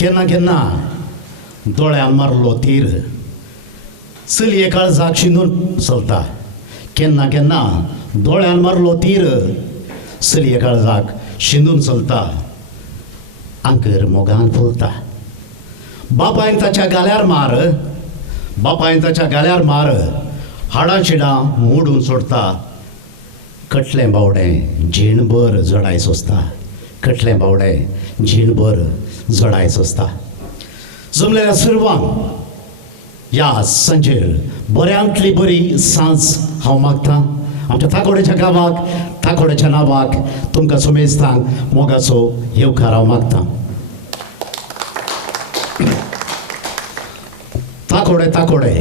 केन्ना केन्ना दोळ्यान मारलो तीर चलये काळजाक शिंदून चलता. केन्ना केन्ना दोळ्यान मारलो तीर चलये काळजाक शिंदून चलता. आंकर मोगान फुलता. बापायन ताच्या गाल्यार मार, बापायन ताच्या गाल्यार मार, हाडां शिडां मोडून सोडता. कटलें बावडें झीणभर जडाय सोंसता. कटलें बावडें झीणभर जडाय सोंसता. जमलेल्या सर्वांक ह्या सांजेर बऱ्यांतली बरी सांज हांव मागतां. आमच्या थाकोड्याच्या गांवाक थाकोड्याच्या नांवाक तुमकां सोमेस्तांक मोगाचो येवकार हांव मागतां. थाकोडे थाकोडे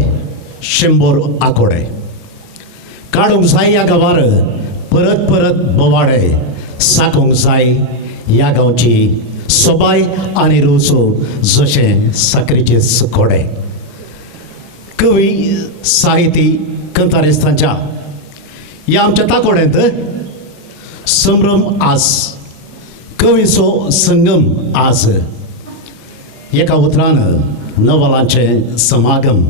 100 आकोडे काडूंक जाय ह्या गांवार परत परत बोवाडे. साकोंक जाय ह्या गांवची सोबाय आनी रोसो जशें साकरीचे सुकोडे. कवी साहिती कंतारिस्तांच्या ह्या आमच्या ताकोड्यांत संभ्रम आज, कवीचो संगम आज. एका उतरान नवलांचे समागम.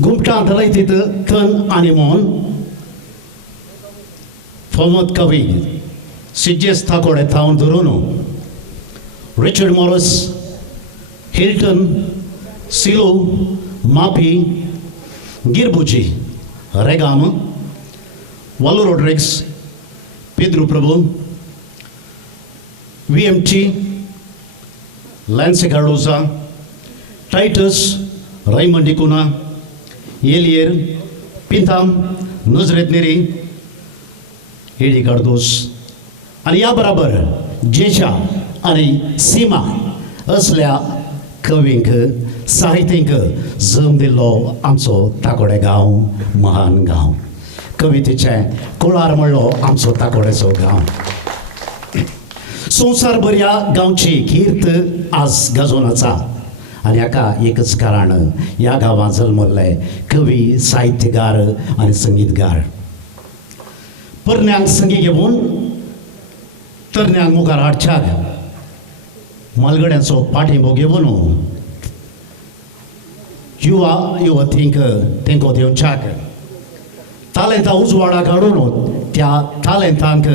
घुमटांत लयतीत तन आनी मन. फामाद कवी सिजेस थाकोडे थावन धरून रिचर्ड मॉरिस, हिल्टन, सिलो, मापी, गिरबुची, रेगाम, वालो रोड्रिग्स, पेद्रो प्रभु, VMT, लॅन्से कार्डोजा, टायटस, रायमंड डिकुना, येलियर, पिंथाम, नजरेत नेरी, हेडी कार्दोस आणि या बरोबर जेशा आणि सीमा असल्या कवींक साहित्यीक जम दिल्लो आमचो ताकोडे गांव महान गांव. कवितेचे कुळार म्हणलो आमचो ताकोडेचो गांव. संवसार बऱ्या गांवची कीर्त आज गाजोन आसा आनी हाका एकच कारण ह्या गांवांत जल्मल्ले कवी, साहित्यकार आनी संगीतकार. परण्यांक संगी घेवन तरण्यांक मुखार हाडच्याक मालगड्यांचो पाठिंबो घेवन युवा युवतींक तेंको दिवच्याक तालेंतां उजवाडाक हाडून त्या तालेंतांक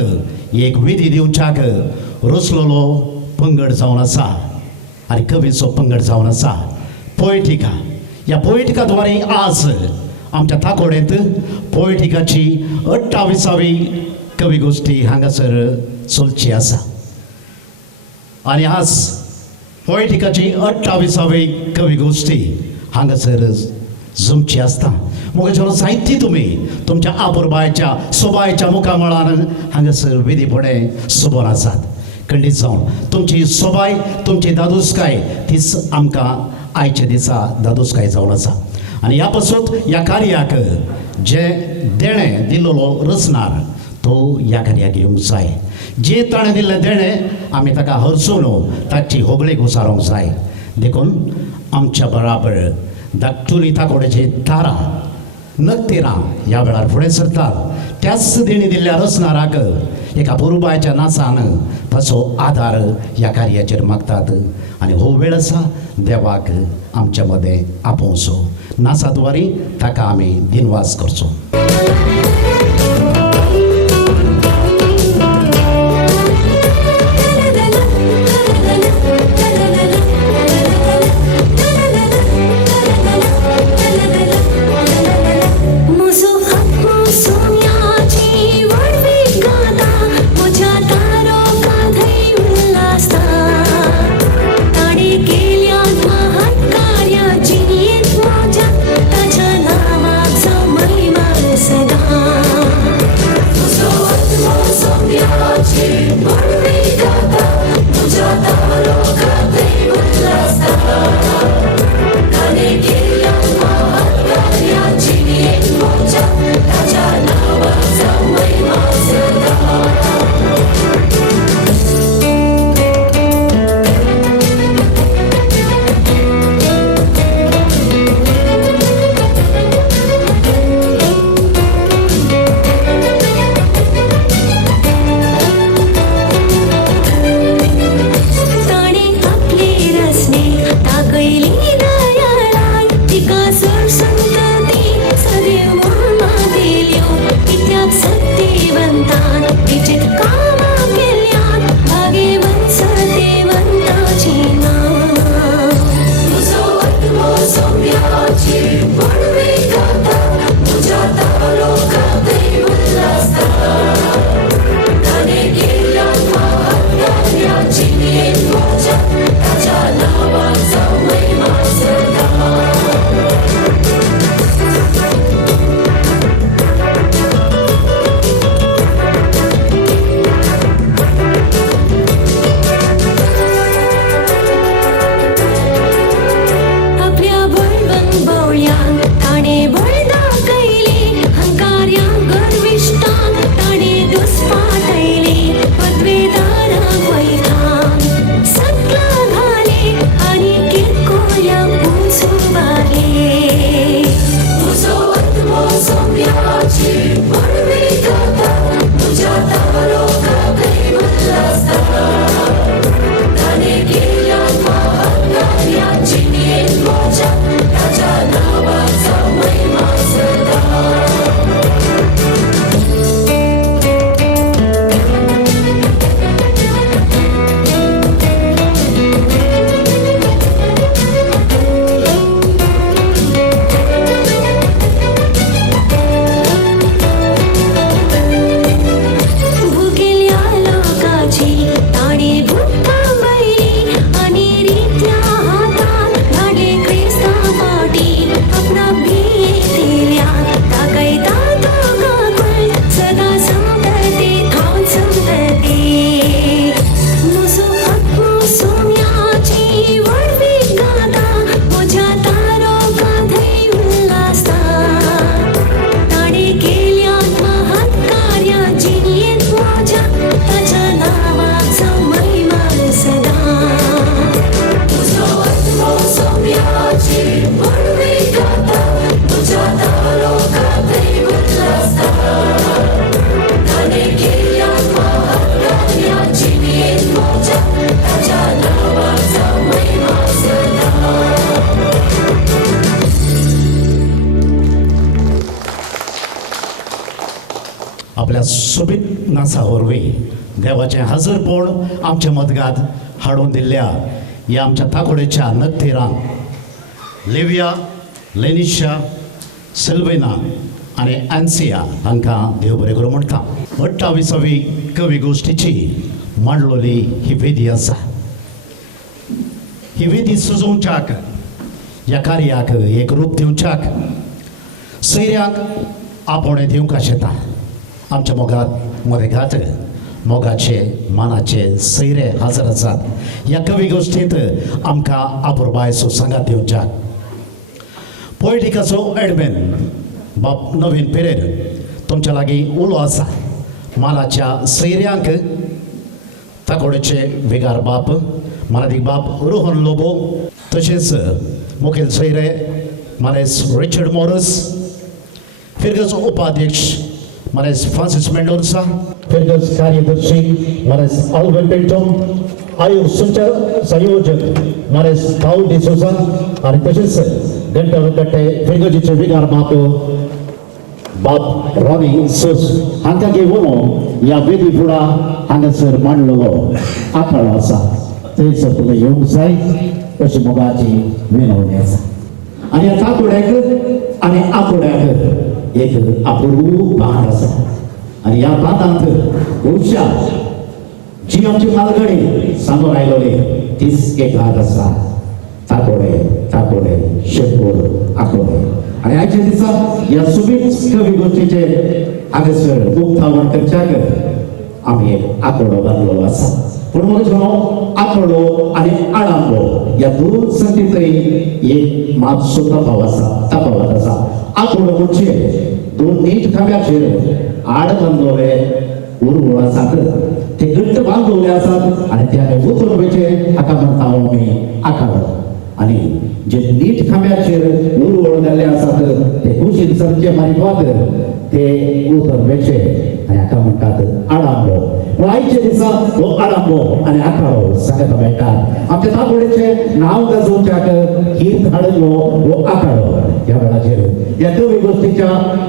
एक विधी दिवच्याक रचलेलो पंगड जावन आसा आनी कवीचो पंगड जावन आसा पोएटिका. ह्या पोएटिका द्वारे आज आमच्या थाकोड्यांत पोएटिकाची 28वी कवी गोष्टी हांगासर चलची आसा. आनी आज पोएटिकाची 28वी कवी गोष्टी हांगासर जमची आसता. मोगाचें साहित्य तुमी तुमच्या आपुरबायच्या सोबायच्या मुखामळान हांगासर विधीपणे सोबोन आसात. खंडीत जावन तुमची सोबाय, तुमची दादोसकाय तीच आमकां आयच्या दिसा दादोसकाय जावन आसा. आनी ह्या पासून ह्या कार्याक जे देणें दिल्लो रचणार तो ह्या कार्याक येवंक जाय. जे ताणें दिल्लें देणें आमी ताका हरसून ताची होगळेक उसारोंक जाय. देखून आमच्या बराबर धाकटुली ताकोड्याची तारा नक्तेरां ह्या वेळार फुडें सरतात. त्याच देणी दिल्ल्या रचणाराक एका पुरुबायच्या नाचान ताचो आदार ह्या कार्याचेर मागतात. आनी हो वेळ आसा देवाक आमच्या मदें आपोवचो. नाचाद्वारे ताका आमी दिनवास करचो. Said ह्या सोबीत नासा वरवीं देवाचें हजरपण आमच्या मदगांत हाडून दिल्ल्या ह्या आमच्या ताकोडेच्या नक्तेरांक लिविया लेनिशा सिल्वेना आनी एन्सिया हांकां देव बरें करूं म्हणटा 28वी कवी गोश्टीची मांडलोली ही वेदी आसा. ही वेदी सजोवच्याक ह्या कार्याक एक रूप दिवच्याक सैऱ्यांक आपणे दिवंक आशेता. आमच्या मोगात मदेगात मोगाचे मानाचे सैरे हजर आसात. ह्या कवी गोश्टींत आमकां आपुरबायचो सांगात दिवच्याक पोयटिकाचो एडमेन बाप नवीन पेरेर तुमच्या लागीं उलो आसा. मानाच्या सैऱ्यांक ताकोडेचे वेगार बाप मानादीक बाप रोहन लोबो तशेंच मुखेल सैरे मानेस रिचर्ड मॉरस फिरगस उपाध्यक्ष मानेस फ्रांसिस मेंडोसा फिरगस कार्यदर्शी मानेस आल्वेन पेंटोम आयोग संयोजक मानेस पाउल डिसोजा आणि तशेंच गट्टे फिरगजीचे वेगार बाप रॉनी सोस हांकां घेवन ह्या वेदी फुडा हांगासर मांडलेलो आखाडो आसा. थंयसर तुमी येवंक जाय अशी मोगाची विनवणी आसा. आनी ह्या ताकोड्याक आनी आकोड्याक एक अपुरूप बांद आसा. आनी ह्या बांदांत खुबश्या जी आमची मालगडी सांगून आयलोली तीच एक हात आसा. ताकोडे शेपूर आकोडे. आणि आजच्या दिसा ह्या सुबीत कवी गोष्टीचे हांगासर उक्तावण करच्याक आमी एक आकोडो बांदलेलो आसा. पूण म्हजो आकोडो आनी आडांबो ह्या दोन संगतींतय एक मातसो तफावत आसा. आकोडो म्हणजे दोन नीट खांब्याचेर आड बांदलोले उरवळ आसात. ते घट्ट बांदलोले आसात आनी ते उतर वेचे हाका म्हणटा आमी आखाडो. आनी जे नीट खांब्याचेर उरवळ जाल्ले आसात ते कुशीन सारके मारिपात ते उतर वेचे आनी हाका म्हणटात आडांबो. पूण आयच्या दिसा हो आडांबो आनी आखाडो सांगता मेळटात. आमच्या ताकोडेचे नांव गाजोवच्याक हीर धाडिल्लो हो आखाडो ह्या वेळाचेर ह्या कवी गोश्टीच्या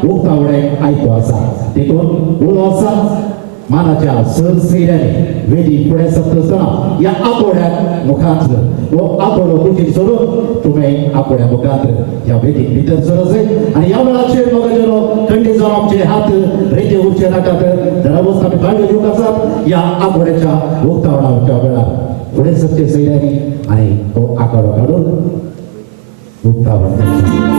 उक्तावणेक आयको आसा. देखून उलो आसा मानाच्या सर सैऱ्यांनी वेदी फुडें सरतना ह्या आकोड्याक मुखांत हो आकोडो कुशीन सरून तुमी आकोड्या मुखांत ह्या वेदीक भितर सरचय. आनी ह्या वेळाचेर मोगाचेरो खंडी जावन आमचे हात रेते उरचे नाकात. धरावस्त आमी काळजी घेवंक आसात ह्या आकोड्याच्या उक्तावणाच्या वेळार फुडें सरचे सैऱ्यांनी आनी हो आकोडो काडून उक्तावण करता.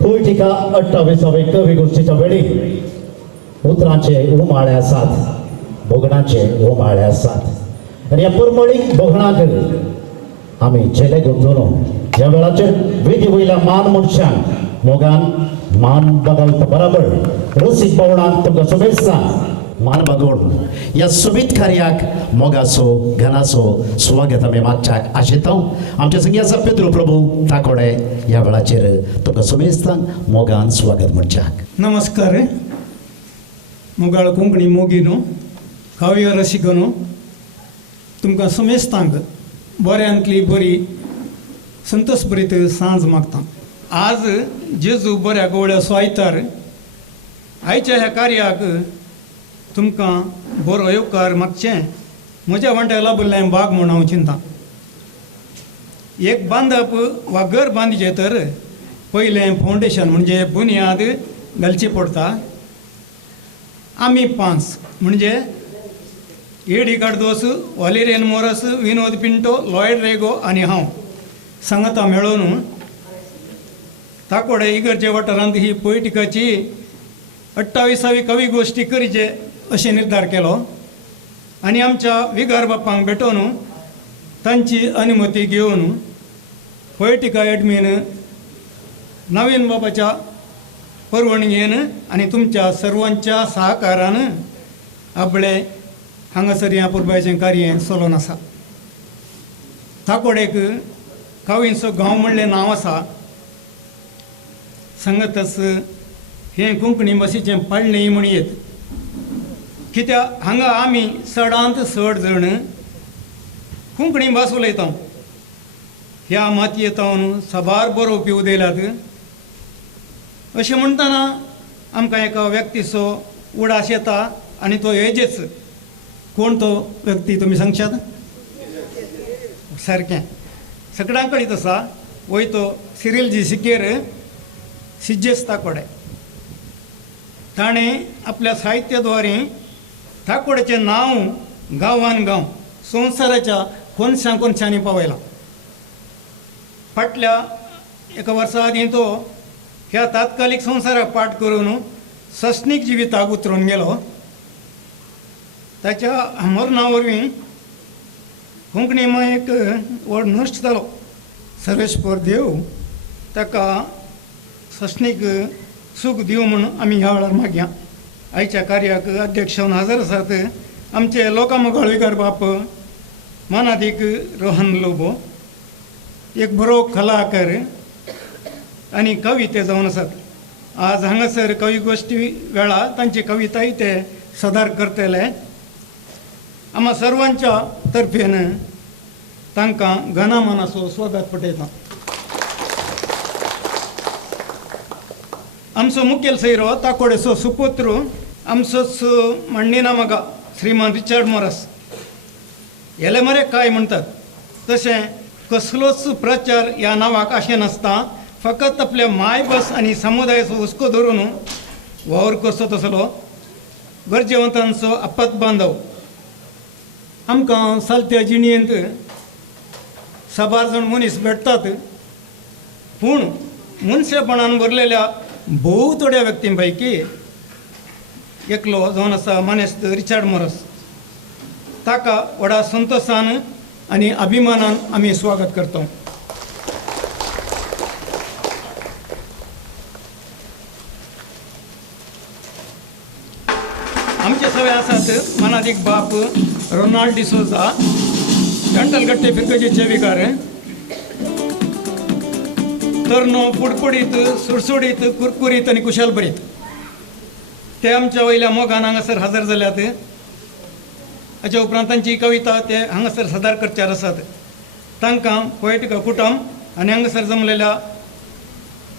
पोयटिका 28वे कवी गोष्टीच्या वेळी उतरांचे उमाळे आसात, बोगणांचे उमाळे आसात. आनी ह्या परमळीक बोगणाक आमी चेले गुंतून ह्या वेळाचेर वेदी वयल्या मान मनशांक मोगान मान बगलता बराबर रसीक पावणांक तुमकां शुभेच्छा मान बागोवन ह्या सोबीत कार्याक मोगाचो घनाचो स्वागत आमी मागच्याक आशेता. आमचे संगी आसा पेद्रो प्रभू ताकोडे ह्या वेळाचेर तुका शुभेच्छा मोगान स्वागत म्हणच्याक. नमस्कार. मोगाळ कोंकणी मोगिनो काव्य रसिकनो तुमकां समेस्तांक बऱ्यांतली बरी संतोषभरीत सांज मागता. आज जेजू बऱ्या गवळ्या स्वायतार आयच्या ह्या कार्याक तुमकां बरो येवकार मागचें म्हज्या वांट्याक लाभिल्लें भाग म्हूण हांव चिंता. एक बांदप वा घर बांदचें तर पयलें फावंडेशन म्हणजे बुन्याद घालची पडटा. आमी 5 म्हणजे एडी कार्दोस, वालेरियन मोरस, विनोद पिंटो, लॉयड रेगो आनी हांव सांगता मेळून ताकोडे इगर्जे वाठारांत ही पोयटिकाची 28वी कवी गोश्टी करचे अशें निर्धार केलो. आनी आमच्या विगार बापांक भेटोवन तांची अनुमती घेवन पोयटिका एडमीन नवीन बाबाच्या परवणगेन आनी तुमच्या सर्वांच्या सहकारान आपले हांगासर ह्या पुरबायचें कार्य चलोवन आसा. ताकोडेक कावींचो गांव म्हणलें नांव आसा सांगतच हे कोंकणी भाशेचें पाळणें म्हण येत कित्याक हांगा आमी चडांत चड जण कोंकणी भास उलयता. ह्या मातयेंतावन साबार बरोवपी उदेल्यात. अशें म्हणटना आमकां एका व्यक्तीचो उडास येता आनी तो हेजेच. कोण तो व्यक्ती तुमी सांगशात? सारकें सगळ्यां कडेन आसा. वयतो सिरिलजी सिकेर सिज्जेस ताकोडे. ताणें आपल्या साहित्याद्वारे ताकोड्याचें नांव गांवान गांव संवसाराच्या कोनशां कोनशांनी पावयलां. फाटल्या एका वर्सा आदीं तो ह्या तात्कालीक संवसाराक पाठ करून सस्नीक जिविताक उतरून गेलो. ताच्या मरणा वरवीं कोंकणी एक व्हड नश्ट जालो. सर्वेस्पर देव ताका सस्नीक सूख दिवं म्हूण आमी ह्या वेळार मागया. आयच्या कार्याक अध्यक्ष जावन हजर आसात आमचे लोकांमोगाळ विकार बाप मानादीक रोहन लोबो, एक बरो कलाकार आनी कवी ते जावन आसात. आज हांगासर कवी गोश्टी वेळा तांची कविताय ते सादर करतले. आम्हा सर्वांच्या तर्फेन तांकां घनामनाचो स्वागत पटयता. आमचो मुखेल सैरो ताकोडेचो सुपुत्र आमचोच मण्णीना मगा श्रीमान रिचार्ड मोरस. हेले मरे काय म्हणटात तशें कसलोच प्रचार ह्या नांवाक अशें नासता. फकत आपल्या मायभास आनी समुदायाचो हुस्को धरून वावर कसो तसलो गरजेवंतांचो आपत बांदव. आमकां चलत्या जिणेंत साबार जाण मनीस भेटतात. पूण मनशेपणान भरलेल्या भोव थोड्या व्यक्तीं पैकी एकलो जावन आसा मानेस्त रिचार्ड मोरस. ताका व्हडा संतोशान आनी अभिमानान आमी स्वागत करता. आमचे सगळे आसात मानादीक बाप रोनाल्ड डिसोजा, घंटलगट्टे फिरकजेचे विकार. तरनो पुडपुडीत सुडसुडीत कुरकुरीत आनी कुशलभरीत ते आमच्या वयल्या मोगान हांगासर हजर जाल्यात. हाच्या उपरांत तांची कविता ते हांगासर सादर करच्यार आसात. तांकां पोएटिका कुटुंब आनी हांगासर जमलेल्या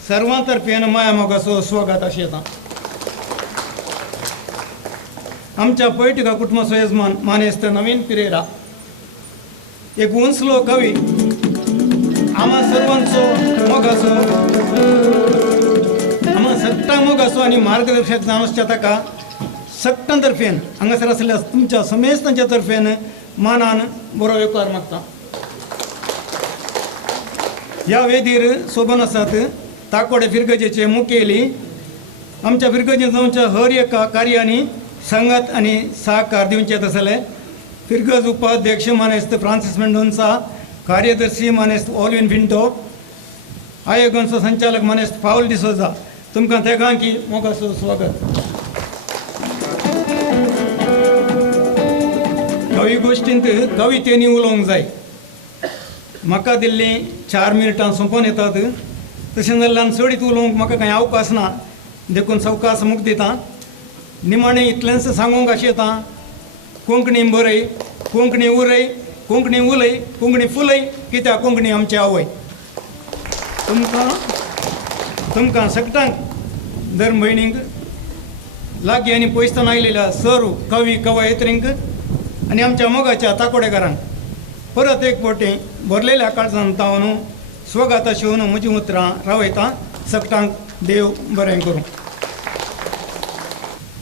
सर्वां तर्फेन माया मोगाचो स्वागत अशें येता. आमच्या पोएटिका कुटुंबाचो येजमान मानेस्त नवीन पिरेरा, एक उंचलो कवी. आम्हा सर्वांचो मोगाचो आम्हा सट्टा मोगाचो आनी मार्गदर्शक जावन आसच्या ताका सक्टां तर्फेन हांगासर आसलेल्या तुमच्या समेस्तांच्या तर्फेन मानान बरो येवकार मागता. ह्या वेदीर सोबन आसात ताकोडे फिरगजेचे मुखेली. आमच्या फिरगजे जावच्या हर एका कार्यांनी संगत आनी सहकार दिवचे आसले. फिरगज उपाध्यक्ष मानेस्त फ्रांसीस मेंडोन्सा, कार्यदर्शी मानेस्त ऑल्विन फिंटो, आयोगांचो संचालक मानेस्त पाउल डिसोजा. तुमकां तेगांकी मोगाचो स्वागत. कवी गोश्टींत कवितेनी उलोवंक जाय. म्हाका दिल्ली 4 मिनटां सोंपोवन येतात. तशें जाल्यार चडीत उलोवंक म्हाका कांय अवकाश ना. देखून सवकास मुख दिता. निमाणें इतलेंच सांगूंक अशें येता, कोंकणी बरय, कोंकणी उरय, कोंकणी उलय, कोंकणी फुलय, कित्याक कोंकणी आमची आवय. तुमकां सगळ्यांक धर्म भयणींक लागीं आनी पयसतान आयलेल्या सर्व कवी कवयित्रींक आनी आमच्या मोगाच्या ताकोडेकारांक परत एक फावटी भरलेल्या काळजांत तावन स्वागत शिवन म्हजीं उतरां रावयता. सगळ्यांक देव बरें करूं.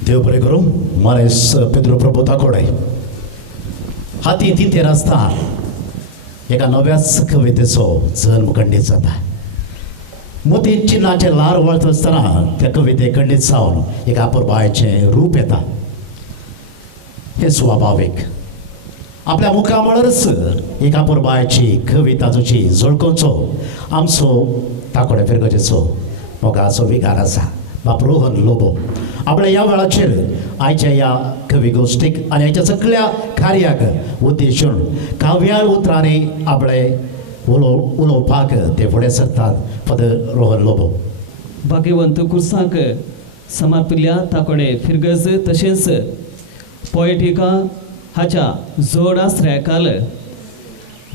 देव बरें करूं. मानेस पेद्रो प्रभू ताकोडे हाती तितेर आसता एका नव्याच कवितेचो जल्म खंडीत जाता. मोती चिन्नाचे लार वळत आसतना त्या कविते खंडीत जावन एका अपुरबायेचें रूप येता. हे स्वाभावीक. आपल्या मुखामळारच एका अपुरबायेची कविता तुजी जोडकोवचो आमचो ताकोडे फिरगजेचो मोगाचो विकार आसा. बाप रोहन लोबो आपल्या ह्या वेळाचेर आयच्या ह्या कवी गोश्टीक आनी हाच्या सगळ्या कार्याक उद्देशून काव्याळ उतरांनी आपले उलोवपाक ते फुडें सरतात. फादर रोहन लोबो. भाग्यवंत कुर्साक समर्पिल्ल्या ताकोडे फिरगज तशेंच पोएटिका हाच्या जोड आश्रयाखाल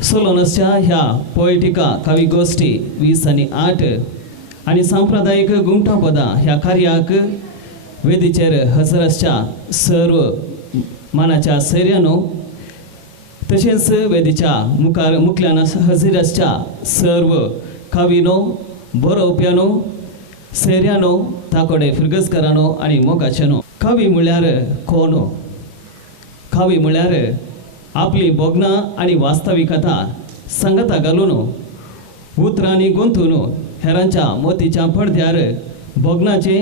सोलोनसच्या ह्या पोएटिका कावी गोष्टी 20 आणि 8 आणि सांप्रदायिक गुमटा पदां ह्या कार्याक वेदीचेर हजर आसच्या सर्व मानाच्या सैर्यानो तशेंच वेदीच्या मुखार मुखल्यान हजर आसच्या सर्व काविनो बरोवप्यानो सैर्यानो ताकोडे फिरगजकारानो आनी मोगाच्यानो कावी म्हळ्यार कोण कावी म्हळ्यार आपली बोगना आनी वास्तविकता संगता घालून उतरांनी गुंतून हेरांच्या मोतीच्या पडद्यार बोगनाचे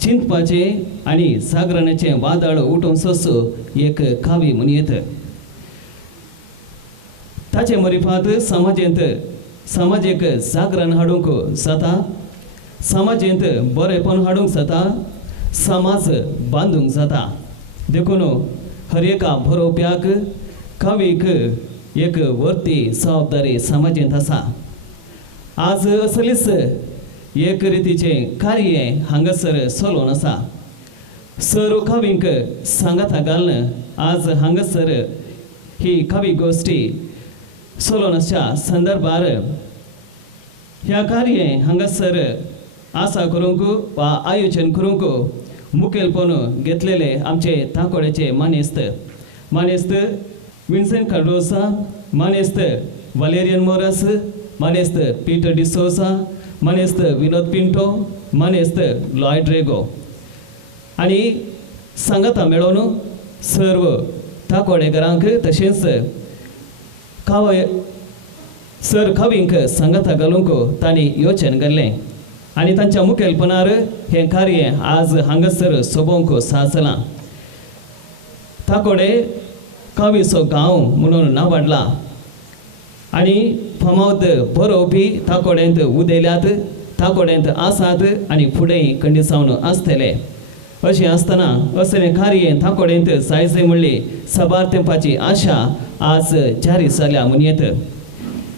चिंतपाचे आनी जागरणाचे वादळ उठोवन सोंसू एक कावी म्हणयत ताचे मरिफात समाजीक जागरण हाडूंक जाता समाजींत बरेपण हाडूंक जाता समाज बांदूंक जाता देखून हर एका बरोवप्याक कवीक एक वर्ती जबाबदारी समाजींत आसा आज असलीच एक रितीचे कार्य हांगासर चलोवन आसा सर्व कवींक सांगाता घालन आज हांगासर ही कवी गोष्टी चलोवन आसच्या संदर्भार ह्या कार्य हांगासर आसा करूंक वा आयोजन करूंक मुखेलपण घेतलेले आमचे ताकोड्याचे मानेस्त विन्सेंट कार्डोसा मानेस्त वालेरियन मोरस मानेस्त पीटर डिसोसा मानेस्त विनोद पिंटो मानेस्त लॉयड रेगो आणि सांगाता मेळोवन सर्व ताकोडेकारांक तशेंच सर कवींक सांगाता घालूंक तांणी योचन केल्लें आनी तांच्या मुखेलपणान हें कार्य आज हांगासर सोबोवंक साजलां ताकोडे कवीचो गांव म्हणून नांवाडला आनी फामाद बरोवपी ताकोड्यांत उदेल्यात ताकोड्यांत आसात आनी फुडेंय खंडिसावन आसतले अशें आसतना असलें कार्य ताकोड्यांत जायचे म्हणली सबार तेंपाची आशा आज जारी जाल्या म्हणयत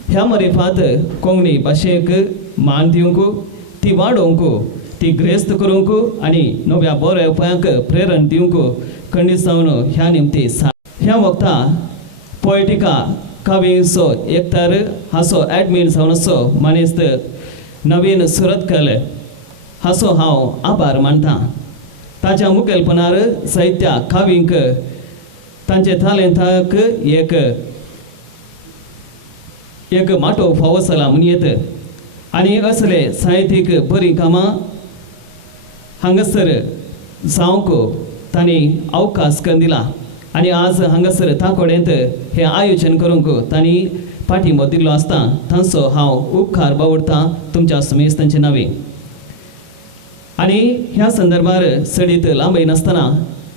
ह्या मरिफात कोंकणी भाशेक मान दिवंक ती वाडोवंक ती ग्रेस्त करूंक आनी नव्या बरोवप्यांक प्रेरण दिवंक खंडिसावन ह्या निमती ह्या वक्ता पोएटिका कावीचो एकतार हाचो एडमीन जावन असो मानेस्त नवीन सुरतकल हाचो हांव आभार मानतां ताच्या मुखेलपणान साहित्या कावींक तांचे तालेंताक एक माटो फावो जाला म्हणयत आनी असले साहित्यीक बरीं कामां हांगासर जावंक तांणी अवकाश करून दिला आनी आज हांगासर ताकोड्यांत हें आयोजन करूंक तांणी पाठिंबो दिल्लो आसता तांचो हांव उपकार बावडटां तुमच्या समेस्त तांचे नांवे आनी ह्या संदर्भार सडीत लांबय नासतना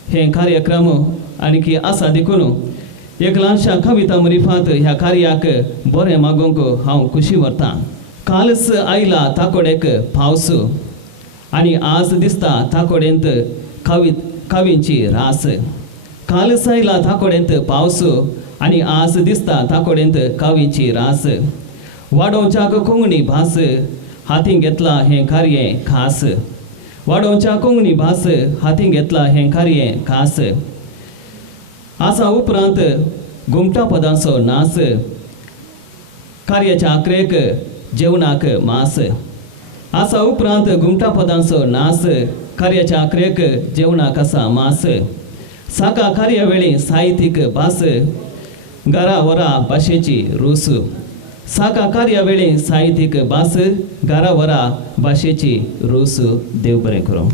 हें कार्यक्रम आनी आसा देखून एक ल्हानशा कविता मरिफात ह्या कार्याक बरें मागोवंक हांव खुशी व्हरतां कालच आयला ताकोडेक पावस आनी आज दिसता ताकोडेंत कावींची रास कालच आयला ताकोडेंत पावस आनी आज दिसता ताकोडेंत कावींची रास वाडोवच्याक कोंकणी भास हातीन घेतला हें कार्य खास वाडोवच्या कोंकणी भास हातीन घेतला हें कार्य खास आसा उपरांत घुमटा पदांचो नाच कार्याच्या आखरेक जेवणाक मास आसा उपरांत घुमटा पदांचो नाच कार्याच्या आखरेक जेवणाक आसा मास साका कार्यावेळी साहित्यीक भास घरा वरा भाशेची रूस साका कार्यावेळी साहित्यीक भास घरा वरा भाशेची रूस देव बरें करूं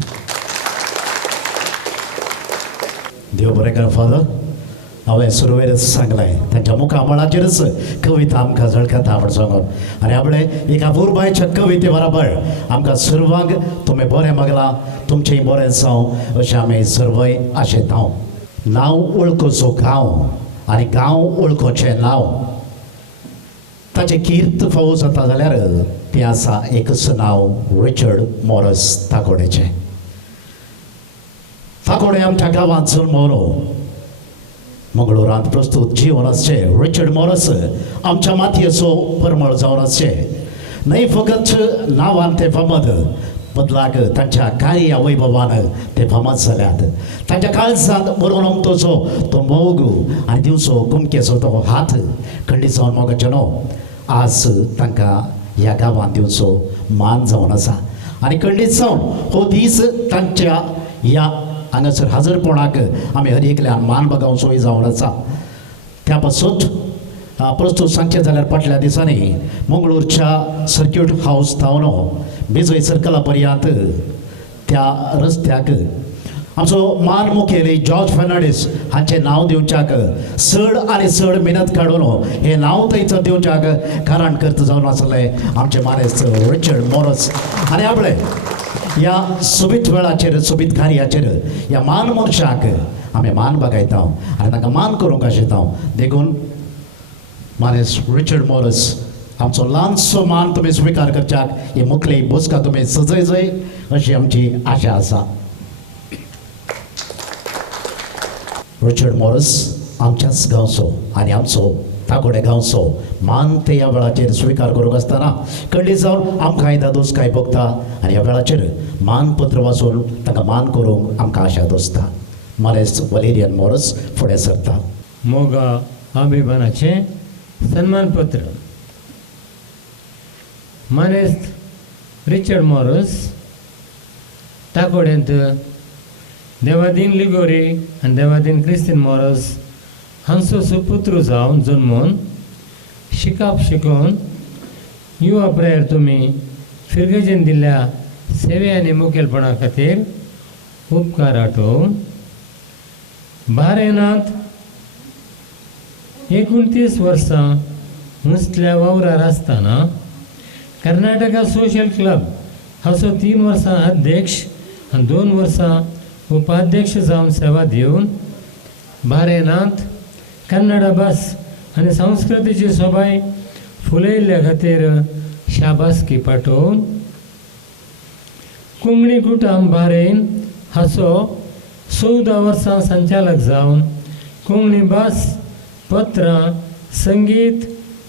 देव बरें कर फादर हांवें सुरवेरच सांगलें तांच्या मुखामळाचेरच कविता आमकां झळकत आवडचो आनी आपणे एका पुरबायच्या कविते बरोबर आमकां सर्वांक तुमी बरें मागलां तुमचेंय बरें जावं अशें आमी सर्वय आशेत हांव नांव वळखुचो गांव आनी गांव वळखुचें नांव ताचें कीर्त फावो जाता जाल्यार तें आसा एकच नांव रिचर्ड मॉरस ताकोडेचें ताकोडे आमच्या गांवांत जल्मलो मंगळुरांत प्रस्तुत जीवन आसचें रिचर्ड मॉरस आमच्या मातयेचो परमळ जावन आसचें न्हय फकत नांवान ते फामाद बदलाक तांच्या कार्य वैभवान ते फामाद जाल्यात. तांच्या काळजांत बरोवन अमतोचो तो मोग आनी दिवचो कुमकेचो तो हात खंडीत जावन मोगाचेनो आज तांकां ह्या गांवांत दिवचो मान जावन आसा. आनी खंडीत जावन हो दीस तांच्या ह्या हांगासर हजरपणाक आमी हर एकल्यान मान बगावचोय जावन आसा. त्या पासून प्रस्तूत सांगचे जाल्यार फाटल्या दिसांनी मंगळूरच्या सर्क्यूट हाऊस थावन बिजय सर्कला पर्यंत त्या रस्त्याक आमचो मान मुखेली जॉर्ज फर्नांडीस हांचें नांव दिवच्याक चड आनी चड मेहनत काडून हें नांव थंयसर दिवच्याक कारण करता जावन आसले आमचे मानेस्त रिचर्ड मॉरस. आनी आपले ह्या सोबीत वेळाचेर सोबीत कार्याचेर ह्या मान मनशाक आमी मान बगायता आनी ताका मान करूंक आशिता. देखून मानेस रिचर्ड मॉरस आमचो ल्हानसो मान तुमी स्विकार करच्याक ही मुखली बसका तुमी सजयजय अशी आमची आशा आसा. रिचर्ड मॉरस आमच्याच गांवचो आनी आमचो ताकोडे गांवचो मान ते ह्या वेळाचेर स्विकार करूंक आसतना खंडीत जावन आमकां दादोस काय भोगता आनी ह्या वेळाचेर मानपत्र वाचून ताका मान करूंक आमकां आशा दोसता. मानेस वलेरियन मॉरस फुडें सरता. मोगा अभिमानाचे सन्मानपत्र. मानेस्त रिचर्ड मॉरस ताकोड्यांत देवादीन लिगोरी आनी देवादीन क्रिस्तीन मॉरस हांचो सुपुत्र जावन जल्मून शिकप शिकोवन युवा प्रायर तुमी फिरगेजेन दिल्ल्या सेवे आनी मुखेलपणा खातीर उपकार आठोवन बारेनांत 29 वर्सां नुसत्या वावरार आसतना कर्नाटका सोशल क्लब हाचो 3 वर्सां अध्यक्ष आनी 2 वर्सां उपाध्यक्ष जावन सेवा दिवन बारेनांत कन्नड भास आनी संस्कृतीची सोबाय फुलयल्ल्या खातीर शाबासकी पाठोवन कोंकणी कुटाम बारेन हाचो 14 वर्सां संचालक जावन कोंकणी भास पत्रां संगीत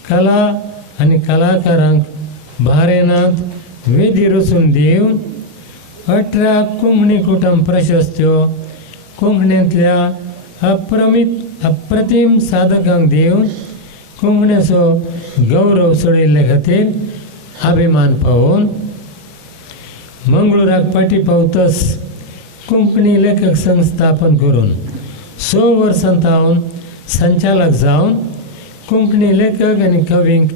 कला आनी कलाकारांक बारेनांत वेदी रचून दिवन 18 कोंकणी कुटुंब प्रशस्त्यो कोंकणींतल्या अप्रतीम साधकांक दिवन कोंकणीचो गौरव सोडिल्ले खातीर अभिमान पावोवन मंगळूराक पाटी पावतस कोंकणी लेखक संघ स्थापन करून 6 वर्सां तावन संचालक जावन कोंकणी लेखक आनी कवींक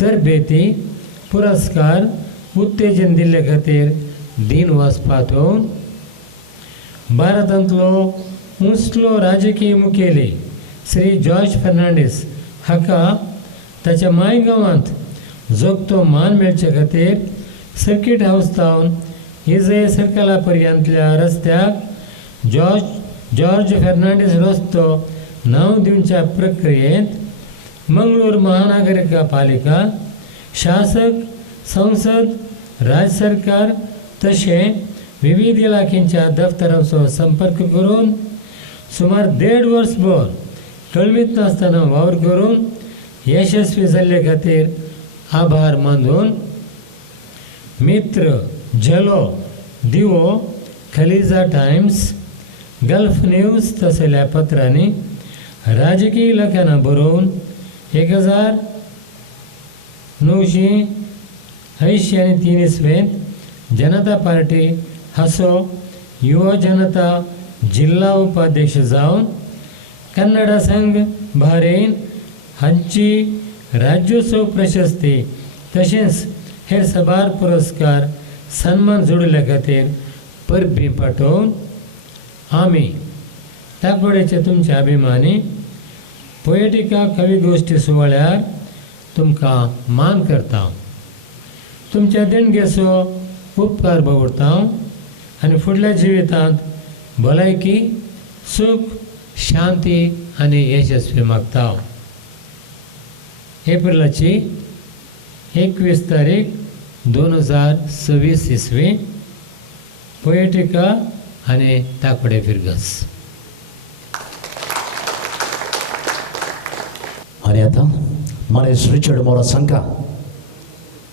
तरबेती पुरस्कार उत्तेजन दिल्ले खातीर दिनवास पाठोवन भारतांतलो उंचलो राजकीय मुखेली श्री जॉर्ज फर्नांडीस हाका ताच्या मायगांवांत जोगतो मान मेळचे खातीर सर्किट हाऊस तावन इजय सर्कला पर्यंतल्या रस्त्याक जॉर्ज फर्नांडीस रस्तो नांव दिवच्या प्रक्रियेंत मंगळूर महानगरपालिका पालिका शासक संसद राज्य सरकार तशें विविध इलाख्यांच्या दफ्तरांचो संपर्क करून सुमार 1.5 वर्सभर कळमीत नासतना वावर करून यशस्वी जाल्ले खातीर आभार मानून मित्र झेलो दिवो खलिजा टायम्स गल्फ न्यूज तसल्या पत्रांनी राजकीय इलाख्यांना बरोवन 1983 इस्वेंत जनता पार्टी हाचो युवा जनता जिल्हा उपाध्यक्ष जावन कन्नड संघ बारेन हांची राज्योत्सव प्रशस्ती तशेंच हेर सबार पुरस्कार सन्मान जोडिल्ल्या खातीर परबी पाठोवन आमी ताकोडेचे तुमचे अभिमानी पोएटिका कवी गोष्टी सुवाळ्यार तुमकां मान करता. तुमच्या देणगेचो उपकार भोगता आनी फुडल्या जिवितांत भलायकी सूख शांती आनी यशस्वी मागता. एप्रिलाची 21 तारीख 2026 इसवी. पोएटिका आनी ताकोडे फिरगस. आनी आतां मानेस रिचर्ड मॉरस हांकां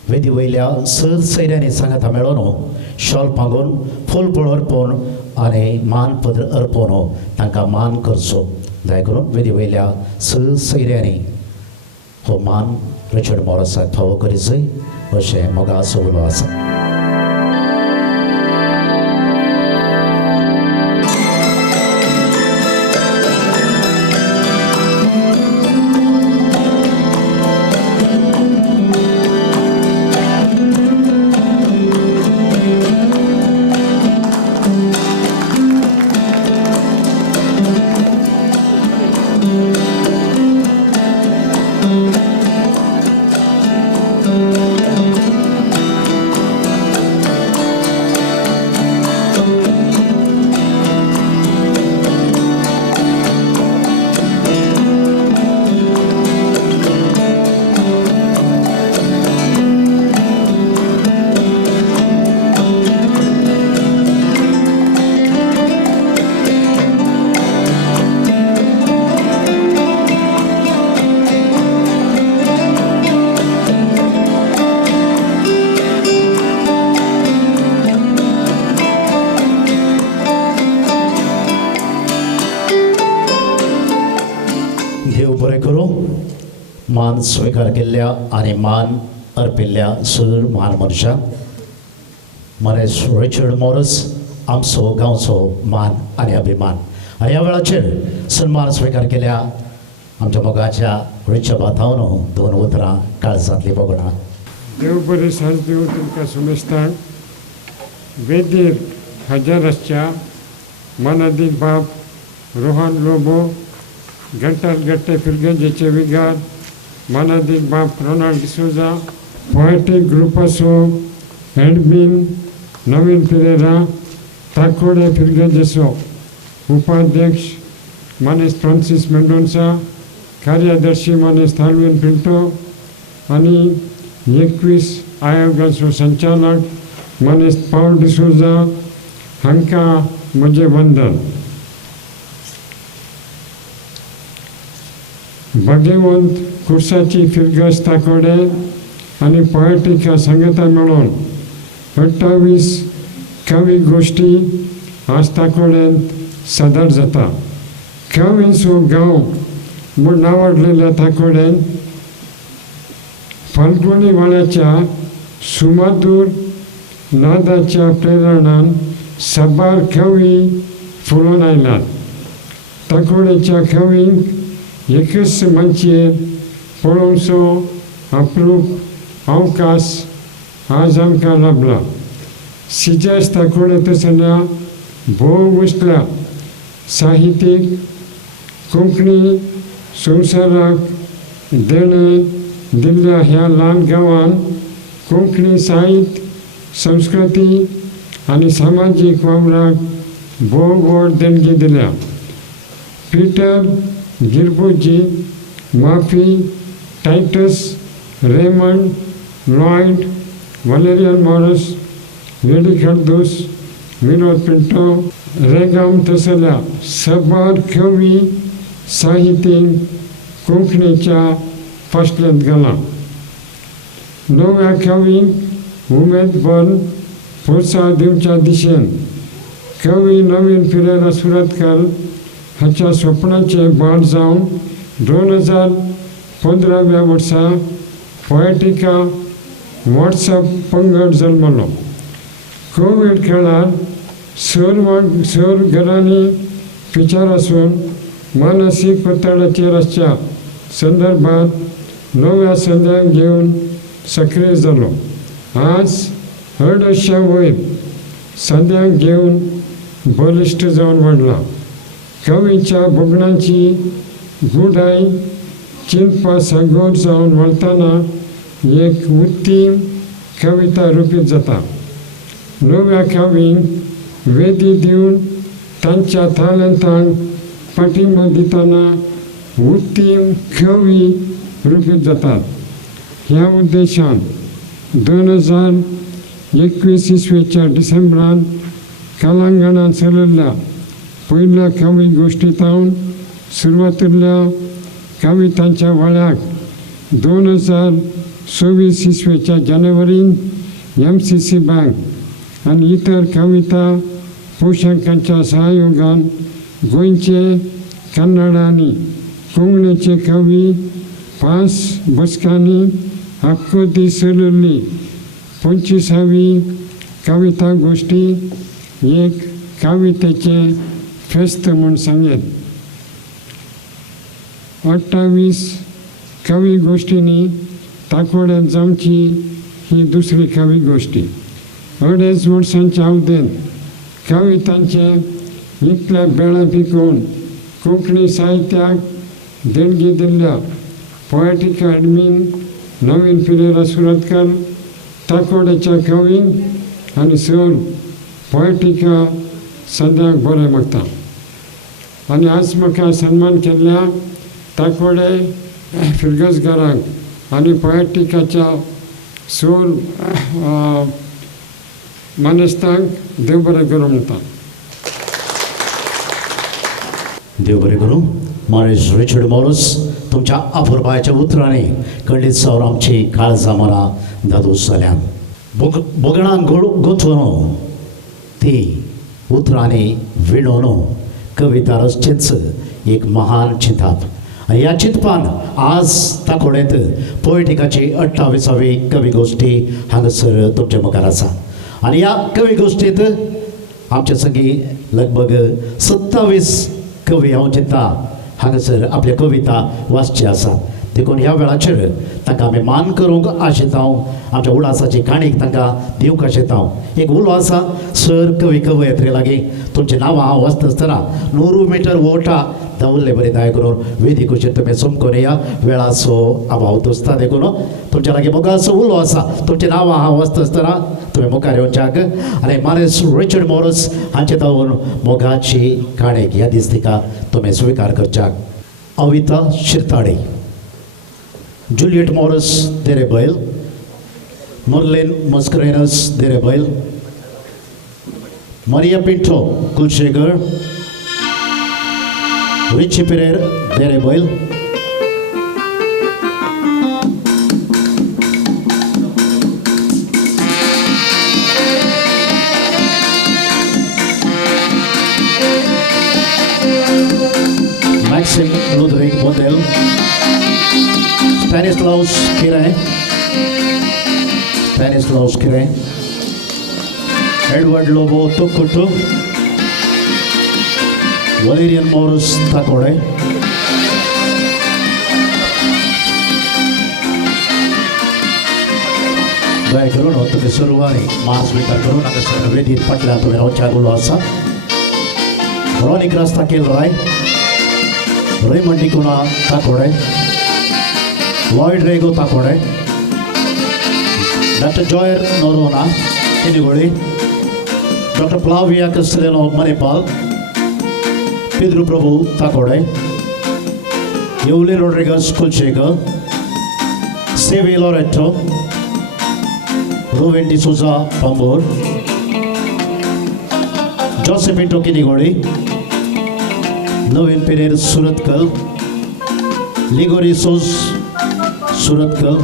वेदी वयल्या सर सैऱ्यांनी सांगता मेळोन शॉल पांगून फूल फळ अर्पोवन आनी मानपत्र अर्पोवन तांकां मान करचो जाय करून वेदी वयल्या सर सैऱ्यांनी हो मान रिचर्ड मॉरसाक फावो करीत जाय अशें मोगाचो उलो आसा. देव बरें करूं. मान स्वीकार केल्ल्या आनी मान अर्पिल्ल्या सर म्हान मनशाक मनीस रिचर्ड मॉरस आमचो गांवचो मान आनी अभिमान. आनी ह्या वेळाचेर सन्मान स्वीकार केल्या आमच्या मोगाच्या रिच्या बातावन दोन उतरां काळजांतली बोगणां. देव बरें सांज दिवं तुमकां सुमेस्तान. वेदीर हजर आसच्या मनादीक बाब रोहन लोबो, घंटाल गट्टे फिरगंजेचे विगार मनादीक बाब रोनाल्ड डिसोजा, पोएटिक ग्रुपाचो एडमिन नवीन पेरेरा, ताकोडे फिरगंजेचो उपाध्यक्ष मनीस फ्रांसीस मेंडोन्सा, कार्यदर्शी मनीस थालवीन पिंटो आनी 21 आयोगाचो संचालक मनीस पाउल डिसोजा हांकां म्हजें वंदन. भगवंत कुर्साची फिरगस ताकोडे आनी पोएटिका संगता मेळोन 28 कवी गोश्टी आज ताकोडेंत सादर जाता. कवींचो गांव म्हूण नांवाडलेल्या ताकोडेंत फाल्गुनी वाड्याच्या सुमधूर नादाच्या प्रेरणान साबार कवी फुलोवन आयल्यात. ताकोडेच्या कवींक एकच मंचेर पळोवचो अप्रूप अवकाश आज आमकां लाभला. सिजस ताकोडे तसल्या भोव वसल्या साहित्यीक कोंकणी संवसाराक देणे दिल्ल्या ह्या ल्हान गांवान कोंकणी साहित्य संस्कृती आनी सामाजीक वावराक भोव व्हड देणगी दिल्या. पीटर गिरबुजी, माफी, Titus, Raymond, Lloyd, Valerian Moras, Lady खर्दूस, विनोद पिंटो, रेगाम तसल्या साबार कवी साहित्यीक कोंकणीच्या फाटल्यान गेला. नव्या कवींक उमेदभर प्रोत्साहन दिवच्या दिशेन कवी नवीन पेरेरा सुरतकर हाच्या स्वप्नाचे बाळ जावन 2015व्या वर्सा पोएटिका वॉट्सअप पंगड जल्मलो. कोविड काळार सर घरांनी पिचार आसून मानसीक पत्तडाचेर आसच्या संदर्भात नव्या संद्यांक घेवन सक्रीय जालो. आज 150 वयर संद्यांक घेवन बलिश्ट जावन वाडला. कवीच्या भोगणांची गुडाय चिंतपा सागोर जावन वळताना एक उत्तीम कविता रुपीत जाता. नव्या कवींक वेदी दिवन तांच्या तालंतांक पाठिंबो दितना उत्तीम कवी रुपीत जातात. ह्या उद्देशान 2021 इसवेच्या डिसेंबरान कलांगणांत चलिल्ल्या पयल्या कवी गोश्टींतावन सुरवातील्या कवितांच्या वळ्याक 24 जानेवारीत MCC बँक आनी इतर कविता पोशाखांच्या सहयोगान गोंयचे कन्नड आनी कोंकणीचे कवी 5 बसकांनी आख्खो चलिल्ली 25वी कविता गोष्टी एक कवितेचे फेस्त म्हूण सांगेत. 28 कवी गोष्टींनी ताकोड्यांत जावची ही दुसरी कवी गोष्टी. 2.5 वर्सांच्या अवधेंत कवितांचे इतले बेळे पिकोवन कोंकणी साहित्याक देणगी दिल्ल्या पोएटिका एडमीन नवीन पेरेरा सुरतकर, ताकोड्याच्या कवीन आनी सर पोएटिका सद्याक बरें मागता. आनी आज म्हाका सन्मान केल्ल्या ताकोडे फिरगसकारांक आनी पोएटिकाच्या सर मानेस्तांक देव बरें करूं म्हणटा. देव बरें करूं. मानेस रिचर्ड मॉरिस तुमच्या अपुरबायच्या उतरांनी खंडीत सावर आमची काळजां मनां धादोस जाल्यात. बोगणान गुंथून ती उतरांनी विणून कविता रचचेच एक महान चिंताप. आनी ह्या चिंतपान आज ताकोडेंत पोएटिकाची 28वी कवी गोष्टी हांगासर तुमचे मुखार आसा. आनी ह्या कवी गोष्टींत आमचे संगी लगभग 27 कवी हांव चिंता हांगासर आपल्या कविता वाचचे आसात. देखून ह्या वेळाचेर तांकां आमी मान करूंक आशेता. आमच्या उल्हासाची काणीक तांकां दिवंक आशेता. एक उलो आसा सर कवी कवयत्रे लागीं तुमचें नांवां हांव वाचता आसतना 100 मिटर वोटा दवरले बरें दया करून वेदी कुशीर तुमी सोमकोन या वेळाचो अभाव तोसता. देखून तुमच्या लागीं मोगाचो उलो आसा. तुमचें नांवां हांव वाचता आसतना तुमी मुखार येवच्याक आनी मानेस रिचर्ड मॉरिस हांचे तावून मोगाची काणीक ह्या दिसतिका तुमी स्विकार करच्याक. Avita Shirthady, Juliet Morris Derebail, Merlin Mascarenhas Derebail, Maria Pinto Kulshegar, Richie Pereira Dereboil, Maxim Ludwig Bodel, Stanislaus Kire, Edward Lobo Tokutu, Valerian Morris Takode, दया करून तुम्ही सर्वांनी मास स्वीकार करून हांगासर वेदीर फाटल्यान तुमी रावच्याक उलो आसा. रॉनिक रास्ता केलराय, रेमंडिकुना ताकोडे, लॉयड रेगो ताकोडे, डॉक्टर जॉयर Noronha Kinnigoli, doctor Flavia Castelino Manipal, Pedro Prabhu Takode, Yuli Rodriguez Kulchega, Sevi Loreto, Ruben Di Souza Pambor, Josephine Kinigori, Novin Pereira Suratkal, Ligori Sos Suratkal,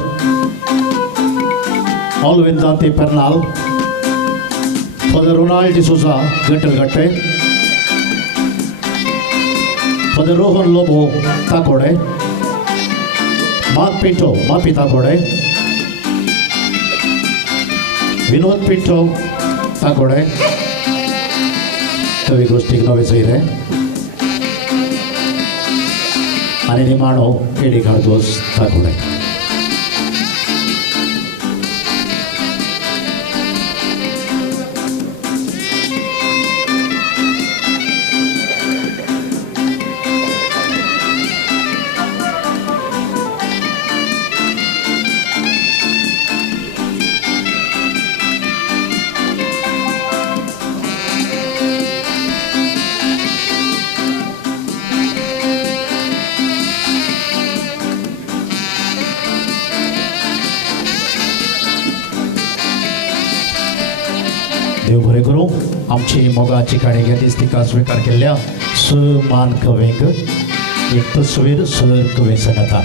Alvin Dante Pernal, Father Ronald Di Souza Gattelgatte, Father Rohan Lobo Takode, Mark Pinto Mapi Takode, Vinod Pinto Takode, कवी गोष्टी नवे सैरे आणि निमाणो eddy काढतोस ताकोडे. देव बरें करूं. आमची मोगाची काणी ह्या दिसतिका स्विकार केल्ल्या स मान कवेक एक तस्वीर सर कवे सांगता.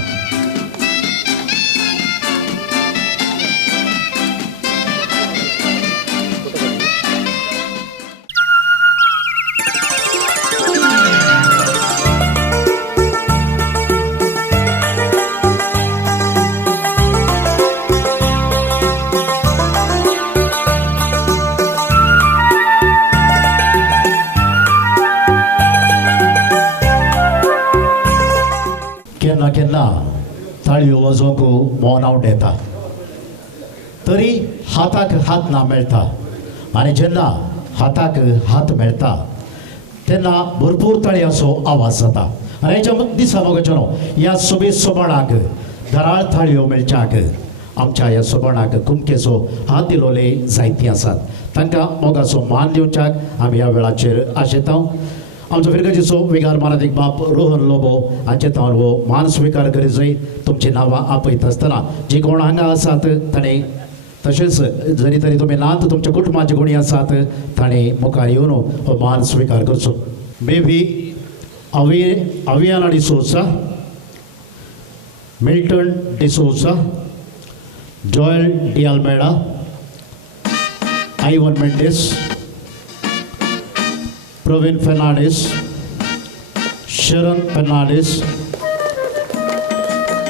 वजोंक मोनाव येता तरी हाताक हात ना मेळटा आनी जेन्ना हाताक हात मेळटा तेन्ना भरपूर तळयांचो आवाज जाता आनी हेच्या दिसा मोगाचेनो ह्या सगळे सोबाणाक धराळ थाळयो मेळच्याक आमच्या ह्या सोबाणाक कुमकेचो हात दिलोले जायतीं आसात तांकां मोगाचो मान दिवच्याक आमी ह्या वेळाचेर आशेता आमचो फिरगजीचो विगार मानादीक बाप रोहन लोबो हांचे हांव हो मान स्विकार करीत जाय तुमची नांवां आपयत आसतना जी कोण हांगा आसात ताणें तशेंच जरी तरी तुमी नात तुमच्या कुटुंबाचे कोणी आसात ताणें मुखार येवन हो मान स्विकार करचो Baby Aviana D'Souza Milton D'Souza Joel D'Almeida Ivan Mendes Praveen Fernandes Sharan Fernandes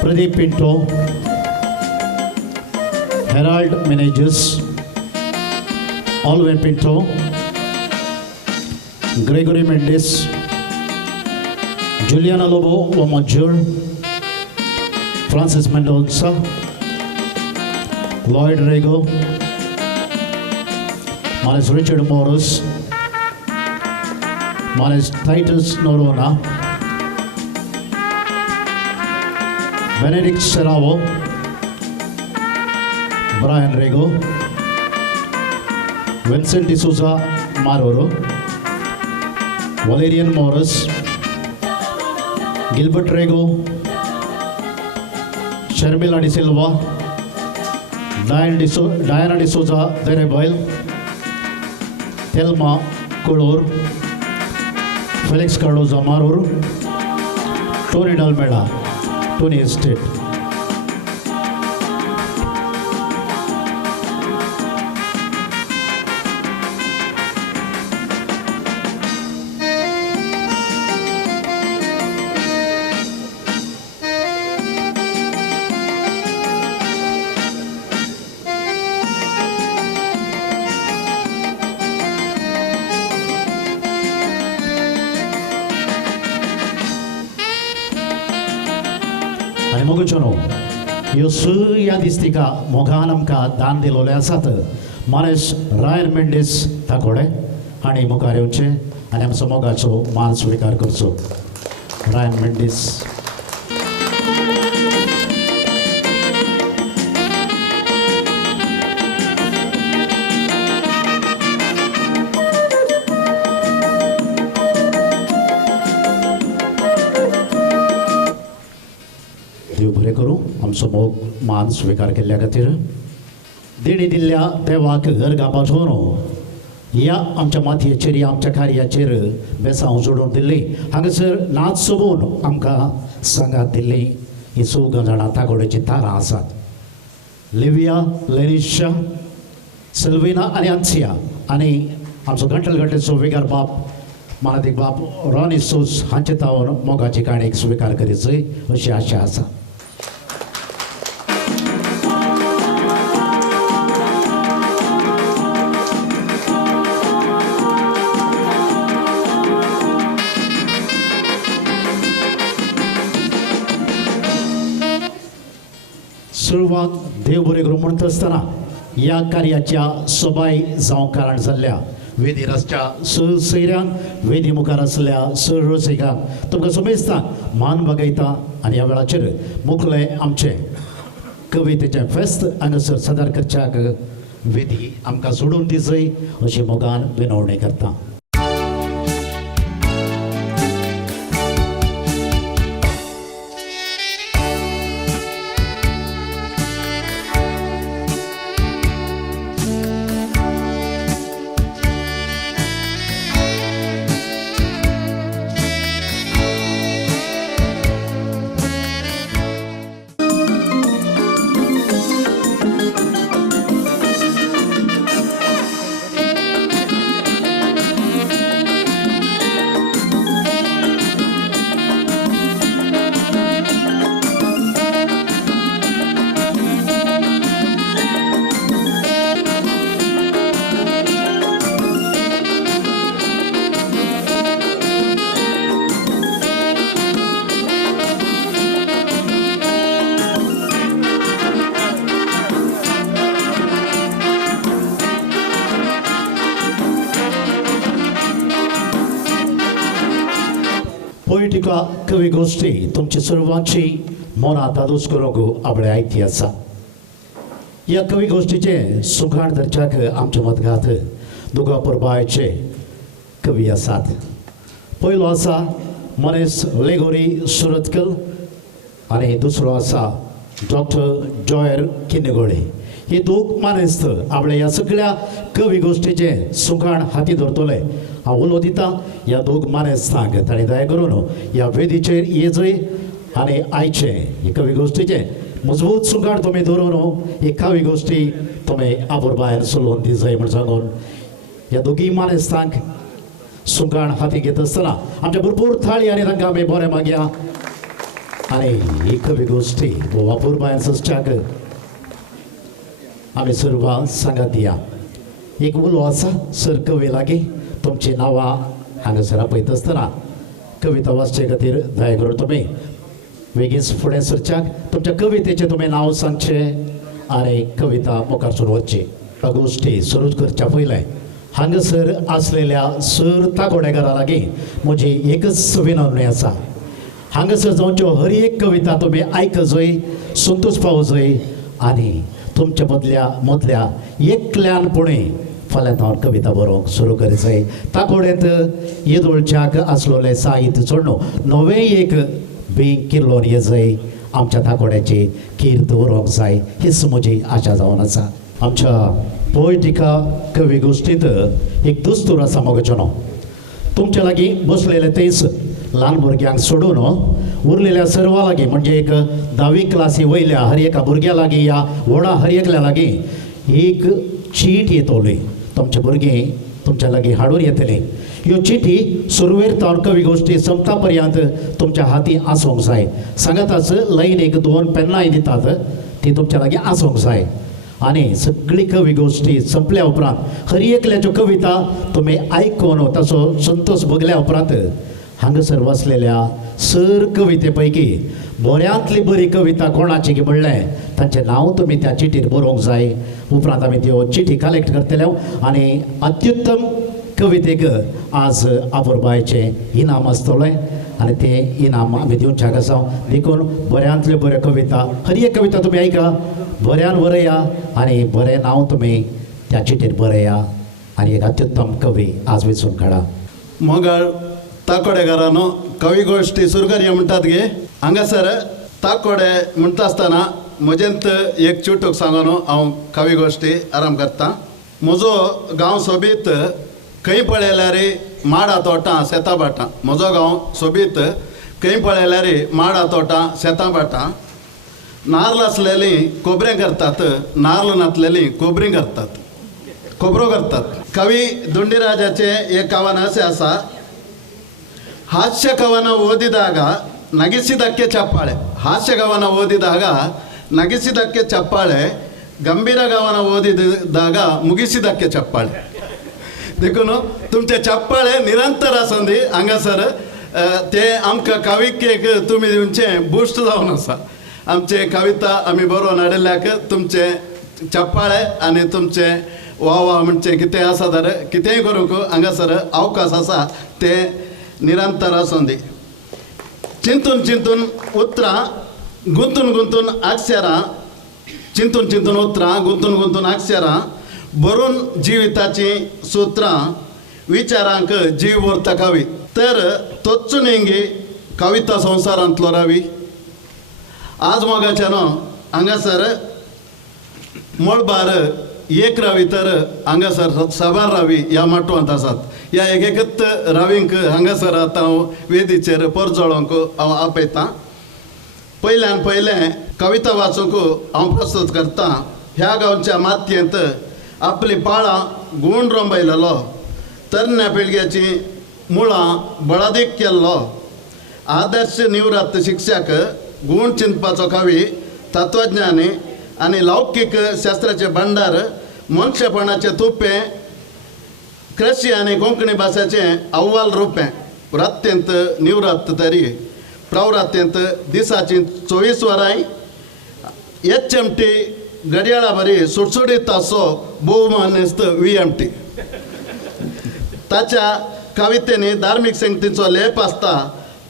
Pradeep Pinto Harold Menezes Olwen Pinto Gregory Mendes Juliana Lobo Vamanjoor Francis Mendonca Lloyd Rego मानेस रिचर्ड मोरस मानेस Titus Noronha Benedict Serrao Brian Rego, Vincent D'Souza Maroro, Valerian Morris, Gilbert Rego, Sharmila De Silva, Diana D'Souza Derebail, Thelma Color, Felix Cardoza Maroro, Tony Dalmeda, Tony Estate. आनी मोगचोनो ह्यो सगळ्या दिसतिका मोगान आमकां दान दिलोले आसात मानेस रायन मेंडेस ताकोडे हांणी मुखार येवचें आनी आमचो मोगाचो मान स्विकार करचो रायन मेंडेस देव बरें करूं आमचो मोग मान स्विकार केल्ल्या खातीर देणी दिल्ल्या देवाक अर्गां पाठोवन ह्या आमच्या मातयेचेर ह्या आमच्या कार्याचेर बेसांव जोडून दिल्ली हांगासर नाच सोबून आमकां सांगात दिल्ली ही 4 जाणां तागोडेची तारां आसात लिविया लेनिशा सिल्विना आनी आन्सिया आनी आमचो घंटल घंटेचो विगार बाप मानादीक बाप रॉनी सोस हांचे तावन मोगाची काणयेक स्विकार करीत जाय अशी आशा आसा सुरवात देव बरें करूं म्हणत आसतना ह्या कार्याच्या सबाय जावंक कारण जाल्ल्या वेदी रस्त्या सयऱ्यांक वेदी मुखार आसल्या रसिकांक तुमकां समेस्तांक मान बागयता आनी ह्या वेळाचेर मुखले आमचे कवितेचें फेस्त हांगासर सादर करच्याक वेदी आमकां सोडून दी जाय अशी मोगान विनवणी करता पोयटिका कवी गोष्टी तुमची सर्वांची मनां तादूस करूंक आपणे आयती आसा. ह्या कवी गोष्टीचे सुखाण धरच्याक आमच्या मदगांत दोगा परबायचे कवी आसात. पयलो आसा मनीस लेगोरी सुरतकल आनी दुसरो आसा डॉक्टर जॉयर किन्नेगोळे. हे दोग मानेस्त आपल्या ह्या सगळ्या कवी गोष्टीचे सुखाण हाती धरतले. हांव उलो दितां ह्या दोग मानेस्तांक ताणें दया करून ह्या वेदीचेर येजय आनी आयचे हे कवी गोष्टीचे मजबूत सुखाण तुमी धरून ही कवी गोष्टी तुमी आबोर भायर चलोवन दिजय म्हण सांगून ह्या दोगी मानेस्तांक सुखाण हाती घेत आसतना आमच्या भरपूर थाळी आनी तांकां आमी बरें मागया. आनी ही कवी गोष्टी आबोर भायर सच्चाक आमी सर्वां सांगात दिया. एक उलो आसा सर कवी लागीं तुमची नांवां हांगासर आपयता आसतना कविता वाचचे खातीर दया करून तुमी बेगीन फुडें सरच्याक तुमच्या कवितेचें तुमी नांव सांगचें आनी कविता मुखार सुरू वचची. ह्या गोष्टी सुरू करच्या पयलें हांगासर आसलेल्या सर ताकोडेकारा लागीं म्हजी एकच विनवणी आसा. हांगासर जावच्यो हर एक कविता तुमी आयकजय संतोश पावजय आनी तुमच्या मदल्या एकल्यानपणी फाल्यां हांव कविता बरोवंक सुरू करीत. ताकोडेंत येदोळच्याक आसलोले साहित्य चोडणो नवें एक बेंक किर्लोन येजय आमच्या ताकोड्याची कीर्त दवरूंक जाय हीच म्हजी आशा जावन आसा. आमच्या पोयटिका कवी गोष्टींत एक दस्तूर आसा मोगचोनो. तुमच्या लागीं बसलेले तेच ल्हान भुरग्यांक सोडून उरलेल्या सर्वां लागीं म्हणजे एक 10वी क्लासी वयल्या हर एका भुरग्या लागीं या व्हडा हर एकल्या लागीं एक चीट येतली. तुमचे भुरगीं तुमच्या लागीं हाडून येतली. ह्यो चिठी सुरवेर तावन कवी गोष्टी संपता पर्यंत तुमच्या हाती आसूंक जाय. सांगाताच लायन 1-2 पेनांय दितात ती तुमच्या लागीं आसूंक जाय. आनी सगळी कवी गोष्टी संपल्या उपरांत हर एकल्याच्यो कविता तुमी आयकून ताचो संतोष भोगल्या उपरांत हांगासर वाचलेल्या सर कविते पैकी बऱ्यांतली बरी कविता कोणाची की म्हणलें तांचें नांव तुमी त्या चिठीर बरोवंक जाय. उपरांत आमी त्यो चिठी कलेक्ट करतले आनी अत्युत्तम कवितेक आज आबोरबायेचें इनाम आसतलें आनी तें इनाम आमी दिवच्याक आसा. देखून बऱ्यांतल्यो बऱ्यो कविता हर एक कविता तुमी आयका बऱ्यान बरया आनी बरें नांव तुमी त्या चिठीर बरया आनी एक अत्युत्तम कवी आज वेचून काडा. मोगाळ ताकोडेकारानो कवी गोष्टी सुरू करया म्हणटात गे. हांगासर ताकोडे म्हणटा आसतना म्हजेंत एक चुटूक सांगून हांव कवी गोष्टी आराम करतां. म्हजो गांव सोबीत खंय पळयल्यार माडा तोटां शेतां भाटां. म्हजो गांव सोबीत खंय पळयल्यार माडा तोटां शेतां भाटां. नाल्ल आसलेलीं खोबरें करतात, नाल्ल नासलेलीं खोबरीं करतात, खोबरो करतात. कवी दुंडीराजाचें एक कवन अशें आसा. ಹಾಸ್ಯ ಕವನ ಓದಿದಾಗ ನಗಿಸಿದಕ್ಕೆ ಚಪ್ಪಾಳೆ. ಹಾಸ್ಯ ಕವನ ಓದಿದಾಗ ನಗಿಸಿದಕ್ಕೆ ಚಪ್ಪಾಳೆ, ಗಂಭೀರ ಕವನ ಓದಿದಾಗ ಮುಗಿಸಿದಕ್ಕೆ ಚಪ್ಪಾಳೆ. देखून तुमचे चप्पाळे निरंतर आसंदी हांगासर ते आमकां कविकेक तुमी दिवचें बुस्ट जावन आसा. आमचे कविता आमी बरोवन हाडिल्ल्याक तुमचे चप्पाळे आनी तुमचे वा वा म्हणचे कितें आसा तर कितेंय करूंक हांगासर अवकाश आसा ते निरंतर आसंदी. चिंतून चिंतून उतरां गुंतून गुंतून अक्षरां, चिंतून चिंतून उतरां गुंतून गुंतून अक्षरां बरोवन जिविताची सुत्रां विचारांक जीव व्हरता कवी. तर तोच्चून हिंगी कविता संवसारांतलो रावी. आज मोगाच्यान हांगासर मळबार एक रावी तर हांगासर साबार रावी ह्या माटवांत आसात. ह्या एकत रावींक हांगासर आतां हांव वेदीचेर परजोळोवंक हांव आपयतां. पयल्यान पयलें कविता वाचूंक हांव प्रस्तूत करतां. ह्या गांवच्या मातयेंत आपली पाळां गूण रोंबयलेलो, तरण्या पिळग्याची मुळां बळादीक केल्लो, आदर्श निवृत्त शिक्षक, गूण चिंतपाचो कवी, तत्वज्ञानी आनी लौकीक शास्त्राचे भंडार, मनशापणाचें तुपें, कृषी आनी कोंकणी भाशेचें अव्वाल रुपें, रात्यंत निवृत्त तरी, प्रवरात्यंत दिसाची 24 वरांय, HMT घडयाळा बरी सुटसुटीत तासो बहुमान्यस्त VMT. ताच्या कवितेनी धार्मीक संगतीचो लेप आसता.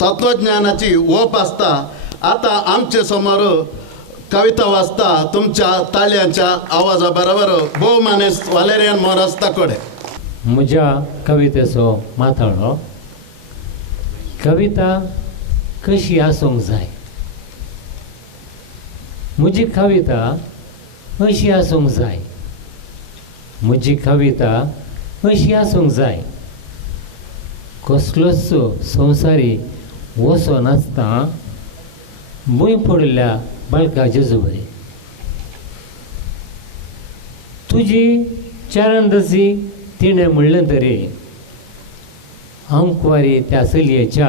तत्वज्ञानाची ओप आसता. आता आमचे समोर कविता वाचता तुमच्या ताळ्यांच्या आवाजा बरोबर भोव मानेस वालेरियन मोरस ताकोडे. म्हज्या कवितेचो माथाळो. कविता कशी आसूंक जाय. म्हजी कविता अशी आसूंक जाय. म्हजी कविता अशी आसूंक जाय. कसलोच संवसारी वसो नासता भूंय पडल्या बाळका जेजूबरी. तुजी चारंदसी तिणें म्हणलें तरी अंकवारी त्या चलयेच्या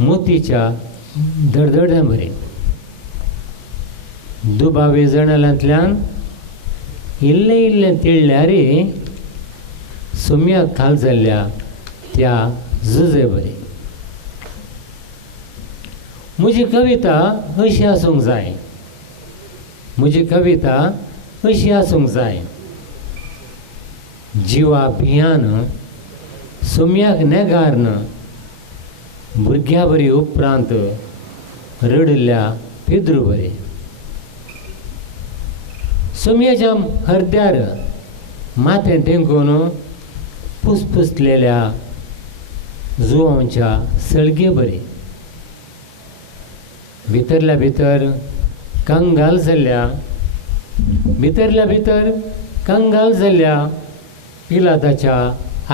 मोतीच्या धडधड्या बरी. दुबावी जणांतल्यान इल्लें इल्लें तिळ्ळ्यार सुम्याक खाल जाल्ल्या त्या झुजे बरी. म्हजी कविता अशी आसूंक जाय. म्हजी कविता अशी आसूंक जाय. जिवा भियान सुम्याक नेगारन भुरग्या बरी उपरांत रडल्या पिद्रू बरी. सुम्याच्या हरद्यार माथें तेंकून पुसपुसलेल्या जुवांच्या सळगे बरी. भितरल्या भितर कंगाल जाल्ल्या भितरल्या भितर कंगाल जाल्ल्या पिलादाच्या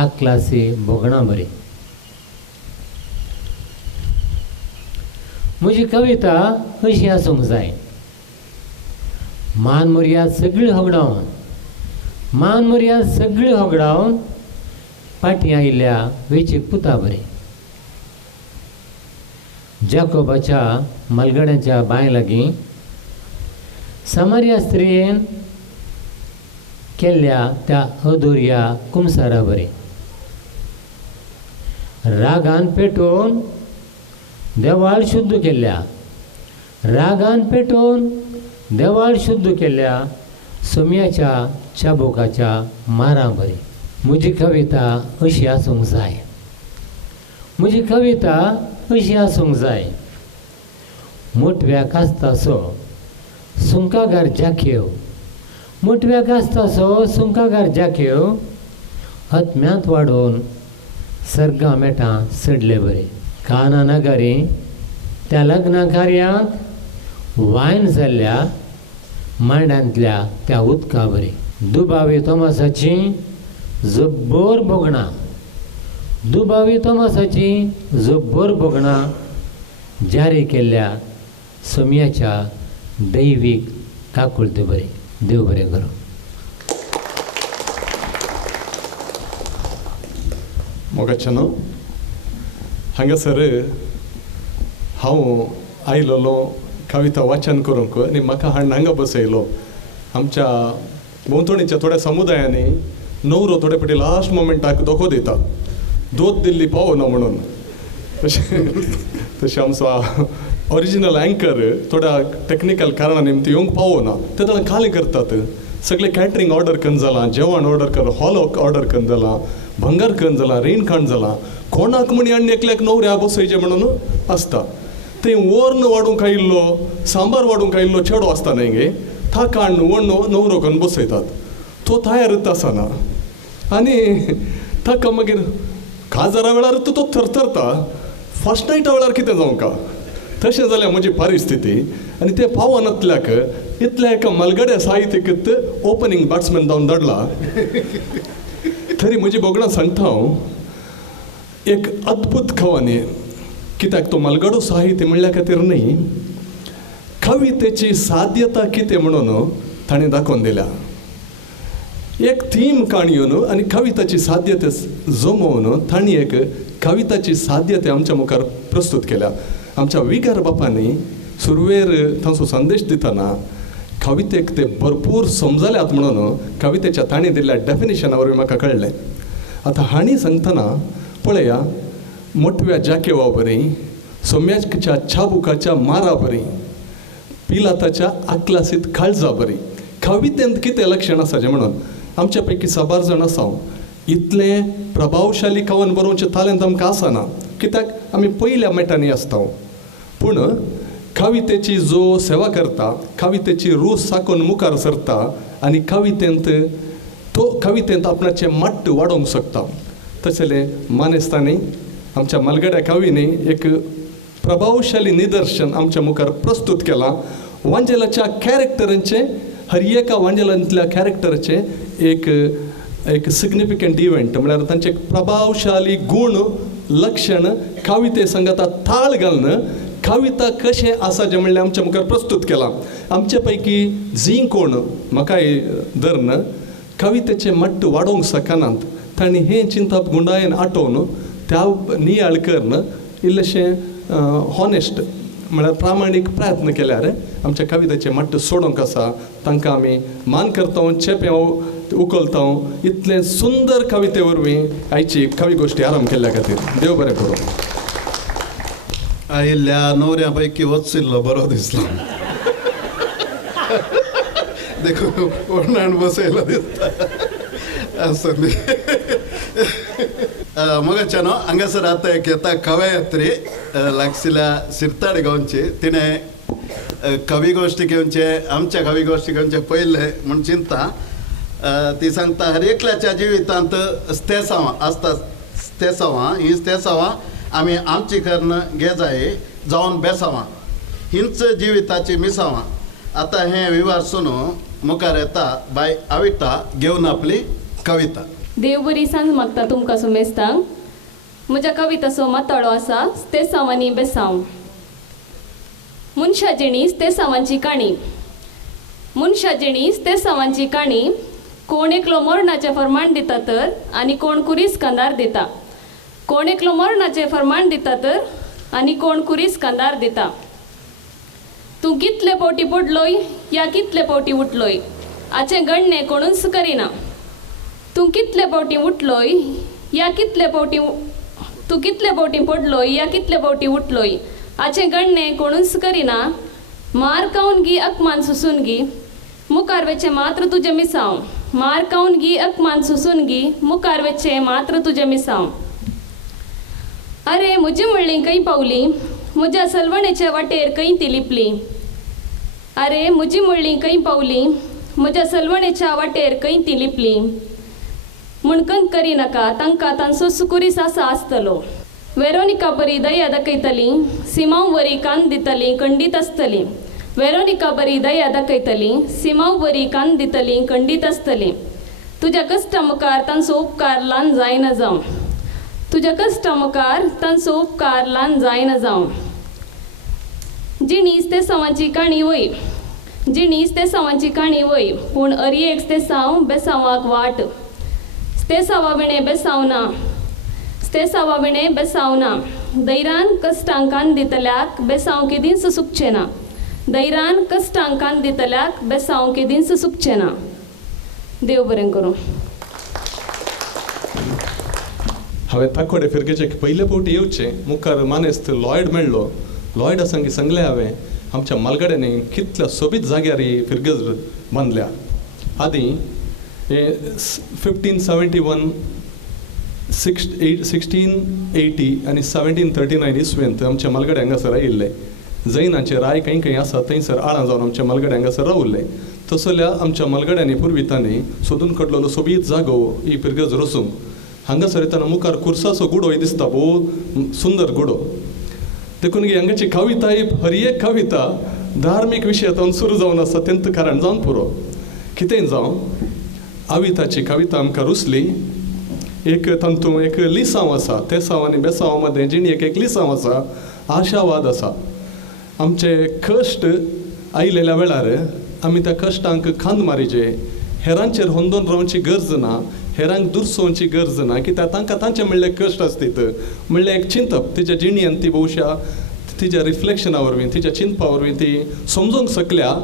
आकलासी भोगणां बरी. म्हजी कविता अशी आसूंक जाय. मान मर्याद सगळी होगडावन मान मर्याद सगळी होगडावन पाटी आयिल्ल्या वेचीक पुता बरी. जाकोबाच्या मलगड्याच्या बांय लागीं समार्या स्त्रियेन केल्ल्या त्या अधुर्या कुमसारा बरी. रागान पेटोवन देवाळ शुद्ध केल्ल्या रागान पेटोवन देवाळ शुद्ध केल्ल्या सुम्याच्या चाबुकाच्या मारां बरी. म्हजी कविता अशी आसूंक जाय. म्हजी कविता अशी आसूंक जाय. मोटव्या कास्ताचो सुंकागार जाख्यो मोटव्या कास्ताचो सुंकागार जाख्यो आत्म्यांत वाडोवन सर्गा मेटां सडले बरे. काना नगारी त्या लग्ना कार्यांत वायन जाल्ल्या मांड्यांतल्या त्या उदका बरी. दुबावी तोमासाची जब्बर बोगणां दुबावी तोमासाची जब्बर बोगणां जारी केल्ल्या सुम्याच्या दैवीक काकुळते बरी. देव बरें करूं. मोगाचनो हांगासर हांव आयलोलो कविता वाचन करूंक आनी म्हाका हांगा बसयलो. आमच्या भोंवतणीच्या थोड्या समुदायांनी न्हवरो थोडे फावटी लास्ट मोमेंटाक दोखो दिता दोत दिल्ली पावना म्हणून. तशें आमचो ओरिजिनल एंकर थोड्या टेक्निकल कारणां निमती येवंक पावना. ते ताणें खाली करतात. सगळें कॅटरिंग ऑर्डर करून जालां, जेवण ऑर्डर कर, हॉल ऑर्डर करून जालां, भंगार करून जालां, रीण खाण जालां. कोणाक म्हणी आनी एकल्याक न्हवऱ्या बसयचें म्हणून आसता. थंय वर्ण वाडूंक आयिल्लो सांबार वाडूंक आयिल्लो चेडो आसता न्हय गे ताका हाडून व्हड न्हवरो करून बसयतात. तो तयारच आसना आनी ताका मागीर काजारा वेळार तो थरथरता. फर्स्ट नायटा वेळार कितें जावंका. तशें जाल्यार म्हजी परिस्थिती. आनी ते पावनातल्याक इतल्या एका मलगड्या साहित्यीक ओपनिंग बॅट्समॅन जावन धाडला. तरी म्हजी बोगणां सांगता हांव एक अद्भुत कहानी. कित्याक तो मलगडो साहित्य म्हणल्या खातीर न्ही कवितेची साध्यता कितें म्हणून ताणें दाखोवन दिल्या. एक थीम काणयोन आनी कविताची साध्यता जमोवन तांणी एक कविताची साध्यता आमच्या मुखार प्रस्तूत केल्या. आमच्या विगार बापांनी सुरवेर तांचो संदेश दितना कवितेक ते भरपूर समजल्यात म्हणून कवितेच्या तांणी दिल्ल्या डेफिनेशना वरवीं म्हाका कळ्ळें. आतां हांणी सांगतना पळया मोटव्या जाकेवा बरी, सोम्याच्या चाबुकाच्या मारा बरी, पिलाताच्या आकलासीत काळजा बरी. कवितेंत कितें लक्षण आसा जें म्हणून आमच्या पैकी 6 जाण आसा इतलें प्रभावशाली कवन बरोवचें तालेंत आमकां आसना. कित्याक आमी पयल्या मेटांनी आसता पूण कवितेची जो सेवा करता कवितेची रूच साकून मुखार सरता आनी कवितेंत आपणाचें मट्ट वाडोवंक शकता तशें मानेस्तांनी आमच्या मलगड्या कवींनी एक प्रभावशाली निदर्शन आमच्या मुखार प्रस्तुत केलां वांजेलाच्या कॅरेक्टरांचे हर एका वांजेलांतल्या कॅरेक्टराचे एक सिग्निफिकंट इव्हेंट म्हळ्यार तांचे प्रभावशाली गुण लक्षण कविते संगता ताळ घालून कविता कशें आसा जें म्हणलें आमच्या मुखार प्रस्तुत केलां आमचे पैकी झीं कोण म्हाकाय धरन कवितेचें मट्ट वाडोवंक शकनात तांणी हें चिंतप गुंडायेन आटोवन त्या नियाळ करन इल्लेशें हॉनेस्ट म्हळ्यार प्रामाणीक प्रयत्न केल्यार आमच्या कवितेचें मट्ट सोडोवंक आसा तांकां आमी मान करता चेपें उखलता इतले सुंदर कविते वरवीं आयची कवी गोश्टी आरंभ केल्ल्या खातीर देव बरें करूं आयिल्ल्या नवऱ्या पैकी वचशिल्लो बरो दिसलो देखून कोणान बसयलो दिसता असो मगच्यानो हांगासर आतां एक येता कवयत्री लागशिल्ल्या सिरताड गांवची तिणें कवी गोश्टी घेवचे आमच्या कवी गोश्टी घेवचे पयले म्हूण चिंता ती सांगता हर एकल्याच्या जिवितांत स्तेसांवां आसता स्तेसांवां ही स्तेसांवां आमी आमची कर्ण घे जाय जावन बेसांवां हींच जिविताची मिसांवां आतां हें विवार सुनू मुखार येता बाय आविता घेवन आपली कविता देव बरी सांज मागता तुमकां सुमेस्तांक म्हज्या कविताचो माताळो आसा स्तेसांवांनी बेसांव मनशा जिणी स्तेसांवांची काणी मनशा जिणी स्तेसांवांची काणी कोण एकलो मरणाचें फरमाण दिता तर आनी कोण कुरीस कांदार दिता कोण एकलो मरणाचें फरमाण दिता तर आनी कोण कुरीस कांदार दिता तूं कितले फावटी पडलोय या कितले फावटी उठलोय हाचें गणनें कोणूच करिना तूं कितले फावटी उठलोय या कितले फावटी तूं कितले फावटी पडलोय या कितले फावटी उठलोय हाचें गणनें कोणूच करिना मार खावन गी अकमान सुसून गी मुखार वेचे मात्र तुजें मिसांव मार खावन गी अकमान सुसून गी मुखार वेचे मात्र तुजें मिसांव अरे म्हजी म्हणली खंय पावली म्हज्या सलवणेच्या वाटेर खंय ती लिपली अरे म्हजी म्हणली खंय पावली म्हज्या सलवणेच्या वाटेर खंय ती लिपली मुणकन करी नाका तांकां तांचो सुकुरीस आसा आसतलो वेरोनिका बरी दया दाखयतली सिमांव बरी कान दितली खंडीत आसतली वेरोनिका बरी दया दाखयतली सिमांव बरी कान दितली खंडीत आसतली तुज्या कश्टा मुखार तांचो उपकार ल्हान जायना जावं तुज्या कश्टा मुखार तांचो उपकार ल्हान जायना जावं जिणीच ते सावांची काणी वय जिणीच ते सावांची काणी वय पूण अरियेक ते साव बेसावाक वाट ते सावा विणे बेसावना ते सावा विणे बेसावना दैरान कश्टांक कान दितल्याक बेसांव केदींच सुखचें ना दैरान कश्टांक कान दितल्याक बेसांव केदींच सुखचें ना देव बरें करूं हांवें ताकोडे फिरकेचे पयले फावटी येवचें मुखार मानेस्त लॉयड मेळ्ळो लॉयडा संगी सांगलें हांवें आमच्या मालगड्यांनी कितल्या सोबीत जाग्यार ही फिरगेज बांदल्या आदीं 1571 1680 आनी 1739 इसवेंत आमच्या मालगडे हांगासर आयिल्ले जैनाचे राय खंय खंय आसा थंयसर आळां जावन आमच्या मालगडे हांगासर रावल्ले तसल्या आमच्या मालगड्यांनी पुर्वितांनी सोदून काडलेलो सोबीत जागो ही फिरगेज रचूंक हांगासर येताना मुखार कुर्साचो गुडो दिसता भोव सुंदर गुडो देखून हांगाची कविता ही हर एक कविता धार्मीक विशयातून सुरू जावन आसा तेंत कारण जावन पुरो कितेंय जावं आविताची कविता आमकां रुचली एक तांतूं एक लिसांव आसा ते साव आनी बेसांव मदें जिणेक एक लिसांव आसा आशावाद आसा आमचे कश्ट आयिल्ल्या वेळार आमी त्या कश्टांक खांद मारिचे हेरांचेर होंदोन रावची गरज ना हेरांक दुरसोवची गरज ना कित्याक तांकां तांचे म्हणले कश्ट आसतात म्हणलें एक चिंतप तिच्या जिणयेन ती भोवशा तिच्या रिफ्लेक्शना वरवीं तिच्या चिंतपा वरवीं ती समजूंक शकल्या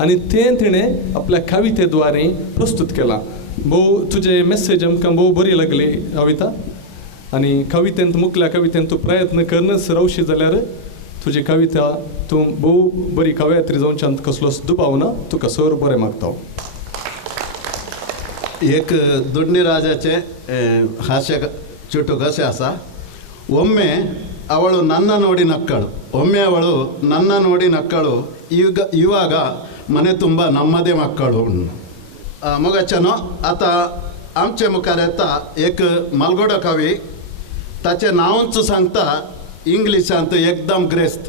आनी तें तिणें आपल्या कवितेद्वारे प्रस्तुत केलां भोव तुजे मेसेज आमकां भोव बरी लागली कविता आनी कवितेंत मुखल्या कवितेंत तूं प्रयत्न करनच रावशी जाल्यार तुजी कविता तूं भोव बरी कवयत्री जावच्यान कसलोच दुबाव ना तुका सर बरें मागता एक दुडणी राजाचे हास्य चुटूक अशें आसा ಒಮ್ಮೆ ಅವಳು ನನ್ನ ನೋಡಿ ನಕ್ಕಳು. ಒಮ್ಮೆ ಅವಳು ನನ್ನ ನೋಡಿ ನಕ್ಕಳು. ಇವಾಗ ಮನೆ ತುಂಬ ನಮ್ಮದೇ ಮಕ್ಕಳು. मोगाच्यानो आतां आमचे मुखार येता एक मालगोडो कवी. ताचें नांवच सांगता इंग्लिशांत एकदम ग्रेस्त.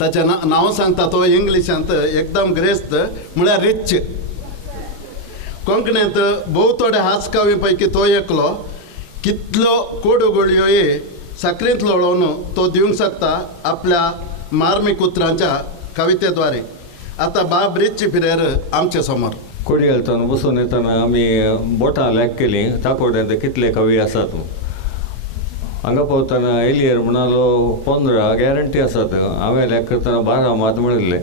ताचें नांव सांगता तो इंग्लिशांत एकदम ग्रेस्त म्हळ्यार रिच. कोंकणींत भोव थोडे हास कवी पैकी तो एकलो. कितलो कोडू गोळयोय साखरेंत लोळोवन तो दिवंक शकता आपल्या मार्मीक उतरांच्या कवितेद्वारे. आता बाब रिच फिरेर आमचे समोर. कोडी घालतना बसून येतना आमी बोटां लॅक केली ताकोड्यांत कितले कवी आसात. हांगा पावतना एलियर म्हणालो 15 गॅरंटी आसात. हांवें लॅक करतना 12 मात म्हणिल्ले.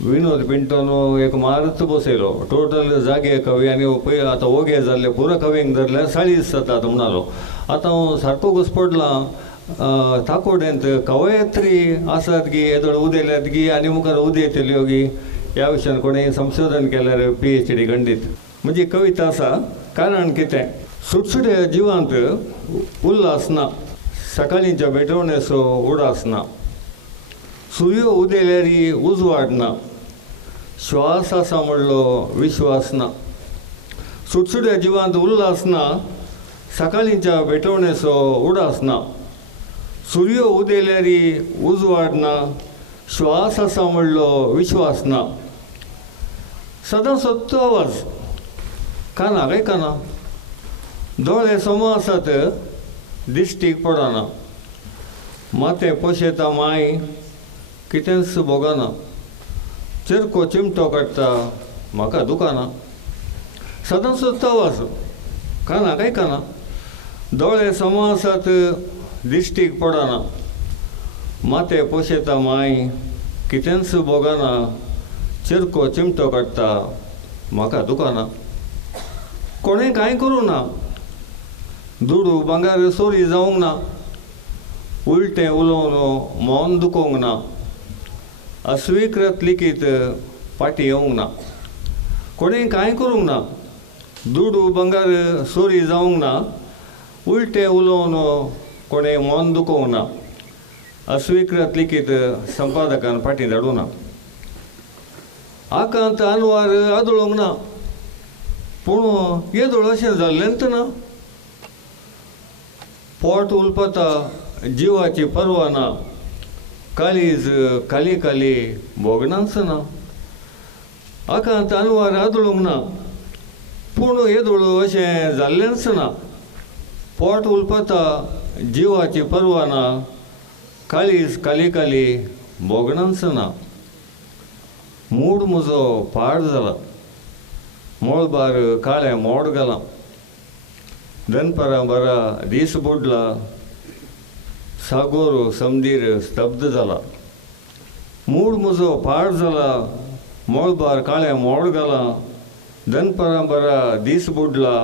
विनोद पिंटोन एक मारच बसयलो. टोटल जागे कवी आनी पळय आतां ओगे जाल्ले पुरो कवींक धरल्यार 40 जातात म्हणालो. आतां हांव सारको घुसपडला ताकोड्यांत कवयत्री आसात गी येदोळ उदेल्यात गी आनी मुखार उदेतल्यो गी ह्या विशयान कोणें संशोधन केल्यार PhD खंडीत. म्हणजे कविता आसा. कारण कितें सुटसुट्या जिवांत उल्हास ना. सकाळींच्या बेटवणेचो उडास ना. सूर्य उदेल्यारी उजवाड ना. श्वास आसा म्हणलो विश्वास ना. सुटसुट्या जिवांत उल्हास ना. सकाळींच्या बेटवणेचो उडास ना. सूर्य उदेल्यारी उजवाड ना. श्वास आसा म्हणलो विश्वास ना. सदां सत्तो आवाज कानाक आयकना. दोळे समो आसात दिश्टीक पडना. माते पोशेता माय कितेंच भोगना. चिरको चिमटो काडटा म्हाका दुखाना. सदां सत्तो आवाज कानाक आयकना. दोळे समो आसात दिश्टीक पडना. माते पोशेता माय कितेंच भोगना. चिरको चिमटो काडटा म्हाका दुखाना. कोणें कांय करूं ना. दुडू भांगार सोरी जावंक ना. उलटें उलोवन मौन दुखोवंक ना. अस्विकृत लिखीत पाटी येवंक ना. कोणें कांय करूंक ना. दुडू भांगार सोरी जावंक ना. उलटें उलोवन कोणें मौन दुखोवंक ना. अस्विकृत लिखीत संपादकान फाटीं धाडूं ना. आकांत अनवार आदळोंक ना. पूण येदोळ अशें जाल्लेंच ना. पोट उलपता जिवाची पर्वा ना. काळीज काली काली भोगनाच ना. आकांत अनवार आदळोंक ना. पूण येदोळ अशें जाल्लेंच ना. पोट उलपता जिवाची पर्वा ना. काळीज काली काली भोगनाच ना. मूड म्हजो पाड जाला. मोळबार काळें मोड घालां. दनपारां बरा दीस बुडला. सागोर समदीर स्तब्ध जाला. मूड म्हजो पाड जाला. मोळबार काळें मोड घालां. दनपारां बरा दीस बुडला.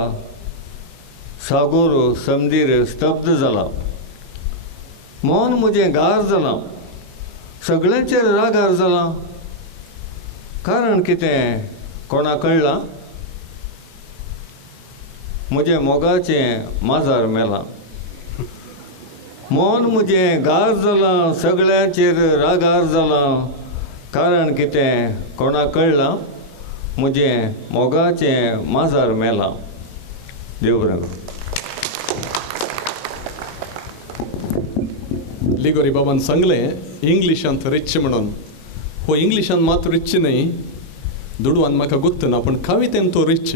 सागोर समदीर स्तब्ध जाला. मौन म्हजें गार जालां. सगळ्यांचेर रागार जालां. कारण कितें कोणाक कळ्ळां. म्हजें मोगाचें माजार मेलां. मौन म्हजें गार जालां. सगळ्यांचेर रागार जालां. कारण कितें कोणाक कळ्ळां. म्हजें मोगाचें माजार मेलां. देव बरें करूं. लिगोरी बाबान सांगलें इंग्लिशांत रिच म्हणून. हो इंग्लिशांत मात रिच न्ही. दुडवान म्हाका गुत्त ना पूण कवितेन तो रिच.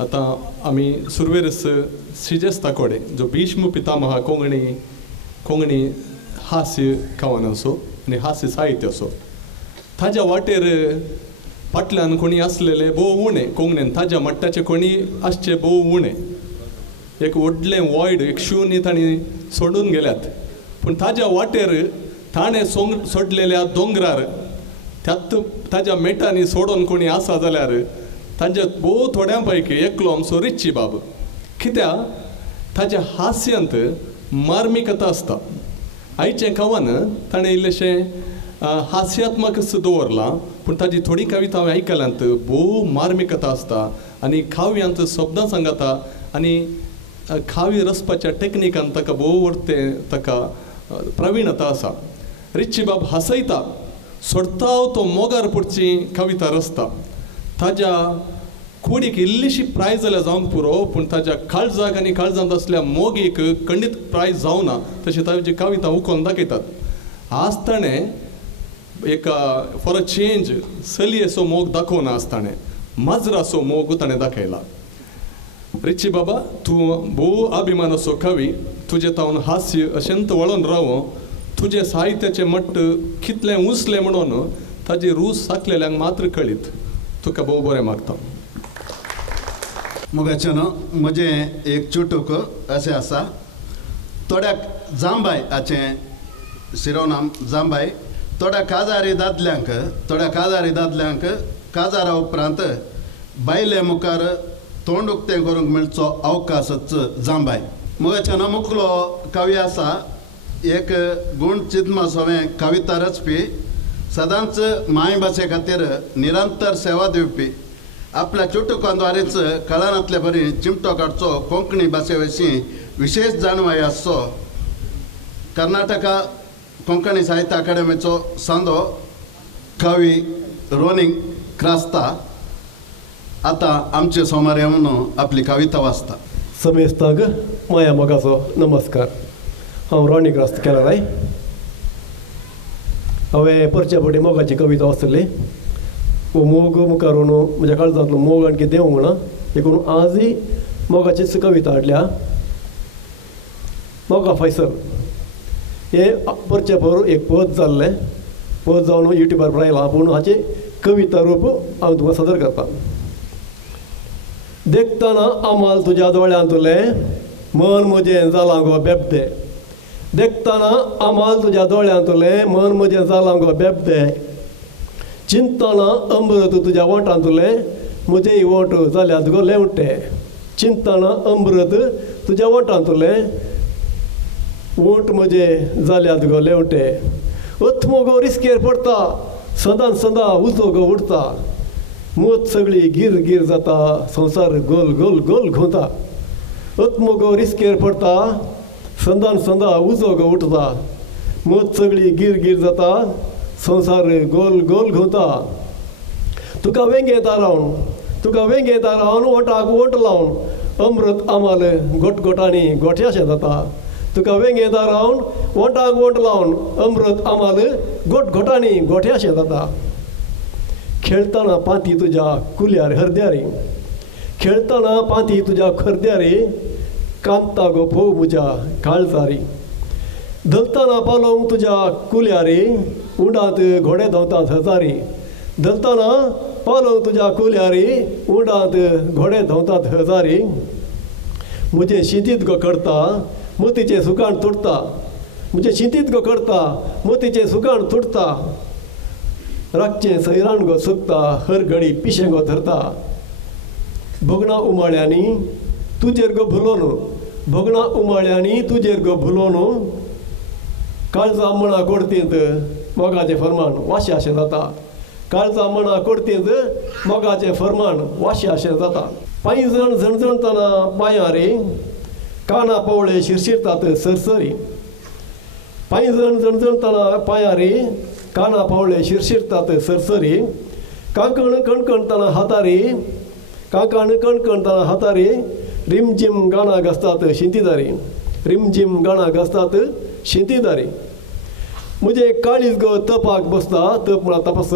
आतां आमी सुरवेरस श्रीजेश ताकोडे जो भीष्म पितामह कोंकणी हास्य कवन असो आनी हास्य साहित्य असो. ताज्या वाटेर फाटल्यान कोणी आसलेले भोव उणे. कोंकणीन ताज्या मट्टाचे कोणी आसचे भोव उणे. एक व्हडलें वॉयड एक शुन्य तांणी सोडून गेल्यात. पूण ताज्या वाटेर ताणें सोडलेल्या दोंगरार ताज्या मेटांनी सोडून कोणी आसा जाल्यार तांच्या भोव थोड्यां पैकी एकलो आमचो रिची बाब. कित्याक ताज्या हास्यांत मार्मिकता आसता. आयचें कवन ताणें इल्लेशें हास्यात्मक दवरलां पूण ताजी थोडी कविता हांवें आयकल्यांत भोव मार्मिकता आसता. आनी काव्यांत शब्दां सांगता आनी खावी रचपाच्या टेक्निकान ताका भोव वर्ते ताका प्रवीणता आसा. रिची बाब हसयता, सोडता तो मोगार पडची कविता रचता. ताज्या कुडीक इल्लीशी प्रायज जाल्यार जावंक पुरो, पूण ताज्या काळजाक आनी काळजांत असल्या मोगीक खंडीत प्रायज जावना तशी ताजी कविता उखोवन दाखयतात. आज ताणें एक फॉर अ चेंज सलयेचो मोग दाखोवना आज ताणें माजराचो मोग ताणें दाखयला. रिची बाबा, तूं भोव अभिमानाचो कवी, तुजें तावन हास्य अशेंत वळोन रावो, तुजे साहित्याचे मट्ट कितलें उंचलें म्हणून ताजी रूच साकलेल्यांक मात्र कळीत. तुका भोव बरें मागता. मुगाचें म्हजें एक चुटूक अशें आसा. थोड्याक जांबाय हाचें शिरोनाम जांबाय. थोड्या काजारी दादल्यांक काजारा उपरांत बायले मुखार तोंड उक्तें करूंक मेळचो अवकाशच जांबाय. मुगाचें मुखलो कवी आसा, एक गुण चिदमासोवें कविता रचपी, सदांच मायभाशे खातीर निरंतर सेवा दिवपी, आपल्या चुटुकांद्वारेच कळनांतले बरी चिमटो काडचो कोंकणी भाशे विशीं विशेष जाणवाय आसचो. कर्नाटका कोंकणी साहित्य अकादेमीचो सांदो कवी रोनी क्रास्ता आतां आमचे सोमार येवन आपली कविता वाचता. समेस्तांक माया मोगाचो नमस्कार. हांव रोनी क्रास्त केलाय. हांवें परच्या फावटी मोगाची कविता वाचतली. मोग मुखारून म्हज्या काळजांतलो मोग आणखी देवंक म्हणा देखून आजय मोगाचीच कविता हाडल्या. मोगा फैसल हे परच्या फावट एक पद जाल्लें, पद जावन युट्यूबार आयलां, पूण हाचे कविता रूप हांव तुमकां सादर करतां. देखताना आमाल तुज्या दोळ्यांतलें मन म्हजें जालां गो बेबदे. देखताना आमाल तुज्या दोळ्यांतलें मन म्हजें जालां गो बेबदे. चिंतना अमृत तुज्या ओंठांतलें म्हजेय ओंठ जाल्यात गो लेवटे. चिंतना अमृत तुज्या ओंठांतलें ओंठ म्हजे जाल्यात गो लेवटे. अथमो गो रिस्केर पडटा, सदां सदां उजो गो उडटा. मूत सगळी गिर गिर जाता, संवसार गोल गोल गोल घुंवता. अथमो गो रिस्केर पडटा, सदां सदां उजो गो उठता. मूत सगळी गिर गिर जाता, संवसार गोल गोल घुंवता. तुका वेंगेता रावन ओंठाक ओंठ लावन अमृत आमाल गोटगोटांनी गोठ्याशें जाता. तुका वेंगेता रावन ओंठाक ओंठ लावन अमृत आमाल गोटगोटांनी गोठ्याशें जाता. खेळताना पाती तुज्या कुल्यार हरद्यारी. खेळताना पाती तुज्या खरद्यारी, कांता गो फोव म्हज्या काळजारी. धलताना पालोंक तुज्या कुल्यारी, उंडांत घोडे धांवतात हजारी. धलताना पालोंक तुज्या कुल्यारी, उंडांत घोडे धांवतात हजारी. म्हजें शिंतीत गो करता, मोतीचें सुकाण तुटता. म्हजें शिंतीत गो करता, मोतीचें सुकाण तुटता. रातचें सैरान गो सुकता, हर घडी पिशें गो धरता. भोगणा उमाळ्यांनी तुजेर गो भुलोन, भोगणा उमाळ्यांनी तुजेर गो भुलोन. काळजा मणा कोडतींत मोगाचें फर्माण वाश्याशें जाता. काळजा मणा कोडतींत मोगाचें फर्माण वाश्याशें जाता. पांयजण झणझणतना पांयारी, काना पवळे शिरशिरतात सरसरी. पांयजण झणझणतना पांयारी, काना पावळे शिरशिरतात सरसरी. कांकण कणकणतना हातारी, कांकण कणकणतना हातारी. रिमझिम गाणा घासतात शिंतीदारी. रिमझिम गाणा घासतात शिंतीदारी. म्हजे काळीज गो तपाक बसता, तप म्हणा तपास.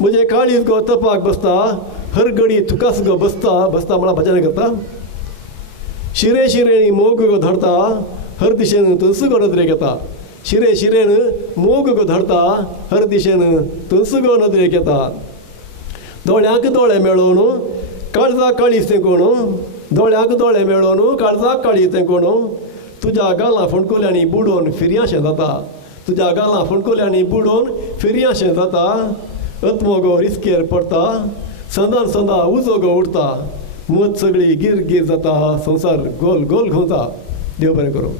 म्हजे काळीज गो तपाक बसता, हर घडी तुकास गो बसता म्हणा भजन करता. शिरे शिरेणी मोग गो धरता, हर दिशेन तुळस गो नदरेक येता. शिरे शिरेन मोग गो धरता, हर दिशेन तुळस गो नदरेक येता. दोळ्यांक दोळे मेळोवन काळजाक काळीज तेंकोण. दोळ्यांक दोळे मेळोवन काळजाक काळीज तेंकोण. तुज्या गालां फोंडकुल्यांनी बुडोवन फिरयाशें जाता. तुज्या गालां फोंडकुल्यांनी बुडोवन फिरयाशें जाता. अथमो गो रिस्केर पडटा, सदां सदां उजो गो उडटा. मूत सगळी गिर गिर जाता, संवसार गोल गोल घुंवता. देव बरें करूं.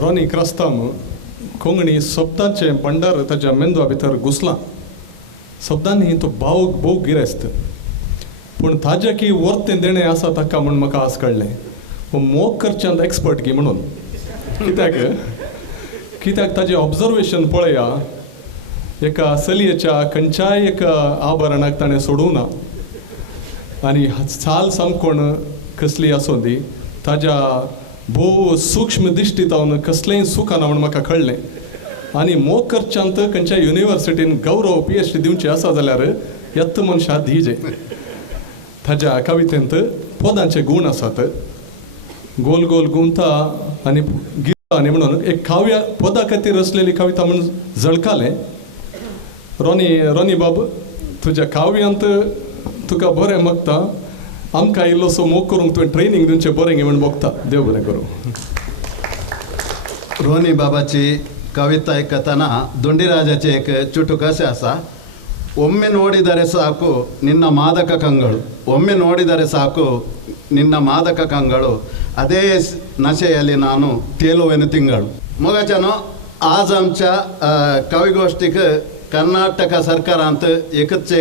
रोनी क्रास्ताम कोंकणी शब्दांचें भंडार ताच्या मेंदवा भितर घुसलां. शब्दांनी तो भाव गिरेस्त. पूण ताजे की वर्तें देणें आसा ताका म्हूण म्हाका आज कळ्ळें हो मोग करच्यांत एक्सपर्ट की म्हणून कित्याक ताजें ऑब्जर्वेशन पळया एका चलयेच्या खंयच्याय एका आभरणाक ताणें सोडूं ना आनी चाल सामकोण कसली आसूं दी ताज्या भोव सूक्ष्म दिश्टीतावन कसलेंय सूख आना म्हूण म्हाका कळ्ळें आनी मोग करच्यांत खंयच्या युनिवर्सिटीन गौरव PhD दिवचें आसा जाल्यार येत्त मनशां दिजे ताज्या कवितेंत पदांचे गूण आसात गोल गोल गुंता आनी गिता आनी म्हणून एक काव्य पदा खातीर असलेली कविता म्हणून झळकालें रोनी बाब तुज्या काव्यांत तुका बरें मागता आमकां इल्लोसो मोग करूंक तुवें ट्रेनींग दिवचें बरें म्हणून बगता देव बरें करूं. रोनी बाबाची ಕವಿತಾ ಕಥನ ದುಂಡಿರಾಜಾಚೆ ಚುಟುಕು ಕಸೆ ಆಸ ಒಮ್ಮೆ ನೋಡಿದರೆ ಸಾಕು ನಿನ್ನ ಮಾದಕ ಕಂಗಳು ಒಮ್ಮೆ ನೋಡಿದರೆ ಸಾಕು ನಿನ್ನ ಮಾದಕ ಕಂಗಳು ಅದೇ ನಶೆಯಲ್ಲಿ ನಾನು ತೇಲುವೆನು ತಿಂಗಳು मगाच्यानो आज आमच्या कविगोष्टीक कर्नाटक सरकारांत एकच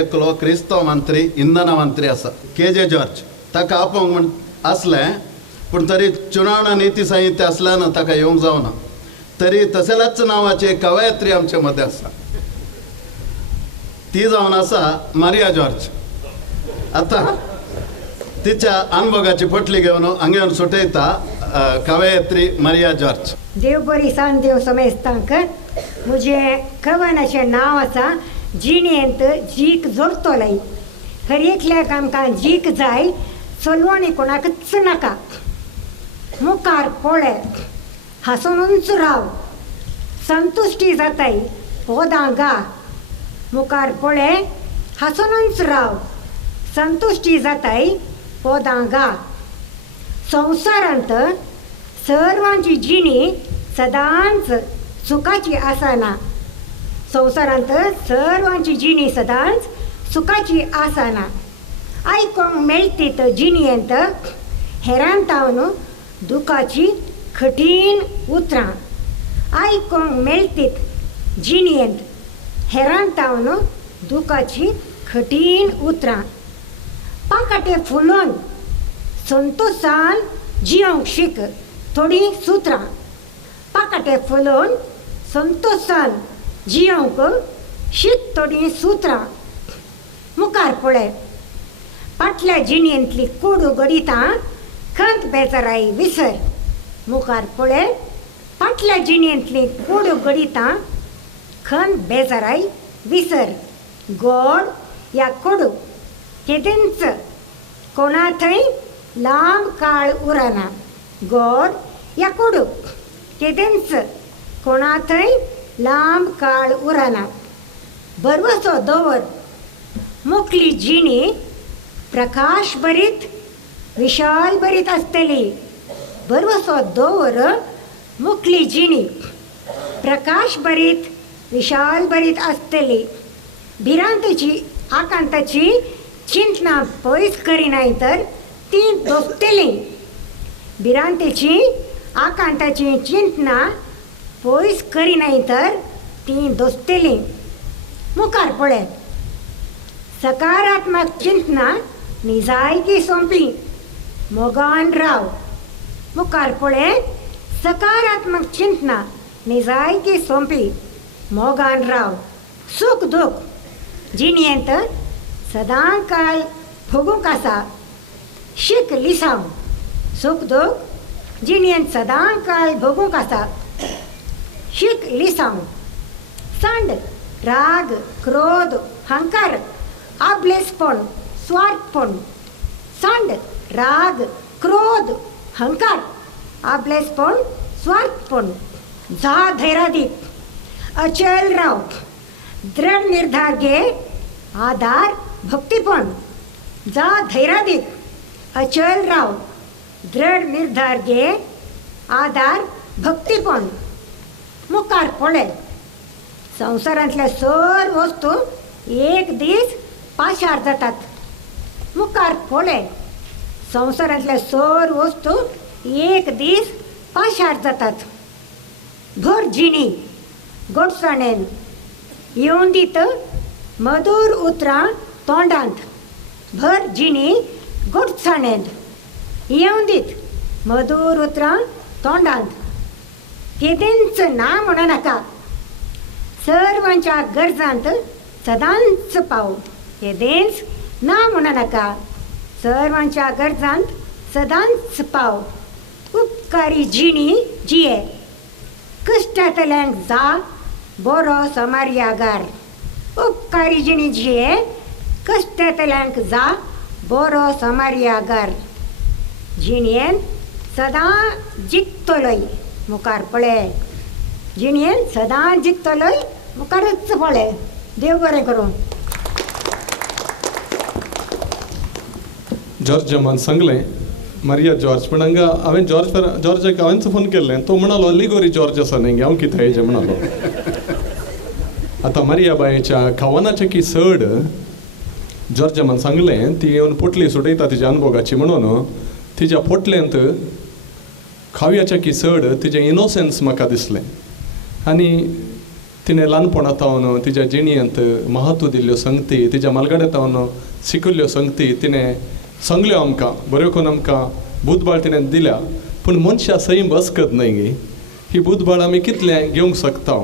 एकलो क्रिस्तव मंत्री इंधन मंत्री आसा KJ जॉर्ज ताका आपोवंक म्हण आसलें पूण तरी चुनावणा नीती संहिता आसल्यान ताका येवंक जावना तरी तसेलाच नांवाची एक कवयत्री आमचे मध्ये आसा ती जावन आसा मारिया जॉर्ज. आतां तिच्या अनुभवाची पटली घेवन हांगा येवन सुटयता कवयत्री मारिया जॉर्ज. देव बरी सांग देव समेस्तांक मुझे कवनाचें नांव आसा जिणेंत जीक जोडतोले हर एकल्याक आमकां जीक जाय चलवणी कोणाकच नाका मुखार पळय हांसून उंच राव संतुश्टी जाताय पोदां गा मुखार पळय हांसून उंच राव संतुश्टी जाताय पोदां गा. संवसारांत सर्वांची जिणी सदांच सुखाची आसना संवसारांत सर्वांची जिणी सदांच सुखाची आसना आयकोंक मेळटीत जिणयेंत हेरांतावन दुखाची कठीण उतरां आयकोंक मेळटीत जिणयेंत हेरांतावन दुखाची कठीण उतरां पांकाटे फुलोवन संतोशान जियोंक शीक थोडी सुत्रां पांकाटे फुलोवन संतोशान जियोंक शीक थोडी सुत्रां. मुखार पळय फाटल्या जिणयेंतली कूड गडितां खंत बेजाराई विसर मुखार पळय फाटल्या जिणयेंतली कूड गडितां खंत बेजाराई विसर. गोड या कोडू केदेंच कोणा थंय लांब काळ उरना गोड या कोडू केदेंच कोणा थंय लांब काळ उरना. बरवसो दवर मुखली जिणी प्रकाश भरीत विशाल भरीत आसतली बरवसो दवर मुखली जिणी प्रकाश भरीत विशाल भरीत आसतली. भिरांतची आकांताची चिंतना पयस करिनाय तर ती दोस्तली भिरांतेची आकांताची चिंतना पयस करिनाय तर ती दोस्तली. मुखार पळय सकारात्मक चिंतना निजायकी सोंपली मोगान राव मुखार पळय सकारात्मक चिंतना निजायकी सोंपली मोगान राव. सुख दूख जिणयेंत सदां काळ भोगूंक आसा शीक लिसांव सुख दूख जिणयेंत सदां काळ भोगूंक आसा शीक लिसांव. सांड राग क्रोध हंकार आबलेसपण स्वार्थपण सांड राग क्रोध हंकार आबलेसपण स्वार्थपण. जा धैर्यादीक अचल राव दृढ निर्धार घे आधार भक्तीपण जा धैर्यादीक अचल राव दृढ निर्धार घे आधार भक्तीपण. मुखार पळय संवसारांतल्या सर्व वस्तू एक दीस पाशार जातात मुखार पळय संवसारांतल्या सर्व वस्तू एक दीस पाशार जातात. भर जिणी गोडसाणेन येवन दीत मधुर उतरां तोंडांत भर जिणी गुडसाणेंत येऊन दीत मधुर उतरां तोंडांत केदेंच ना म्हणू नाका सर्वांच्या गरजांत सदांच पाव केदेंच ना म्हणू नाका सर्वांच्या गरजांत सदांच पाव उपकारी जिणी जिये कश्टांतल्यांक जा बरो समार्यागार उपकारी जिणी जिये कश्टांतल्यांक जा बरो समार्यागार जिणयेन सदां जिखतलोय मुखार पळय जिणयेन सदां जिखतलोय मुखारच पळय देव बरें करूं. जॉर्ज मान सांगलें मारिया जॉर्ज पण हांगा हांवें जॉर्जाक हांवेंच फोन केल्लें तो म्हणालो लिगोरी जॉर्ज आसा न्ही हांव कितें हेजें म्हणालो. आतां मारिया बायेच्या खावनाचे की सड जॉर्जामान सांगलें ती येवन पोटली सुटयता तिच्या अनुभवाची म्हणून तिच्या पोटलेंत खाव्याच्या की सड तिचें इनोसन्स म्हाका दिसलें आनी तिणें ल्हानपणांतावन तिच्या जिणयेंत महत्व दिल्ल्यो संगती तिच्या मालगाड्यांतावन शिकल्ल्यो संगती तिणें सांगल्यो आमकां बऱ्यो करून आमकां बुधबाळ तिणें दिल्या पूण मनशां सई बसकत न्हय गे ही बुधबाळ आमी कितलें घेवंक शकता.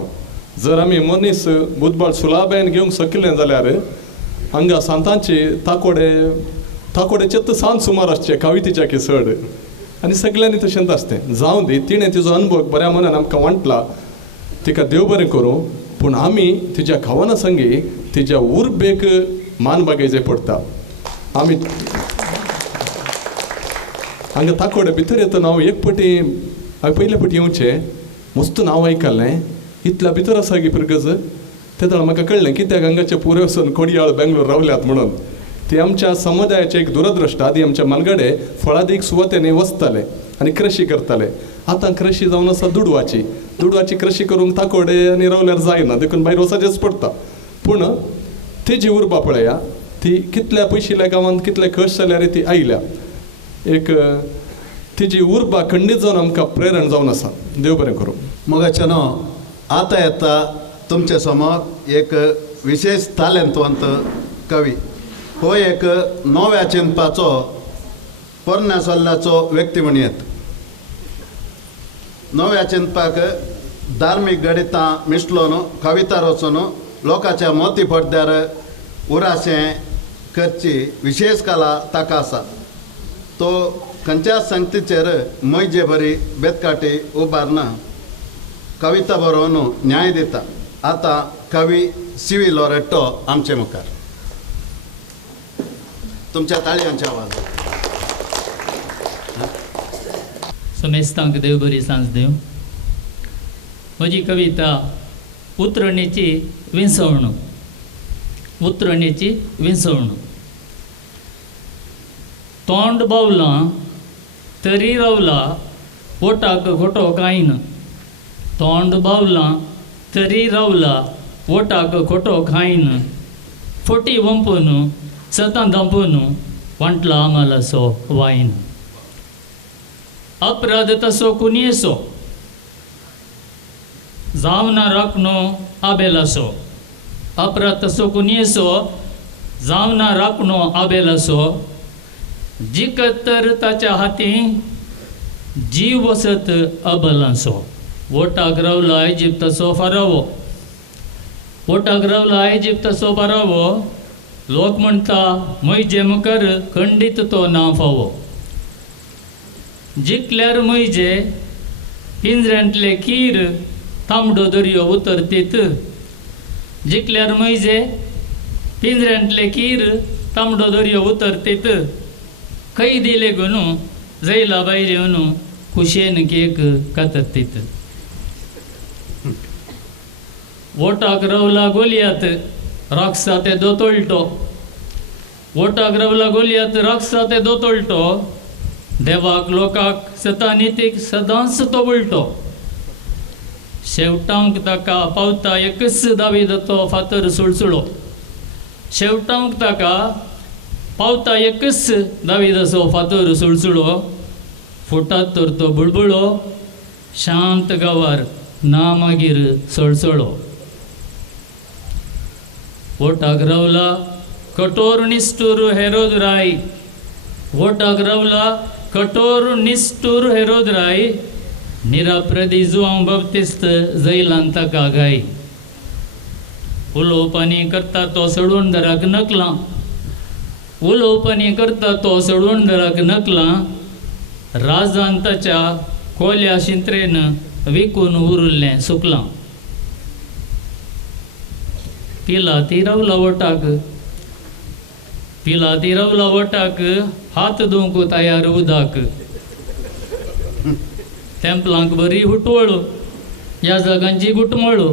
जर आमी मनीस बुधबाळ सुलाबेन घेवंक शकलें जाल्यार हांगा सांतांचे ताकोडे चित्त सांत सुमार आसचे कावितीच्या की सड आनी सगळ्यांनी तशेंच आसतें जावं दी तिणें तिजो अनुभव बऱ्या मनान आमकां वांटला तिका देव बरें करूं. पूण आमी तिच्या खावना संगी तिच्या उर्बेक मान बागेचें पडटा. आमी हांगा ताकोडे भितर येतना हांव एक फावटी हांवें पयले फावटी येवचें मस्त नांव आयकल्लें इतल्या भितर आसा गी पिरगज तेदळ म्हाका कळ्ळें कित्याक हांगाचे पुरे वचून कोडयाळ बेंगलोर रावल्यात म्हणून. ती आमच्या समुदायाचे एक दुरदृश्ट आदी आमच्या मालगाडे फळादीक सुवातेनी वचताले आनी कृशी करताले. आतां कृशी जावन आसा दुडवाची कृशी करूंक ताकोडे आनी रावल्यार जायना देखून भायर वचचेंच पडटा. पूण तेजी उर्बा पळया ती कितल्या पयशिल्ल्या गांवांत कितले कश्ट जाल्यार ती आयल्या एक तिजी उर्बा खंडीत जावन आमकां प्रेरण जावन आसा. देव बरें करूं. मोगाचेनो आतां येता तुमचे समोर एक विशेष तालेंतवंत कवी हो एक नव्या चिंतपाचो पोरण्या सोल्ल्याचो व्यक्ती म्हण येता. नव्या चिंतपाक धार्मीक गणितां मिसळून कविता रचून लोकांच्या मोती पडद्यार उराशें करची विशेष कला ताका आसा. तो खंयच्या संगतीचेर मैजे बरी बेतकाटी उबारना कविता बरोवन न्याय दिता. आतां कवी सीवी लोरेटो आमचे मुखार तुमच्या ताळयांचे आवाज. समेस्तांक देव बरी सांज देव. म्हजी कविता उतरणेची विंसवणूक. उतरणेची विंसवणूक. तोंड बावलां तरी रावला ओटाक खोटो कांयन. तोंड बावलां तरी रावला ओटाक खोटो खायन. फोटी वंपून सतां दांपून वांटला आमालासो वायन. अपराध तसो कुनियेसो जावना राखणो आबेलासो. अपराध तसो कुनियेसो जावना राखणो आबेलासो. जिकत तर ताच्या हाती जीव वसत अबलांसो. ओटाक रावला इजिप्ताचो फारावो. ओटाक रावला इजिप्ताचो फारावो. लोक म्हणटा मैजे मुखार खंडीत तो ना फावो. जिखल्यार मैजे पिंजऱ्यांतले कीर तांबडो दर्यो उतरतीत. जिखल्यार मैजे पिंजऱ्यांतले कीर तांबडो दर्यो उतरतीत. कैदी लेगून जैला भायर येवन कुशेन केक कातरतीत. ओटाक रावला गोलियात राखसा ते दोतोळटो. ओटाक रावला गोलियात राखसा ते दोतोळटो. देवाक लोकाक सतानितीक सदांच तो उलटो. शेवटांक ताका पावता एकच दावीद तो फातर सुळसुळो. शेवटांक ताका पावता एकच दावीदाचो फातर सुळसुळो. फुटात तर तो बुळबुळो. शांत गांवार ना मागीर सळसळो. ओटाक रावला कठोर निष्ठुर हेरोद राय वोटाक रावला कठोर निष्ठुर हेरोद राय निराप्रदी जुआंव बप्तिस्त जैलान ताका गाय उलोवपानी करता तो सडवणदाराक नकला उलोवपानी करता तो सडवणदाराक नकला राजान ताच्या कोल्या शिंत्रेन विकून उरलें सुकलां पिलाती रावला वटाक हात धुवंक तयार उदाक तेंपलांक बरी हुटवळो ह्या जागांची गुटमळो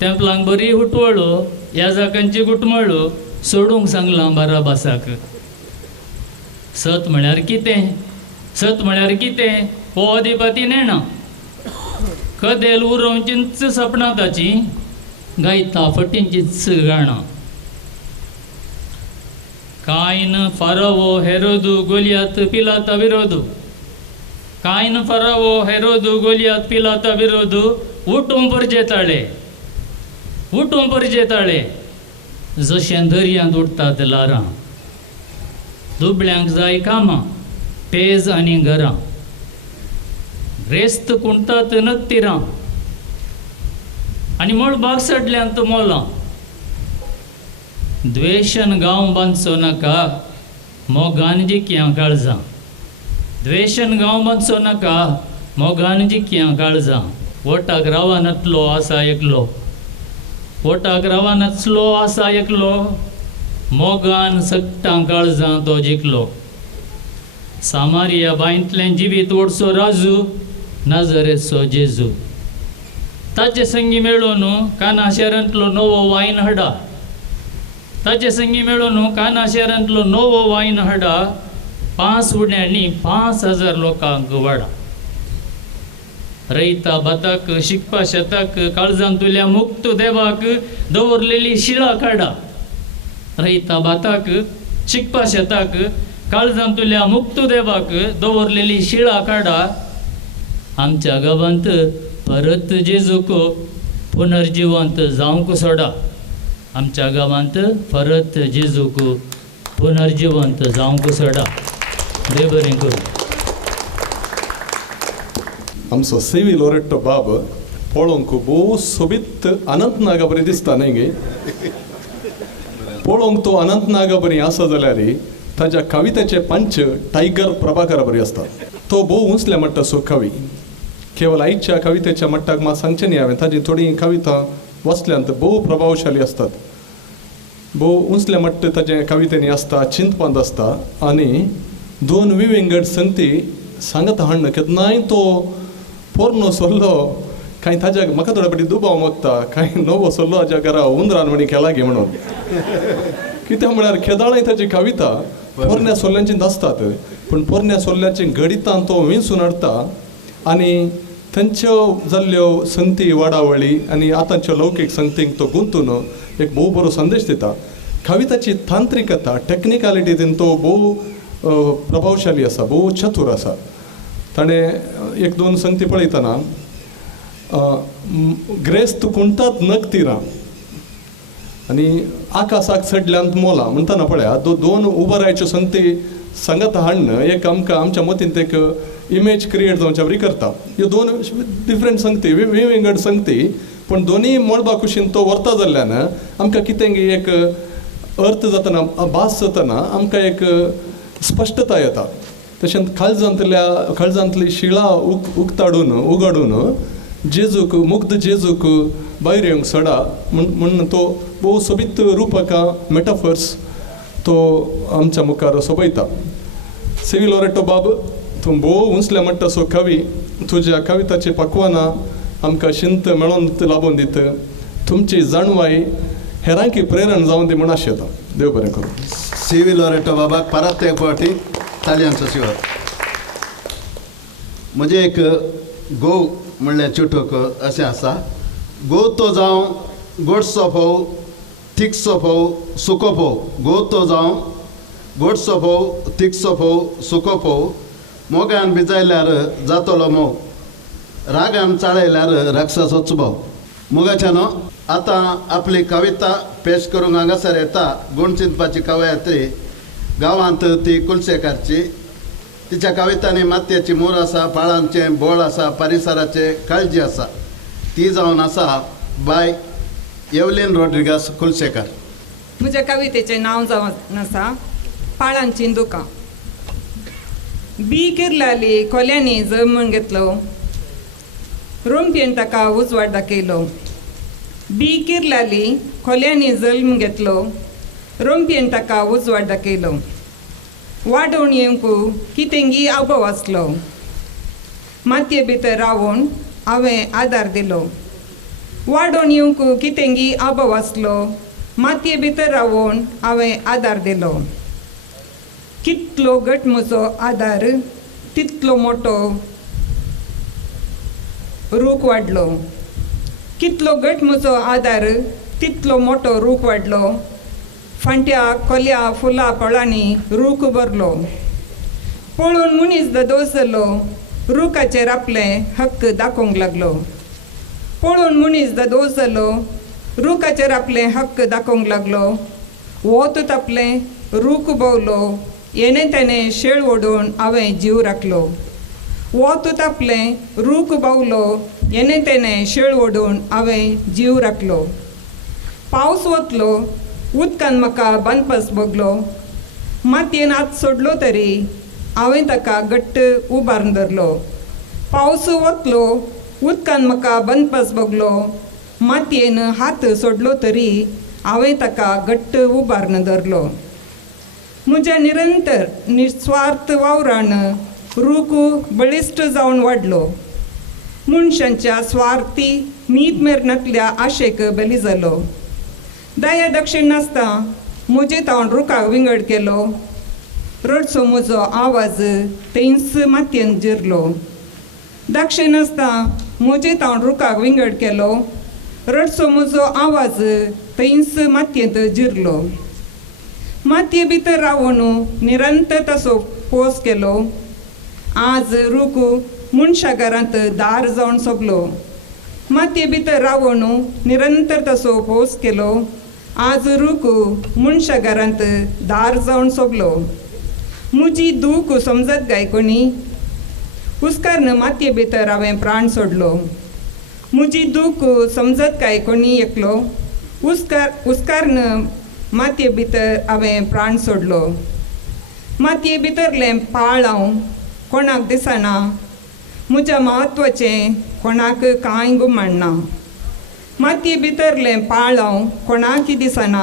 तेंपलांक बरी हुटवळो ह्या जागांची गुटमळो सोडूंक सांगलां बाराबासाक सत म्हळ्यार कितें हो अधिपती नेणा कदेल उरोवचींच सपनां ताची गायता फटींचीच गाणां कायन फारावो हेरोदू गोलियात पिलाता विरोधू कायन फारावो हेरोदू गोलियात पिलाता विरोधू उठून परजेताळे जशें दर्यांत उडटात लारां दुबळ्यांक जाय कामां पेज आनी घरां रेस्त कुणटात नत्तिरां आनी मळबाग सडल्यांत मोलां द्वेशन गांव बांदचो नाका मोगान जिक्यां काळजां द्वेशन गांव बांदचो नाका मोगान जिक्यां काळजां वोटाक रावा नतलो आसा एकलो वोटाक रावा नचलो आसा एकलो मोगान सक्टां काळजां तो जिकलो सामारिया बांयतलें जिवीत ओडसो राजू नाजरेचो जेजू ताचे संगी मेळून काना शारांतलो नवो वायन हाडा ताचे संगी मेळून काना शारांतलो नवो वायन हाडा 5 उड्यांनी 5,000 लोकांक वाडा रयता भाताक शिकपा शेताक काळजान तुल्या मुक्त देवाक दवरलेली शिळा काडा रयता भाताक शिकपा शेताक काळजान तुल्या मुक्त देवाक दवरलेली शिळा काडा आमच्या गांवांत परत जेजूक पुनर्जिवंत जावंक सोडा आमच्या गांवांत परत जेजूक पुनर्जिवंत जावंक सोडा देव बरें करूं आमचो सेवी लोरेट्टो बाब पळोवंक भोव सोबीत अनंत नागा बरी दिसता न्ही गे पळोवंक तो अनंत नागा बरी आसा जाल्यार ताच्या कवितेचे पंच टायगर प्रभाकर बरी आसता तो भोव उंचल्या मट्टाचो कवी केवळ आयच्या कवितेच्या मट्टाक म्हाका सांगचें न्ही हांवें ताजी थोडी कविता वाचल्यांत भोव प्रभावशाली असतात भोव उंचल्या मट्ट ताजे कवितेनी आसता चिंतपंद आसता आनी 2 विंगड संगती सांगता हाडना केन्नाय तो पोरनो सोल्लो कांय ताज्या म्हाका थोडे फाटी दुबाव मागता कांय नवो सोल्लो हाज्या घरा हुंदरान म्हणी केला गे म्हणून कित्याक म्हळ्यार केदाळाय ताजी कविता पोरण्या सोल्ल्यांची नासतात पूण पोरण्या सोल्ल्याची गणितान तो विंचून हाडता आनी थंच्यो जाल्ल्यो संगती वाडावळी आनी आतांच्यो लौकीक संगतींक तो गुंतून एक भोव बरो संदेश दिता कविताची तांत्रिकता टॅक्निकॅलिटीन तो भोव प्रभावशाली आसा भोव चतूर आसा ताणें 1-2 संगती पळयतना ग्रेस्त कुंटात नग तिरां आनी आकाशाक सडल्यांत मोलां म्हणटाना पळया 2 उबो रावच्यो संगती सांगत हाडन एक आमकां आमच्या मतींत एक इमेज क्रिएट जावच्या बरी करता ह्यो 2 डिफरंट संगती वेगवेगळ्यो संगती पण दोनी मळबा कुशीन तो व्हरता जाल्ल्यान आमकां कितें एक अर्थ जातना भास जातना आमकां एक स्पश्टता येता तशेंच काळजांतली शिळा उगडून जेजूक मुग्ध जेजूक भायर येवंक सोडा म्हण तो भोव सोबीत रुपकां मेटाफर्स तो आमच्या मुखार सोबयता सेवी लोरेट्टो बाब तूं भोव उंचल्या मट्टाचो कवी तुज्या कविताची पक्वानां आमकां शिंत मेळोन लाबून दित तुमची जाणवाय हेरांकी प्रेरण जावन दी म्हण आशेता देव बरें करूं सेवी लोरेट्टो बाबाक परत एक फावटी तालयांचो शिवर म्हणजे एक गोव म्हणल्यार चुटूक अशें आसा गोव तो जावं गोडसो फोव थिकसो फोव सुको फोव गोव तो जावं गोडसो फोव थिकसो फोव सुको फोव मोगान भिजायल्यार जातलो मोग रागान चाळयल्यार राक्षसोच भाव मोगाच्यानो आतां आपली कविता पेश करूंक हांगासर येता गुणचिंतपाची कवयत्री गांवांत ती कुलशेकरची. तिच्या कवितांनी मातयेची मूर आसा, पाळांचें बोळ आसा, परिसराचे काळजी आसा. ती जावन आसा बाय एवलीन रॉड्रिगस कुलशेकर. म्हज्या कवितेचें नांव जावन आसा पाळांचीं दुकां. बी किर्लाली कोल्यांनी जमून घेतलो, रोंपयेन ताका उजवाड दाखयलो. बी किर्लाली कोल्यांनी जल्म घेतलो, रोंपयेन ताका उजवाड दाखयलो. वाडोवन येवंक कितेंगी अभाव आसलो, मातये भितर रावून हांवें आदार दिलो. वाडोवन येवंक कितेंगी अभाव आसलो, मातये भितर रावून हांवें आदार दिलो. कितलो घट म्हजो आदार, तितलो मोठो रूख वाडलो. कितलो घट म्हजो आदार, तितलो मोठो रूख वाडलो. फांट्या कोल्या फुलां फळांनी रूख भरलो. पळोवन मनीस दोजलो, रुखाचेर आपलें हक्क दाखोवंक लागलो. पळोवन मनीस दोजलो, रुखाचेर आपलें हक्क दाखोवंक लागलो. वोत आपलें रूख भोंवलो, येणें तेणें शेळ ओडून हांवें जीव राखलो. वोत आपलें रूख भोंवलो, येणें तेणें शेळ ओडून हांवें जीव राखलो. पावस वतलो, उदकान म्हाका बांदपास बगलो. मातयेन हात सोडलो तरी हांवें ताका घट्ट उबारून धरलो. पावस वतलो, उदकान म्हाका बांदपास बगलो. मातयेन हात सोडलो तरी हांवें ताका घट्ट उबारून धरलो. म्हज्या निरंतर निस्वार्थ वावरान रूख बळिश्ट जावन वाडलो. मनशांच्या स्वार्थी मीत मेरनांतल्या आशेक बली जालो. दया दक्षिण नासता म्हजे तावन रुखाक विंगड केलो. रडसो म्हजो आवाज थंयच मातयेन जिरलो. दक्षिण नासता म्हजे तावन रुखाक विंगड केलो. रडसो म्हजो आवाज थंयच मातयेंत जिरलो. मातये भितर रावून निरंतर तसो पोस केलो. आज रूख मनशा घरांत दार जावन सोंपलो. मातये भितर रावून निरंतर तसो पोस केलो. आज रूख मनशा घरांत दार जावन सोंपलो. म्हजी दूख समजत गाय कोणी, हुस्कारन मातये भितर हांवें प्राण सोडलो. म्हजी दूख समजत काय कोणी एकलो, हुस्कारन मातये भितर हांवें प्राण सोडलो. मातये भितरलें पाळ हांव कोणाक दिसना, म्हज्या म्हत्वाचें कोणाक कांय गुमाणना. मातये भितरलें पाळ हांव कोणाक दिसना,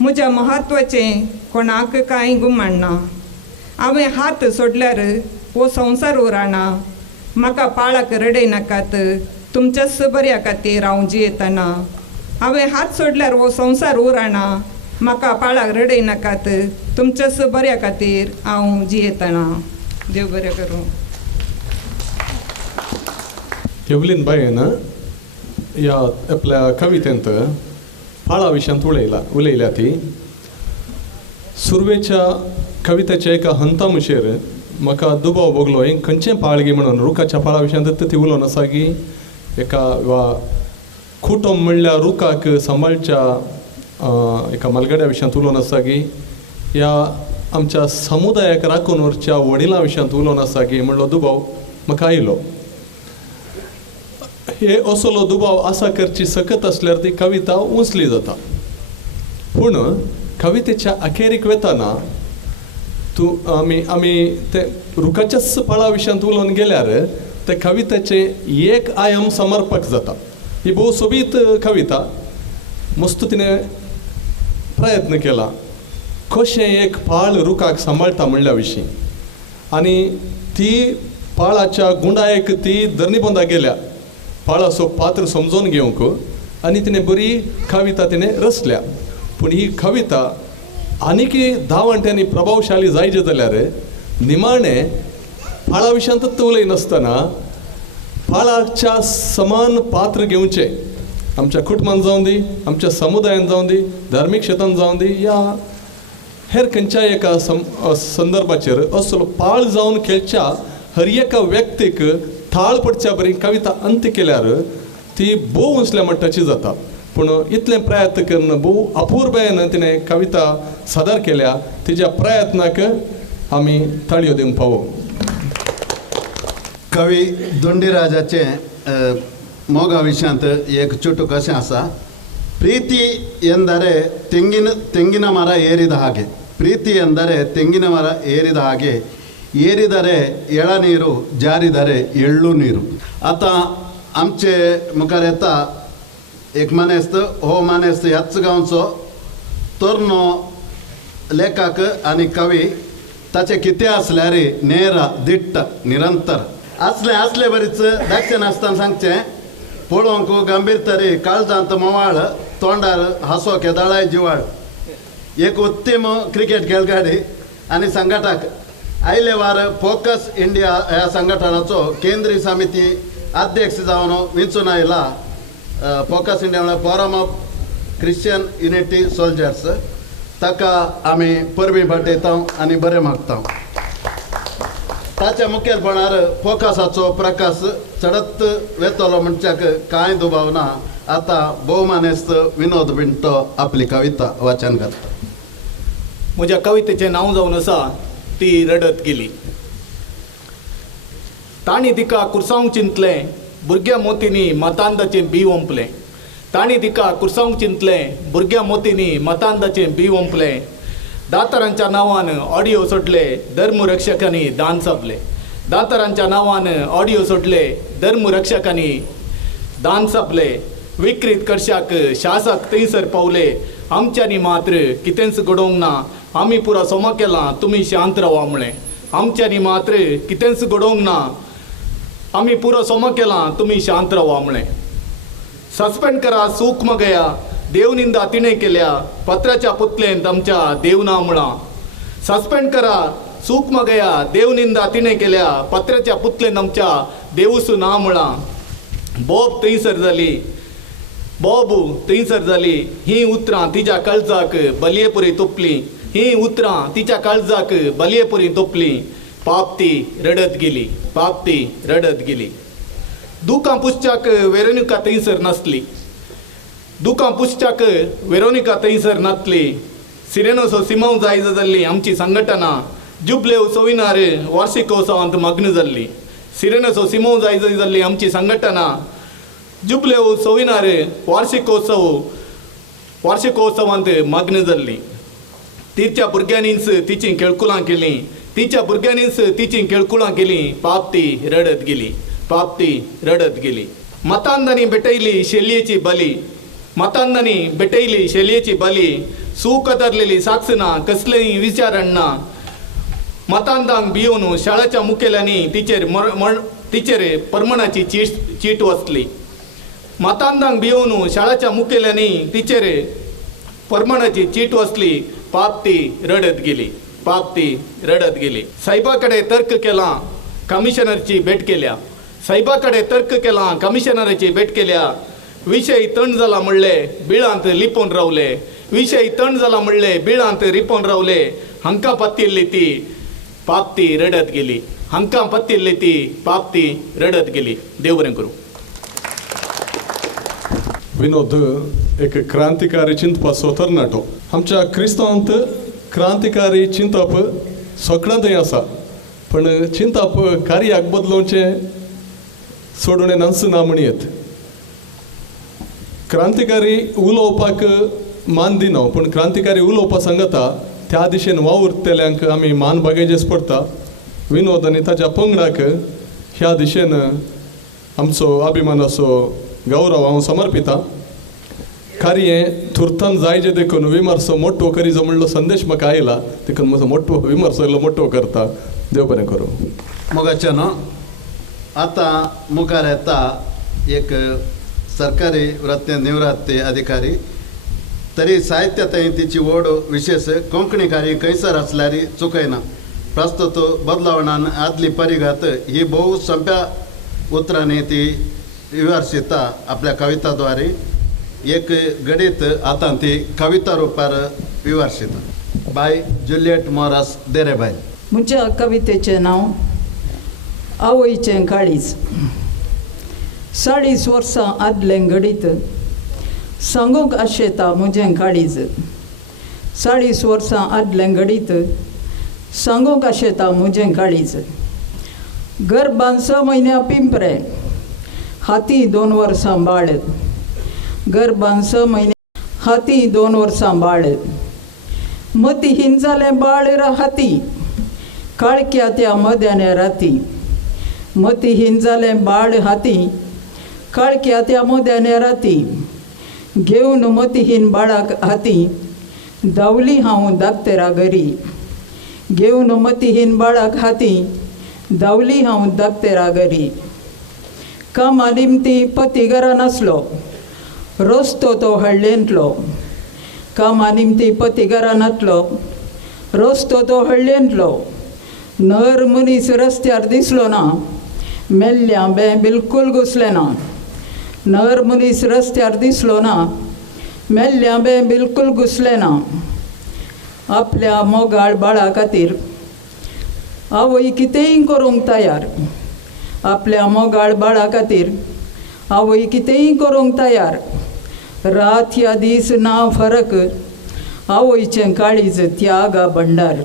म्हज्या म्हत्वाचें कोणाक कांय गुमाणना. हांवें हात सोडल्यार हो संवसार उरना. म्हाका पाळाक रडय नाकात, तुमच्याच बऱ्या खातीर हांव जियेतना. हांवें हात सोडल्यार हो संवसार उरना. म्हाका पाळाक रडय नाकात, तुमच्याच बऱ्या खातीर हांव जियेतना. देव बरें करूं. एवलीन बायन ह्या आपल्या कवितेंत पाळा विशयांत उलयल्या ती. सुरवेच्या कवितेच्या एका हंता मुशेर म्हाका दुबाव बगलो हें खंयचें पाळ गे म्हणून. रुखाच्या पाळा विशयांत ती उलोवन आसा की एका वा कुटुंब म्हणल्यार रुखाक सांबाळच्या एका मलगड्या विशयांत उलोवन आसा की ह्या आमच्या समुदायाक राखून व्हरच्या वडिलां विशयांत उलोवन आसा की म्हणलो दुबाव म्हाका आयलो. हे असलो दुबाव आसा करची सकत असल्यार ती कविता उंचली जाता. पूण कवितेच्या अखेरीक वेताना आमी ते रुखाच्याच पाळा विशयांत उलोवन गेल्यार ते कवितेचे एक आयाम समर्पक जाता. ही भोव सोबीत कविता. मस्त तिणें प्रयत्न केला कशें एक पाळ रुखाक सांबाळटा म्हणल्या विशीं. आनी ती पाळाच्या गुंडायेक ती धरणीबंदा गेल्या पाळाचो पात्र समजून घेवंक. आनी तिणें बरी कविता तिणें रचल्या. पूण ही कविता आनीकय 10 वांट्यांनी प्रभावशाली जायचे जाल्यार निमाणें पाळा विशयांतच उलयनासतना पाळाच्या समान पात्र घेवचें. आमच्या कुटुंबान जावं दी, आमच्या समुदायान जावं दी, धार्मीक क्षेत्रांत जावं दी, या हेर खंयच्याय एका संदर्भाचेर असलो पाळ जावन खेळच्या हर एका व्यक्तीक थाळ पडच्या बरी कविता अंत केल्यार ती भोव उंचल्या मट्टाची जाता. पूण इतलें प्रयत्न करून भोव अपूर्वेन तिणें कविता सादर केल्या तिच्या प्रयत्नाक आमी ताळयो दिवंक फावो. कवी दुंडीराजाचे मोगा विशयांत एक चुटूक अशें आसा. ಪ್ರೀತಿ ಎಂದರೆ ತೆಂಗಿನ ಮರ ಏರಿದ ಹಾಗೆ, ಪ್ರೀತಿ ಎಂದರೆ ತೆಂಗಿನ ಮರ ಏರಿದ ಹಾಗೆ, ಏರಿದರೆ ಎಳನೀರು ಜಾರಿದರೆ ಎಳ್ಳು ನೀರು. आता आमचे मुखार येता एक मनेस्त, हो मनेस्त ह्याच गांवचो तरनो लेखक आनी कवी. ताचे कितें आसल्यार नेर दिट्ट निरंतर असले बरीच धाकटे नासतना सांगचें. पळोवंक गंभीर तरी काळजांत मोवाळ, तोंडार हांसो केदाळाय जिवाळ. एक उत्तम क्रिकेट खेळगडी आनी संघटक. आयले वार फोकस इंडिया ह्या संघटनाचो केंद्रीय समिती अध्यक्ष जावन वेंचून आयला. फोकस इंडिया म्हळ्यार forum of Christian unity soldiers. ताका आमी परबी भेटयता आनी बरें मागता. ताच्या मुखेलपणान फोकसाचो प्रकाश चडत वेतलो म्हणच्याक कांय दुबाव ना. आतां भोवमानेस्त विनोद बिंटो आपली कविता वाचन करता. म्हज्या कवितेचें नांव जावन आसा ती रडत गेली. ताणी तिका कुर्सांव चिंतलें, भुरग्या मोतींनी मतांदाचें बी ओंपलें. ताणी तिका कुर्सांव चिंतलें, भुरग्या मोतींनी मतांदाचें बी ओंपलें. दातारांच्या नांवान ऑडियो सोडले, धर्मरक्षकांनी दान सापले. दातारांच्या नांवान ऑडियो सोडले, धर्मरक्षकांनी दान सापले. विकृत करशाक शासक थंयसर पावले. आमच्यांनी मात्र कितेंच घडोवंक ना, आमी पुरो सोमो केलां, तुमी शांत रावा म्हळें. आमच्यांनी मात्र कितेंच घडोवंक ना, आमी पुरो सोमो केलां, तुमी शांत रावा म्हळें. सस्पेंड करा सूक्ष्म गया, देवनिंदा तिणें केल्या, पत्राच्या पुतलेंत आमच्या देवना म्हळां. सस्पेंड करा सूक्ष्म गया, देवनिंदा तिणें केल्या, पत्राच्या पुतलेंत आमच्या देवूस ना म्हळां. बॉब थंयसर जाली, बॉब थंयसर जाली. ही उतरां तिच्या काळजाक बलयेपुरी तोपली. ही उतरां तिच्या काळजाक बलयेपुरी तोपली. पापती रडत गेली, पापती रडत गेली. दुखां पुसच्याक वेरोनिका थंयसर नासली. दुखां पुसच्याक वेरोनिका थंयसर नासली. सिरेनोसो सिमांव जायज जाल्ली आमची संघटना जुबले उत्सविनार वार्षिकोत्सवांत मग्न जाल्ली. सिरेनोसो सिमांव जायज जाल्ली आमची संघटना जुबले उत्सविनार वार्षिकोत्सवांत मग्न जाल्ली. तिच्या भुरग्यांनीच तिची खेळकुलां केली. तिच्या भुरग्यांनीच तिची खेळकुलां केली. पापती रडत गेली, पापती रडत गेली. मतांधांनी भेटयली शेलयेची बली. मतांधांनी भेटयली शेलयेची बली. सूक धरलेली साक्षना, कसलेय विचारणा. मतांधांक भिवन शाळेच्या मुखेल्यांनी तिचेर परमणाची चीट वचली. मतांधांक भिवन शाळेच्या मुखेल्यांनी तिचेर परमणाची चीट वचली. पापती रडत गेली, पापती रडत गेली. साहेबा कडेन तर्क केला, कमिशनरची भेट केल्या. साहेबा कडेन तर्क केला, कमिशनराची भेट केल्या. विशय तण जाला म्हणलें, बिळांत लिपोवन रावले. विशय तण जाला म्हणलें, बिळांत लिपोवन रावले. हांकां पत्तिल्ली ती पापती रडत गेली. हांकां पत्तिल्ली ती पापती रडत गेली. देव बरें करूं. विनोद एक क्रांतिकारी चिंतपाचो तरणाटो. आमच्या क्रिस्तांवांत क्रांतिकारी चिंतप सगळ्यांतय आसा, पण चिंतप कार्याक बदलोवचें सोडून नसना म्हणयत. क्रांतिकारी उलोवपाक मान दिना, पूण क्रांतिकारी उलोवपा सांगता त्या दिशेन वावुरतल्यांक आमी मान बागेजेस पडटा. विनोद आनी ताच्या पंगडाक ह्या दिशेन आमचो अभिमानाचो गौरव हांव समर्पिता. कार्य थुर्तान जायजे देखून विमर्शो मोठो करीचो म्हणलो संदेश म्हाका आयला, देखून म्हजो मोठो विमर्शो इल्लो मोठो करता. देव बरें करूं. मोगाचे न्हू. आतां मुखार येता एक सरकारी वृत्ती निवृत्ती अधिकारी. तरी साहित्यातय तिची ओड विशेष कोंकणीकारी खंयसर आसल्यार चुकयना. प्रस्तुत बदलावणान आदली परिघात ही भोव सोंप्या उतरांनी ती विवर्शिता आपल्या कविताद्वारे. एक गडीत आतां ती कविता रुपार विवर्शिता. Bye Juliet मोरास देरेबाय. म्हज्या कवितेचें नांव आवयचें काळीज. 40 वर्सां आदलें घडीत सांगूंक आशेता म्हजें काळीज 40 वर्सां आदलें घडीत सांगूंक आशेता म्हजें काळीज गर्भान 6 म्हयन्या पिंपरे हाती 2 वर्सां बाळ गर्भान 6 म्हयन्या हाती 2 वर्सां बाळ मती हिंजालें बाळ हाती काळक्या त्या मद्याने राती मती हिंजालें बाळ हाती काळक्या त्या मद्याने राती घेवन मतीहीन बाळाक हाती धांवली हांव धाकटेरा घरी घेवन मतीहीन बाळाक हाती धांवली हांव धाकटेरा घरी कामा निमती पती घरा नासलो रस्तो तो हळ्ळेंतलो कामा निमती पती घरा नासलो रस्तो तो हळ्ळेंतलो नर मनीस रस्त्यार दिसलो ना मेल्ल्या बे बिलकुल घुसलें ना नर मनीस रस्त्यार दिसलो ना मेल्ल्या बे बिलकुल घुसलें ना आपल्या मोगाळ बाळा खातीर आवय कितेंय करूंक तयार आपल्या मोगाळ बाळा खातीर आवय कितेंय करूंक तयार रात या दीस ना फरक आवयचें काळीज त्यागा भंडार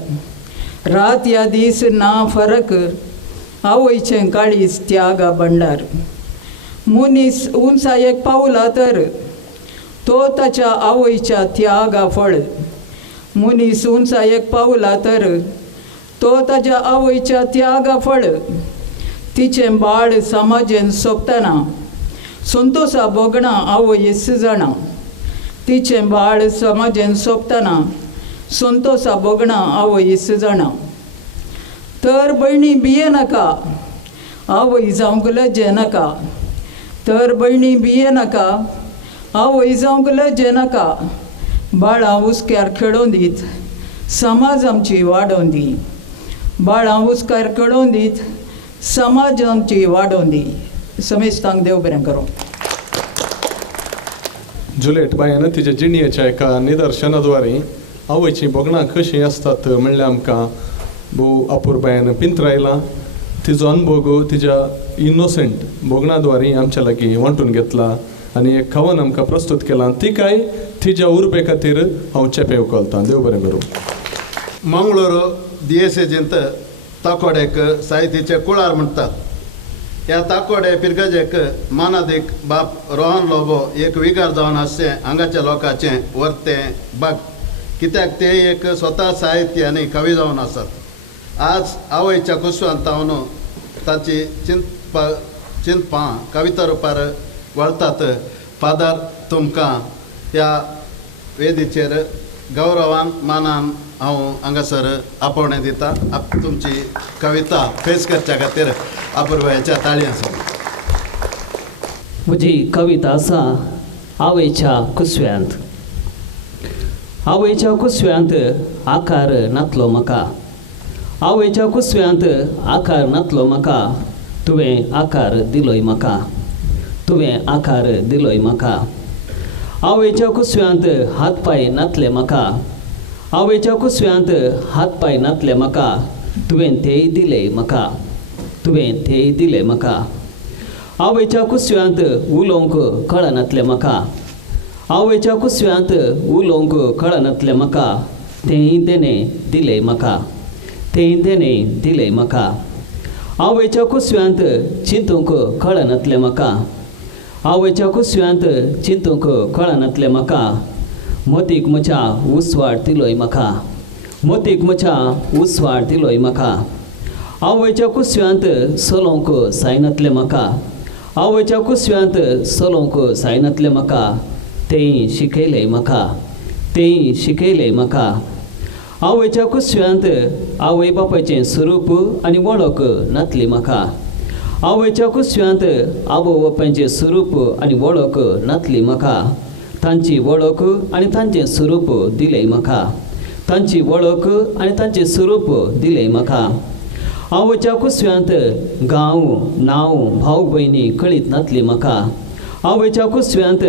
रात या दीस ना फरक आवयचें काळीज त्यागा भंडार मनीस उंचायेक पावला तर तो ताच्या आवयच्या त्यागा फळ मनीस उंचायेक पावला तर तो ताच्या आवयच्या त्यागा फळ तिचें बाळ समाजेन सोंपतना संतोषा बोगणा आवय जाणा तिचें बाळ समाजेन सोंपतना संतोषा बोगणा आवय जाणा तर भयणी भिये नाका आवय जावंक लजे नाका तर भयणी भिये नाका आवय जावंक लजे नाका बाळा उस्क्यार खेळोन दीत समाज आमची वाडोवन दी बाळा उस्क्यार खेळोन दीत समाज आमची वाडोवन दी समेस्तांक देव बरें करूं जुलेट बायन तिच्या जिणयेच्या एका निदर्शनाद्वारे आवयची बोगणां कशीं आसतात म्हणल्यार आमकां भोव अपुर्बायन पिंतरायला तिजो अनुभव तिच्या इनोसेंट बोगणाद्वारे आमच्या लागीं वांटून घेतला आनी एक कवन आमकां प्रस्तूत केलां ती काय तिच्या उर्बे खातीर हांव चेपे उखलतां देव बरें करूं मंगळूर दियेसेजेंत ताकोड्याक साहित्याचे कुळार म्हणटात ह्या ताकोडे पिरगजेक मानादीक बाप रोहन लोबो एक विगार जावन आसचें हांगाच्या लोकांचें वर्तें बाग कित्याक ते एक स्वता साहित्य आनी कवी जावन आसात आज आवयच्या कुसवांत हांव ताची चिंतपां कविता रुपार वळतात फादर तुमकां ह्या वेदीचेर गौरवान मानान हांव हांगासर आपोवणें दिता तुमची कविता फेस करच्या खातीर अपुर्बायेच्या ताळी आसा म्हजी कविता आसा आवयच्या कुसव्यांत आवयच्या कुसव्यांत आकार नातलो म्हाका आवयच्या कुसव्यांत आकार नातलो म्हाका तुवें आकार दिलोय म्हाका तुवें आकार दिलोय म्हाका आवयच्या कुसव्यांत हात पाय नातले म्हाका आवयच्या कुसव्यांत हात पाय नातले म्हाका तुवें तेय दिले म्हाका तुवें तेय दिले म्हाका आवयच्या कुसव्यांत उलोवंक कळनातले म्हाका आवयच्या कुसव्यांत उलोवंक कळनातले म्हाका तेय तेणें दिले म्हाका तेय तेणें दिले म्हाका आवयच्या कुसव्यांत चिंतूंक कळनातले म्हाका आवयच्या कुसव्यांत चिंतूंक कळनातले म्हाका मोतीक म्हज्या उसवाड दिलोय म्हाका मोतीक म्हज्या उसवाड दिलोय म्हाका आवयच्या कुसव्यांत चलोवंक जायनातलें म्हाका आवयच्या कुसव्यांत चलोवंक जायनातलें म्हाका तें शिकयलें म्हाका तें शिकयलें म्हाका आवयच्या कुसव्यांत आवय बापायचें स्वरूप आनी वळख नातली म्हाका आवयच्या कुसव्यांत आवय बापायचें स्वरूप आनी वळख नातली म्हाका तांची वळख आनी तांचें स्वरूप दिलें म्हाका तांची वळख आनी तांचें स्वरूप दिलें म्हाका आवयच्या कुसव्यांत गांव नांव भाव भयणी कळीत नातली म्हाका आवयच्या कुसव्यांत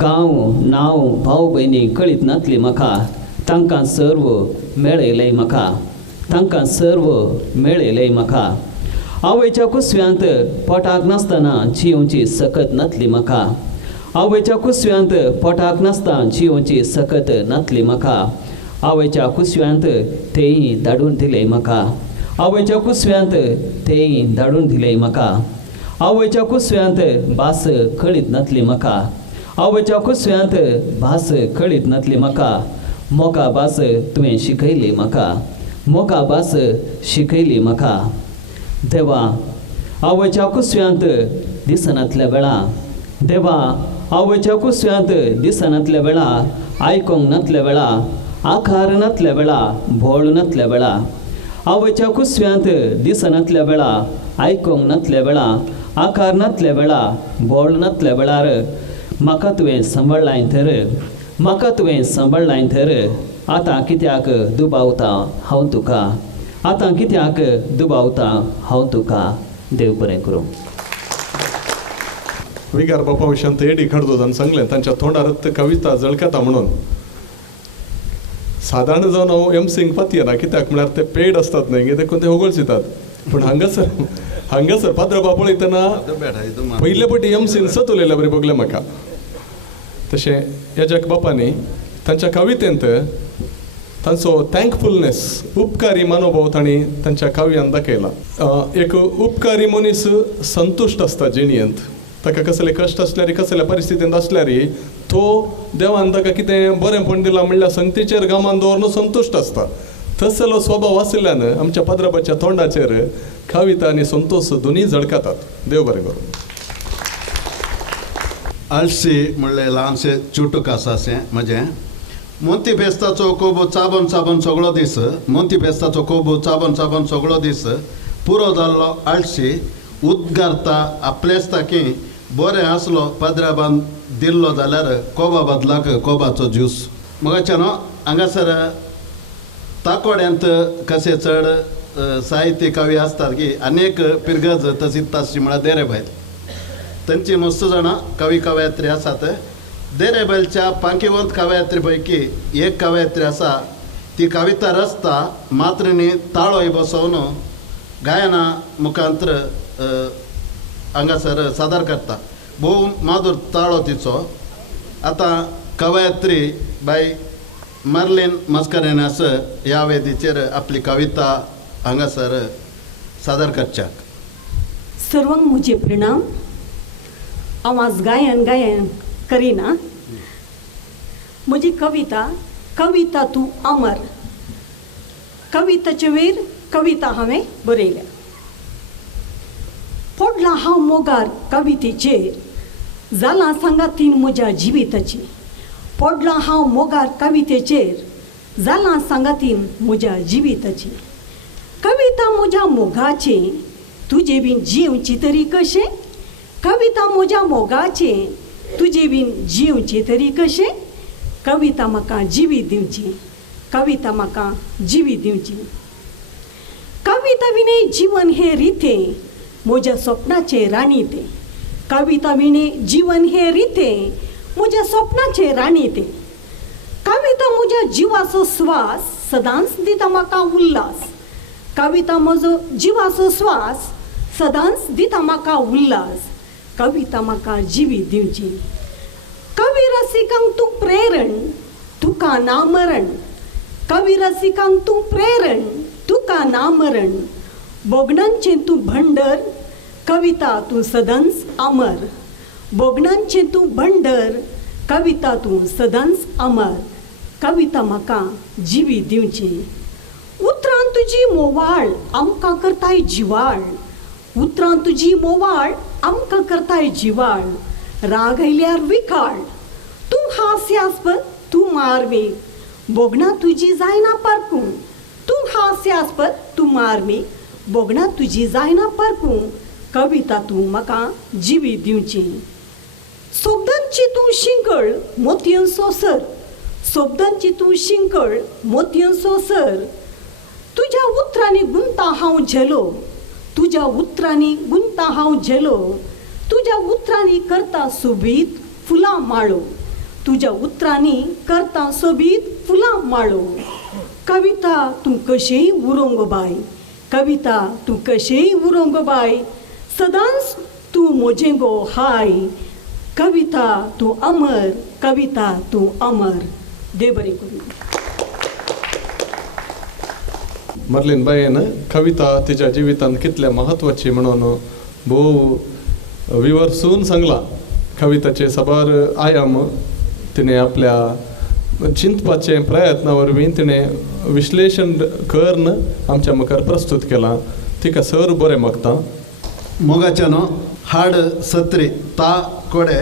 गांव नांव भाव भयणी कळीत नातली म्हाका तांकां सर्व मेळयलें म्हाका तांकां सर्व मेळयलें म्हाका आवयच्या कुसव्यांत पोटाक नासतना जिवची सकत नातली म्हाका आवयच्या कुसव्यांत पोटाक नासता जिवची सकत नातली म्हाका आवयच्या कुसव्यांत तेय धाडून दिले म्हाका आवयच्या कुसव्यांत तेय धाडून दिले म्हाका आवयच्या कुसव्यांत भास कळीत नातली म्हाका आवयच्या कुसव्यांत भास कळीत नातली म्हाका मोका भास तुवें शिकयली म्हाका मोका भास शिकयली म्हाका देवा आवयच्या कुसव्यांत दिसनातल्या वेळा देवा आवयच्या कुसव्यांत दिसनातल्या वेळा आयकोंक नातल्या वेळा आकार नातल्या वेळा भोळ नातल्या वेळा आवयच्या कुसव्यांत दिसनातल्या वेळा आयकोंक नातल्या वेळा आकार नातल्या वेळा भोळ नातल्या वेळार म्हाका तुवें सांबाळलाय तर म्हाका तुवें सांबाळलाय तर आतां कित्याक दुबावता हांव तुका आतां कित्याक दुबावता हांव तुका देव बरें करूं. विगार बापा विशयांत एडी खडदोजान सांगलें तांच्या तोंडार कविता जळकता म्हणून साधारण जावन हांव एमसींक पातयना कित्याक म्हळ्यार ते पेड असतात न्हय देखून ते होगळशितात पूण हांगासर पात्र बापा पळयतना पयले फावटी एमसीन सत उलयल्या बरें बगलें म्हाका तशें याजक बापांनी तांच्या कवितेंत तांचो थँकफुलनेस उपकारी मनोभाव तांणी तांच्या काव्यांत दाखयला. एक उपकारी मनीस संतुश्ट आसता जिणेंत ताका कसले कश्ट असल्यार कसल्या परिस्थितींत असल्यार तो देवान ताका कितें बरेंपण दिलां म्हणल्यार संगतीचेर गामान दवरून संतुश्ट आसता. तसलो स्वभाव आशिल्ल्यान आमच्या पाद्राबाच्या तोंडाचेर कविता आनी संतोश दोनूय झळकातात. देव बरें करूं. आळशी म्हणलें ल्हानशें चुटूक आसा अशें म्हजें. मोती फेस्ताचो कोबो चाबन चाबन सगळो दीस मोती फेस्ताचो कोबो चाबन चाबन सगळो दीस पुरो जाल्लो आळशी उदगारता आपलेच ताकी बरें आसलो पाद्राबान दिल्लो जाल्यार कोबा बदलाक कोबाचो ज्यूस. मगाच्यान हांगासर ताकोड्यांत कशें चड साहित्य कवी आसतात की अनेक पिरगज तशीच ताशी म्हळ्यार देरेबायल तांची मस्त जाणां कवी कवयत्री आसात. देरेबायलच्या पांकिवंत कवयत्री पैकी एक कवयत्री आसा ती कविता रचता मात्र न्ही ताळोय बसोवन गायना मुखांतर हांगासर सादर करता. भोव मादूर ताळो तिचो. आतां कवयत्री बाय मार्लेन मस्करेनास ह्या वेदीचेर आपली कविता हांगासर सादर करच्याक. सर्वांक म्हजे प्रणाम. हांव आज गायन करिना. म्हजी कविता कविता तूं अमर कविताचे वयर कविता हांवें बरयल्या. पडला हांव मोगार कवितेचेर जालां सांगातीन म्हज्या जिविताची. पडला हांव मोगार कवितेचेर जालां सांगातीन म्हज्या जिविताची. कविता म्हज्या मोगाचें तुजे बीन जिवची तरी कशें. कविता म्हज्या मोगाचें तुजे बीन जिवची तरी कशें. कविता म्हाका जिवीत दिवची. कविता म्हाका जिवीत दिवची. कविता विणे जीवन हे रिते म्हज्या स्वप्नाचे राणी ते. कविता विणे जीवन हे रिते म्हज्या स्वप्नाचे राणी ते. कविता म्हज्या जिवाचो स्वास सदांच दिता म्हाका उल्हास. कविता म्हजो जिवाचो स्वास सदांच दिता म्हाका उल्हास. कविता म्हाका जिवीत दिवची. कवी रसिकांक तूं प्रेरण तुका नामरण. कवी रसिकांक तूं प्रेरण तुका नामरण. बोगणांचें तूं भंडर कविता तूं सदांच अमर. बोगणांचें तूं भंडर कविता तूं सदांच अमर. कविता म्हाका जिवीत दिवची. उतरां तुजी मोवाळ आमकां करताय जिवाळ. उतरां तुजी मोवाळ आमकां करताय जिवाळ. राग आयल्यार विखाळ तूं हास्यास्पद तूं मार्मीक. बोगणां तुजी जायना पारकूं. तूं हास्यास्पद तूं मार्मीक. बोगणां तुजी जायना पारकूं. कविता तूं म्हाका जिवीत दिवची. सोबदांची तूं शिंकळ मोतयांचो सर. सोबदांची तूं शिंकळ मोतयांचो सर. तुज्या उतरांनी गुंता हांव झेलो. तुज्या उतरांनी गुंता हांव झेलो. तुज्या उतरांनी करता सोबीत फुलां माळो. तुज्या उतरांनी करता सोबीत फुलां माळो. कविता तूं कशेंय उरों गो बाय. कविता तूं कशेंय उरों गो बाय. सदांच तूं म्हजें गो हाय. कविता तू अमर, कविता तू अमर. दे बरे करून. मर्लिन बाईन कविता तिच्या जिवितांत कितल्या महत्वाची म्हणून भोव विवरसून सांगला. कविताचे साबार आयाम तिने आपल्या चिंतपाचे प्रयत्ना वरवीं तिणें विश्लेषण करून आमच्या मुखार प्रस्तुत केला. तिका सर बरें मागता. मोगाच्यान हाड सत्री ता कोडे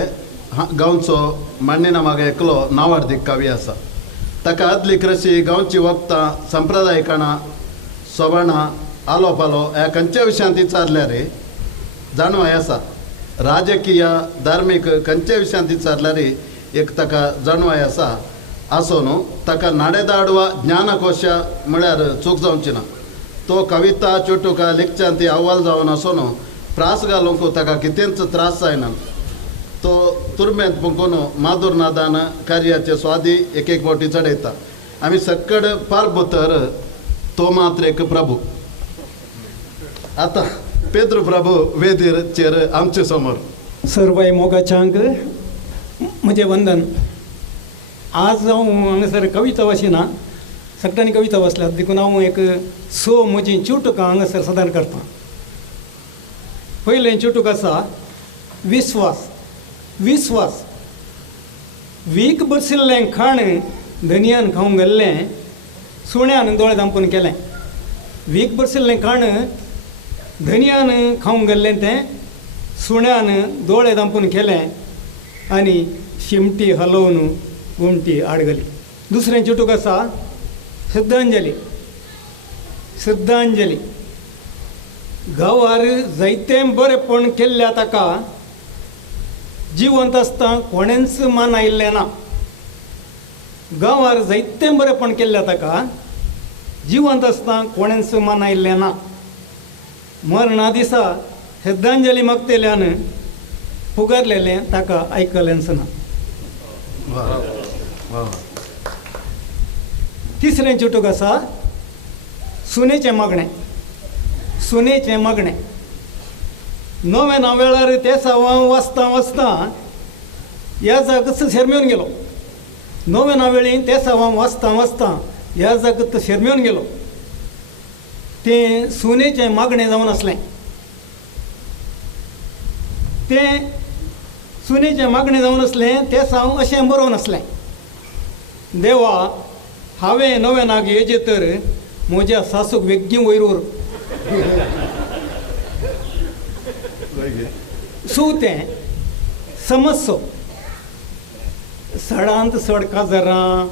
गांवचो मांडीना मागे एकलो नांवार्दीक कावी आसा. ताका आदली कृषी गांवची वखदां संप्रदाय खाणां सोबाणां आलो पालो ह्या खंयच्या विशयांत विचारल्यार जाणवाय आसा. राजकीय धार्मीक खंयच्या विशयांत विचारल्यार एक ताका जाणवाय आसा. आसोन ताका नाडेदाडवा ज्ञानकोश म्हळ्यार चूक जावची ना. तो कविता चुटुका लिखच्यांत ती अव्वल जावन आसोन प्रास घालूंक ताका कितेंच त्रास जायना. तो तुरमेंत पुंकून माधुर नादान कार्याचे स्वादी एक एक बोटी चडयता. आमी सक्कड पारभुतर तो मात्र एक प्रभू. आता पेद्र प्रभू वेदीर आमचे समोर. सर्व मोगाच्यांक म्हजें वंदन. आज हांव हांगासर कविता वाचिना, सगळ्यांनी कविता वाचल्यात देखून हांव एक म्हजी चुटुकां हांगासर सादर करता. पयलें चुटूक आसा विस्वास. विस्वास वीक बसिल्लें खाण धनयान खावंक गेल्लें, सुण्यान दोळे धांपून केलें. वीक बसिल्लें खाण धनयान खावंक गेल्लें तें सुण्यान दोळे धांपून केलें आनी शिमटी हलोवन घुमटी आडगली. दुसरें चुटूक आसा श्रद्धांजली. श्रद्धांजली गांवार जायतें बरेंपण केल्ल्या ताका जिवंत आसता कोणेंच मान आयिल्लें ना. गांवार जायतें बरेंपण केल्ल्या ताका जिवंत आसता कोणेंच मान आयिल्लें ना. मरणा दिसा श्रद्धांजली मागतेल्यान पुगारलेलें ताका आयकलेंच ना. तिसरें चुटूक आसा सुनेचें मागणें. सुनेचें मागणें नव्या वेळार ते सावां वाचता वाचता ह्या जगत शर्मेवन गेलो. नव्या वेळी ते सावां वाचता वाचता ह्या जगत शर्मेवन गेलो. तें सुनेचें मागणें जावन आसलें. तें सुनेचें मागणें जावन आसलें तें साव अशें बरोवन आसलें. देवा हांवें नव्या नाग येजे तर म्हज्या सासूक वेग्गी वयर व्हर. सुतें समस्सो चडांत चड काजारां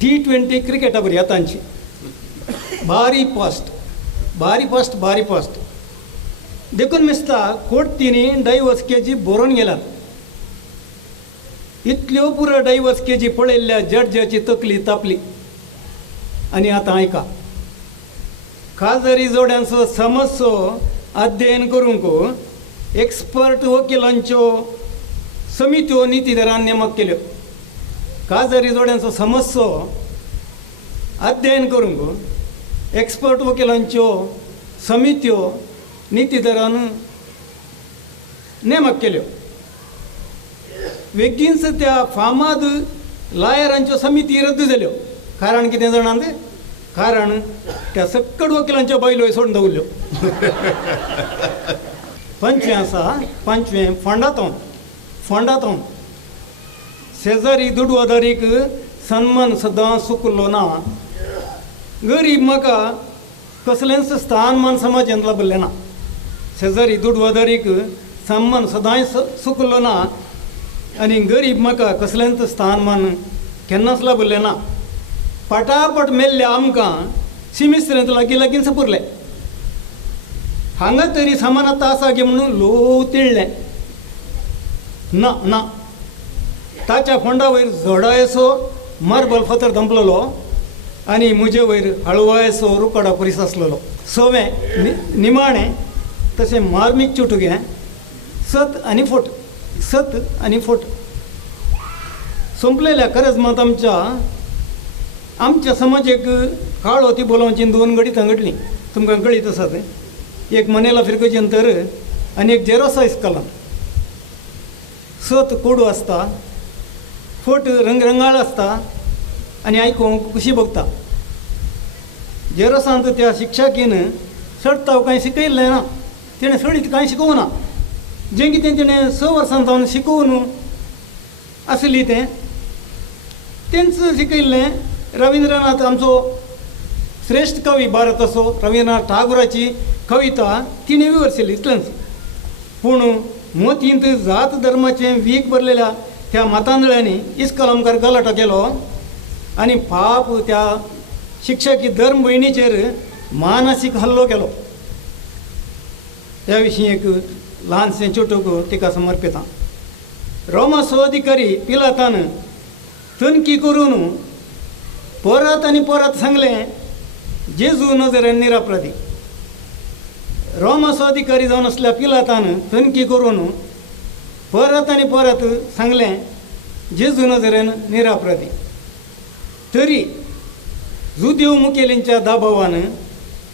T20 क्रिकेटा बरी आतांची भारी फास्ट भारी फास्ट भारी फास्ट देखून दिसता कोर्टीनी डायवर्स केजी बरोवन गेल्यात. इतल्यो पुरो डायवर्स केजी पळयल्ल्या जड्जाची तकली तापली. आनी आतां आयका काजारी जोड्यांचो समस्सो अध्ययन करूंक एक्सपर्ट वकिलांच्यो समित्यो नितीदरान नेमक केल्यो. काजारी जोड्यांचो समस्सो अध्ययन करूंक एक्सपर्ट वकिलांच्यो समित्यो नितीदरान नेमक केल्यो. बेगीनच त्या फामाद लायरांच्यो समिती रद्द जाल्यो. कारण कितें जाणात? कारण त्या सक्कड वकिलांच्यो बायलो सोडून दवरल्यो. पंचवें आसा पंचवें फोंडातोंड. फोंडातोंड शेजारी दुडवादारीक सन्मान सदां चुकलो ना. गरीब म्हाका कसलेंच स्थानमान समाजांत लाभलें ना. शेजारी दुडवादारीक सन्मान सदांय चुकलो ना आनी गरीब म्हाका कसलेंच स्थानमान केन्नाच लाभलें ना. पटापट मेल्ल्या आमकां सिमिस्त्रेंत लागीं लागीं सपुरलें. हांगा तरी समानता आसा गे म्हणून लोव तिळ्ळें. ना ना ताच्या फोंडा वयर झोडायसो मार्बल फातर दंपलोलो आनी म्हजे वयर हळवायसो रुकडा परीस आसलेलो. सवें निमाणें तशें मार्मीक चुटुकें सत आनी फोट सत आनी फोट. संपलेल्या खरेंच मात आमच्या समाजाक काळो ती बोलावची दोन गडितां घडलीं. तुमकां कळीत आसा तें एक मनेला फिरकोची अंतर आनी एक जेरोसा इस्कलां. सत कोडू आसता, फट रंगरंगाळ आसता आनी आयकूंक खुशी भोगता. जेरोसांत त्या शिक्षकीन चड ताव कांय शिकयल्लें ना, तिणें चडीत कांय शिकोवं ना. जें कितें तिणें 6 वर्सां जावन शिकोवन आसली तेंच शिकयल्लें. रविंद्रनाथ आमचो श्रेश्ठ कवी भारताचो रविंद्रनाथ टागोराची कविता तिणें विवरशिल्ली इतलेंच. पूण मोतींत जात धर्माचें वीक भरलेल्या त्या मातांदळ्यांनी इस्कॉल आमकां गलाटो केलो आनी पाप त्या शिक्षकी धर्म भयणीचेर मानसीक हल्लो केलो. त्या विशीं एक ल्हानशें चुटूक तिका समर्पिता. रोमाचो अधिकारी पिलातान तनकी करून परत आनी परत सांगलें जेजू नजरेन निरपराधी. रोमाचो अधिकारी जावन आसल्या पिलातान तनकी करून परत आनी परत सांगलें जेजू नजरेन निरपराधी. तरी जुदेव मुखेलींच्या दाबावान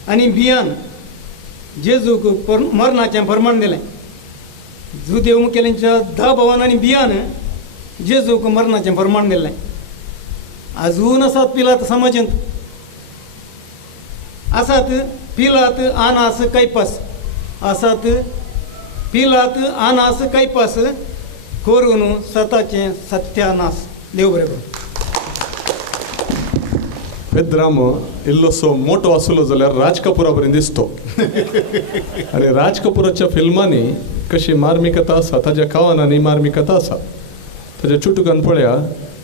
आनी भियान जेजूक मरणाचें फर्माण दिलें. जुदेव मुखेलींच्या दाबावान आनी भियान जेजूक मरणाचें फर्माण दिलें. अजून आसात पिलात समाजांत. आसात पिलात, आनास, कैपास. आसात पिलात, आनास, कैपास करून स्वताचें सत्यानास. देव बरें करूं. पेद्राम इल्लोसो मोठो आसलो जाल्यार राज कपुरा बरें दिसतो. आनी राज कपुराच्या फिल्मांनी कशी मार्मिकता आसा, ताज्या कावानांनी मार्मिकता आसा. ताज्या चुटुकान पळया,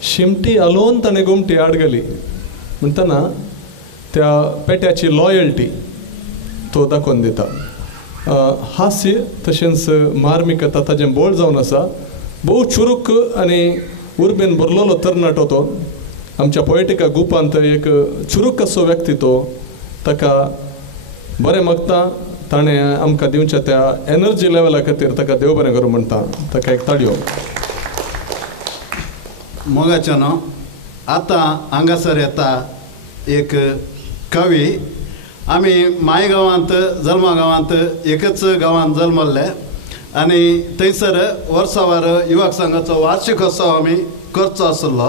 शिमटी आलोवन ताणें गोमटी आडगली म्हणटना त्या पेट्याची लॉयल्टी तो दाखोवन दिता. हास्य तशेंच मार्मिकता ताजें बोळ जावन आसा. भोव चुरूक आनी उर्बेन भरलेलो तरणाटो तो. आमच्या पोएटिका गुपांत एक चुरूक असो व्यक्ती तो. ताका बरें मागता. ताणें आमकां दिवच्या त्या एनर्जी लेवला खातीर ताका देव बरें करूं म्हणटा. ताका एक ताळयो. मोगाच्या न्हू आतां हांगासर येता एक कवी. आमी माय गांवांत जल्मा गांवांत एकच गांवांत जल्मल्ले आनी थंयसर वर्सावार युवक संघाचो वार्षिकोत्सव आमी करचो आसलो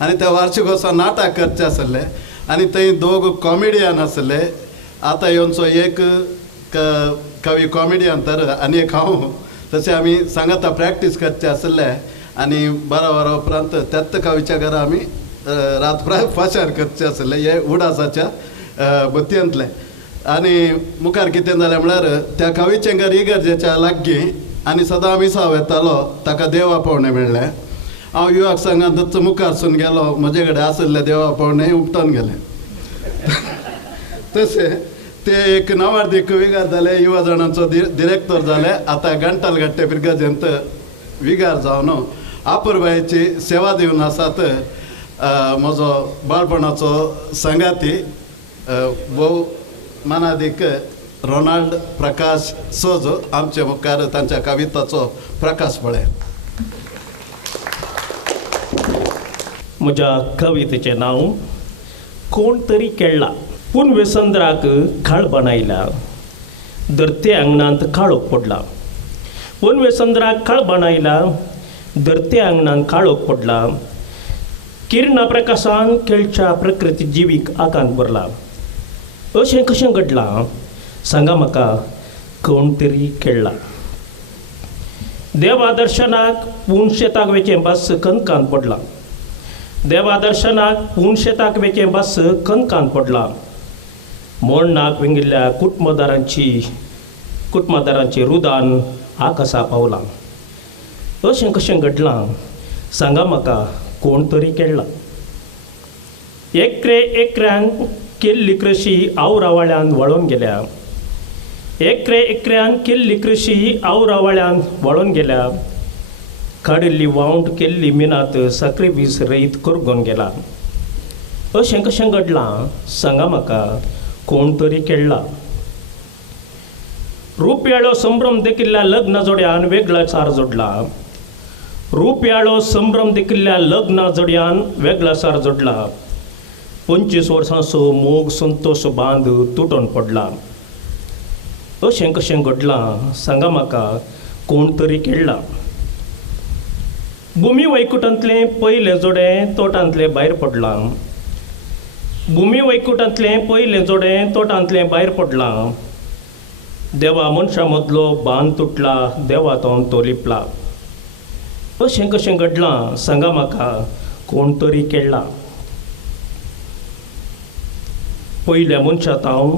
आनी त्या वार्षिकोत्सवाक नाटक करचें आसलें आनी थंय 2 कॉमेडियन आसले. आतां येवनचो एक कवी कॉमेडियन तर आनी एक हांव. तशें आमी सांगाता प्रॅक्टीस करचें आसलें आनी बारा उपरांत त्याच कवीच्या घरा आमी रातभर पाशार करचें आसलें. हे उडासाच्या बतयेंतलें. आनी मुखार कितें जालें म्हळ्यार त्या कवीचें घर इगर्जेच्या लागीं आनी सदां आमी साव येतालो. ताका देवा पावणें मेळ्ळें. हांव युवक संघांतच मुखारसून गेलो. म्हजे कडेन आसले देवा पावणें उपटोन गेलें. तशें ते एक नावार्दीक विगार जाले. युवा जाणांचो डिरेक्टर जाले. आतां घंटाल घट्टे पिरगजेंत विगार जावन आपुरबायेची सेवा दिवन आसात. म्हजो बाळपणाचो संगाती भोव मानादीक रोनाल्ड प्रकाश सोज आमचे मुखार तांच्या कविताचो प्रकाश पळय. म्हज्या कवितेचें नांव कोण तरी केळ्ळा. पूण वेसंद्राक खाळ बांदायला, धरते अंगणांत काळोख पडला. पूण वेसंद्राक खाळ बांदायला, धरते अंगणांत काळोख पडला. किरणा प्रकाशान केळच्या प्रकृती जिवीक आकांत भरला. अशें कशें घडलां सांगा म्हाका, कोण तरी केळ्ळा. देवा दर्शनाक पूण शेताक वेचें बस कणकांत पडला. देवा दर्शनाक पूण शेताक वेचें बस कणकांत पडला. मोडणाक वेंगिल्ल्या कुटुंबदारांची रुदान आकासा पावलां. अशें कशें घडलां सांगा म्हाका, कोण तरी केळ्ळा. एकऱ्यान केल्ली कृशी आवरावाळ्यान वळोन गेल्या. एकऱ्यान केल्ली कृशी आवरावाळ्यान वळोन गेल्या. काडिल्ली वावंट केल्ली मिनात साखरे वीस रईत करगोन गेला. अशें कशें घडलां सांगा म्हाका, कोण तरी केळ्ळा. रुपयाळो संभ्रम देखिल्ल्या लग्न जोड्यान वेगळा सार जोडला. रुपयाळो संभ्रम देखिल्ल्या लग्न जोड्यान वेगळा सार जोडला. 25 वर्सांचो मोग संतोश बांद तुटून पडला. अशें कशें घडलां सांगा म्हाका, कोण तरी केळ्ळा. भुमी वैकुंठांतले पयले जोडे तोटांतले भायर पडलां. भुमी वैकुंठांतले पयले जोडे तोटांतले भायर पडलां. देवा मनशा मदलो बांद तुटला, देवा तो लिपला. अशें कशें घडलां सांगा म्हाका, कोण तरी केळ्ळा. पयल्या मनशांत हांव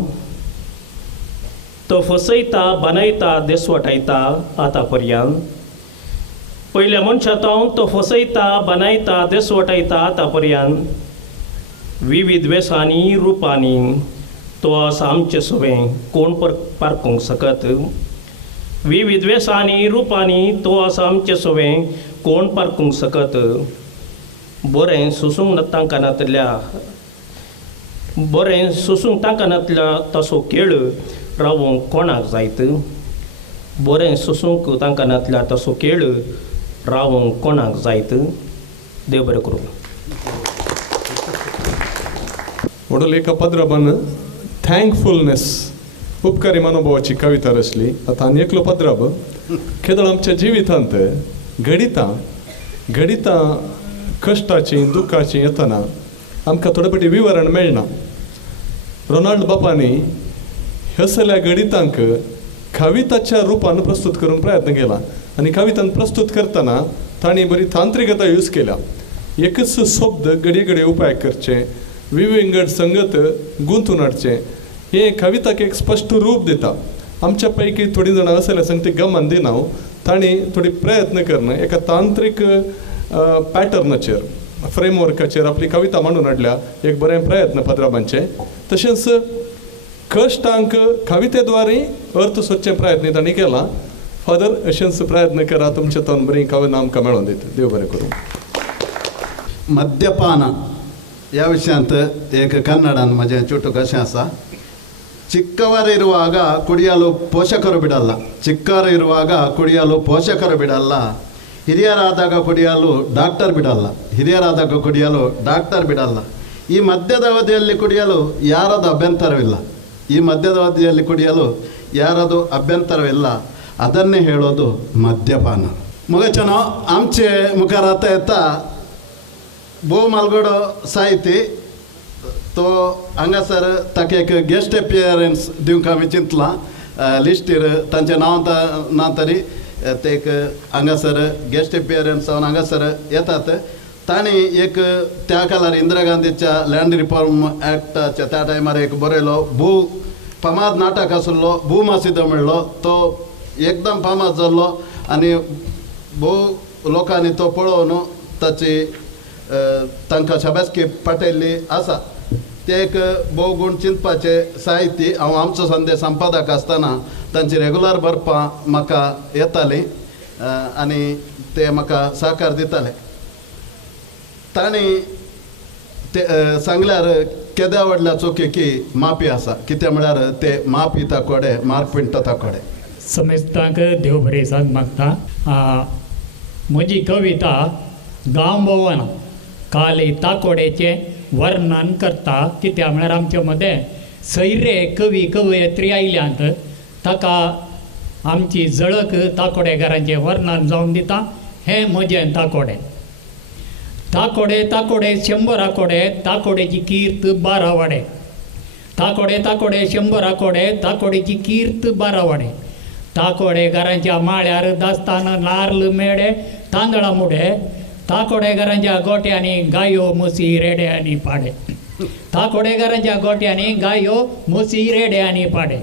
तो फसयता, बानयता, देसवटायता आतां पर्यंत. पयल्या मनशांत हांव तो फसयता, बानयता, देसवटायता आतां पर्यंत. विविध वेसांनी रुपांनी तो आसा आमचें सवें, कोण पारखूंक सकत. विविध वेसांनी रुपांनी तो आसा आमचें सवें, कोण पारखूंक सकत. बरें सुसूंक तांकां नातल्या, बरें सुसूंक तांकां नातल्या तसो खेळ रावूंक कोणाक जायत. बरें सुसूंक तांकां नातल्या तसो खेळ रावूंक कोणाक जायत. देव बरें करूं. म्हणून एका पद्राबान थँकफुलनेस उपकारी मनोभावाची कविता रचली. आता आनी एकलो पद्राब केदळ आमच्या जिवितांत घडितां कश्टाची दुखाची येतना आमकां थोडे फावटी विवरण मेळना. रोनाल्ड बापानी असल्या गणितांक कविताच्या रुपान प्रस्तुत करून प्रयत्न केला. आनी कवितान प्रस्तुत करतना तांणी बरी तांत्रिकता यूज केल्या. एकच शब्द घडये घडये उपाय करचे, विविंगड संगत गुंतून हाडचे, हे कविताक एक स्पश्ट रूप दिता. आमच्या पैकी थोडी जाणां असल्या सांगते गमन दिना. तांणी थोडी प्रयत्न करून एका तांत्रीक पॅटर्नाचेर, फ्रेमवर्काचेर आपली कविता मांडून हाडल्या. एक बरें प्रयत्न पद्राबांचे. तशेंच कश्टांक कवितेद्वारे अर्थ सोदचे प्रयत्न तांणी केला. फादर अशेंच प्रयत्न करा, तुमच्या तोन बरी कविता आमकां मेळोन दिता. देव बरें करूं. ಮದ್ಯಪಾನ ह्या ವಿಷಯಾಂತ एक ಕನ್ನಡನ್ ಮಜೆ ಚುಟುಕು ಅಶೆ ಆಸ. ಚಿಕ್ಕವರಿರುವಾಗ ಕುಡಿಯಲು ಪೋಷಕರು ಬಿಡಲ್ಲ, ಚಿಕ್ಕವರಿರುವಾಗ ಕುಡಿಯಲು ಪೋಷಕರು ಬಿಡಲ್ಲ, ಹಿರಿಯರಾದಾಗ ಕುಡಿಯಲು ಡಾಕ್ಟರ್ ಬಿಡಲ್ಲ, ಹಿರಿಯರಾದಾಗ ಕುಡಿಯಲು ಡಾಕ್ಟರ್ ಬಿಡಲ್ಲ. ಈ ಮಧ್ಯದ ಅವಧಿಯಲ್ಲಿ ಕುಡಿಯಲು ಯಾರದು ಅಭ್ಯಂತರವಿಲ್ಲ, ಈ ಮಧ್ಯದ ಅವಧಿಯಲ್ಲಿ ಕುಡಿಯಲು ಯಾರದು ಅಭ್ಯಂತರವಿಲ್ಲ. ಅದನ್ನೇ ಹೇಳೋದು मद्यपान. मग आमचे मुखार आता येता भोव मालगडो साहिती तो हांगासर ताका एक गेस्ट एपियरन्स दिवंक आमी चिंतलां. लिस्टीर तांचें नांव तरी ते एक हांगासर गेस्ट एपियरन्स जावन हांगासर येतात. तांणी एक त्या काळार इंदिरा गांधीच्या लँड रिफॉर्म ॲक्टाच्या त्या टायमार एक बरयलो भू फामाद नाटक आसलो भूमासिदो म्हणलो. तो एकदम फामाद जाल्लो आनी भोव लोकांनी तो पळोवन ताची तांकां शाबासकी पटयल्ली आसा. ते एक भोव गूण चिंतपाचे साहिती. हांव आमचो संदेश संपादक आसतना तांची रेगुलर बरपां म्हाका येतालीं आनी ते म्हाका सहकार दिताले. तांणी ते सांगल्यार केद्या व्हडल्या चुकीकी माफी आसा. कित्याक म्हळ्यार ते माफी ताकोडे मार्कपिंट ताकोडे. समेस्तांक देव बरें सांग मागता. म्हजी कविता गांव भोवन काली ताकोडेचे वर्णन करता. कित्याक म्हळ्यार आमचे मदें सैरे कवी कवयत्री आयल्यांत ताका आमची जळक ताकोडेकारांचें वर्णन जावन दिता. हें म्हजें ताकोडे. ताकोडे ताकोडे 100 आकोडे, ताकोडेची कीर्त 12 वाडे. ताकोडे ताकोडे 100 आकोडे, ताकोडेची कीर्त 12 वाडे. ताकोडेकारांच्या माळ्यार दास्तान नारळ मेडे तांदळा मुडे. ताकोडेकारांच्या गोट्यांनी गायो म्हशी रेडे आनी पाडे. ताकोडेकारांच्या गोट्यांनी गायो म्हशी रेडे आनी पाडे.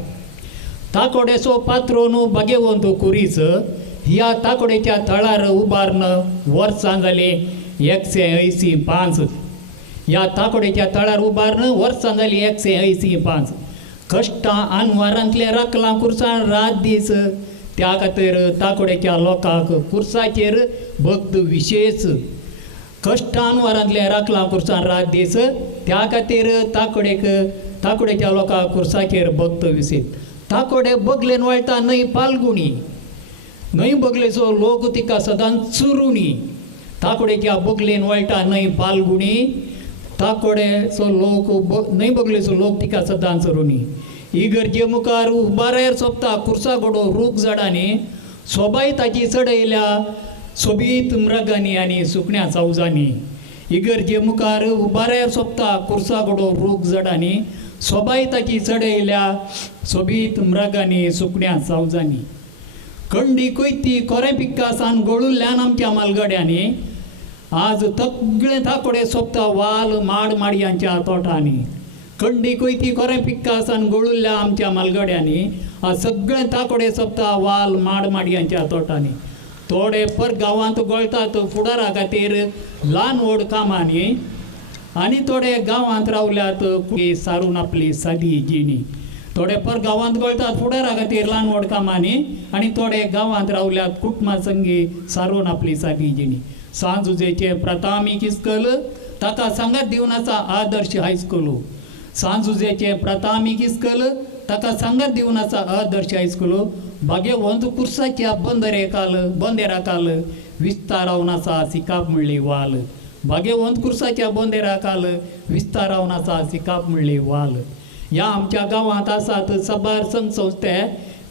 ताकोडेचो पात्रोन भाग्यवंत कुरीस ह्या ताकोडेच्या थळार उबारन वर्सां जाली 185. ह्या ताकोडेच्या थळार उबारन वर्सां जाली 185. कश्टां आनवारांतले राखलां कुर्सां रात दीस. त्या खातीर ताकोडेच्या लोकांक कुर्साचेर भक्त विशेष. कश्टां आनवारांतले राखलां कुर्सां रात दीस. त्या खातीर ताकोडेच्या लोकांक कुर्साचेर भक्त विशेष. ताकोडे बगलेन वळटा न्हय पालगुणी. न्हय बगलेचो लोक तिका सदांच चुरुणी. ताकोडेच्या बगलेन वळटा न्हय पालगुणी. ताकोडेचो लोक न्हय बगलेचो लोक तिका सदांच चुरुणी. इगर्जे मुखार उबारायर सोंपता कुर्सा घोडो रूख झाडांनी. सोबाय ताची चडयल्या सोबीत मृगांनी आणि सुकण्या सावजांनी इगर्जे मुखार उबाऱ्या सोपता कुर्सागडो रूख जडांनी सोबायताची चढयल्या सोबीत मृगांनी सुकण्या सावजांनी कंडी कोयती कोरे पिक्का सान गोळुल्ल्यान आमच्या मालगड्यांनी आज तगळे थाकोडे सोपता वाल माड माडयांच्या तोटांनी कंडी कोयती कोरे पिक्का सान गोळुल्ल्या आमच्या मालगड्यांनी आज सगळे थाकोडे सोपता वाल माड माडयांच्या तोटांनी थोडे पर गांवांत गळतात फुडारा खातीर ल्हान व्हड कामांनी आनी थोडे गांवांत रावल्यात सारून आपली सादी जिणी थोडे पर गांवांत गळतात फुडारा खातीर ल्हान व्हड कामांनी आनी थोडे गांवांत रावल्यात कुटुंबा संगी सारून आपली सादी जिणी सांजुजेचे प्राथमीक इस्कल ताका सांगात दिवन आसा आदर्श हायस्कूल सांजुजेचे प्राथमीक इस्कल ताका सांगात दिवन आसा आदर्श हायस्कूल भाग्यवंत कुर्साच्या बंदेराकाल विस्तारावन आसा सिकाप म्हणली वाल भाग्यवंत कुर्साच्या बंदेराकाल विस्तारावन आसा सिकाप म्हणली वाल ह्या आमच्या गांवांत आसात सबार संघ संस्थे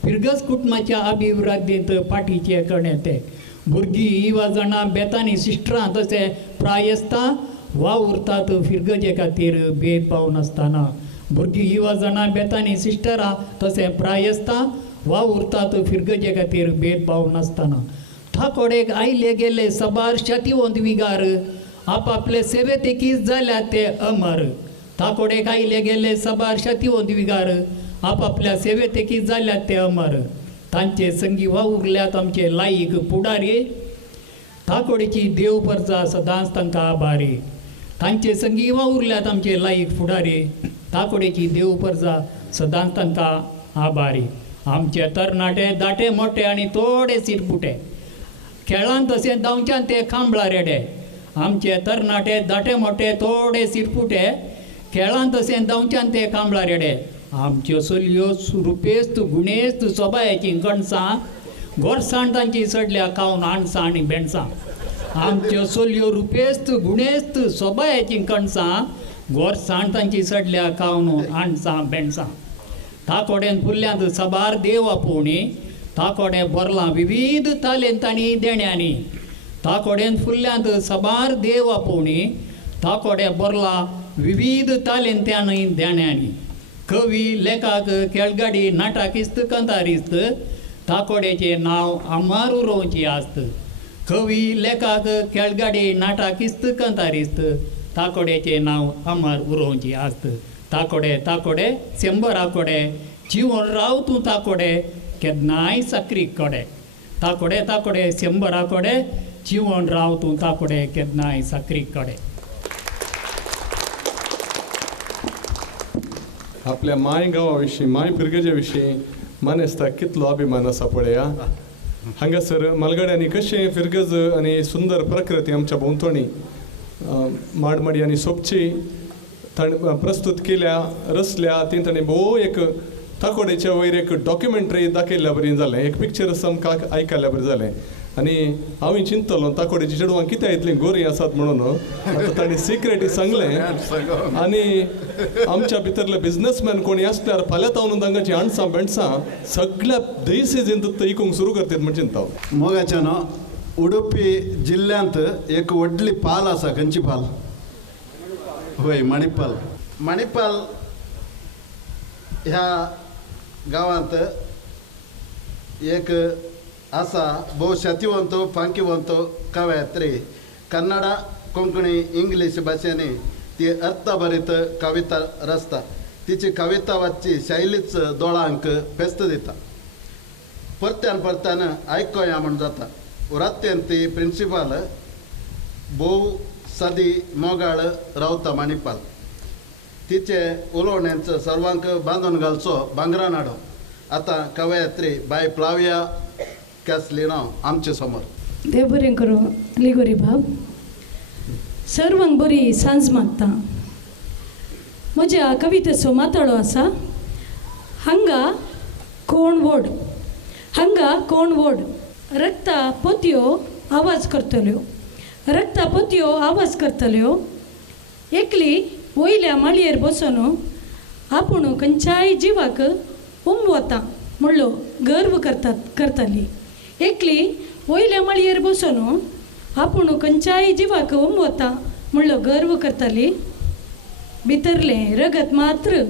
फिरगस कुटुंबाच्या अभिवृद्धींत फाटीचे कणेते भुरगीं वा जाणां बेतांनी सिस्टरां तशें प्रायस्तां वावुरतात फिरगजे खातीर भेदभाव नासतना भुरगीं ही वा जाणां बेतांनी सिस्टरां तशें प्रायस्तां वावुरतात फिरगजे खातीर भेदभाव नासतना थाकोडेक आयले गेले सबार शतिवंत विगार आपापले सेवेत एकीच जाल्यात ते अमर थाकोडेक आयले गेले सबार शतिवंत विगार आपापल्या सेवेत एकीच जाल्यात ते अमर तांचे संगी वावुरल्यात आमचे लायक पुढारी थाकोडेची देव परजा सदांच तांकां आभारी तांचे संगी वावुरल्यात आमचे लायक फुडारी थाकोडेची देव परजा सदांच तांकां आभारी आमचे तरणाटे दाटे मोठे आनी थोडे सिरपुटे खेळांत तशें धांवच्यान ते खांबळा रेडे आमचे तरणाटे दाटे मोठे थोडे सिरपुटे खेळांत तशें धांवच्यान ते खांबळा रेडे आमच्यो चलयो रुपेस्त गुणेस्त सोबायाची कणसां गोरसाण तांची चडल्या खावन आणसां आनी बेणसां आमच्यो चलयो रुपेस्त गुणेस्त सोबायाची कणसां गोरसाण तांची चडल्या खावन आणसां बेणसां थाकोड्यान फुल्ल्यांत सबार देव आपोवणी थाकोडे बोरलां विविध तालेंतांनी देण्यांनी थाकोड्यान फुल्ल्यांत सबार देव आपोवणी थाकोडे बोरलां विविध तालेंतांनी देण्यांनी कवी लेखक खेळगाडी नाटकिस्त कंतारिस्त थाकोड्याचें नांव अमर उरोवची आस्त कवी लेखक खेळगाडी नाटकिस्त कंतारिस्त थाकोड्याचें नांव अमर उरोवची आस्त थाकोडे थाकोडे शंबर आकोडे जीवन राव तूं थाकोडे केन्नाय साकरीक कोडे थाकोडे थाकोडे शंबर आकोडे जीवन राव तूं थाकोडे केन्नाय साकरीक कोडे आपल्या माय गांवा विशीं माय पिरगेजे विशीं मानेस्ता कितलो अभिमान आसा पळया हांगासर मालगड्यांनी कशें फिरगज आनी सुंदर प्रकृती आमच्या भोंवतणी माडमाडी आनी सोबची ताणें प्रस्तूत केल्या रचल्या ती ताणें भोव एक थाकोडेच्या वयर एक डॉक्युमेंटरी दाखयल्या बरी जालें एक पिक्चर आमकां आयकल्या बरें जालें आनी हांवें चिंतलो थाकोडेची चेडवां कित्याक इतलीं गोरी आसात म्हणून आतां ताणें सिक्रेटी सांगलें आनी आमच्या भितरले बिझनसमॅन कोणी आसल्यार फाल्यां तावन तांकांची आणसां बेणसां सगळ्या दयसिजींत इकूंक सुरू करतात म्हण चिंता मोगाच्या न्हू उडुपी जिल्ल्यांत एक व्हडली पाल आसा खंयची पाल होय मणिपाल मणिपाल ह्या गांवांत एक आसा भोव शतिवंत फांकिवंत कवयत्री कन्नड कोंकणी इंग्लीश भाशेनी ती अर्थभरीत कविता रचता तिची कविता वाचची शैलीच दोळांक फेस्त दिता परत्यान परत्यान आयकोया म्हण जाता उरात्यान ती प्रिंसिपाल भोव सदी मोगाळ रावता मणिपाल तिचे उलोवण्यांचो सर्वांक बांदून घालचो भांगरा नाडो आतां कवयत्री बाय प्लाविया कॅसलिनो आमचे समोर देव बरें करूं लिगोरी बाब सर्वांक बरी सांज मागता म्हज्या कवितेचो माताळो आसा हांगा कोण व्हड रक्ता पोतयो आवाज करतल्यो एकली वयल्या माळयेर बसून आपूण खंयच्याय जिवाक उमवता म्हणलो गर्व करताली एकली वयल्या माळयेर बसून आपूण खंयच्याय जिवाक उमवता म्हणलो गर्व करताली. भितरलें रगत मात्र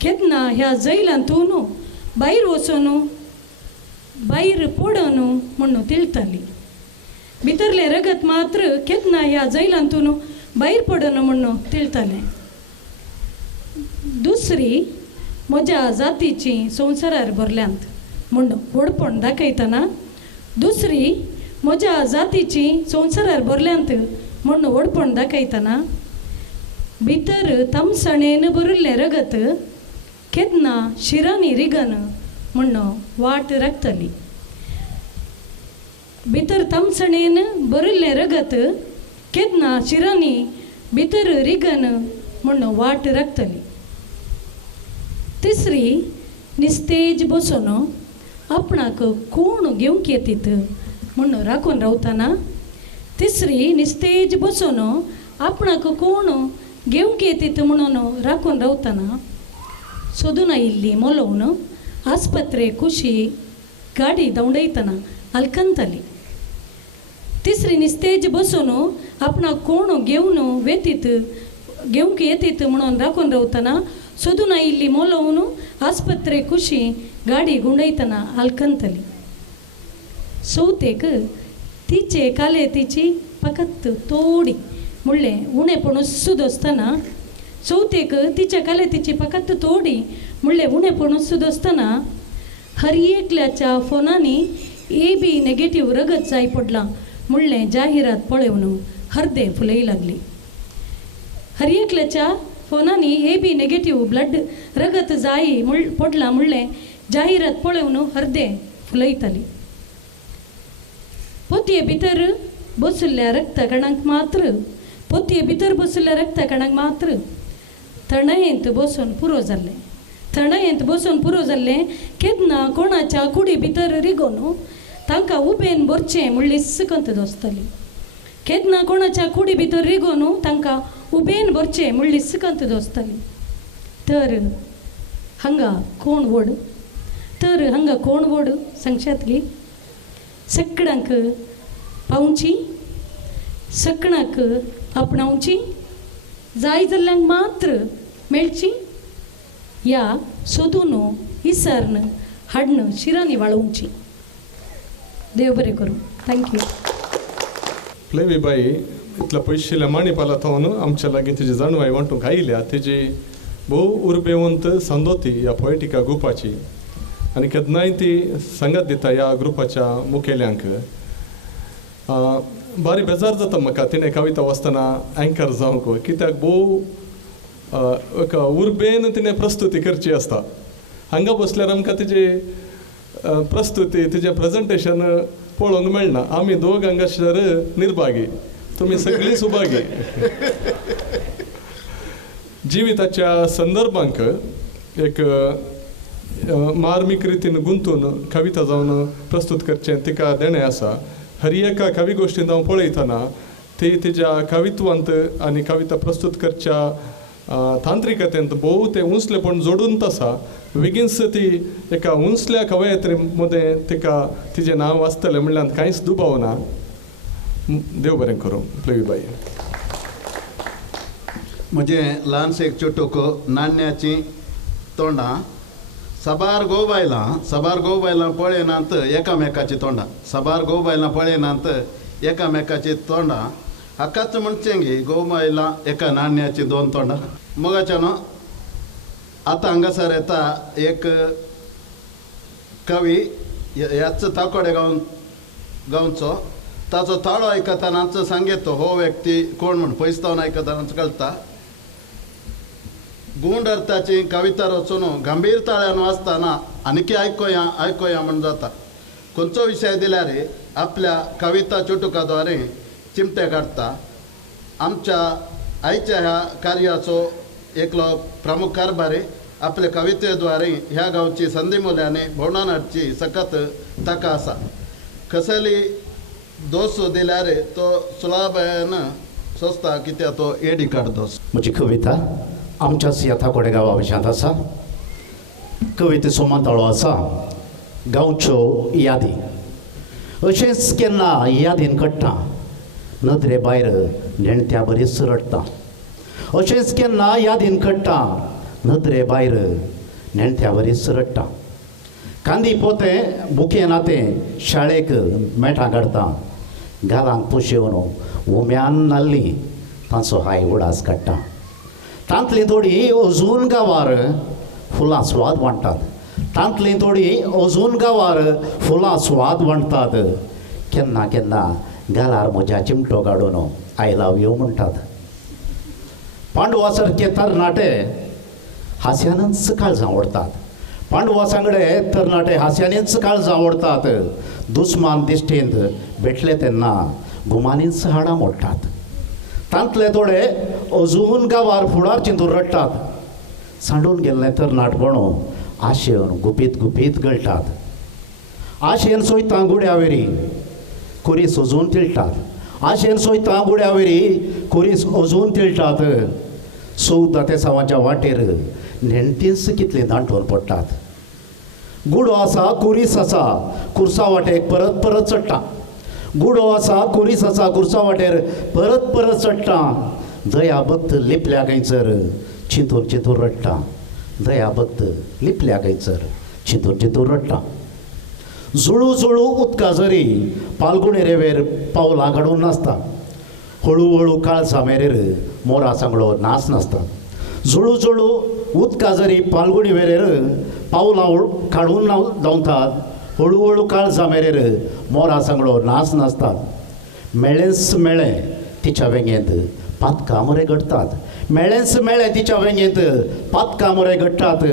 केन्ना ह्या जैलांतून भायर वचून भायर पडून म्हणून तिळताली. भितरलें रगत मात्र केन्ना ह्या जैलांतून भायर पडून म्हणून तिळतालें. दुसरी म्हज्या जातीची संवसारार भरल्यांत म्हणून व्हडपण दाखयतना, दुसरी म्हज्या जातीची संवसारार भरल्यांत म्हणून व्हडपण दाखयतना भितर तामसणेन भरिल्लें रगत केन्ना शिरांनी रिगन म्हणून वाट राखतली. भितर तामसणेन भरिल्लें रगत केन्ना शिरांनी भितर रिगन म्हणून वाट राखतली. तिसरी निस्तेज बसून आपणाक कोण घेवंक येतीत म्हणून राखून रावतना, तिसरी निस्तेज बसून आपणाक कोण घेवंक येतीत म्हणून राखून रावतना सोदून आयिल्ली मोलोवन आस्पत्रे कुशी गाडी दवडयतना आलकंताली. तिसरी निस्तेज बसून आपणाक कोण घेवंक येतीत म्हणून राखून रावतना सोदून आयिल्ली मोलोवन आस्पत्रे कुशी गाडी गुंडयतना आलकंतली. चवथेक तिचे कालेतीची फकत थोडी म्हणलें उणेपण सुद्दां आसतना, चवथेक तिच्या कालेतीची फकत थोडी म्हणलें उणेपण सुद्दां आसतना हर एकल्याच्या फोनांनी AB नेगेटिव्ह रगत जाय पडलां म्हणलें जाहिरात पळोवन हरदें फुलय लागली. हर एकल्याच्या फोनांनी AB नेगेटिव्ह ब्लड रगत जाय पडलां म्हणलें जाहिरात पळोवन हरदें फुलयताली. पोतये भितर बसुल्ल्या रक्तकणांक मात्र पोतये भितर बसुल्ल्या रक्तकणांक मात्र थंडायेंत बसून पुरो जाल्लें. थंडायेंत बसून पुरो जाल्लें केन्ना कोणाच्या कुडी भितर रिगोन तांकां उबेन भरचें म्हणली सकंत दोसताली. केन्ना कोणाच्या कुडी भितर रिगोन तांकां उबेन भरचें म्हणली सकंत दोसताली. तर हांगा कोण व्हड? तर हांगा कोण व्हड सांगशात गी? सगळ्यांक पावची, सगळ्यांक आपणावची, जाय जाल्ल्यांक मात्र मेळची, या सोदून विसरण हाडन शिरांनी वाळोवची. देव बरें करूं. थँक्यू. प्लेवी बाई इतल्या पयशिल्ल्या मांडीपाला थावन आमच्या लागीं तिजी जाणवाय वांटूंक आयिल्ल्या तेजी भोव उर्बेवंत संदोती ह्या पोएटिका ग्रुपाची आनी केन्नाय ती संगत दिता ह्या ग्रुपाच्या मुखेल्यांक. बारी बेजार जाता म्हाका तिणें कविता वाचतना एंकर जावंक, कित्याक भोव एका उर्बेन तिणें प्रस्तुती करची आसता. हांगा बसल्यार आमकां तिजी प्रस्तुती तिजें प्रेजेंटेशन पळोवंक मेळना. आमी दोग हांगासर निर्भागी, तुमी सगळीं सुभागी. जिविताच्या संदर्भांक एक मार्मीक रितीन गुंतून कविता जावन प्रस्तूत करचें तिका देणें आसा. हर एका कवी गोश्टींत हांव पळयतना ती तिच्या कवित्वांत आनी कविता प्रस्तूत करच्या तांत्रिकतेंत भोव तें उंचलेपण जोडून आसा. बेगीनच ती एका उंचल्या कवयित्री मदें तिका तिजें नांव आसतलें म्हणल्यार कांयच दुबाव ना. देव बरें करूं. प्लेवी बाई. म्हजें ल्हानशें एक चुटूक नाण्याची तोंडां सबार गोबायलां पळयनात एकामेकाची तोंडां. सबार गोबायलां पळयनात एकामेकाची तोंडां. हाकाच म्हणचें गी गोबायलां एका नाण्याची दोन तोंडां. मोगाच्यान आतां हांगासर येता एक कवी ह्याच ताकोडे गांवचो. ताचो ताळो आयकतानाच सांगेतो हो व्यक्ती कोण म्हण पयसतावन आयकतानाच कळटा. गूंड अर्थाची कविता रचून गंभीरताळ्यान वाचतना आनीक आयकोया म्हण जाता. खंयचो विशय दिल्यार आपल्या कविता चुटुकाद्वारे चिमटे काडटा. आमच्या आयच्या ह्या कार्याचो एकलो प्रमुख कारभारी आपल्या कवितेद्वारे ह्या गांवची संदी मुल्यांनी भोंवडावन हाडची सकत ताका आसा. कसली दोस दिल्यार तो सुलाभान सोंसता कित्याक तो एडी काडदोस. म्हजी कविता आमच्याच ह्या ताकोडे गांवा विशयांत आसा. कवितेचो माताळो आसा गांवच्यो यादी. अशेंच केन्ना यादीन कट्टा नदरे भायर नेणत्या बरीच रडटा अशेंच केन्ना यादीन कट्टा नदरे भायर नेणत्या बरीच रडटा कांदी पोते बुके नाते शाळेक मेठां काडटा गालांक पुशेवन उम्यान नाल्ली तांचो हाय उडास काडटा तांतली थोडी अजून गांवार फुलां स्वाद वांटतात तांतली थोडी अजून गांवार फुलां स्वाद वांटतात केन्ना केन्ना गालार म्हज्या चिमटो काडून आय लव यू म्हणटात पांडवा सारके तरणाटे हास्यानच काळजां ओडतात पांडवा सांगडे तरणाटे हास्यानीच काळजां ओडतात दुस्मान दिश्टेंत भेटले तेन्ना गुमानीच हाडां मोडटात तांतले थोडे अजून गांवार फुडार चिंतून रडटात सांडून गेल्ले तरणाटपणू आशेन गुपीत गुपीत गळटात आशेन सोयता गुड्यावेरी कुरीस अजून तिळटात आशेन सोयता गुड्यावेरी कुरीस अजून तिळटात चवदा ते सावाच्या वाटेर नेणतीच कितले दांटून पडटात गुडो आसा कुरीस आसा कुर्सा वाटेक परत परत चडटा गुडो आसा कुरीस आसा कुर्सा वाटेर परत परत चडटा दया भक्त लिपल्या गैंचर चिंतून चिंतून रडटा दया भक्त लिपल्या गैंचर चिंतून चिंतून रडटा जुळू जुळू उदका जरी पालगुणे रेवेर पावलां काडून नासता हळू हळू काळजा मेरेर मोरा सांगडो नाच नासता जुळू जुळू उदका जरी पालगुणी वेरेर पावलां काडून धांवतात हळू हळू काळजा मेरेर मोरा सांगडो नाच नासतात मेळेंच मेळ्ळें तिच्या वेंगेंत पातकां मोरे घडटात मेळेंच मेळ्ळें तिच्या वेंगेंत पातकां मोरे घडटात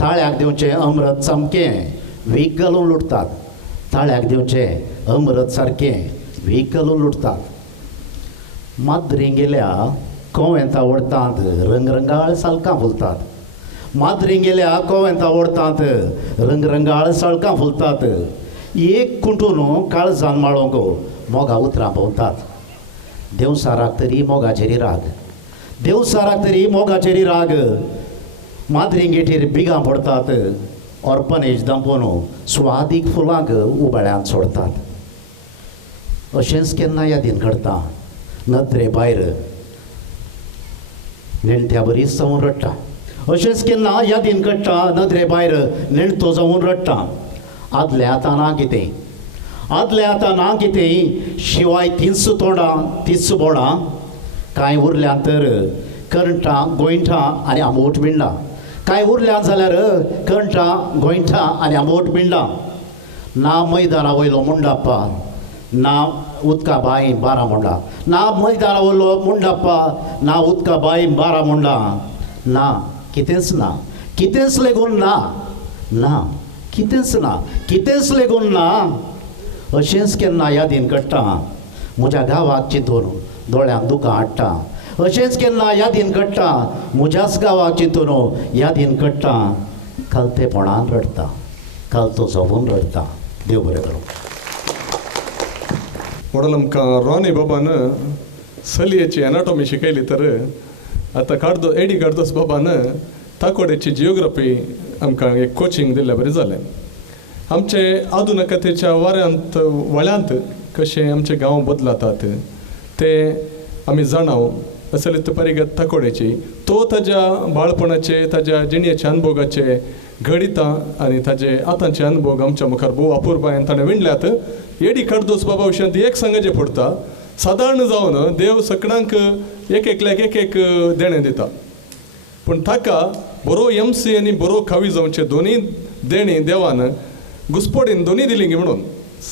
ताळ्याक दिवचें अमृत सामकें वीक घालून लुटतात ताळ्याक दिवचें अमृत सारकें वीक घालून लुटतात माद्री गेल्या कोंवेंतां ओडटात रंगरंगाळ सालकां फुलतात माद्री गेल्या कोंवेंतां ओडटात रंगरंगाळ साळकां फुलतात एक कुंटून काळजान माळोंक मोगा उतरां भोंवतात देवसाराक तरी मोगाचेरी राग देवसाराक तरी मोगाचेरी राग माद्री गेटीर बिगां पडटात ऑर्फनेज दांपोवन स्वादीक फुलांक उबाळ्यांत सोडतात अशेंच केन्ना यादीन घडटा नदरे भायर नेणट्या बरीच जावन रडटा अशेंच केन्ना यादीन घडटा नदरे भायर नेणतो जावन रडटा आदले आतां ना कितें आदले आतां ना कितें शिवाय तींच तोंडां तींच बोडां कांय उरल्यां तर करंटां गोंयठां आनी आंबोट बिंडां कांय उरल्यां जाल्यार करंटां गोंयठां आनी आंबोट बिंडां ना मैदाना वयलो मुंडाप्पा ना उदका बायेन बारा मुंडा ना मैदाना वयलो मुंडाप्पा ना उदका बायेन बारा मुंडा ना कितेंच ना कितेंच लेगून ना ना कितेंच ना कितेंच लेगून ना अशेंच केन्ना यादीन घडटा म्हज्या गांवाक चिंतून दोळ्यांत दुकां हाडटा अशेंच केन्ना यादीन घडटा म्हज्याच गांवाक चिंतून यादीन घडटा कलतेपणान रडटा कलतो जवून रडटा देव बरें करूं म्हणून आमकां रॉनी बाबान सलियेची एनाटॉमी शिकयली तर आतां काडदो एडी काडदोस बाबान ताकोडेची जियोग्राफी आमकां एक कोचिंग दिल्लें बरें जालें आमचे आधुनिकतेच्या वाऱ्यांत वळ्यांत कशे आमचे गांव बदलतात ते आमी जाणाव असले परिगत ताकोडेची तो ताज्या बाळपणाचे ताज्या जिणेचे अनुभवाचे घडिता आनी ताजे आतांचे अनुभव आमच्या मुखार भोव अपुर्बायेन ताणें विणल्यात एडी काडदोस बाबा विशयांत एक सांगचे पडटा सादारण जावन देव सगळ्यांक एक एकल्याक एक एक देणें दिता पूण ताका बरो MC आनी बरो कवी जावचे दोनी देणी देवान घुसपडीन दोनी दिली म्हणून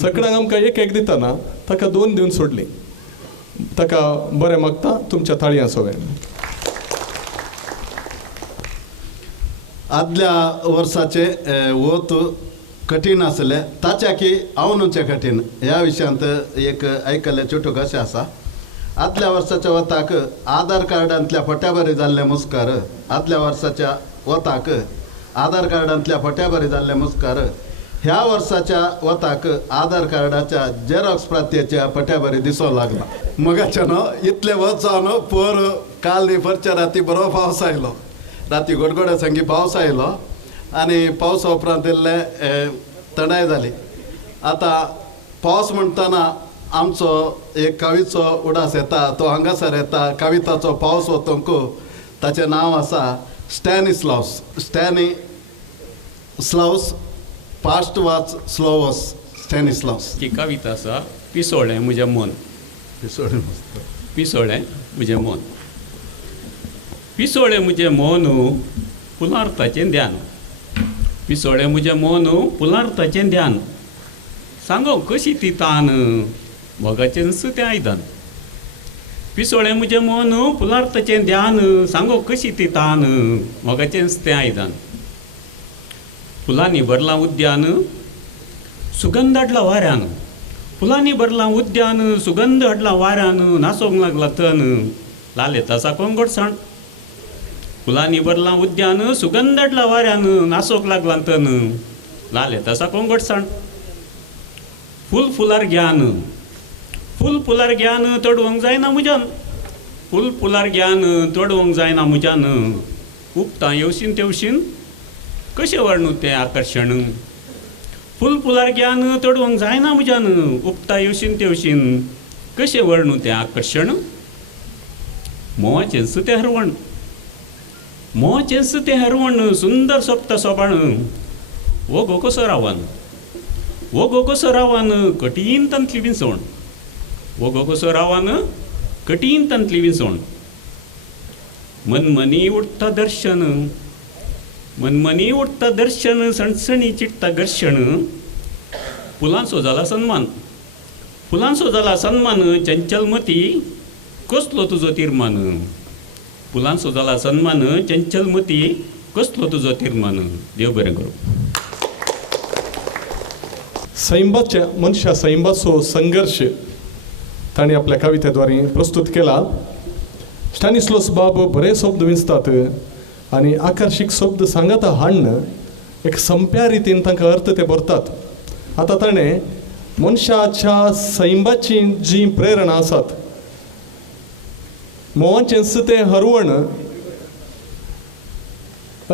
सगळ्यांक आमकां एक एक दितना ताका दोन दिवन सोडली ताका बरें मागता तुमच्या ताळयां सगळें आदल्या वर्साचे वोत कठीण आसले ताच्या की आवनुचे कठीण ह्या विशयांत एक आयकल्ले चुटूक अशें आसा आदल्या वर्साच्या वताक आधार कार्डांतल्या पट्ट्याबरी जाल्ले मुस्कार आदल्या वर्साच्या वताक आधार कार्डांतल्या पट्ट्याबरी जाल्ले मुस्कार ह्या वर्साच्या वताक आधार कार्डाच्या झेरॉक्स प्रात्याच्या पट्ट्याबरी दिसो लागला मगाच्यान इतले वचोन पर काल न्ही परच्या राती बरो पावस आयलो राती गडगड्या संगी पावस आयलो आनी पावसा उपरांत इल्ले थंडाय जाली आतां पावस म्हणटाना आमचो एक कवीचो उडास येता, तो हांगासर येता. कविताचो पावस वतोंक ताचें नांव आसा स्टॅनिस्लावस. फास्ट वाच स्लो वच स्टॅनिस्लावस. ती कविता आसा पिसोळें म्हजें मन. पिसोळें म्हजें मन. पिसोळें म्हजें मन पुलार्ताचें ध्यान. पिसोळें म्हजें मन पुलार्ताचें ध्यान. सांगो कशी ती तान मोगाचें तें आयदन. पिसोळें म्हजें मन पुलार्ताचें ध्यान. सांगो कशी ती तान मोगाचें तें आयदन. फुलांनी भरलां उद्यान सुगंध हाडला वाऱ्यान. फुलांनी भरलां उद्यान सुगंध हाडला वाऱ्यान. नाचोंक लागला तन लाले तासा कोंगडसाण. फुलांनी भरलां उद्यान सुगंध हाडला वाऱ्यान. नाचोंक लागला तन लाले तासा कोंगडसाण. फूल फुलार ज्ञान. फूल फुलार ज्ञान तोडवंक जायना म्हज्यान. फूल फुलार ज्ञान तोडवंक जायना म्हज्यान. उपता येवशीन तेवशीन कशें वर्णू तें आकर्शण. फूल फुलार ज्ञान तोडवंक जायना म्हज्यान. उपता येवशीन तेवशीन कशें वर्णू तें आकर्शण. मोवाचें सुतें हरवण. मोवाचें सुतें हरवण सुंदर सोंपता सोबाण. वो गो कसो रावन. वो गो कसो रावन कठीण तंतली विंसवण. वो गो कसो रावन कठीण तंतली विंसवण. मनमनी उठता दर्शन. मनमनी उठता दर्शन सणसणी चिट्टा घर्षण. फुलांचो जाला सन्मान. फुलांचो जाला सन्मान चंचलमती कसलो तुजो तीर्मान. फुलांचो जाला सन्मान चंचलमती कसलो तुजो तीर्मान. देव बरें करूं. सैंबाच्या मनशा सैंबाचो संघर्ष ताणें आपल्या कवितेद्वारे प्रस्तुत केला. स्टॅनिस्लावस बाब बरे शब्द विंचतात आनी आकर्षक शब्द सांगत हाडन एक संप्या रितीन तांकां अर्थ ते भरतात. आतां ताणें मनशाच्या सैंबाची जी प्रेरणा आसात मोवाचें सुतें हरवण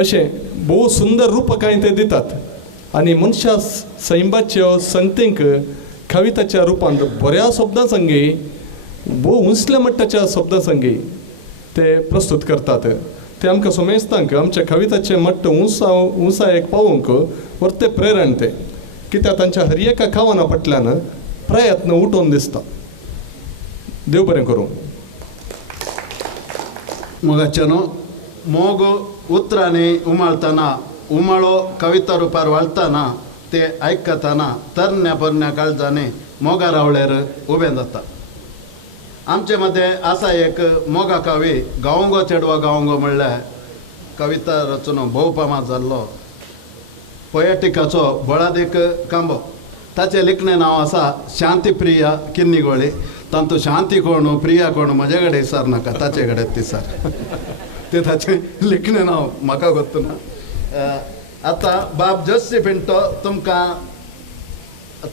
अशें भोव सुंदर रुपकाय ते दितात. आनी मनशा सैंबाच्यो संगतींक कविताच्या रुपान बऱ्या शब्दां संगी भोव उंचल्या मट्टाच्या शब्दां संगी ते प्रस्तुत करतात. ते आमकां सोमेस्तांक आमच्या कविताचे मट्ट उंचायेक पावोवंक वर्ते प्रेरण ते. कित्याक तांच्या हर एका कावना फाटल्यान प्रयत्न उठोवन दिसता. देव बरें करूं. मोगाचेनो मोग उतरांनी उमाळतना उमाळो कविता रुपार वाळतना ते आयकतना तरण्या परण्या काळजांनी मोगा रावळेर उबें जाता. आमचे मदें आसा एक मोगा कवी गांवगो चेडवा गांवगो म्हणल्यार कविता रचून भोव फामाद जाल्लो पोएटिकाचो बळादेक कांबो. ताचें लिखणें नांव आसा शांतीप्रिया किन्निगोळी. तांतू शांती कोण प्रिया कोण म्हजे कडेन विचार नाका, ताचे कडेन विचार. ते ताचें लिखणें नांव म्हाका गोत्तू ना. आतां बाब जोशी पिंटो तुमकां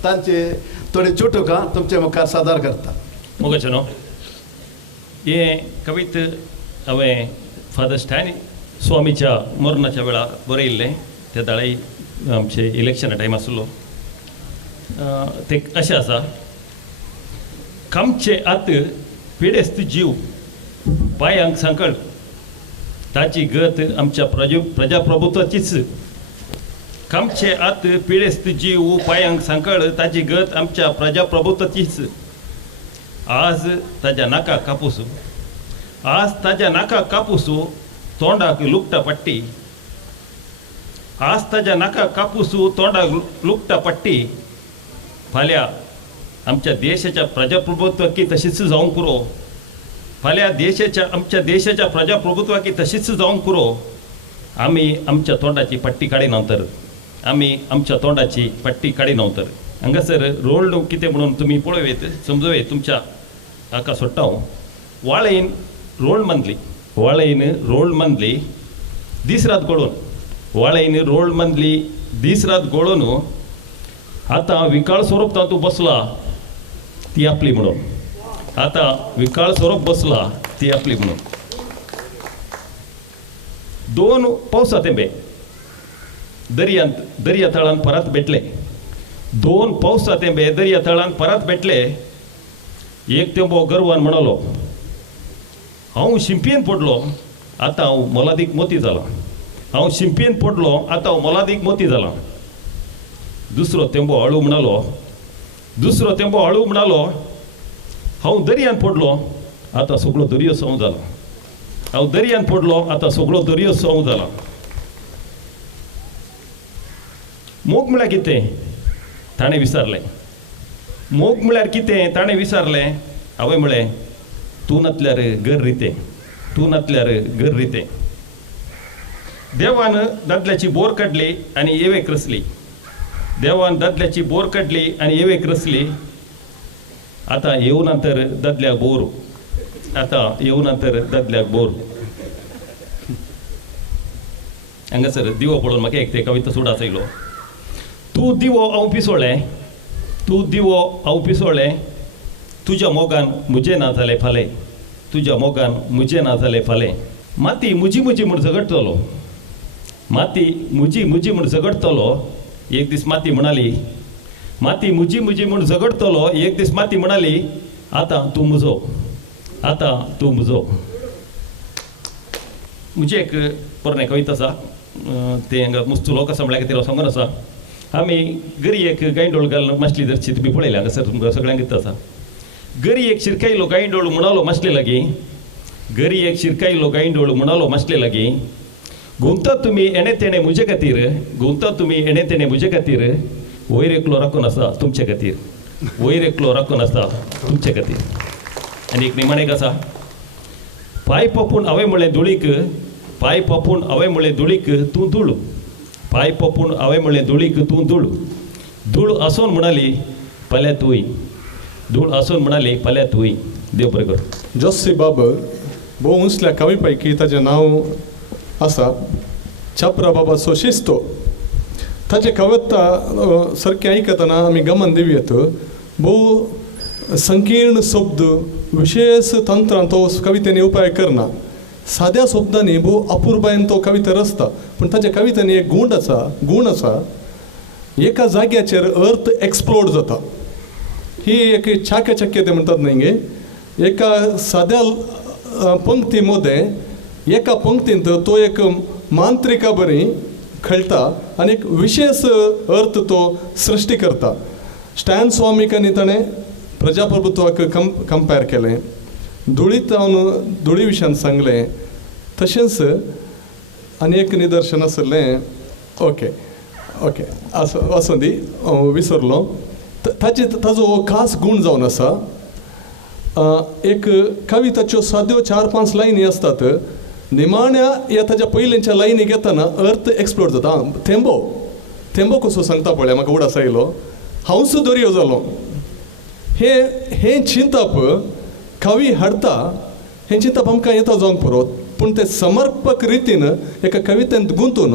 तांची थोडी चुटुकां तुमचे मुखार सादर करता. मोगाचेनो हे कवित हांवें फादर स्टॅनी स्वामीच्या मरणाच्या वेळार बरयल्लें. त्या दाळी आमचे इलेक्शना टायम आसलो. ते अशें आसा. कामचे आत पिडेस्त जीव पांयांक सांकळ. ताची गत आमच्या प्रजाप्रभुत्वाचीच. कामचे आत पिडेस्त जीव पांयांक सांकळ. ताची गत आमच्या प्रजाप्रभुत्वाचीच. आज ताज्या नाका कापूस. आज ताज्या नाका कापूस तोंडाक लुकटा पट्टी. आज ताज्या नाका कापूस तोंडाक लुकटा पट्टी. फाल्यां आमच्या देशाच्या प्रजाप्रभुत्वाकी तशीच जावंक पुरो. फाल्यां आमच्या देशाच्या प्रजाप्रभुत्वाकी तशीच जावंक पुरो. आमी आमच्या तोंडाची पट्टी काडिनात. आमी आमच्या तोंडाची पट्टी काडिनात. हांगासर रोल्ड कितें म्हणून तुमी पळयत समजोवेत. तुमच्या हाका सोडटा हांव. वाळेन रोल्ड मांदली. वाळेन रोल्ड मांदली दीस रात गळोवन. वाळेन रोल्ड मांदली दीस रात गळोवन. आतां विकाळ स्वरूप तातूंत बसला ती आपली म्हणून. आतां विकाळ स्वरूप बसला ती आपली म्हणून. 2 पावसा तेंबे दर्या तळांत परत भेटले. 2 पावसा तेंबे दर्या तळांत परत भेटले. एक तेंबो गर्वान म्हणालो, हांव शिंपयेन पडलो, आतां हांव मोलादीक मोती जाला. हांव शिंपयेन पडलो, आतां हांव मोलादीक मोती जाला. दुसरो तेंबो हळू म्हणालो, हांव दर्यान पडलो, आतां सगळो दर्यो सवं जाला. हांव दर्यान पडलो, आतां सगळो दर्यो सवं जाला. मोग म्हळ्यार कितें ताणें विचारलें. मोग म्हळ्यार कितें ताणें विचारलें. हांवें म्हळें, तूं नातल्यार घर रितें, तूं नातल्यार घर रितें. देवान दादल्याची बोर काडली आनी येवेक रचली. देवान दादल्याची बोर काडली आनी येवेक रचली. आतां येवनांतर दादल्याक बोर. आतां येवनांतर दादल्याक बोर. हांगासर दिवो पळोवन म्हाका एक ते कविता सुडास आयलो. तूं दिवो हांव पिसोळ्ळें, तूं दिवो हांव पिसोळ्ळें, तुज्या मोगान म्हजें ना जालें फालें, तुज्या मोगान म्हजें ना जालें फालें. माती म्हजी म्हूण झगडटलो, माती म्हजी म्हूण झगडटलो. एक दीस माती म्हणाली, माती म्हजी म्हूण झगडटलो. एक दीस माती म्हणाली, आतां तूं म्हजो, आतां तूं म्हजो. म्हजें एक पोरणें कविता आसा, तें हांगा मुस्तू लोक आसा म्हळ्यार खातीर सांगून आसा. आमी गरी एक गांयडोळ घालून माशली धरची तुमी पळयल्या हांगासर तुमकां सगळ्यांक दिता आसा. गरी एक शिरकायलो गांयडोळ म्हणालो माशले लागीं, गरी एक शिरकायलो गांयडोळ म्हणालो माशले लागीं, घुंवता तुमी एणे तेणे म्हजे खातीर, घुंवता तुमी एणे तेणे म्हजे खातीर, वयर एकलो राखून आसा तुमचे खातीर, वयर एकलो राखून आसा तुमचे खातीर. आनी एक निमाणेक आसा. पांय पापून हांवें म्हळें धुळीक, पांय पापून हांवें म्हळें धुळीक तूं धूळ, पांय पापून हांवें म्हळें धुळीक तूं धूळ. धूळ आसोन म्हणाली फाल्यां तूंय, धूळ आसोन म्हणाली फाल्यां तूंय. देव बरें करूं. जोसी बाबर भोव उंचल्या कवी पैकी ताचें नांव आसा छाप्रा बाबा सोशिस्तो. ताचे कविता सारकें आयकतना आमी गमन दिवयेत. भोव संकीर्ण शब्द विशेष तंत्रान तो कवितेनी उपाय करना. साद्या शब्दांनी भोव अपुर्बायेन तो कविता रचता. पूण ताच्या कवितेनी एक गूण आसा. एका जाग्याचेर अर्थ एक्सप्लोड जाता. ही एक चाकचक्यते म्हणटात न्ही. एका साद्या पंक्ती मध्ये एका पंक्तींत तो एक मांत्रिका बरी खेळटा आनी एक विशेष अर्थ तो सृश्टी करता. स्टॅन स्वामीकांनी ताणें प्रजाप्रभुत्वाक कंपेर केलें. धुळी विशयान सांगलें. तशेंच आनी एक निदर्शन आसलें. ओके आसूं दी, विसरलो. ताजो खास गूण जावन आसा. एक कविताच्यो साद्यो 4-5 लायनी आसतात. निमाण्या या ताच्या पयलींच्या लायनीक येतना अर्थ एक्सप्लोर जाता. थेंबो कसो सांगता पळय म्हाका उडास आयलो. हांवच दर्यो जालो. हे चिंतप कवी हाडटा. हें चिंतप आमकां येता जावंक पुरो. पूण ते समर्पक रितीन एका कवितेंत गुंतून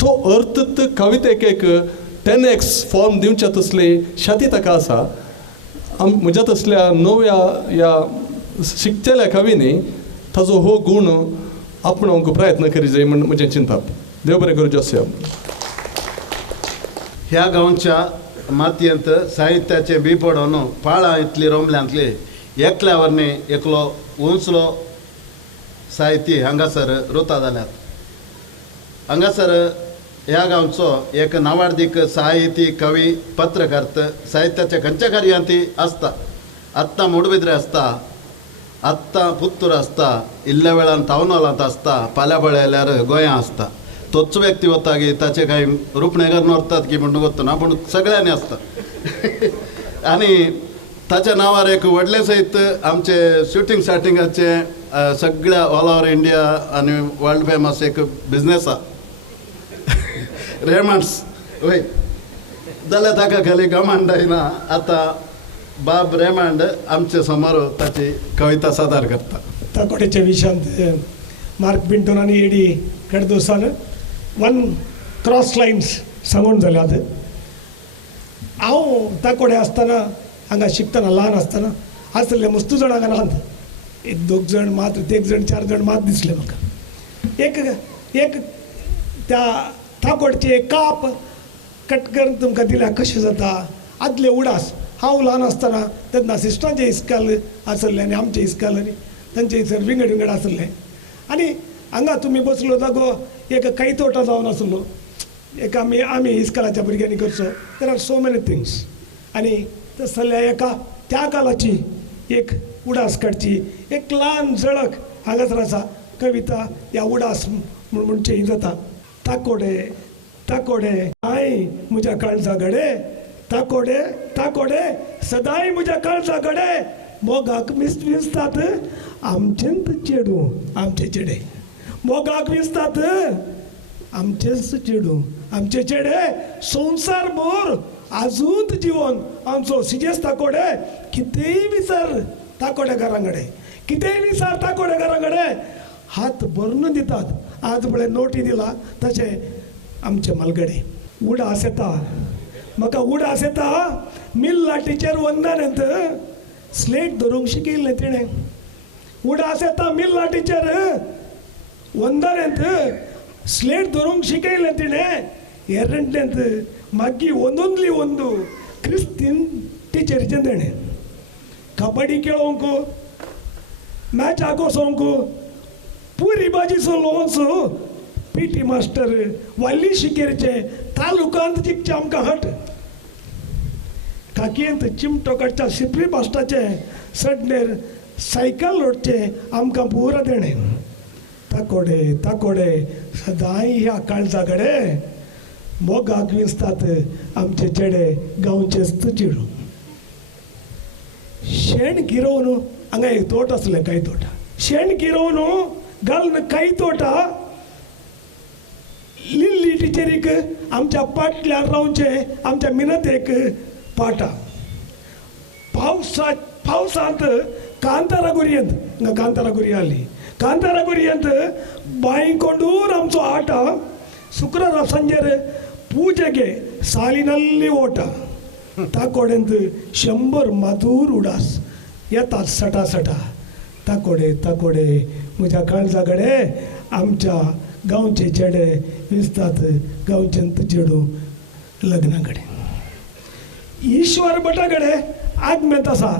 तो अर्थ कवितेक एक 10x फॉर्म दिवच्या तसली शाती ताका आसा. म्हज्या तसल्या नव्या या शिकचेल्या कवींनी ताजो हो गूण आपणावंक प्रयत्न करी जाय म्हण म्हजें चिंतप. देव बरें करूं. जोस्या ह्या गांवच्या मातयेंत साहित्याचे बी पडोवन पाळां इतली रोमल्यांतली एकल्या वरणी एकलो उंचलो साहिती हांगासर रुता जाल्यात. हांगासर ह्या गांवचो एक नावाडीक साहिती कवी पत्रकार साहित्याच्या खंयच्या कार्यांती आसता. आत्तां मूडबिद्रे आसता, आत्तां पुत्तूर आसता, इल्ल्या वेळान टावनहॉलांत आसता, फाल्यां पळयल्यार गोंयां आसता. तोच व्यक्ती वता की ताचे कांय रुपणेकार नोरतात की म्हणून वतना, पूण सगळ्यांनी आसता. आनी ताच्या नांवार एक व्हडले सयत आमचे शुटींग स्टार्टिंगाचे सगळ्या ऑल ओवर इंडिया आनी वर्ल्ड फेमस एक बिजनेस आसा रेमंड्स. वय जाल्यार ताका खाली गमांड जायना. आतां बाब रेमंड आमचे समोर ताची कविता सादर करता. ताकोड्याच्या विशयांत मार्क पिंटून आनी एडी कडदोसान 1 क्रॉस लायन्स सांगून जाल्यात. हांव ताकोडे आसतना हांगा शिकतना ल्हान आसतना आसले मस्तू जाण हांगा नात. 1-2 जण मात, 1 जण 4 जण मात दिसले म्हाका. एक त्या ताकोडचे कटकन तुमकां दिल्यार कशें जाता आदले उडास हांव ल्हान आसतना तेन्ना सिस्टरांचे इस्काल आसले आनी आमचे इस्काल आनी तांचे थंयसर विंगड विंगड आसले आनी हांगा तुमी बसलो जागो एक कैतोटा जावन आसलो एक आमी इस्कालाच्या भुरग्यांनी करचो there are so many things आनी तस जाल्यार एका त्या कालाची एक उडास काडची एक ल्हान झळक हांगासर आसा कविता ह्या उडास म्हणचे ही जाता ताकोडे ताकोडे आय म्हज्या काळजागडे ताकोडे ताकोडे सदांय म्हज्या काळजागडे मोगाक विसतात आमचेंच चेडू आमचे चेडे मोगाक विसतात आमचेच चेडू आमचे चेडे संवसार भर आजून जीवन आमचो सिजेस ताकोडे कितेंय विचार ताकोडेकारांकडे कितेंय विचार ताकोडेकारांकडे हात भरून दितात आज पळय नोटी दिला तशे आमचे मालगडे उडास येता म्हाका उडास येता मिल्ला टिचर वंदनेंत स्लेट धरूंक शिकयल्लें तिणें उडास येता मिल्ला टिचर वंदनेंत स्लेट धरूंक शिकयलें तिणें एरंटेंत मागीर ಒಂದೊಂದ್ಲಿ ಒಂದು ಕ್ರಿಸ್ತಿನ್ ಟಿಚರ್चे देणे कबड्डी खेळोंक मॅच आगोसोंक पुरी भाजीचो लोणचो पीटी मास्टर वाली शिकेरचे तालुकांत जिखचे आमकां हट काकयेंत चिमटो काडच्या सिपरी बास्टाचे सडनेर सायकल लोटचे आमकां पुरा देणे ताकोडे ताकोडे सदांय ह्या काळजागडे मोगाक विसतात आमचे चेडे गांवचेच चेडू शेण गिरोवन हांगा एक तोट आसलें कांय तोटा शेण गिरोवन घालून कांय तोटा लिल्ली टिचरीक आमच्या पाटल्यार रावचे आमच्या मिनतेक पाटा पावसांत कांतारा गुरयेंत हांगा कांतारा गुरी आली कांतारा गुरयेंत बांय कोंडूर आमचो आटा शुक्रारा सांजेर पूजेगे सालिनल्ली ओटा ताकोडेंत 100 माधूर उडास येतात सटा सटा ताकोडे ताकोडे म्हज्या काळजागडे आमच्या गांवचे चेडे विसतात गांवचेंत चेडू लग्नाकडे ईश्वर भटाकडे आगमेंत आसा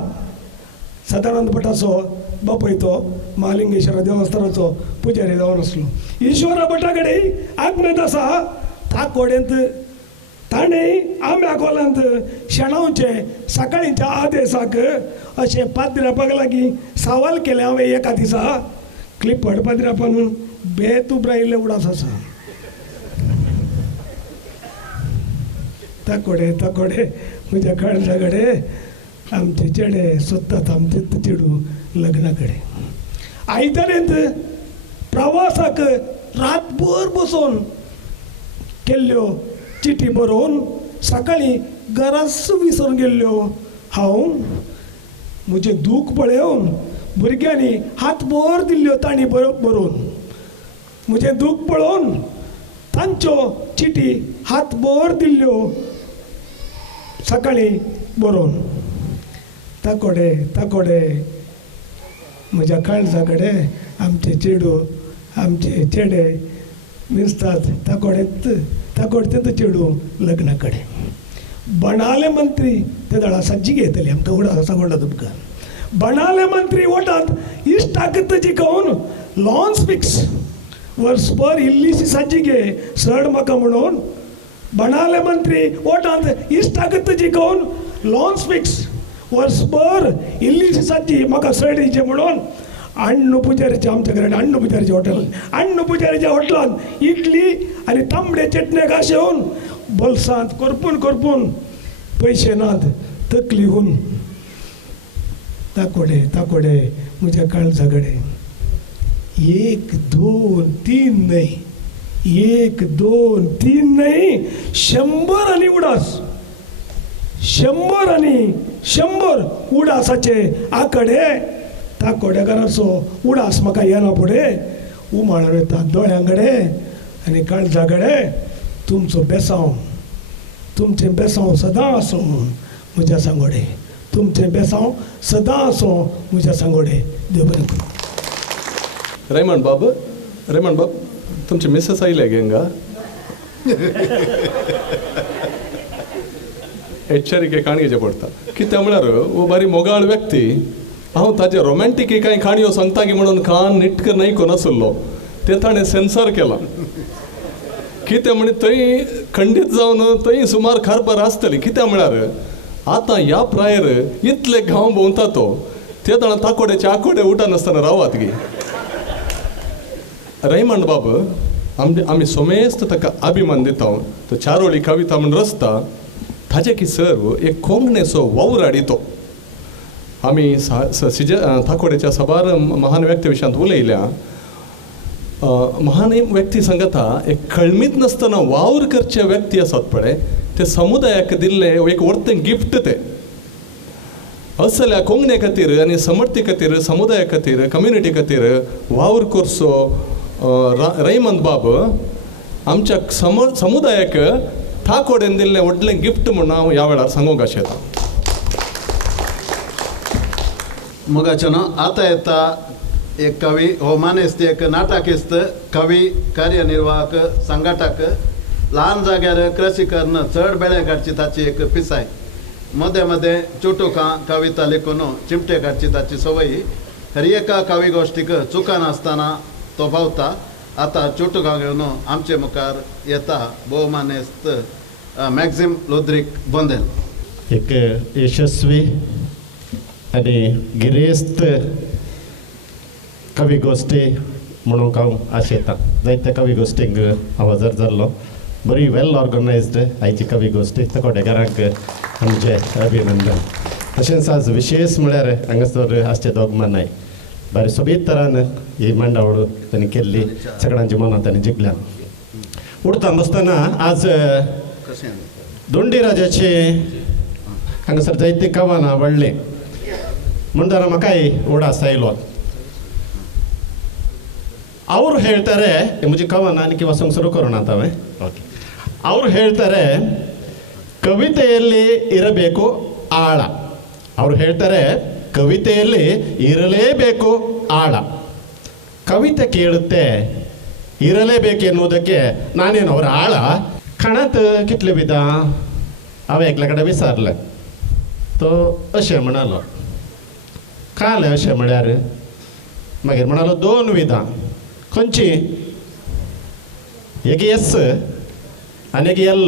सदानंद भटाचो बापूय तो महालिंगेश्वर देवस्थानाचो पुजारी जावन आसलो ईश्वर भटाकडे आगमेंत आसा ताकोडेंत ताणें आंब्या कोलांत शेणावचे सकाळींच्या आदेसाक अशें पाद्र्यापाक लागीं सवाल केलें हांवें एका दिसा क्लिपड पाद्र्यापान बेतुब्रायिल्ले उडास आसा ताकोडे ताकोडे म्हज्या काळजागडे आमचे चेडे सोदतात आमचे चेडू लग्नाकडे आयतारेंत प्रवासाक रातभर बसून केल्ल्यो चिटी बरोवन सकाळीं घराच विसरून गेल्ल्यो हांव म्हजें दूख पळयोवन भुरग्यांनी हातभर दिल्ल्यो तांणी बरोवन म्हजें दूख पळोवन तांच्यो चिटी हातभर दिल्ल्यो सकाळीं बरोवन ताकोडे ताकोडे म्हज्या काळजाकडे आमचे चेडू आमचे चेडे विसतात ताकोडे चेडू लग्नाकडे बनाले मंत्री ते दळा सज्जी घेतली आमकां उडा सांगोडा तुमकां बनाले मंत्री वोटांत इश्टाक जिखोवन लॉन्स फिक्स वर्सभर इल्लीशी सज्जी घे सड म्हाका म्हणून बनाले मंत्री वोटांत इश्टाक जिखोवन लॉन्स फिक्स वर्सभर इल्लीशी सज्जी म्हाका सड दिचे म्हणून अण्णू पुजारीचे आमच्या घरान अण्णू पुजारीच्या हॉटेलान अण्णू पुजारीच्या हॉटेलान इडली आनी तांबडे चटणे घाशेवन बोल्सांत करपून करपून पयशे नात तकली होवन ताकोडे ताकोडे म्हज्या काळजागडे 1 2 3 न्हय 1 2 3 न्हय 100 आनी उडास 100 आनी 100 उडासाचे आकडे ताकोडेकाराचो उडास म्हाका येना फुडें उमाळ्यार येता दोळ्यांकडे आनी काळजाकडे तुमचो बेसांव तुमचें बेसांव सदां आसूं म्हज्या सांगोडे तुमचें बेसांव सदां आसूं म्हज्या सांगोडे देव बरें करूं रेमंड बाब तुमचे मिसेस आयले गे हांगा एच्चरिके काणयेचे पडटा कित्याक म्हळ्यार वो बरी मोगाळ व्यक्ती हांव ताजे रोमॅन्टिक कांय काणयो सांगता की म्हणून कान निटक नाही नासलो ते ताणें सेन्सर केला कित्याक म्हणे थंय खंडीत जावन थंय सुमार खारपार आसतली कित्याक म्हळ्यार आतां ह्या प्रायर इतले गांव भोंवता तो ते जाणां ताकोड्याचे आकोडे उठानासतना रावात गे रैमंड बाब आमी सोमेस्त ताका अभिमान दिता तो चारोळी कविता म्हण रचता ताजे की सर्व एक कोंकणेचो वावर हाडितो आमी ताकोड्याच्या सभार महान व्यक्ती विशयांत उलयल्या महान व्यक्ती सांगता एक कळमीत नासतना वावर करचे व्यक्ती आसात पळय ते समुदायाक दिल्ले एक व्हडलें गिफ्ट ते असल्या कोंकणी खातीर आनी समर्थी खातीर समुदाया खातीर कम्युनिटी खातीर वावर करचो रैमंद बाब आमच्या समुदायाक ताकोडेन दिल्लें व्हडलें गिफ्ट म्हणून हांव ह्या वेळार सांगूंक आशेता. मोगाचें आतां येता एक कवी हो मानेस्त एक नाटकिस्त कवी कार्यनिर्वाहक संघटक ल्हान जाग्यार कृषिकर्न चड बेळे काडची ताची एक पिसाय मदें मदें चुटुकां कविता लेखून चिमटे काडची ताची संवय हर एका कवी गोश्टीक चुका नासतना तो भावता. आतां चुटुकां घेवन आमचे मुखार येता भोवमानेस्त मॅक्झिम लोद्रिक बोंदेल. एक यशस्वी आनी गिरेस्त कवी गोश्टी म्हणून हांव आशेतां. जायत्या कवी गोश्टींक हांव हजर जाल्लो. बरी वेल ऑर्गनायज्ड आयची कवी गोश्टी ताकोडेकारांक आमचे अभिनंदन. तशेंच आज विशेष म्हळ्यार हांगासर आसचे दोगमानाय बरे सोबीत तरान ही मांडावळ तांणी केल्ली सगळ्यांच्या मनां तांणी जिखल्या. उरता बसतना आज दोंडी राजाचे हांगासर जायते कवानां वाडले म्हणटार म्हाकाय उडास आयलो. ಅವರು ಹೇಳ್ತಾರೆ ಮುಜಿ ಕವನ ವಾಸಂಗ್ ಶುರು ಕರೋಣ ಅಂತಾವೆ. ಓಕೆ, ಅವರು ಹೇಳ್ತಾರೆ ಕವಿತೆಯಲ್ಲಿ ಇರಬೇಕು ಆಳ. ಅವರು ಹೇಳ್ತಾರೆ ಕವಿತೆಯಲ್ಲಿ ಇರಲೇಬೇಕು ಆಳ. ಕವಿತೆ ಕೇಳುತ್ತೆ ಇರಲೇಬೇಕು ಎನ್ನುವುದಕ್ಕೆ ನಾನೇನು ಅವರ ಆಳ खणात कितले विधा हांव एकल्या कडेन विचारलें तो अशें म्हणालो. काल अशें म्हळ्यार मागीर म्हणालो 2 विधां खंयची एक एस आनी एक एल.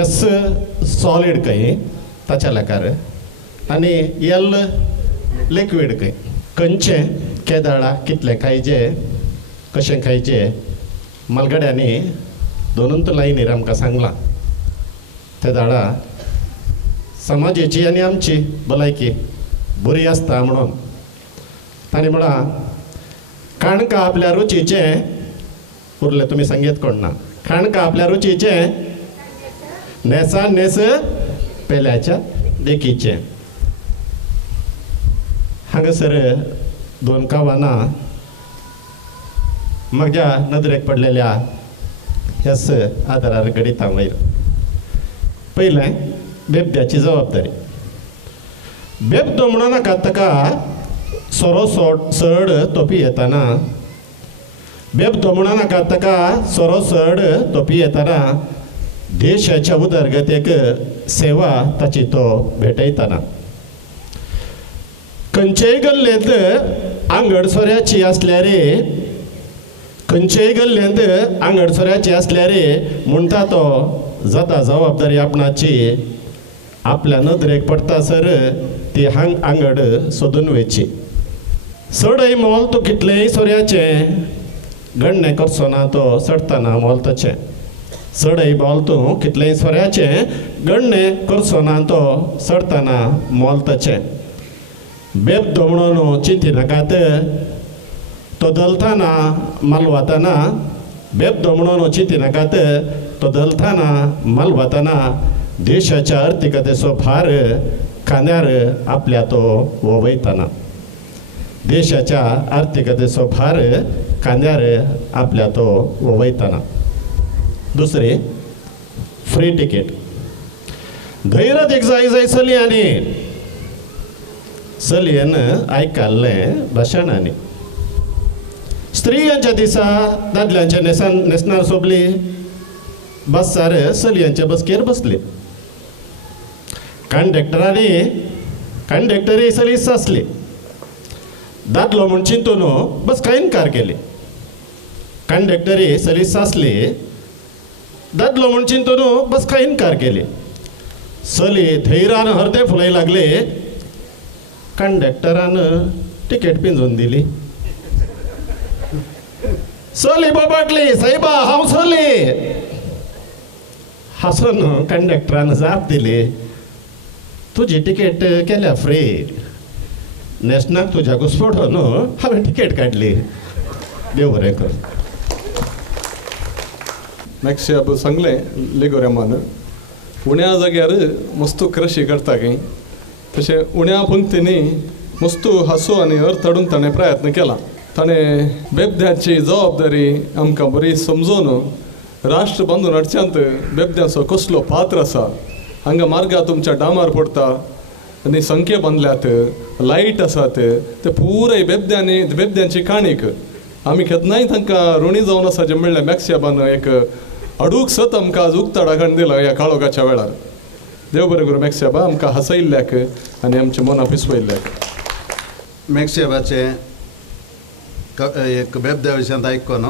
एस सॉलिड खंय ताच्या लेकार आनी एल लिक्वीड खंय. खंयचें केदाळा कितलें खायचें कशें खायचें मालगड्यांनी 2 लायनीर आमकां सांगलां. त्या झाडा समाजाची आनी आमची भलायकी बरी आसता म्हणून तांणी म्हणा काणकां आपल्या रुचीचें उरलें तुमी संगीत कोण ना. काणकां आपल्या रुचीचें नेसान नेस पेल्याच्या देखीचें. हांगासर 2 कवानां म्हज्या नदरेक पडलेल्या ह्याच आदारार घडिता वयर. पयलें बेब्द्याची जबाबदारी. बेब्दो म्हणून नाका ताका सोरो चड तोपी येताना. बेब्दो म्हणून नाका ताका सोरो चड तोपी येताना देशाच्या उदरगतेक सेवा ताची तो भेटयताना. खंयचेय गल्लेंत आंगड सोऱ्याची आसल्यार खंयचेय गल्लेंत आंगड सोऱ्याची आसल्यार म्हणटा तो जाता जबाबदारी आपणाची. आपल्या नदरेक पडटा सर ती आंगड सोदून वयची. चडय मोल तूं कितलेंय सोऱ्याचें गणनें करचो ना तो सडटना मोल तोचें. चडय मोल तूं कितलेंय सोऱ्याचें गणनें करचो ना तो सडटना मोल तोचें. बेब्दो म्हणून चिंती नाकात तो दलताना मालवताना. बेब्दो म्हणून चिंती नाकात तो दलताना मालवताना देशाच्या आर्थिकतेचो भार खांद्यार आपल्या तो वोवयताना. देशाच्या आर्थिकतेचो भार खांद्यार आपल्या तो वोवयताना. दुसरी फ्री तिकेट. धैर्यात एक जाय चलयांनी चलयेन आयकल्लें भाशणांनी. स्त्रियांच्या दिसा दादल्यांच्या नेसनार सोबली बसार चलयांच्या बसकेर बसली. कंडक्टरी सलीस आसली दादलो म्हूण चिंतून बस काय कार केली कंडक्टरी सलीस आसली दादलो म्हूण चिंतून बस काय कार केली चली धैर्यान हरते फुलाय लागले कंडक्टरान तिकेट पिंजून दिली चली बाबाटली साईबा हांव चली हसून कंडक्टरान जाप दिली तुजी तिकेट केल्या फ्री नॅशनाक तुज्या घुसपटून हांवें तिकेट काडली देव बरें कर नेक्स्ट अब सांगलें लेगोरेमान उण्या जाग्यार मस्त कृषी करता की तशें उण्या पंक्तींनी मस्त हांसू आनी अर्थ हाडून ताणें प्रयत्न केला ताणें बेबद्याची जबाबदारी आमकां बरी समजून राष्ट्र बांदून हाडच्यांत बेबद्याचो कसलो पात्र आसा हांगा मार्गां तुमच्या डांबार पडटा आनी संख्ये बांदल्यात लायट आसात ते पुराय बेबद्यांची काणीक आमी केन्नाय तांकां ऋणी जावन आसा जें म्हणलें मॅक्सियाबान एक अडूक सत आमकां आज उक्ताडाखण दिला ह्या काळोखाच्या वेळार देव बरें करूं मॅक्सियाबा आमकां हसयल्ल्याक आनी आमच्या मनां पिसवयल्ल्याक मॅक्सियाबाचे एक बेबद्या विशयांत आयकून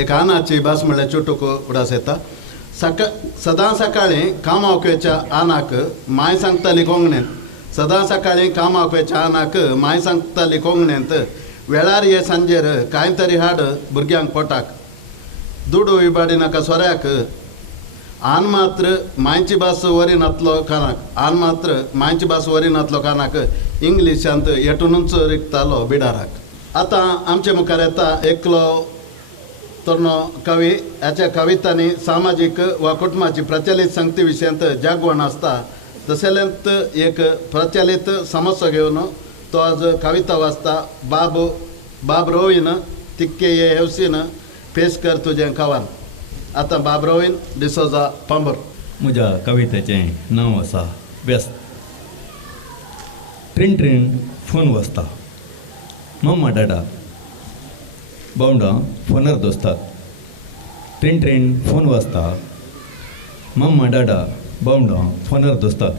एक आनाची भास म्हणल्यार चुटूक उडास येता सदां सकाळीं कामाक वयच्या आनाक माय सांगताली कोंगणेंत सदां सकाळीं कामाक वयच्या आनाक माय सांगताली कोंगणेंत वेळार ये सांजेर कांय तरी हाड भुरग्यांक पोटाक दुडू इबाडी नाका सोऱ्याक आन मात्र मायची भास वरी नातलो कानाक आन मात्र मायची भास वरी नातलो कानाक इंग्लिशांत येटूनच रिकतालो बिडाराक आतां आमचे मुखार येता एकलो तरनो कवी ह्याच्या कवितांनी सामाजीक वा कुटुंबाची प्रचलित संगती विशयांत जागवण आसता तशेंच एक प्रचलित समस्या घेवन तो आज कविता वाचता बाब रोवीन तिक्के ये हेवसीन पेश कर तुजें कवान आतां बाब रोवीन डिसोजा पांबर म्हज्या कवितेचें नांव आसा व्यस्त ट्रीण फोन वाजता मम्मा डाडा बावंडा फोनार दोसतात ट्रीण फोन वाजता मम्मा डाडा बावंडा फोनार दोसतात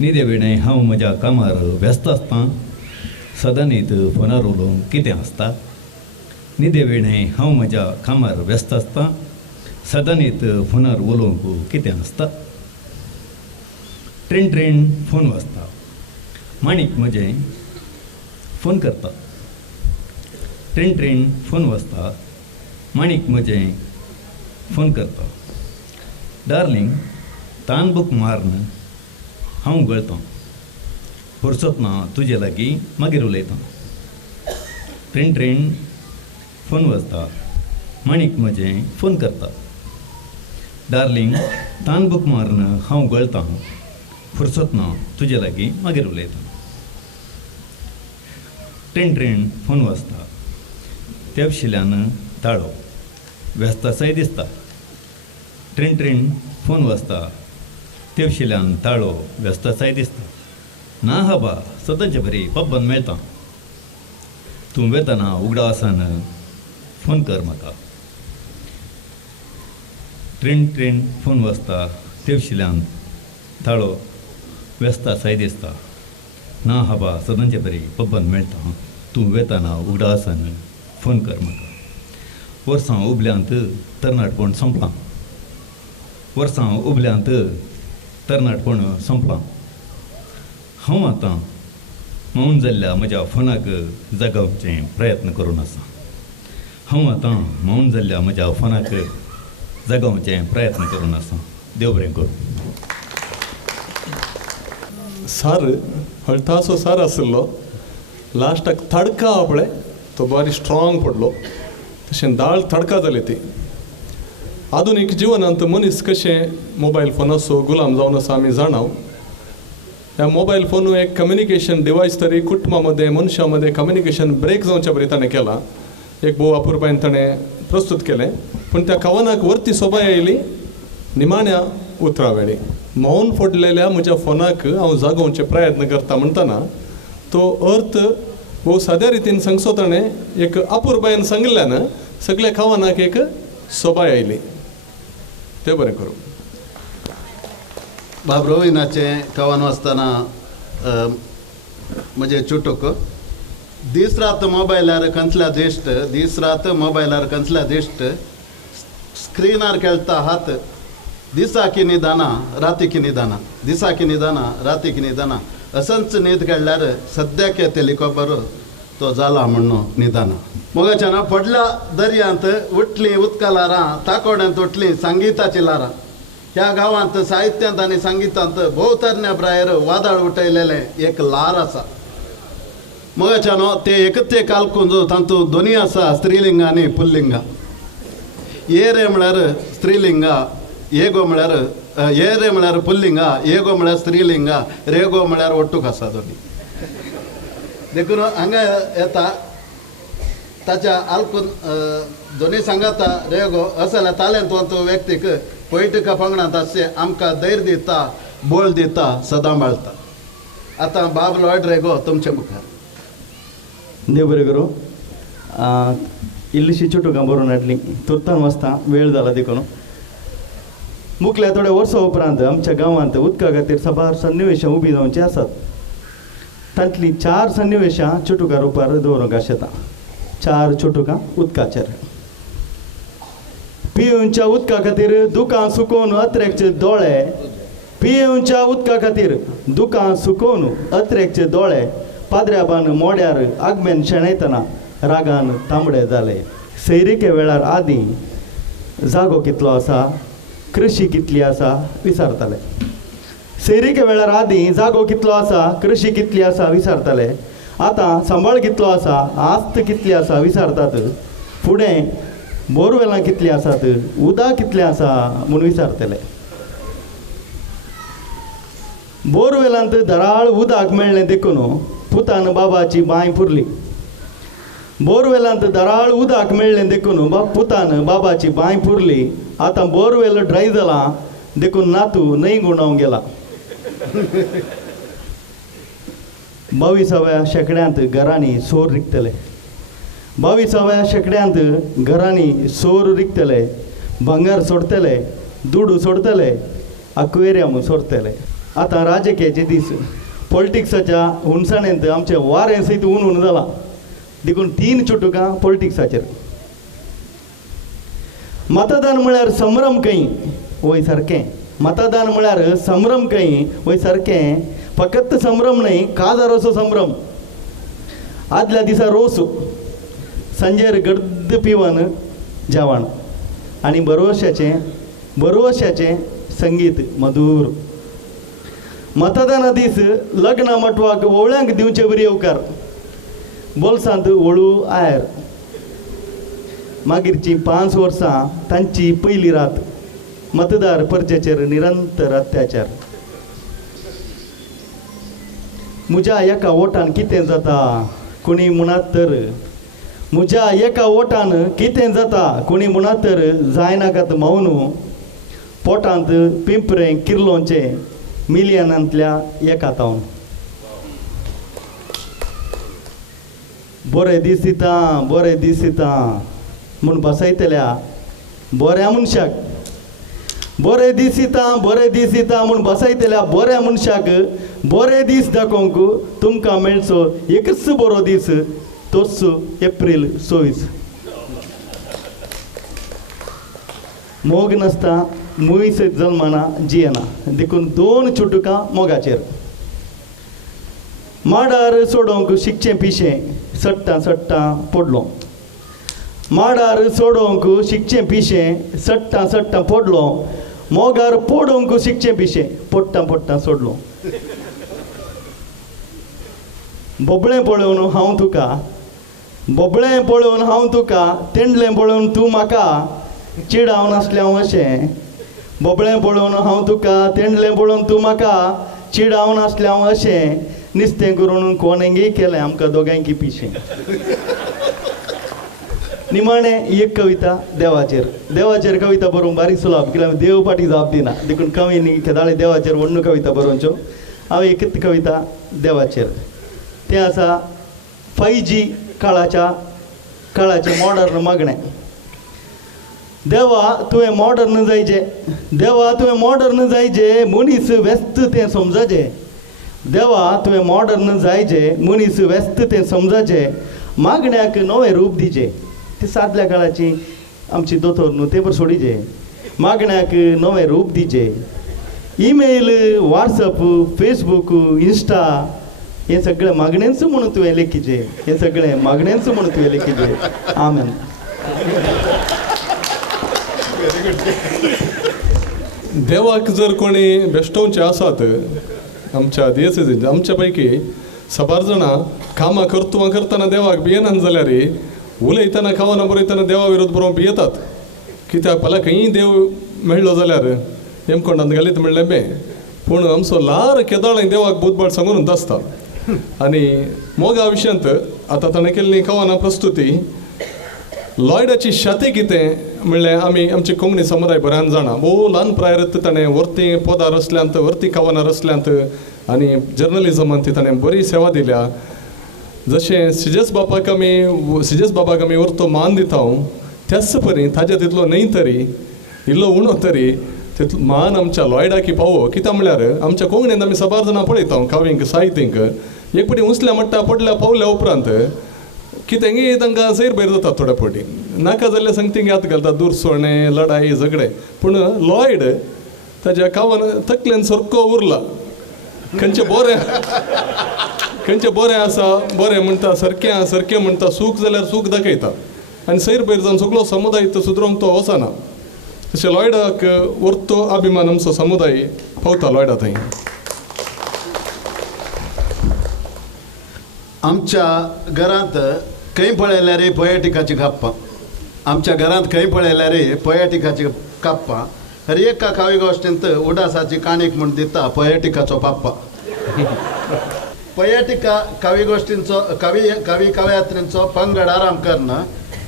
न्हिदे वेळें हांव म्हज्या कामार व्यस्त आसतां सदां न्हीद फोनार उलोवंक कितें आसता न्हिदे वेळें हांव म्हज्या कामार व्यस्त आसतां सदां न्हीद फोनार उलोवंक कितें आसता ट्रीण फोन वाजता माणिक म्हजें फोन करता ट्रीण फोन वाजता माणिक म्हजें फोन करता डार्लिंग तान बूक मारन हांव गळतां फुरसत ना तुजे लागीं मागीर उलयतां ट्रीण फोन वाजता माणिक म्हजें फोन करता डार्लिंग तान बूक मारन हांव गळतां फुरसत ना तुजे लागीं मागीर उलयतां ट्रीण फोन वाजता तेवशिल्यान ताळो व्यस्तासाय दिसता ट्रीण फोन वाजता तेवशिल्यान ताळो व्यस्तासाय दिसता ना हाबा सदांचे बरी पब्बन मेळटा तूं वेतना उगडासान फोन कर म्हाका ट्रीण फोन वाजता तेवशिल्यान ताळो व्यस्तासाय दिसता ना हाबा सदांचे बरी पब्बन मेळटा तूं वेतना उगडासान फोन कर म्हाका वर्सां उबल्यांत तरणाटपण संपलां वर्सां उबल्यांत तरणाटपण संपलां हांव आतां मौन जाल्ल्या म्हज्या फोनाक जगावचें प्रयत्न करून आसा हांव आतां मौन जाल्ल्या म्हज्या फोनाक जगावचें प्रयत्न करून आसा देव बरें करूं सार हळतासो सार आसलो लास्टाक तडका आपळे तो बारी स्ट्रॉंग पडलो तशें दाळ तडका जाली ती आधुनीक जिवनांत मनीस कशें मोबायल फोनाचो गुलाम जावन आसा आमी जाणाव ह्या मोबायल फोन एक कम्युनिकेशन डिवायस तरी कुटुंबा मदें मनशा मदें कम्युनिकेशन ब्रेक जावच्या परी ताणें केला एक भोव अपुरबायन ताणें प्रस्तूत केलें पूण त्या कवनाक वरती सोबाय आयली निमाण्या उतरा वेळी मौन फोडलेल्या म्हज्या फोनाक हांव जागोवचे प्रयत्न करता म्हणटना तो अर्थ भोव साद्या रितीन सांगचो ताणें एक अपुरबायन सांगल्यान सगळ्या कवनाक एक सोबाय आयली ते बरें करूं बाबरोविनाचे कवन वाजताना म्हणजे चुटूक दीस रात मोबायलार कंचल्या दिश्ट दीस रात मोबायलार कंचल्या दिश्ट स्क्रीनार खेळता हात दिसाकी निदाना रातीकी निदाना दिसाकी निदाना रातीकी निदाना असंच न्हीद केल्यार सद्याक येतली खबर तो जाला म्हणून निदाना मोगाच्यान पडल्या दर्यांत उठली उदकालारां ताकोड्यांत उठली संगीताची लारां ह्या गांवांत साहित्यांत आनी संगीतांत भोव तरण्या प्रायर वादळ उठयलेले एक लार आसा मोगाच्यान ते एकते कालकुंज तातूंत दोनी आसा स्त्रीलिंग आनी पुल्लिंगा येरे म्हळ्यार स्त्रीलिंगा येगो म्हळ्यार येरे म्हळ्यार पुल्लिंगा येगो म्हळ्यार स्त्रीलिंगा रेगो म्हळ्यार ओट्टूक आसा दोनी देखून हांगा येता ताच्या आलकून दोनी सांगाता रेगो असल्या तालेंतवंत व्यक्तीक पैठका पंगडांत अशें आमकां धैर्य दिता बोळ दिता सदांबाळता आतां बाब लॉयड रेगो तुमचे मुखार देव बरें करूं इल्लीशी चुटुकां बरोवन हाडली तुर्तान वाजता वेळ जाला देखून मुखल्या थोड्या वर्सां उपरांत आमच्या गांवांत उदका खातीर साबार सन्निवेशां उबी जावची आसात तांतलीं 4 सन्निवेशां चुटुका रुपार दवरूंक आशेता 4 चुटुकां उदकाचेर पियेवच्या उदका खातीर दुकां सुकोवन अत्रेकचे दोळे पियेवच्या उदका खातीर दुकां सुकोवन अत्रेकचे दोळे पाद्र्याबान मोड्यार आगमेन शेणयतना रागान तांबडे जाले सैरिके वेळार आदीं जागो कितलो आसा कृषी कितली आसा विचारताले सैरिके वेळार आदीं जागो कितलो आसा कृषी कितली आसा विचारताले आतां सांबाळ कितलो आसा आस्त कितली आसा विचारतात फुडें बोरवेलां कितलीं आसात उदक कितलें आसा म्हूण विचारतले बोरवेलांत दराळ उदक मेळ्ळें देखून पुतान बाबाची बांय पुरली बोरवेलांत दराळ उदक मेळ्ळें देखून पुतान बाबाची बांय पुरली आतां बोरवेल ड्राय जालां देखून नातू न्हंय गुंडावंक गेला 22व्या शेंकड्यांत घरांनी सोर रिकतले 22व्या शेंकड्यांत घरांनी सोर रिकतले भांगर सोडतले दुडू सोडतले अक्वेरियम सोडतले आतां राजकीयाचे दीस पॉलिटिक्साच्या हुणसाणेंत आमचें वारें सयत उन जालां देखून 3 चुटुकां पॉलिटिक्साचेर मतदान म्हळ्यार संभ्रम खंय वय सारकें मतदान म्हळ्यार संभ्रम खंय वय सारकें फकत संभ्रम न्हय काजारोसो संभ्रम आदल्या दिसा रोस सांजेर गर्द पिवन जेवण आनी बरोवशाचें संगीत मधूर मतदाना दीस लग्न मटवाक ओवळ्यांक दिवचे बरी येवकार बोल्सांत वळू आयर मागीरची 5 वर्सां तांची पयली रात मतदार परचेचेर निरंतर अत्याचार म्हज्या एका वोटान कितें जाता कोणी म्हणत तर म्हज्या एका वोटान कितें जाता कोणी म्हणत तर जायनाकात मौनू पोटांत पिंपरें किर्लोंचे मिलियनांतल्या एका तावन बरे दीस दिता म्हूण बसयतल्या बऱ्या मनशाक बरे दीस दिता म्हूण बसयतल्या बऱ्या मनशाक बरे दीस दाखोवंक तुमकां मेळचो एकच बरो दीस तोच एप्रील 24 मोग नासता मुयस जल्माना जियेना देखून 2 चुटुकां मोगाचेर माडार सोडोवंक शिकचें पिशें सट्टा पडलो माडार सोडोवंक शिकचें पिशें सट्टा पडलो मोगार पडोवंक शिकचें पिशें पडटा सोडलो बोबळें पळोवन हांव तुका तेंडलें पळोवन तूं म्हाका चिडाव नासलें अशें बोबळें पळोवन हांव तुका तेंडलें पळोवन तूं म्हाका चिडाव नासलें अशें निस्तें करून कोणेंगी केलें आमकां दोगांयकी पिशें निमाणे एक कविता देवाचेर कविता बरोवंक बारीक सुलाब कित्याक देव पाटी जाप दिना देखून कवी केदाळे देवाचेर व्हडल्यो कविता बरोवच्यो हांव एकच कविता देवाचेर तें आसा 5G काळाचें मॉडर्न मागणें देवा तुवें मॉडर्न जायचे, देवा तुवें मॉडर्न जायचे, मनीस व्यस्त तें समजाचे. देवा तुवें मॉडर्न जायचे, मनीस व्यस्त तें समजाचे, मागण्याक नवें रूप दिचे. ती सादल्या काळाची आमची दोतोर न्हू, ते बरोबर सोडीचे. मागण्याक नवें रूप दिचे. ईमेल, व्हॉट्सअप, फेसबूक, इंस्टा हे सगळे मागण्यांच म्हणून तुवें लेखीचे. हे सगळे मागण्यांच म्हणून तुवें लेखीचे. आमेन. देवाक जर कोणी बेश्टोवचे आसात आमच्या दियेसीचे, आमच्या पैकी साबार जाणां कामां करतना देवाक भियेनात जाल्यार उलयतना खावना बरयतना देवा विरोध बरोवंक भियेतात. कित्याक फाल्यां खंयी देव मेळ्ळो जाल्यार हेमकोंडांत घालीत म्हणलें बे. पूण आमचो ल्हार केदाळें देवाक बुधबाळ सांगून आसता. आनी मोगा विशयांत आतां ताणें केल्ली खावना प्रस्तुती लॉयडाची शाती कितें म्हणल्यार आमी आमचे कोंकणी समुदाय बऱ्यान जाणा. भोव ल्हान प्रायरत ताणें वर्ती पदार आसल्यांत, वर्ती कावनार आसल्यांत आनी जर्नलिजमांत ताणें बरी सेवा दिल्या. जशें सिजस बाबाक आमी वर्तो मान दिता त्याच परी ताजे तितलो न्हय तरी इल्लो उणो तरी तितलो मान आमच्या लॉयडाकी पावो. कित्याक म्हळ्यार आमच्या कोंकणींत आमी साबार जाणां पळयता कावींक साहित्यीक एक फावटी उंचल्या मट्टा पडल्या पावल्या उपरांत कितेंय तांकां सैर भैर जाता. थोड्या फावटी नाका जाल्ले संगतींक याद घालता, दुरसोणे, लढाई, झगडे. पूण लॉयड ताज्या कावन तकलेन सारको उरला. खंयचें बरें आसा बरें म्हणटा, सारकें म्हणटा, सूख जाल्यार सूख दाखयता आनी सैर भैर जावन सगळो समुदाय सुदरोवंक तो वचना. तशें लॉयडाक वर्तो अभिमान आमचो समुदाय पावता लॉयडा थंय. आमच्या घरांत खंय पळयल्यार पोयटिकाची काप्पां. आमच्या घरांत खंय पळयल्यार पोयटिकाची काप्पां. हर एका कावी गोश्टींत उडासाची काणीक म्हूण दिता पोयटिकाचो पाप्पा. पोयटिका कावी गोश्टींचो कावी काव्यात्रींचो पंगड आराम करना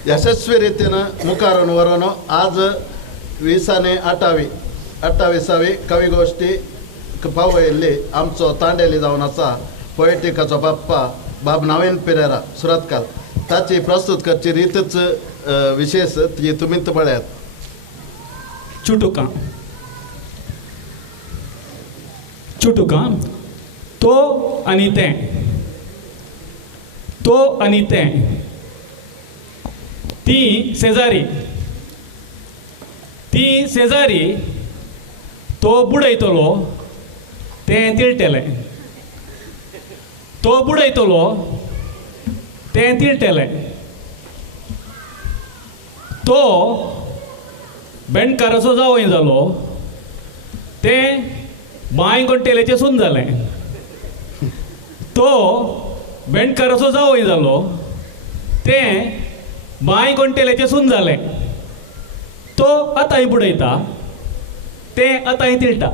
यशस्वी रितीन मुखार व्हरून आज 28वी कवी गोश्टी पावयल्ली आमचो तांडेली जावन आसा पोयटिकाचो बाप्पा बाब नवीन पेरेरा सुरतकार. ताची प्रस्तुत करची रीतच विशेष ती तुमी पळयात. चुटुका तो आनी तें, तो आनी तें, ती शेजारी तो बुडयतलो तें तिळटेलें, तो बुडयतलो तें तिळटेलें, तो बेंडकाराचो जावई जालो तें बांय गोंटेलेचें सून जालें, तो बेंडकाराचो जावई जालो तें बांय गोंटेलेचें सून जालें, तो आतांय बुडयता तें आतांय तिळटा,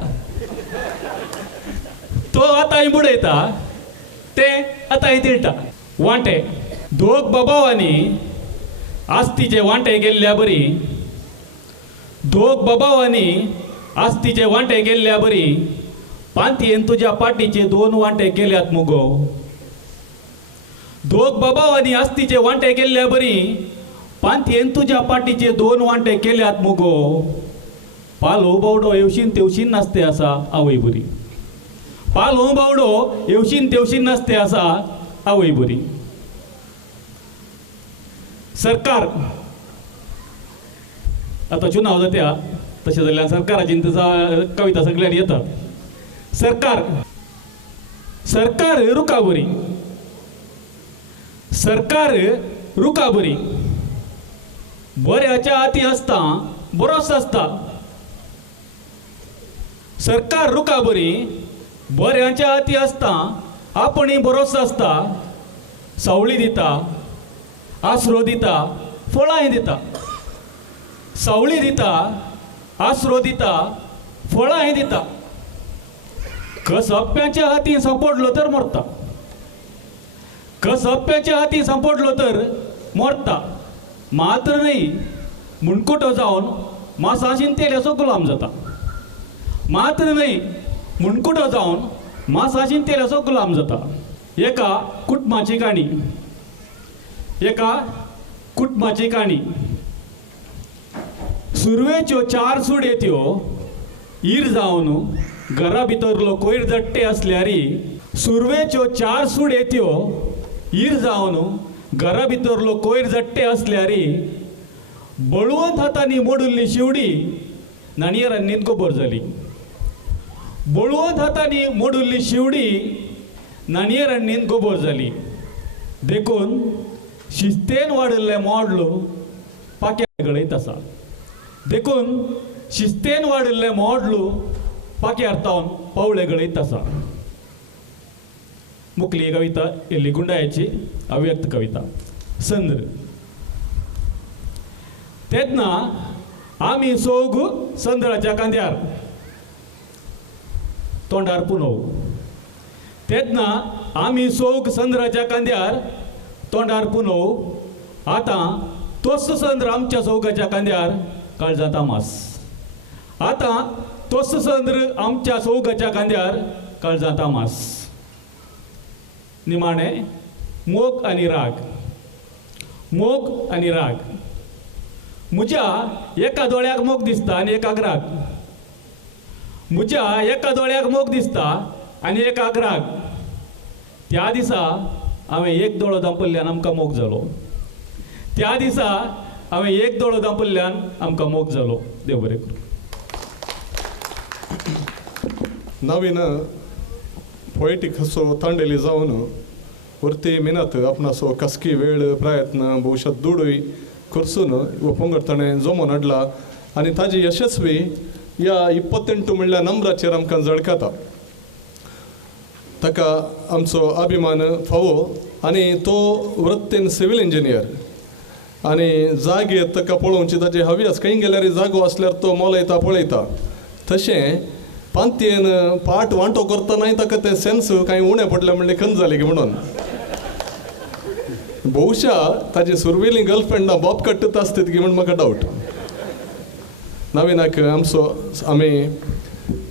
तो आतांय बुडयता तें आतांय तिळटा. वांटे दोग बाबावांनी आस्तीचे वांटे गेल्ल्या बरी, दोग बाबावांनी आस्तीचे वांटे गेल्ल्या बरी, पांतयेन तुज्या पाटीचे 2 वांटे गेल्यात मुगो. दोग बाबावांनी आस्तीचे वांटे गेल्ल्या बरी, पांतयेन तुज्या पाटीचे 2 वांटे केल्यात मुगो. पालो बावडो येवशीन तेवशीन नासते आसा आवय बरी, पालो बावडो येवशीन तेवशीन नासते आसा आवय बरी. सरकार आतां चुनाव जात्या तशें जाल्यार सरकाराची कविता सगळ्यार येतात. सरकार रुका बरी, सरकार रुका बरी, बऱ्याच्या हाती आसता बरोच आसता. सरकार रुका बरी, बऱ्याच्या हाती आसता आपणी बरोच आसता. सावळी दिता, आसरो दिता, फळांय दिता. सावळी दिता, आसरो दिता, फळांय दिता. कसप्प्याच्या हाती सांपडलो तर मरता, कसप्प्याच्या हाती सांपडलो तर मरता. मात्र नाही मुणकुटो जावन मासाशीन तेल्याचो गुलाम जाता. मात्र नाही मुणकुटो जावन मासाशीन तेल्याचो गुलाम जाता. एका कुटुंबाची काणी, एका कुटुंबाची काणी. सुरवेच्यो 4 सूड येत्यो ईर जावन घरा भितरलो कोयर जट्टे असल्यारी सुरवेच्यो 4 सूड येत्यो ईर जावन घरा भितरलो कोयर जट्टे असल्यारी बळवंत हातांनी मोडुल्ली शिवडी नाणयेरांनी गोबर जाली. बळवंत हातांनी मोडुल्ली शिवडी नाणयेरांनी गोबर जाली. देखून शिस्तेन वाडिल्ले मोडलो पाक्यार गळयत आसा. देखून शिस्तेन वाडिल्ले मोडलो पाक्यार तावन पावळे गळयत आसा. मुखली कविता इल्ली गुंडायाची अव्यक्त कविता. संद्र. तेन्ना आमी सोग संद्राच्या कांद्यार तोंडार पुनव. तेन्ना आमी सोग संद्राच्या कांद्यार तोंडार पुनव. आतां तोच संद्र आमच्या सोगाच्या कांद्यार काळजां तामास. आतां तोच संद्र आमच्या सोगाच्या कांद्यार काळजां तामास. निमाणे मोग आनी राग. मोग आनी राग. म्हज्या एका दोळ्याक मोग दिसता आनी एकाक राग. म्हज्या एका दोळ्याक मोग दिसता आनी एकाक राग. त्या दिसा हांवें एक दोळो दांपल्ल्यान आमकां मोग जालो. त्या दिसा हांवें एक दोळो दांपल्ल्यान आमकां मोग जालो. देव बरें करूं. नवीन पोएटीक असो तांडेली जावन वरती मिनत आपणाचो कसकी वेळ प्रयत्न भविष्यात दुडूय करसून हो पंगड ताणें जमोवन हाडला आनी ताजी यशस्वी ह्या 28 म्हणल्या नंबराचेर आमकां झळकता. ताका आमचो अभिमान फावो आनी तो वृत्तीन सिवील इंजिनियर आनी जागे ताका पळोवची ताजी हव्यास. खंय गेल्यार जागो आसल्यार तो मोलयता पळयता. तशें पांतयेन पाट वांटो करतनाय ताका तें सेन्स कांय उणें पडलें म्हणलें खंत जालें की म्हणून. भोवशा ताजी सुरवेली गर्लफ्रेंडां बॉब कट्टत आसतात की म्हण म्हाका डावट. नवीनाक आमी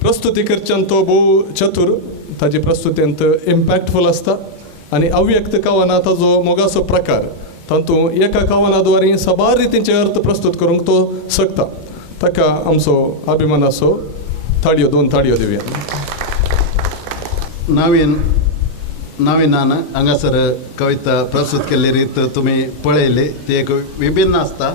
प्रस्तुती करच्यान तो भोव चतूर. ताजी प्रस्तुतींत इम्पॅक्टफूल आसता आनी अव्यक्त कवना ताजो मोगाचो प्रकार. तातूंत एका कवनाद्वारे सबार रितीचे अर्थ प्रस्तुत करूंक तो शकता. ताका आमचो अभिमानाचो ताळयो 2 ताळयो दिवया. नवीनान हांगासर कविता प्रस्तुत केल्ली रीत तुमी पळयली ती एक विभिन्न आसता.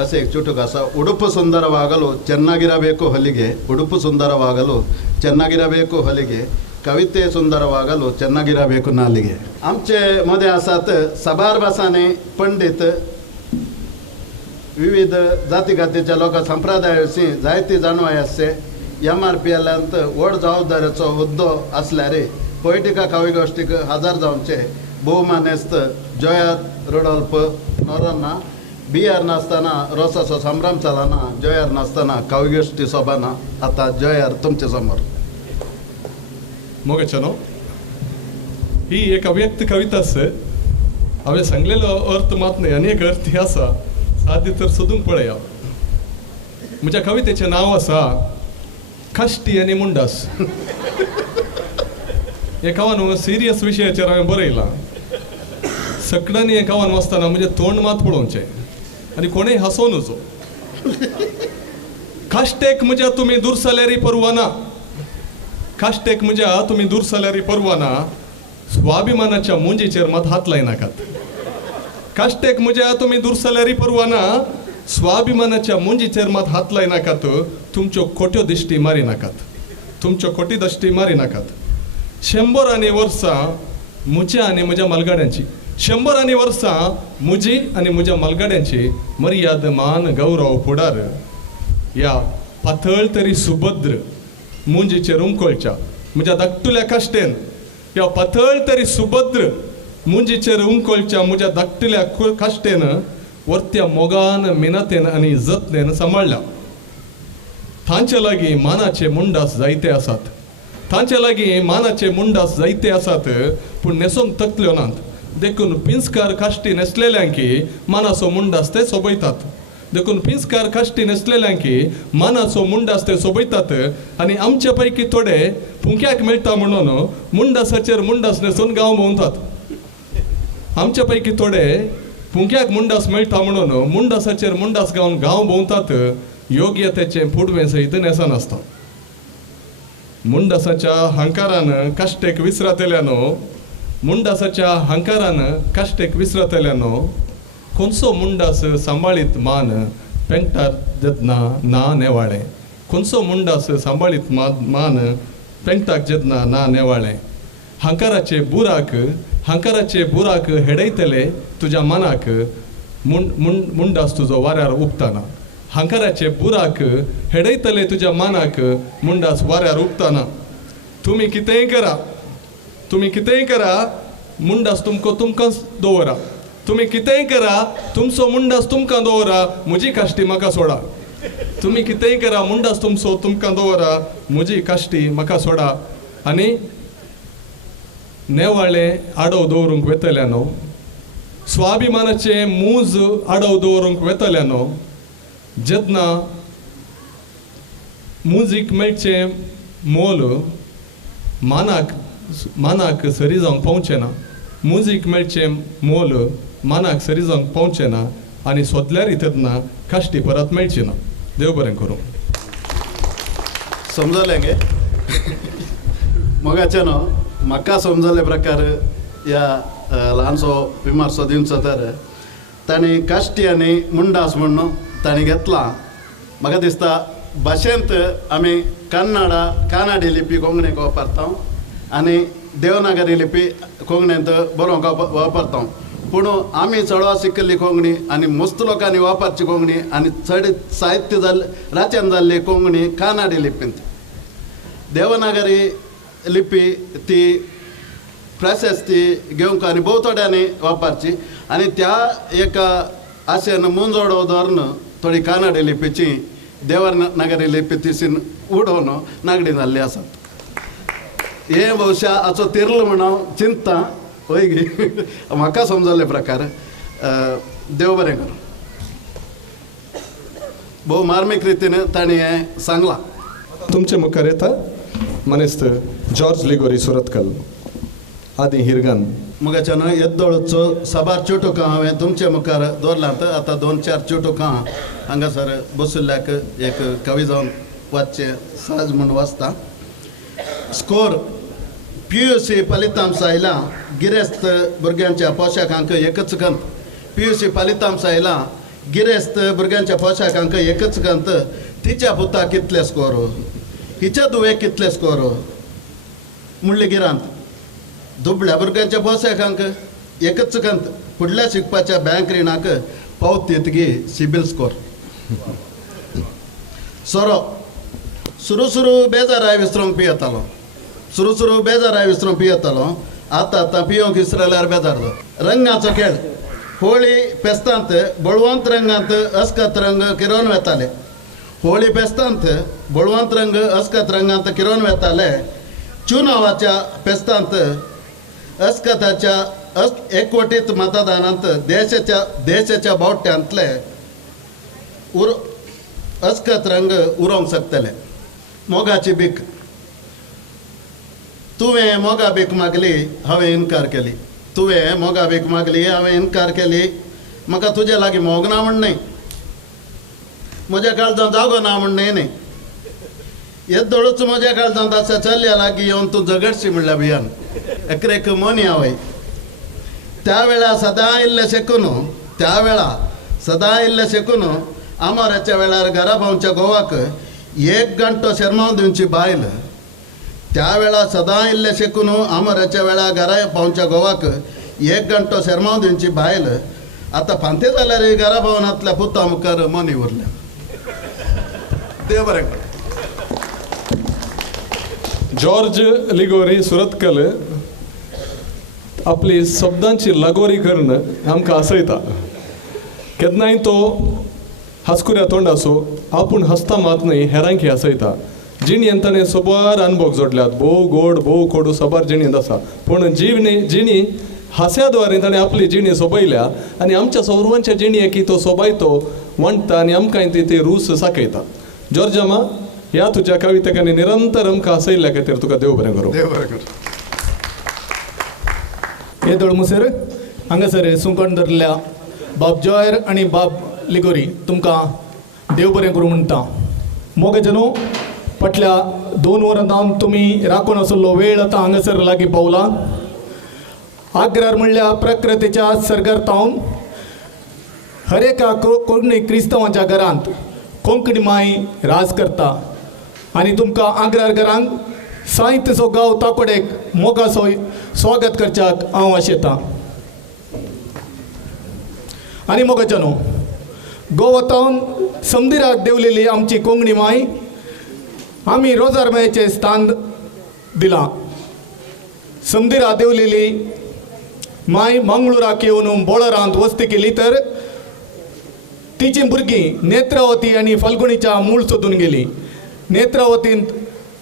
अशें एक चुटूक आसा. उडुपु सुंदरवागलो ಚೆನ್ನಗಿರಬೇಕು ಹೊಲಿಗೆ. ಉಡುಪು ಸುಂದರವಾಗಲು ಚೆನ್ನಾಗಿರಬೇಕು ಹೊಲಿಗೆ. कविते सुंदरवागलो ಚೆನ್ನಾಗಿರಬೇಕು नालिगे. आमचे मध्ये आसात सबार भासांनी पंडीत विविध जातीगातीच्या लोक संप्रदाया विशीं जायती जाणवाय आसचे. MRPL व्हड जबाबदारेचो हुद्दो आसल्यार पोएटिका कवी गोश्टीक हजर जावचे भोवमानेस्त जॉयार रुडोल्फ नोरोना BR नासतना रोसाचो संभ्रम चलना. जॉयार नासतना कवी गोश्टी सोबाना. आतां जॉयार तुमचे समोर. मोगेचनो ही एक अव्यक्त कविता आसा. हांवें सांगलेलो अर्थ मात न्ही आनी एक अर्थ आसा. सादी तर सोदूंक पळया. म्हज्या कवितेचें नांव आसा कश्टी आनी मुंडास. हे कवन सिरियस विशयाचेर हांवें बरयलां. सकडांनी हें कवन वाचतना म्हजें तोंड मात पळोवचें आनी कोणेय हांसोव नजो. काश्टेक म्हज्या तुमी दूर जाल्यारी परवाना. काश्टेक म्हज्या तुमी दूर जाल्यारी परवाना. स्वाभिमानाच्या मुंजीचेर मात हात लायनाकात. काश्टेक म्हज्या तुमी दूर जाल्यारी परवाना. स्वाभिमानाच्या मुंजीचेर मात हात लायनाकात. तुमच्यो खोट्यो दिश्टी मारी नाकात. तुमच्यो खोटी दिश्टी मारी नाकात. 100 वर्सां म्हज्या आनी म्हज्या मलगाड्यांची. 100 वर्सां म्हजी आनी म्हज्या मलगाड्यांची मर्याद मान गौरव फुडार ह्या पातळ तरी सुभद्र मुंजीचेर उमकळच्या म्हज्या धाकटुल्या काश्टेन. ह्या पातळ तरी सुभद्र मुंजीचेर उमकळच्या म्हज्या धाकटुल्या काश्टेन वर्त्या मोगान मिनतेन आनी जतनेन सांबाळल्या. तांचे लागीं मानाचे मुंडास जायते आसात. तांचे लागीं मानाचे मुंडास जायते आसात पूण न्हेसोंक तकल्यो नात. देखून पिंजकार काश्टी न्हेसलेल्यांकी मानाचो मुंडास ते सोबयतात. देखून पिंजकार काश्टी न्हेसलेल्यांकी मानाचो मुंडास ते सोबयतात. आनी आमचे पैकी थोडे फुंक्याक मेळटा म्हणून मुंडासाचेर मुंडास न्हेसून गांव भोंवतात. आमचे पैकी थोडे पुंक्याक मुंडास मेळटा म्हणून मुंडासाचेर मुंडास घालून गांव भोंवतात योग्यतेचें पुडवें सयत नेसान आसता. मुंडासाच्या हंकारान काश्टेक विसरतल्यानो मुंडासाच्या हंकारान काश्टेक विसरतल्यानो खंयचो मुंडास सांबाळीत मान पेंगटार जेतना ना नेवाळें. खंयचो मुंडास सांबाळीत मान पेंगटाक जेतना ना नेवाळें. हंकाराचे बुराक हेडयतले तुज्या मनाक मुंडास तुजो वाऱ्यार उपतना. हंकाराचे बुराक हेडयतले तुज्या मनाक मुंडास वाऱ्यार उपतना. तुमी कितेंय करा मुंडास तुमकां दवरा. तुमी कितेंय करा तुमचो मुंडास तुमकां दवरा म्हजी काश्टी म्हाका सोडा. तुमी कितेंय करा मुंडास तुमकां दवरा म्हजी काश्टी म्हाका सोडा. आनी नेवाळें आडव दवरूंक वेतल्यानो स्वाभिमानाचें मूज आडव दवरूंक वेतल्यानो जेन्ना मुजीक मेळचें मोल मानाक सरी जावंक पावचें ना. मुजीक मेळचें मोल मानाक सरी जावंक पावचें ना आनी सोदल्यार तेन्ना काश्टी परत मेळची ना. देव बरें करूं. समजलें गे मोगाचें न्हू म्हाका समजले प्रकार ह्या ल्हानसो विमर्शो दिवचो तर ताणी काश्टी आनी मुंडास म्हणून ताणी घेतला. म्हाका दिसता भाशेंत आमी कानाडी लिपी कोंकणीक वापरता आनी देवनागरी लिपी कोंकणींत बरोवंक वापरता. पूण आमी चडवा शिकिल्ली कोंकणी आनी मस्त लोकांनी वापरची कोंकणी आनी चड साहित्य राच्यान जाल्ली कोंकणी कानाडी लिपींत. देवनागरी लिपी ती प्रोसेस ती घेवंक आनी भोव थोड्यांनी वापरची आनी त्या एका आशेन मुंजोडो धरून थोडी कानाडी लिपीची देवनागरी लिपी तिसीन उडोवन नागडी जाल्ली आसात. हे भोवशा हाचो तिरलो म्हूण हांव चिंततां वयगी म्हाका समजले प्रकार. देव बरें करूं. भोव मार्मीक रितीन ताणी हें सांगलां. तुमचे मुखार येता मनीस जॉर्ज लिगोरी सुरतकल आदी हिरगन. मुगाच्यान येद्दोळचो साबार चुटुकां हांवें तुमचे मुखार दवरलात. आतां 2-4 चुटुकां हांगासर बसुल्ल्याक एक कवी जावन वाचचें सहज म्हूण वाचता. स्कोर PUC फलितांश आयला गिरेस्त भुरग्यांच्या पोशाखांक एकच गंत. PUC फलितांश आयला गिरेस्त भुरग्यांच्या पोशाखांक एकच गंत. तिच्या पुता कितले स्कोर हिच्या दुवे कितले स्कोर म्हणले गिरांत. दुबळ्या भुरग्यांच्या पोशाखांक एकच गंत. फुडल्या शिकपाच्या बँक रिणाक पावत तितगी सिबील स्कोर. सोरो सुरू बेजाराय विसरूंक पियेतालो. सुरू बेजाराय विसरूंक पियेतालो. आतां पियोंक विसरल्यार बेजार जाता. रंगाचो खेळ होळी फेस्तांत बळवंत रंगांत अस्कत रंग किरोन वेताले. होळी फेस्तांत बळवंत रंग अस्कत रंगांत किरोन वेताले. चुनावाच्या फेस्तांत अस्कताच्या एकवटीत मतदानांत देशाच्या बावट्यांतले अस्कत रंग उरोवंक शकतले. मोगाची बीक तुवें मोगा बीक मागली हांवें इन्कार केली. तुवें मोगा बीक मागली हांवें इन्कार केली. म्हाका तुजे लागीं मोग ना म्हण न्हय म्हज्या काळजांत जागो ना म्हण न्हय. येद्दोळूच म्हज्या काळजांत आसा चलया लागीं येवन तूं झगडशी म्हणल्या भियान. एकरेक मोनी आवय त्या वेळा सदां इल्लें शेकून आमोराच्या वेळार घरा पावच्या गोवाक 1 घंटो शर्माव दिवची बायल. त्या वेळा सदां इल्लें शेकून आमोराच्या वेळार घरा पावच्या गोवाक 1 घंटो शर्माव दिवची बायल. आतां फांते जाल्यार घरा भवनांतल्या पुता मुखार मोनी उरल्या. देव बरें कर. जॉर्ज लिगोरी सुरतकल आपली शब्दांची लागोरी करून आमकां आसयता. केन्नाय तो हास्कुऱ्या तोंड आसो आपूण हसता मात न्हय हेरांकी आसयता. जिणेंत ताणें सोबार अनुभव जोडल्यात. भोव गोड भोव कोडू सोबार जिणेंत आसा. पूण जिणी हास्याद्वारे ताणें आपली जिणी सोबयल्या आनी आमच्या सर्वांच्या जिणयेकी तो सोबायतो वणटा आनी आमकां ती रूस साकयता. जॉर्जामा ह्या तुज्या कवितेक आनी निरंतर आमकां आसयल्ल्या खातीर तुका देव बरें करूं. देव बरें कर. येदोळ मुसेर हांगासर सुंकण धरल्या बाब जॉयर आनी बाब लिगोरी तुमकां देव बरें करूं म्हणटा. मोगे जनो फाटल्या 2 वरां जावन तुमी राखून आसलो वेळ आतां हांगासर लागीं पावला. आग्रार म्हणल्यार प्रकृतीच्या सर्गर्तावन हर एका कोंकणी क्रिस्तांवांच्या घरांत कोंकणी माय राज करता आनी तुमकां आग्रार घरांक साहित्य गांव ताकोडेक मोगासो स्वागत करच्याक हांव आशेतां. आनी मोगाच्यानो गोवतावन समदिराक देवलेली आमची कोंकणी माय आमी रोजार मायेचें स्थान दिलां. समदिरा देवलेली माय मंगळुराक येवन बोळरांत वस्ती केली तर तिची भुरगीं नेत्रावती आनी फाल्गुनीच्या मूळ सोदून गेली. नेत्रावतींत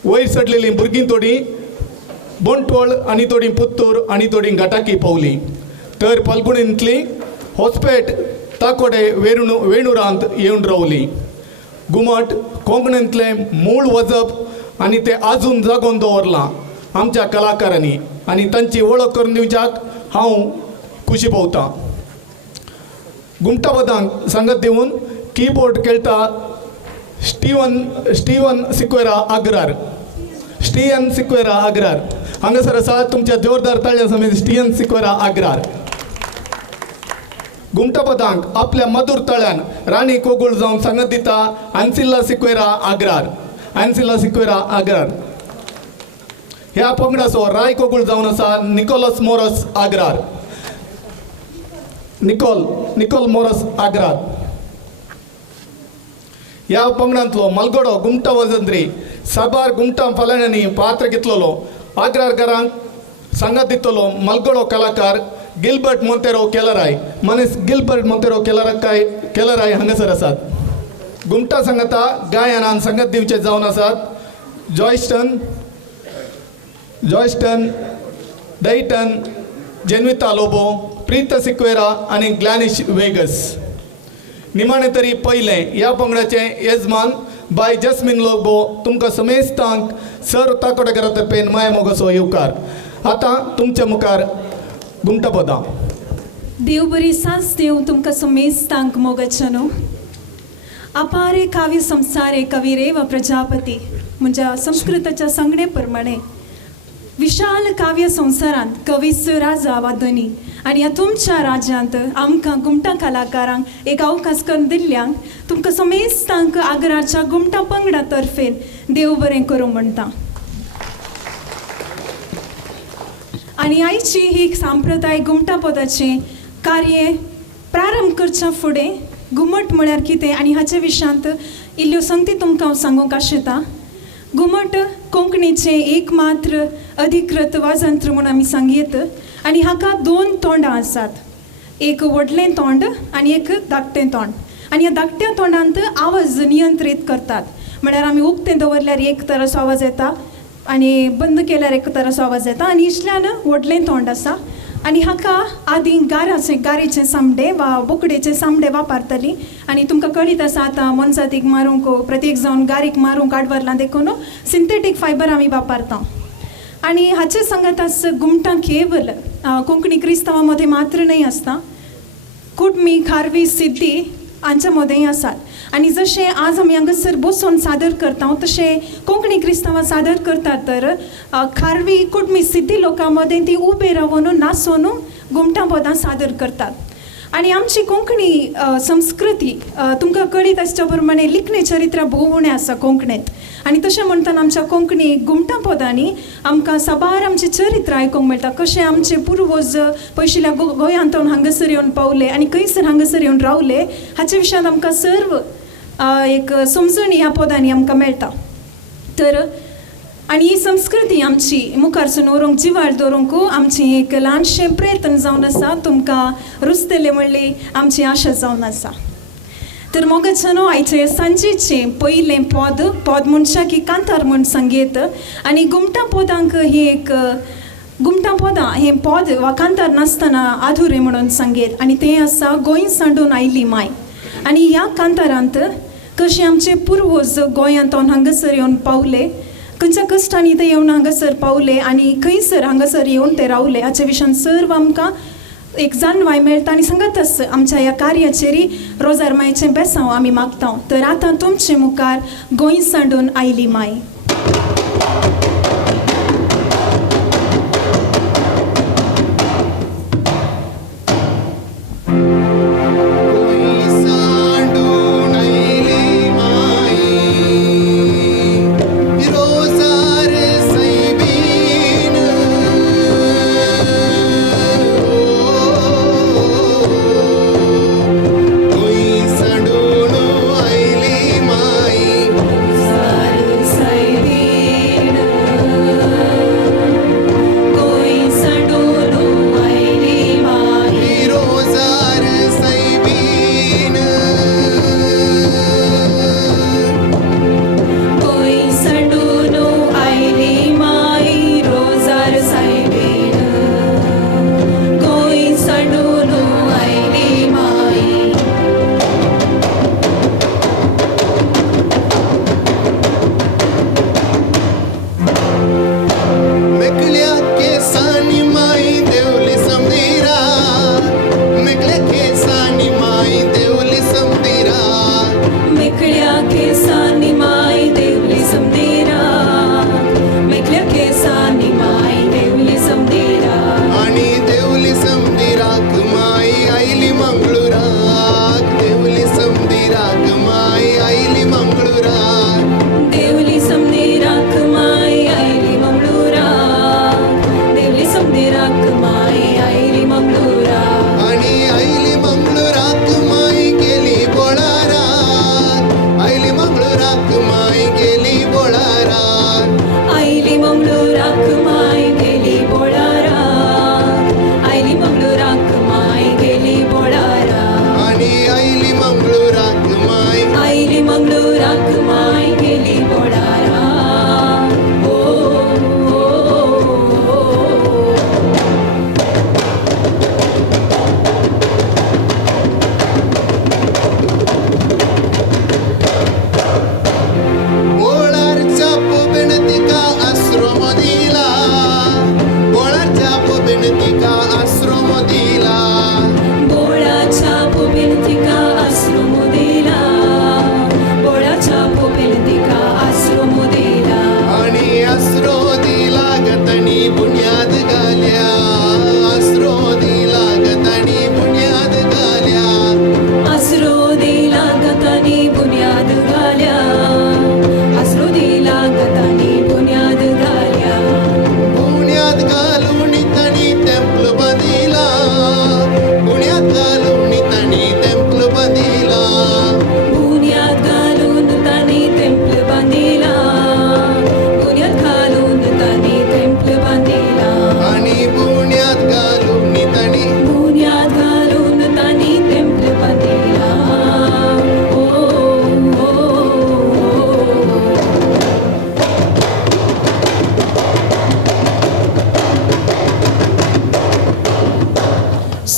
वयर सडलेली भुरगीं थोडीं बोंटवळ आनी थोडीं पुत्तूर आनी थोडीं घाटाकी पावली. तर फाल्गुनींतली होसपेट ताकोडे वेणुरांत येवन रावली. घुमट कोंकणींतलें मूळ वजप आनी तें आजून जागोवन दवरलां आमच्या कलाकारांनी आनी तांची वळख करून दिवच्याक हांव खुशी भोगतां. घुमटापदांक सांगत दिवन कीबोर्ड खेळटा स्टीवन सिक्वेरा आग्रार. स्टीवन सिक्वेरा आग्रार हांगासर आसा. तुमच्या जोरदार ताळ्या समेत स्टीवन सिक्वेरा आग्रार. घुमटापदांक आपल्या मधुर तळ्यान राणी कोगुळ जावन सांगत दिता आन्सिला सिक्वेरा आग्रार. आन्सिला सिक्वेरा आग्रार. ह्या पंगडाचो राय कोगुळ जावन आसा निकोलस मोरस आग्रार. निकोल मोरस आग्रार. ह्या पंगडांतलो मलगडो घुमटा वजंद्री साबार घुमटा फाल्यांनी पात्र घेतलेलो आग्रार घरांक सांगत दितलो मलगडो कलाकार गिल्बर्ट मोंतेरो केलराय. मनीस गिल्बर्ट मोंतेरो केलराय हांगासर आसात. घुमटा सांगता गायनान सांगत दिवचे जावन आसात जॉयस्टन डायटन जेन्विता लोबो प्रीत सिक्वेरा आनी ग्लॅनिश वेगस. निमाणे तरी पयलें ह्या पंगडाचे येजमान बाय जस्मिन लोबो तुमकां समेस्तांक सर ताकोडेकारा तर्फेन माय मोगसो येवकार. आतां तुमच्या मुखार घुमटापदां. देव बरी सांज देव तुमकां समेस्तांक मोगचनो. अपारे काव्य संसारे कविरेव प्रजापती. म्हणजे संस्कृताच्या संगणे प्रमाणे विशाल काव्य संवसारांत कवीस राजा वा धनी आनी ह्या तुमच्या राज्यांत आमकां घुमटा कलाकारांक एक अवकाश करून दिल्ल्यांक तुमकां समेस्तांक आग्राच्या घुमटा पंगडा तर्फेन देव बरें करूं म्हणटा. आनी आयची ही सांप्रदायिक घुमटा पदाचें कार्य प्रारंभ करच्या फुडें घुमट म्हळ्यार कितें आनी हाचे विशयांत इल्ल्यो संगती तुमकां हांव सांगूंक आशेतां. घुमट कोंकणीचें एकमात्र अधिकृत वाजंत्र म्हणून आमी सांगयत आनी हाका 2 तोंडां आसात. एक व्हडलें तोंड आनी एक धाकटें तोंड. आनी ह्या धाकट्या तोंडांत आवाज नियंत्रीत करतात. म्हळ्यार आमी उक्तें दवरल्यार एक तरासो आवाज येता आनी बंद केल्यार एक तरासो आवाज येता आनी इतल्यान व्हडलें तोंड आसा. आनी हाका आदीं गारेचे सामडे वा बोकडेचे सामडे वापरतालीं आनी तुमकां कळीत आसा आतां मनजातीक मारूंक प्रत्येक जावन गारीक मारूंक आडवरलां देखून सिंथेटीक फायबर आमी वापरता. आनी हाचे सांगताच घुमटां केवल कोंकणी क्रिस्तांवां मदें मात्र नाही आसता. कुडमी खारवी सिद्धी हांच्या मदेंय आसात. आनी जशें आज आमी हांगासर बसून सादर करता तशें कोंकणी क्रिस्तांवां सादर करतात तर खारवी कुडमी सिद्धी लोकां मदें ती उबे रावन नाचून घुमटां पदां सादर करतात. आनी आमची कोंकणी संस्कृती तुमकां कळीत आसच्या प्रमाणे लिखणे चरित्रां भोव उणें आसा कोंकणींत. आनी तशें म्हणटना आमच्या कोंकणी घुमटां पदांनी आमकां साबार आमचें चरित्र आयकूंक मेळटा. कशें आमचे पुर्वज पयशिल्ल्या गोंयांतून हांगासर येवन पावले आनी खंयसर हांगासर येवन रावले हाचे विशयांत आमकां सर्व एक समजण ह्या पदांनी आमकां मेळटा. तर आनी ही संस्कृती आमची मुखार व्हरूंक जिवाळ दवरूंक आमची एक ल्हानशें प्रयत्न जावन आसा. तुमकां रुचतलें म्हणली आमची आशा जावन आसा. तर मोगाचनो आयचे सांजेचें पयलें पद म्हणच्या की कांतार म्हण संगीत आनी घुमटा पदांक ही एक घुमटा पदां हें पद वा कांतार नासतना आधुरें म्हणून संगीत आनी तें आसा गोंय सांडून आयली माय. आनी ह्या कांतारांत कशें आमचे पुर्वज गोंयांतून हांगासर येवन पावले, खंयच्या कश्टांनी ते येवन हांगासर पावले आनी खंयसर हांगासर येवन ते रावले हाचे विशयान सर्व आमकां एक जाणवाय मेळटा आनी सांगातच आमच्या ह्या कार्याचेरी रोजार मायेचें बेसांव आमी मागता. तर आतां तुमचे मुखार गोंय सांडून आयली माय.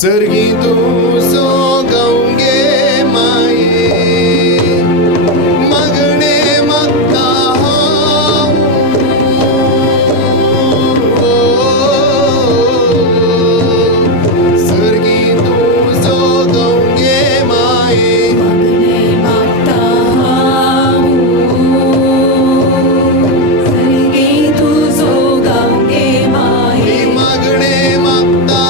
सर्गी तूं गावंगे माये मागणे मागता सर्गी तूं गावंगे माये मागणे मागता सर्गी तूं गावंगे माये मागणे मागता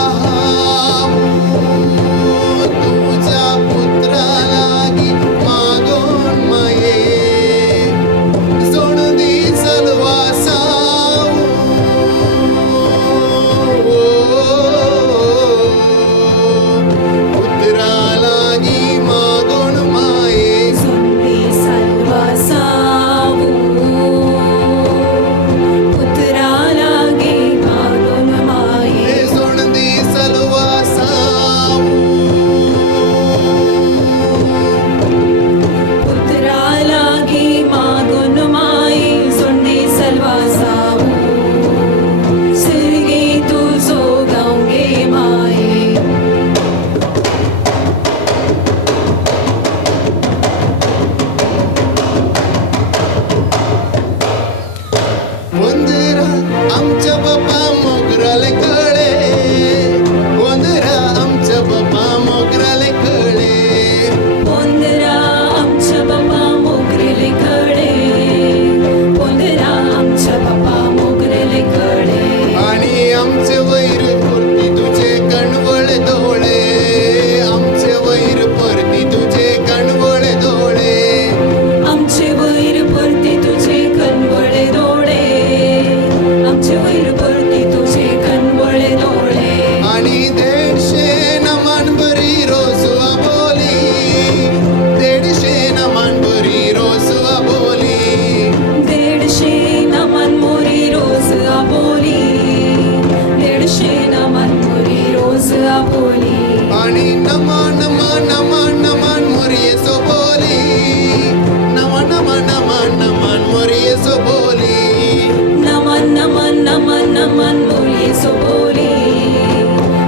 naman muli soboli.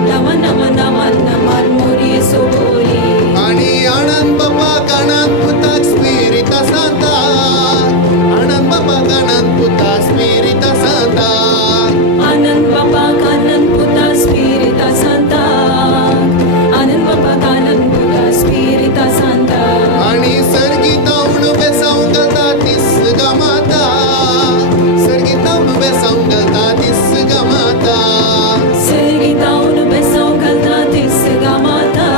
Naman naman naman naman muli soboli. आणि आनंद बाबा गणन पुता स्पिरिता सांता आनंद बाबा गणन पुता स्पिरिता Santa Anand Bapa Kanan Puta Spirita Santa. Anand Bapa Kanan Puta Spirita Santa. आणि सर्गीतावण बेसावून घालता तीस गमाता सर्गीतावण बेसावून घालता तीस गमाता Sergitaun Besau Galta Tis Gamata.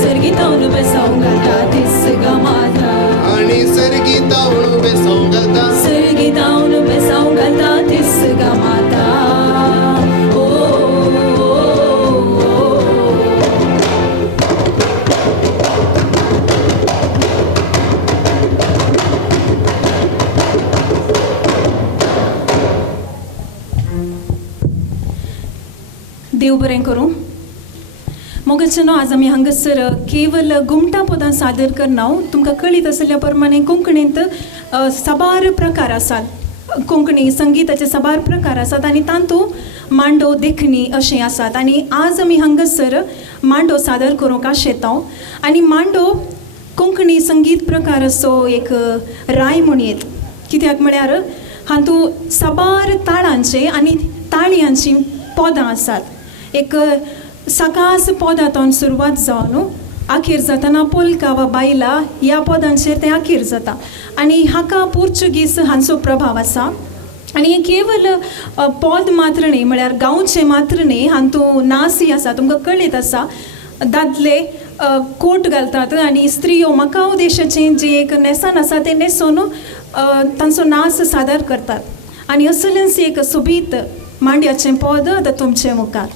Sergitaun Besau Galta Tis Gamata. आणि सर्गीतावण बेसावून घालता Sergitaun Besau Galta Tis Gamata. देव बरें करूं. मोगलचेनो आज आमी हांगासर केवल घुमटां पदां सादर करना. तुमकां कळीत आसल्या प्रमाणे कोंकणींत साबार प्रकार आसात. कोंकणी संगीताचे साबार प्रकार आसात आनी तातूंत मांडो देखणी अशें आसात. आनी आज आमी हांगासर मांडो सादर करूंक आशेतां. आनी मांडो कोंकणी संगीत प्रकाराचो एक राय म्हणयेत. कित्याक म्हळ्यार हातूंत साबार ताळांचे आनी ताळयांची पदां आसात. एक सकास पदांतून सुरवात जावन अखेर जातना पोलका वा बायला ह्या पदांचेर तें अखेर जाता. आनी हाका पोर्चुगीज हांचो प्रभाव आसा. आनी हें केवल पद मात्र न्ही म्हळ्यार गांवचें मात्र न्ही. हातूंत नासी आसा. तुमकां कळीत आसा दादले कोट घालतात आनी स्त्रियो मकाव देशाचें जें एक नेसान आसा तें न्हेसून तांचो नाच सादर करतात. आनी असलेंच एक सोबीत मांड्याचें पद आतां तुमचे मुखार.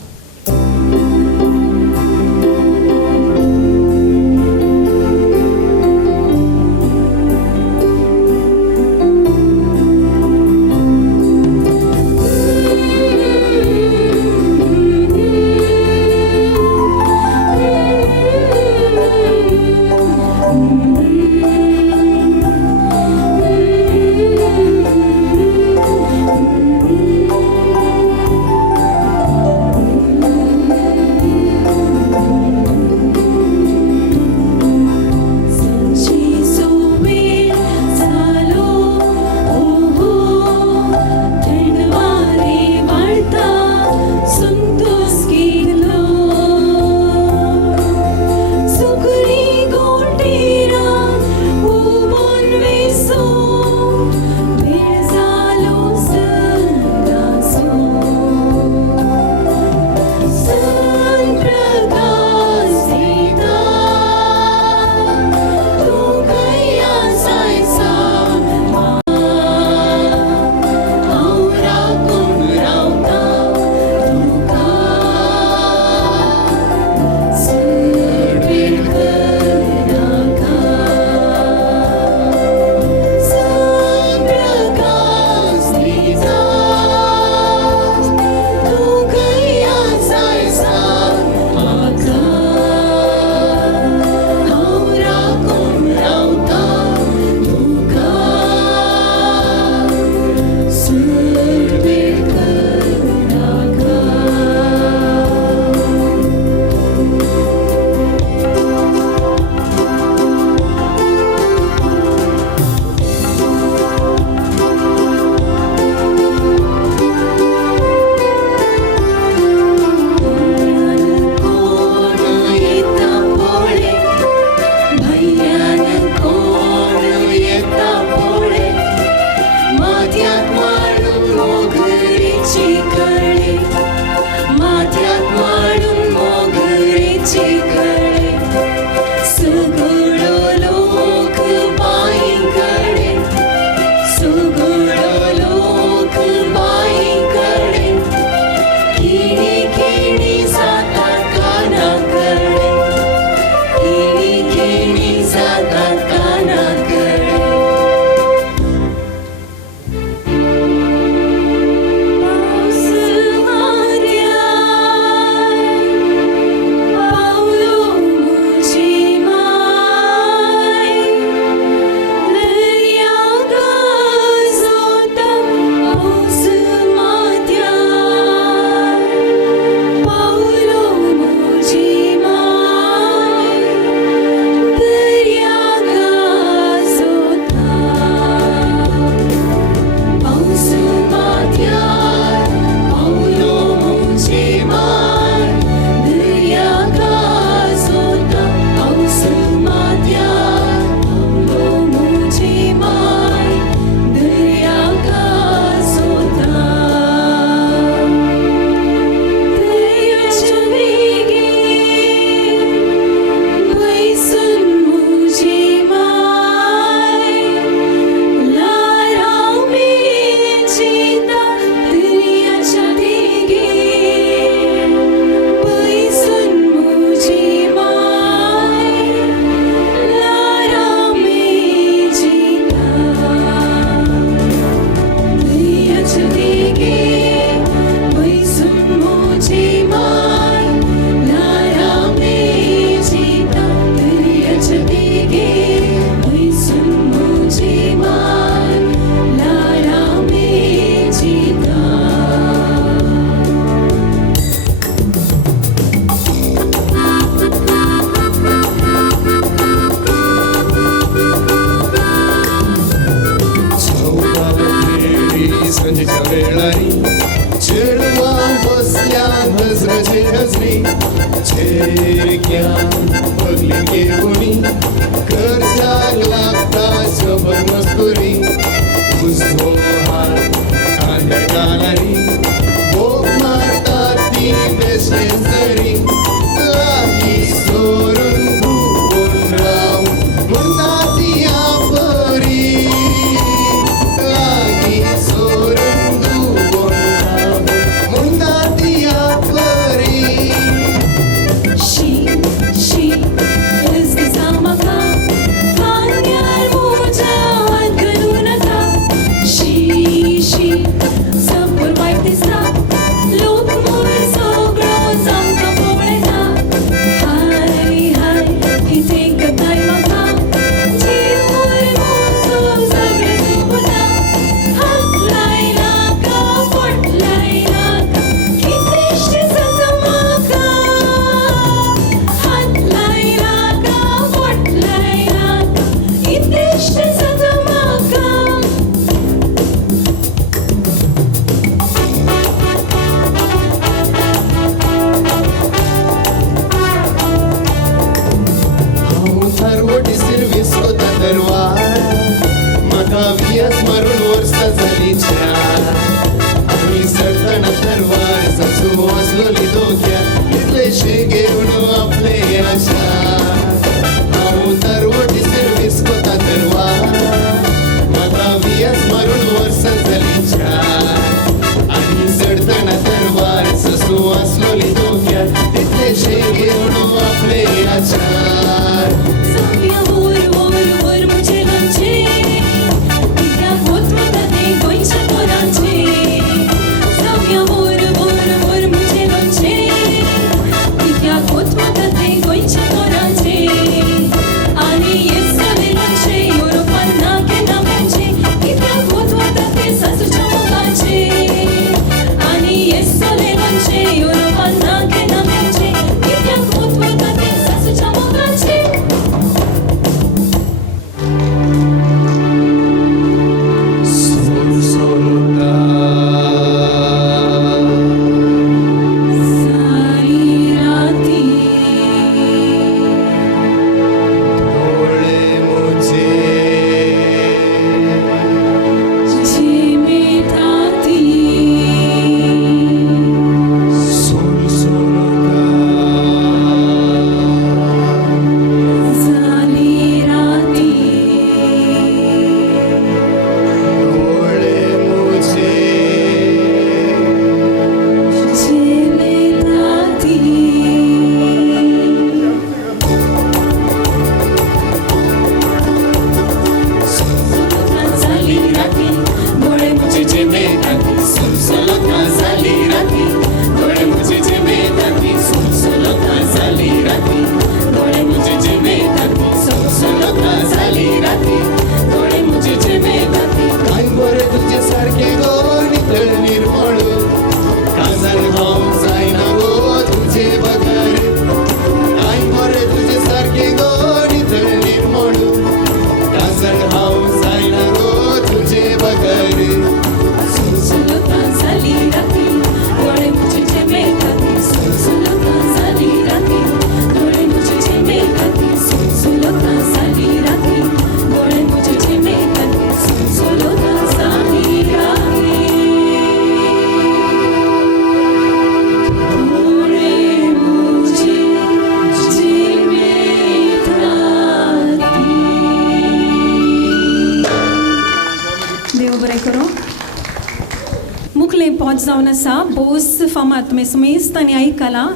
पॉज जावन आसा बोस फामात तुमी सुमेस्तांनी आयकला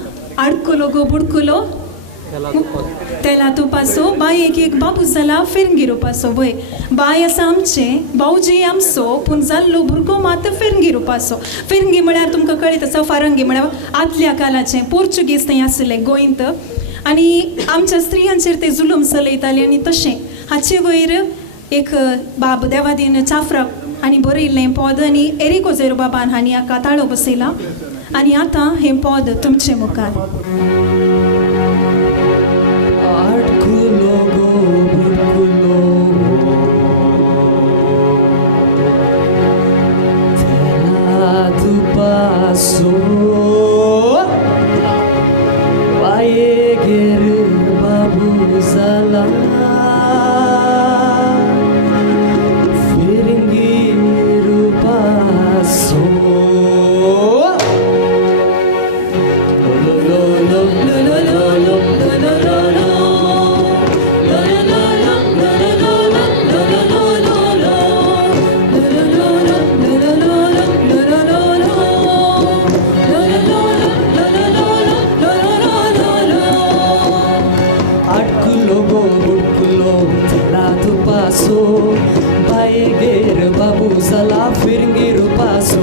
आडकुलो गो बुडकुलो तेला तुपासो बाय एक बापूस जाला फिरंगी रुपासो वय बाय आसा आमचे भाऊजी आमचो पूण जाल्लो भुरगो मात फिरंगी रुपासो फिरंगी म्हळ्यार तुमकां कळीत आसा फारंगी म्हळ्यार आदल्या कालाचें पोर्चुगीज थंय आसले गोंयंत आनी आमच्या स्त्रियांचेर ते जुलूम चलयताले आनी तशें हाचे वयर एक बाब देवादीन चाफरा आनी बरयल्लें पद आनी एरिको झेरो बाबान हांणी हाका ताळो बसयला आनी आतां हें पद तुमचे मुखार passo vai ger babu zala firingiru passo lo lo lo lo lo lo lo lo lo passo vai ger babu zala firingiru passo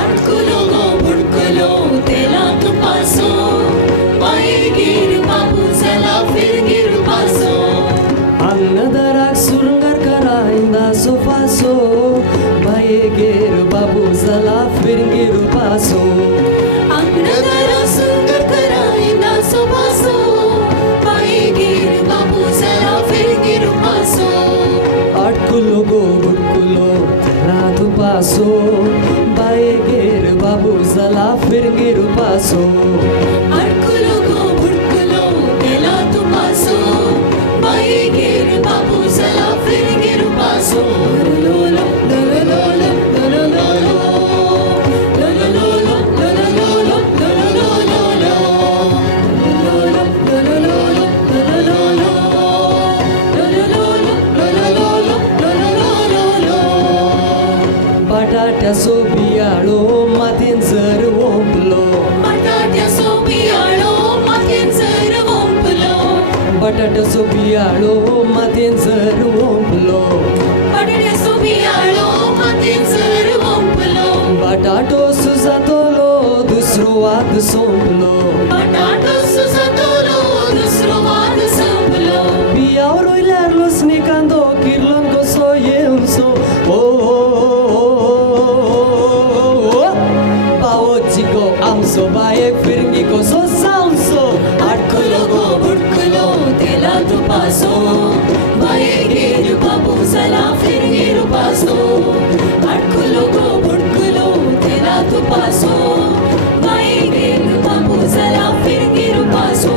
Arculo go burculo tela tu passo vai ger babu zala firingiru passo annadarak surungar kara inda so passo vai ger babu zala firingiru passo annadarak surungar kara inda so passo vai ger babu zala firingiru passo Arculo go burculo tela tu passo vai ger babu zala firingiru passo Arculo go burculo tela tu passo vai ger babu zala firingiru passo lo lo lo lo lo lo lo lo Batatia sobialo matin zar womplo Batatia sobialo matin zar womplo Batatia sobialo matin zar womplo Batatia sobialo matin zar womplo Batato susatolo dusro ad somplo Batato susatolo dusro ad somplo Biauro ilerlo snicando kirlon ko so yemso Baochico amso bae firingico so soundso Arculo go burculo tela tu passo vai ger babu zala firingiru passo Arculo go burculo tela tu passo vai ger babu zala firingiru passo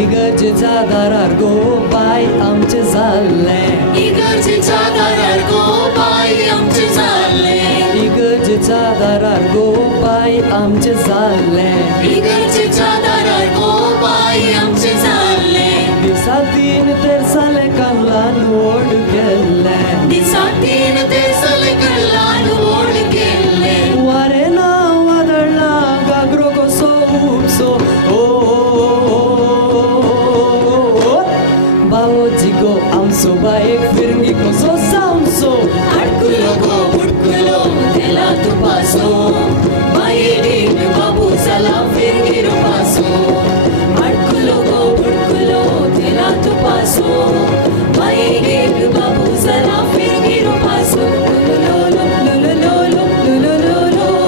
इगर्जेचा दारार गो bye आमचे जाल्ले इगर्जेच्या दारार गो bye आमचे जाल्ले इगर्जेचा दारार गो bye आमचे जाल्ले इगर्जेच्या दारार गो बाय आमचे जाल्ले दिसा तीन तेरसाले कांगलान ओढ गेल्ले दिसा तीन तेरसाले कांगलान ओढ गेल्ले वारे ना वादळला गागरो कसो उपसो Baochico amso baek firingico so soundso Arculo go burculo tela tu passo vai ger babu zala firingiru passo Arculo go burculo tela tu passo vai ger babu zala firingiru passo lo lo lo lo lo lo lo lo lo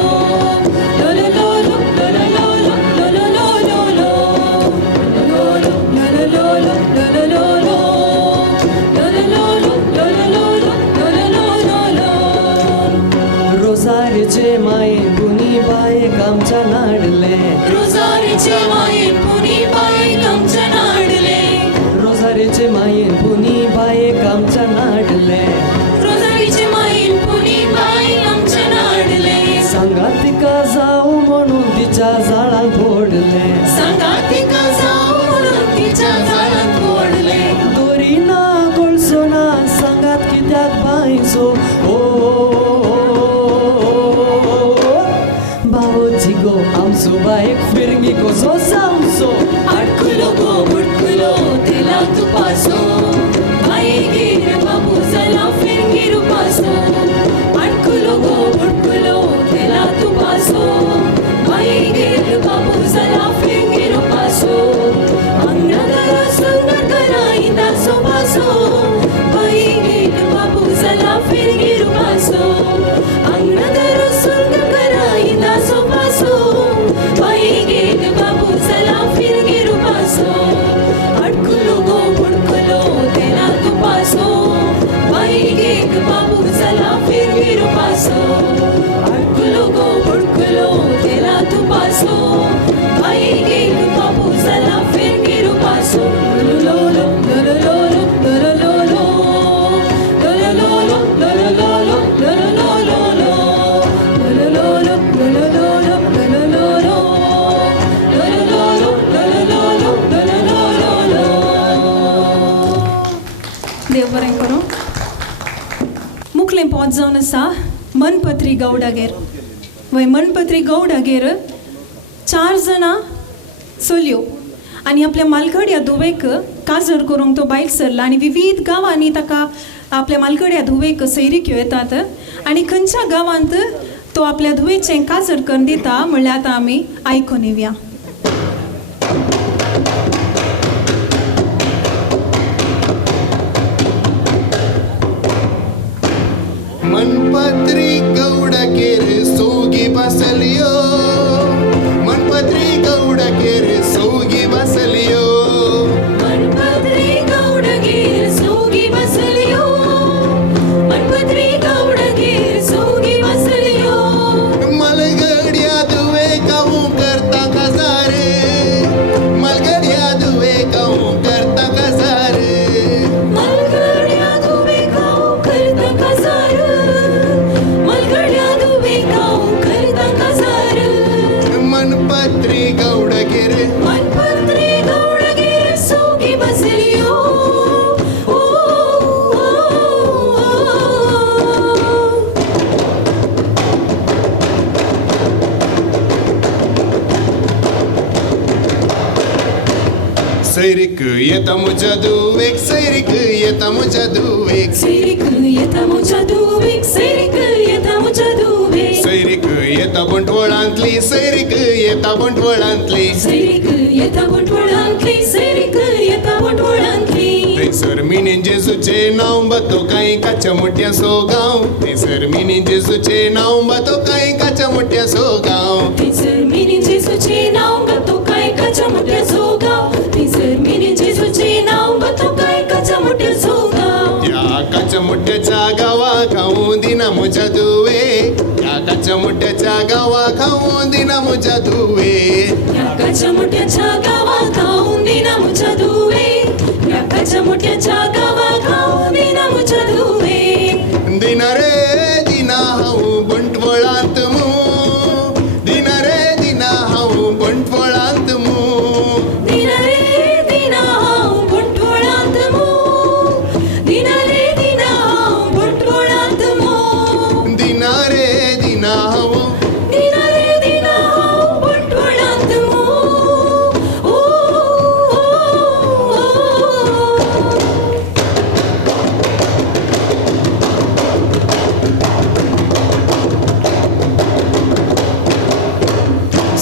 रोजारीचे माये पुनी बायक आमच्या नाडले रोजारीचे माये पुनी बायक आमच्या नाडले रोजारीचे माये पुनी बायक आमच्या gozosa uso Arculo go burculo tela tu paso Maigir babu zala fingiru paso Arculo go burculo tela tu paso Maigir babu zala fingiru paso Angnagara sungargara inda so paso Maigir babu zala fingiru paso Angnagara sungargara inda so paso Maigir babu zala fingiru paso Arculo go burculo tela tu paso Maigir babu zala fingiru paso Arculo go burculo tela tu paso Maigir babu zala fingiru paso Lolo lolo lolo lolo lolo lolo देव बरें करूं मुखलें पोत जावन आसा मनपत्री गौडागेर वय मनपत्री गौडागेर 4 जाणां चलयो आनी आपल्या मालकडे धुवेक काजर करूंक तो भायर सरला आनी विविध गांवांनी ताका आपल्या मालकडे धुवेक सैरीक्यो येतात आनी खंयच्या गांवांत तो आपल्या धुवेचें काजर करून दिता म्हणल्यार आतां आमी आयकून येवया. मनपत्री गौडकेर सोगी बसलियो मनपत्री गौडकेर सोगी बसलियो मनपत्री गौडगेर सोगी बसलियो मनपत्री गौडगेर सोगी बसलियो मलगड्या दुवे काहू करता कसारे मलगड्या दुवे काहू करता कसारे मलगड्या दुवे काहू करता कसार मलगड्या दुवे काहू करता कसार मनपत्री गौडकेर मनपत्री गौडगेर सोगी बसलियो ओ, ओ, सैरिक येता मुझा दुवेक सैरिक येता मुझा दुवेक सैरिक येता मुझा दुवेक सैरिक येता मुझा दुवेक सैरिक येता बंटवळांतली सैरिक येता बंटवळांतली सैरिक येता बंटवळांतली सैरिक येता बंटवळांतली थंयसर मिनीन जेजूचे नांव बतो कांय काच्या मोठ्या सोगांव थंयसर मिनीन जेजूचे नांव बतो कांय काच्या मोठ्या सोगांव थंयसर मिनी जेजूचे नांव बतो कांय काच्या मोठ्या सोगांव थंयसर मिनी जेजूचे नांव बतो कांय काच्या मोठ्या सोगांव या काच्या मोठ्याच्या गावाक हांव दिना म्हज्या दुवे या काच्या मोठ्याच्या गावाक हांव दिना म्हज्या दुवे या काच्या मोठ्याच्या गावाक हांव दिना म्हज्या दुवे या काच्या मोठ्याच्या गावाक हांव दिना म्हज्या दुवे दिना रे दिना हांव बंटवळांत मू दिना रे दिना हांव बंटवळांत मू दिना रे दिना हांव बंटवळांत मू दिना रे दिना हांव बंटवळांत मू दिना रे दिना हांव दिना रे दिना हांव बंटवळांत मू ओ, ओ,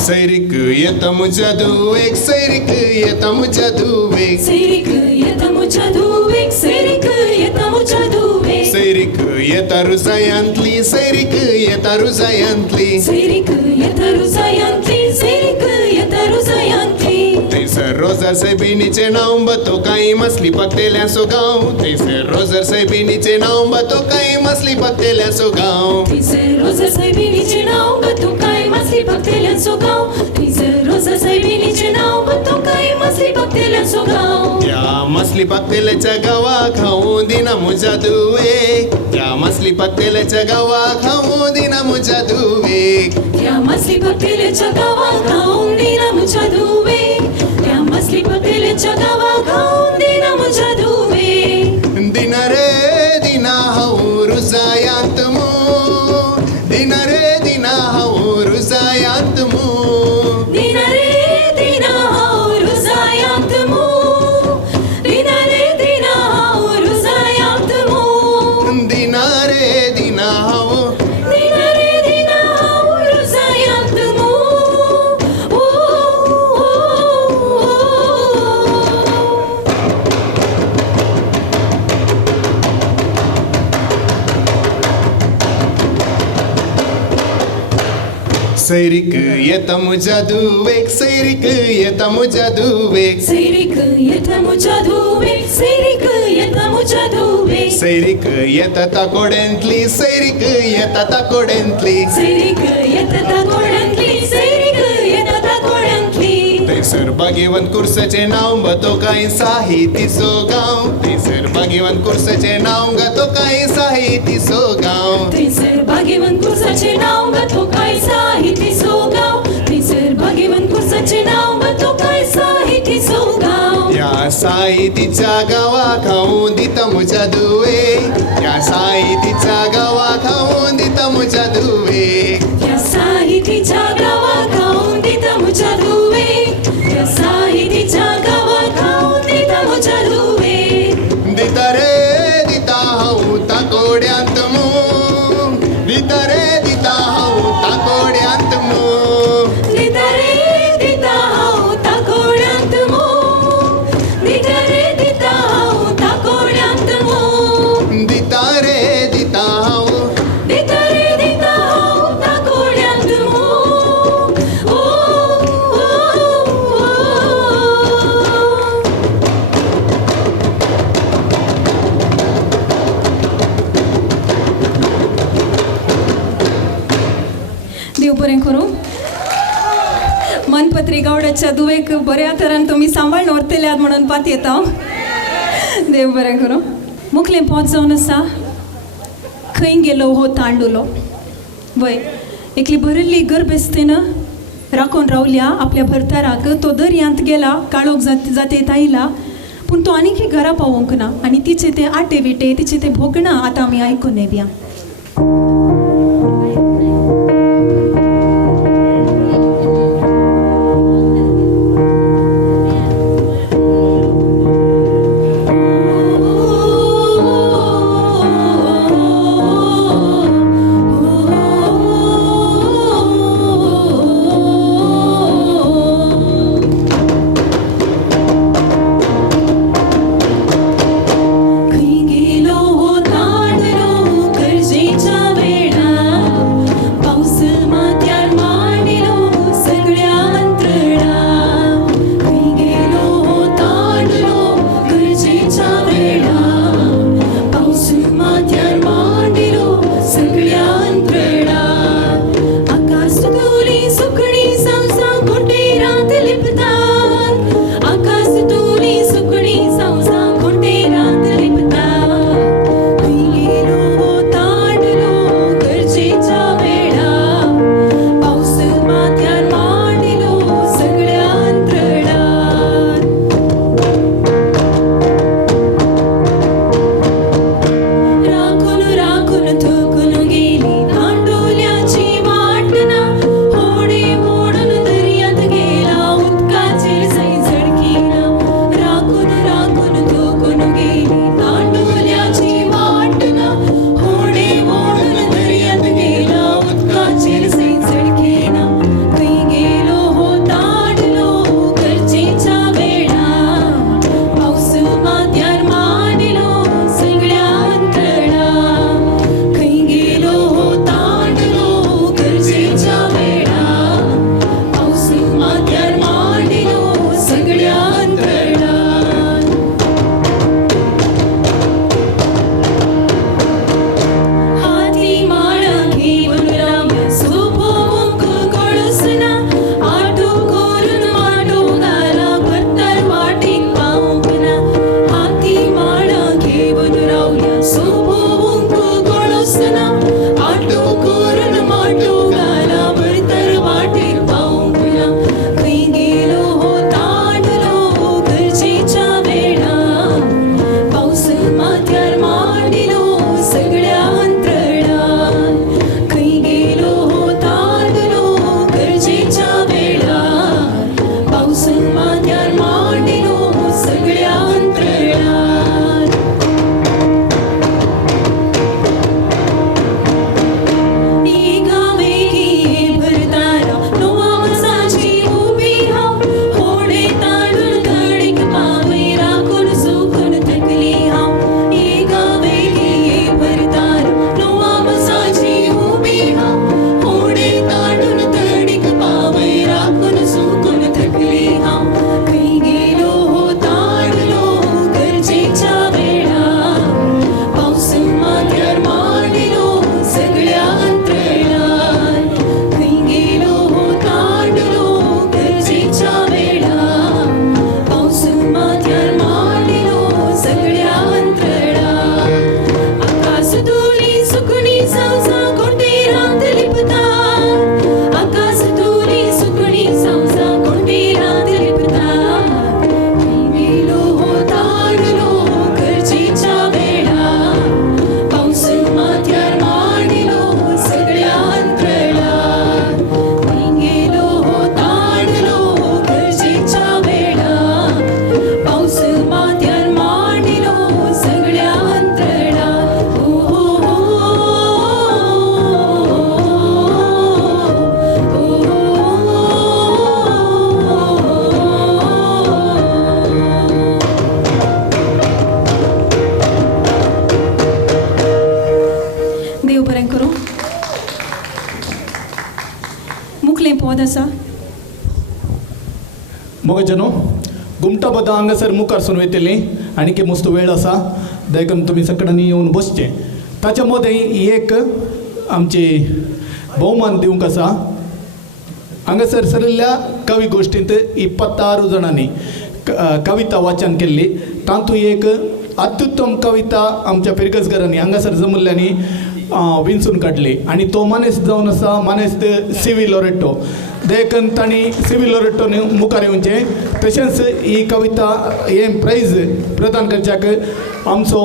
सैरिक येता म्हज्या दुवेक सैरिक येता म्हज्या दुवेक सैरिक येता म्हज्या दुवेक सैरिक येता म्हज्या दुवेक सैरिक येता रुजायांतली सैरिक येता रुजायांतली सैरिक येता रुजायांतली सैरिक येता रुजायांतली थंयसर रोजर सायबिणीचे नांव बतो कांय मसली पत्तेल्या सोगांव थंयसर रोजर सायबिणीचे नांव बतो कांय मसली पत्तेल्या सोगांव थंयसर रोजा सायबिणीचें नांव बतो कांय मसली पक्तेल्यांचो गांव थंयसर रोजा सायबिणीचें नांव बतो कांय मसली पक्तेल्यांचो गांव या मसली पत्तेल्याच्या गावाक हांव दिना म्हज्या दुवेक या मसली पत्तेल्याच्या गावाक हांव दिना म्हज्या दुवेक या मसली पक्तेल्यांच्या गावाक हांव दिना म्हज्या दुवेक या मसली पक्तेल्यांच्या गावाक हांव दिना म्हज्या दुवेक दिना रे दिना हांव रुजायांत मू दिना रे दिना हांव रुजायांत मू दिना रे सैरीक येता म्हज्या धुवेक सैरीक येता म्हज्या धुवेक सैरीक येता म्हज्या धुवेक सैरीक येता म्हज्या धुवेक सैरीक येता ताकोड्यांतली सैरीक येता ताकोड्यांतली सैरीक येता ताकोड्यांतली सैरीक येता ताकोड्यांतली थंयसर भाग्यवंत कुर्साचें नांव बतो काय साहितीचो गांव थंयसर भाग्यवंत कुर्साचें नांव गातो काय साहितीचो गांव थंयसर भाग्यवंत कुर्साचें नांव गातो काय साहितीचो गांव थंयसर भाग्यवंत कुर्साचें नांव गातो काय साहितीचो गांव या साहितीच्या गावाक हांव दिता म्हज्या धुवेक या साहितीच्या गावाक हांव दिता म्हज्या धुवेक ह्या साहितीच्या गावाक हांव दिता म्हज्या धुवेक ह्या साहितीच्या गावाक हांव दिता म्हज्या धुवेक दिता रे दिता हांव ताकोड्यांत मूग दिता रे दिता हांव ताकोड्यांत मूग दिता रे दिता हांव ताकोड्यांत मूग दिता रे दिता हांव ताकोड्यांत मूग दिता रे दिता हांव दिता रे दिता हांव ताकोड्यांत मूग ओ देव बरें करूं मनपत्री गावड्याच्या दुवेक बऱ्या तरान तुमी सांबाळून व्हरतल्यात म्हणून पात येता देव बरें करूं मुखलें पोत जावन आसा खंय गेलो हो तांडुलो वय एकली भरिल्ली गर्भस्तेन राखून रावल्या आपल्या भरताराक तो दर्यांत गेला काळोख जातेत आयला पूण तो आनीक घरा पावोंक ना आनी तिचे ते आटे विटे तिचे ते भोगणा आतां आमी आयकून येवया खंय गेलो हो तांडलो गरजेच्या वेळार पद आसा मग जनो घुमटा पदां हांगासर मुखार सून वयतली आनी की मस्त वेळ आसा देखून तुमी सगळ्यांनी येवन बसचे. ताच्या मदें एक आमची भोवमान दिवंक आसा. हांगासर सरिल्ल्या कवी गोश्टींत 26 जाणांनी कविता वाचन केल्ली. तातूंत एक अत्युत्तम कविता आमच्या पिरगसगरांनी हांगासर जमल्ल्यांनी विंचून काडली आनी तो मनीस जावन आसा मनीस सिवी लोरेटो. देखून तांणी सिवी लोरेटोन मुखार येवचें. तशेंच ही कविता हे प्रायज प्रदान करच्याक आमचो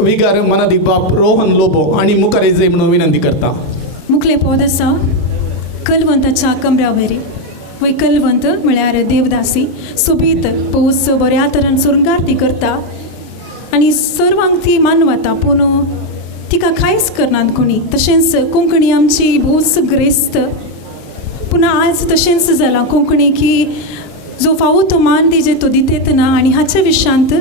विगार मनादी बाप रोहन लोबो आनी मुखार येजय म्हणून विनंती करता. मुखले पद आसा कलवंताच्या कमरावेरी. वय कलवंत म्हळ्यार देवदासी सोबीत पोस बऱ्या तरेन सुरंगार ती करता आनी सर्वांक ती मानवता पूण तिका कांयच करनात कोणी. तशेंच कोंकणी आमची भोस ग्रेस्त पूण आज तशेंच जालां कोंकणी की जो फावो तो मान दिजे तो दितेत ना आनी हाच्या विशयांत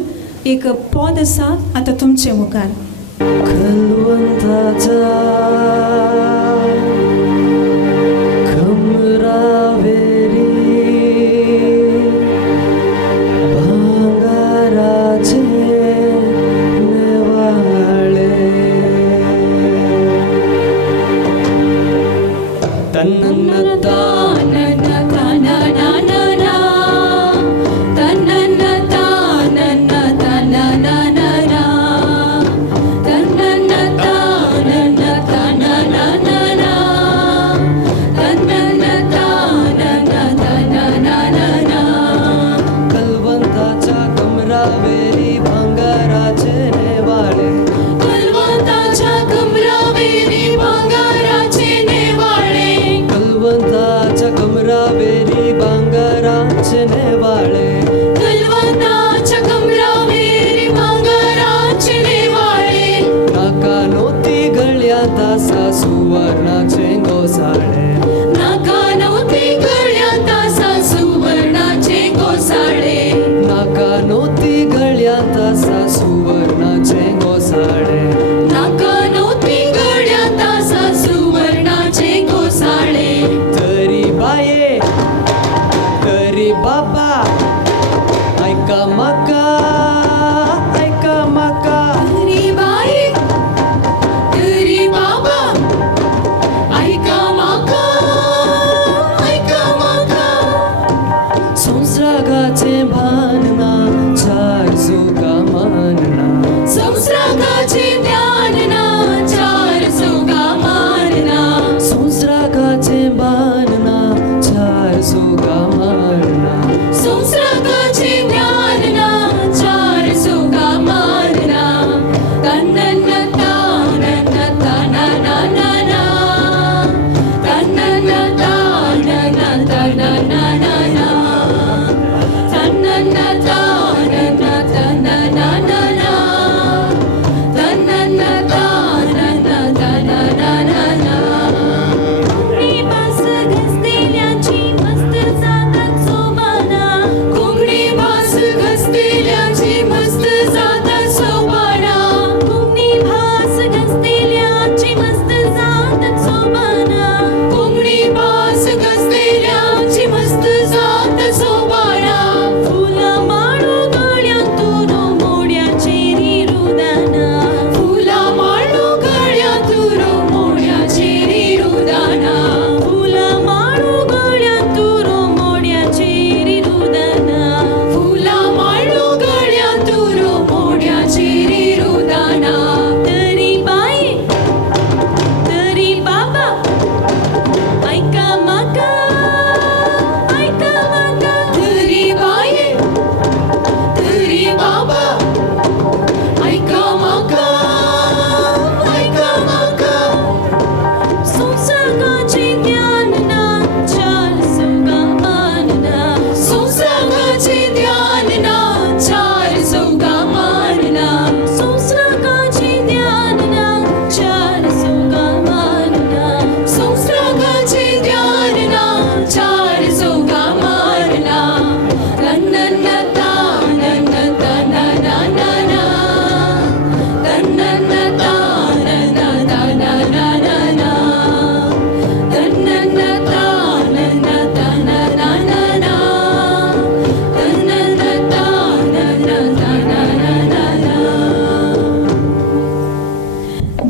एक पद आसा आतां तुमचे मुखार. na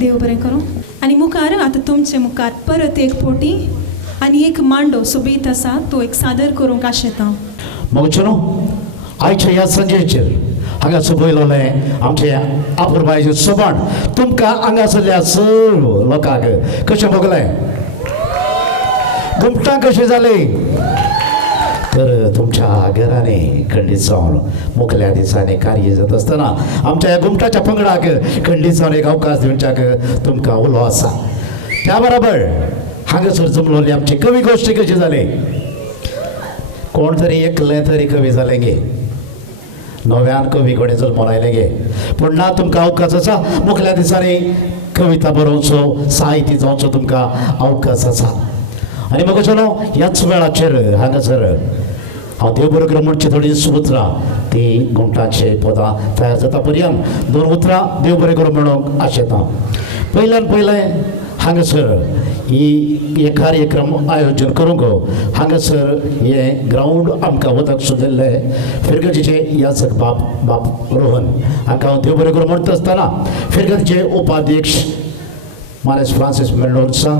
देव बरें करूं. आनी मुखार आतां तुमचे मुखार परत एक पोटी आनी एक मांडो सुबीत आसा तो एक सादर करूंक आशेता. मगचनो आयच्या ह्या संजेचेर हांगासर पयलोलें आमचे आपुरबायेचें सोबण तुमकां हांगासरल्या सर्व लोकांक कशें भोगलें, घुमटां कशें जालीं. तर तुमच्या घरांनी खंडीत जावन मुखल्या दिसांनी कार्य जाता आसतना आमच्या ह्या घुमटाच्या पंगडाक खंडीत जावन एक अवकाश दिवच्याक तुमकां उलो आसा. त्या बरोबर हांगासर जमलोली आमची कवी गोश्टी कशी जाली. कोण तरी एकलें तरी कवी जालें गे, नव्यान कवी कोणी जल्मोन आयलें गे. पूण ना तुमकां अवकाश आसा मुखल्या दिसांनी कविता बरोवचो, साहित्य जावचो तुमकां अवकाश आसा. आनी म्हाका चलो ह्याच वेळाचेर हांगासर हांव देव बरो करूं म्हणची थोडी सुत्रां ती घुमटांची पदां तयार जाता पर्यंत 2 उतरां देव बरें करूं म्हणूंक आशेता. पयल्यान पयलें हांगासर हे कार्यक्रम आयोजन करूंक हांगासर हे ग्रावंड आमकां वताक सुद्दिल्ले फिरगतीचे याचक बाप रोहन हांकां हांव देव बरें करूं म्हणटा आसतना फिरगतीचे उपाध्यक्ष मानेस फ्रांसीस मेंडोजा,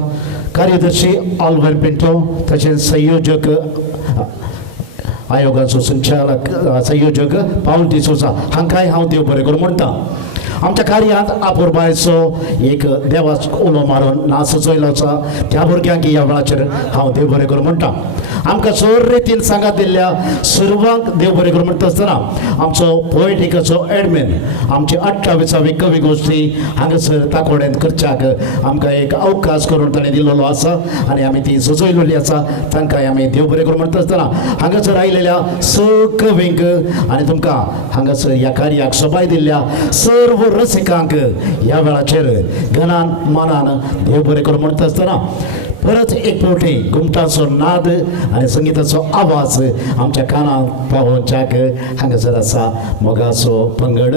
कार्यदर्शी ऑल्वर पिंटो, तशेंच संयोजक आयोगाचो संचालक संयोजक पाऊल डिसोजा हांकांय हांव देव बरें करूं म्हणटा. आमच्या कार्यांत आपुरबायचो एक देवाच उलो मारून नाच सजयलो आसा त्या भुरग्यांक ह्या वेळाचेर हांव देव बरें करूं म्हणटा. आमकां सर रितीन सांगात दिल्ल्या सर्वांक देव बरें करूं म्हणटा आसतना आमचो पोएटिकाचो एडमीन आमची 28वी कवी गोश्टी हांगासर ताकोड्यांत करच्याक आमकां एक अवकाश करून ताणें दिल्लो आसा आनी आमी ती सजयलेली आसा. तांकांय आमी देव बरें करूं म्हणटा आसतना हांगासर आयिल्ल्या कवींक आनी तुमकां हांगासर ह्या कार्याक सबाय दिल्ल्या सर्व रसिकांक ह्या वेळाचेर घनान मनान देव बरें करूं म्हणटा आसतना परत एक फावटी घुमटाचो नाद आनी संगीताचो आवाज आमच्या कानाक पावोवच्याक हांगासर आसा मोगाचो पंगड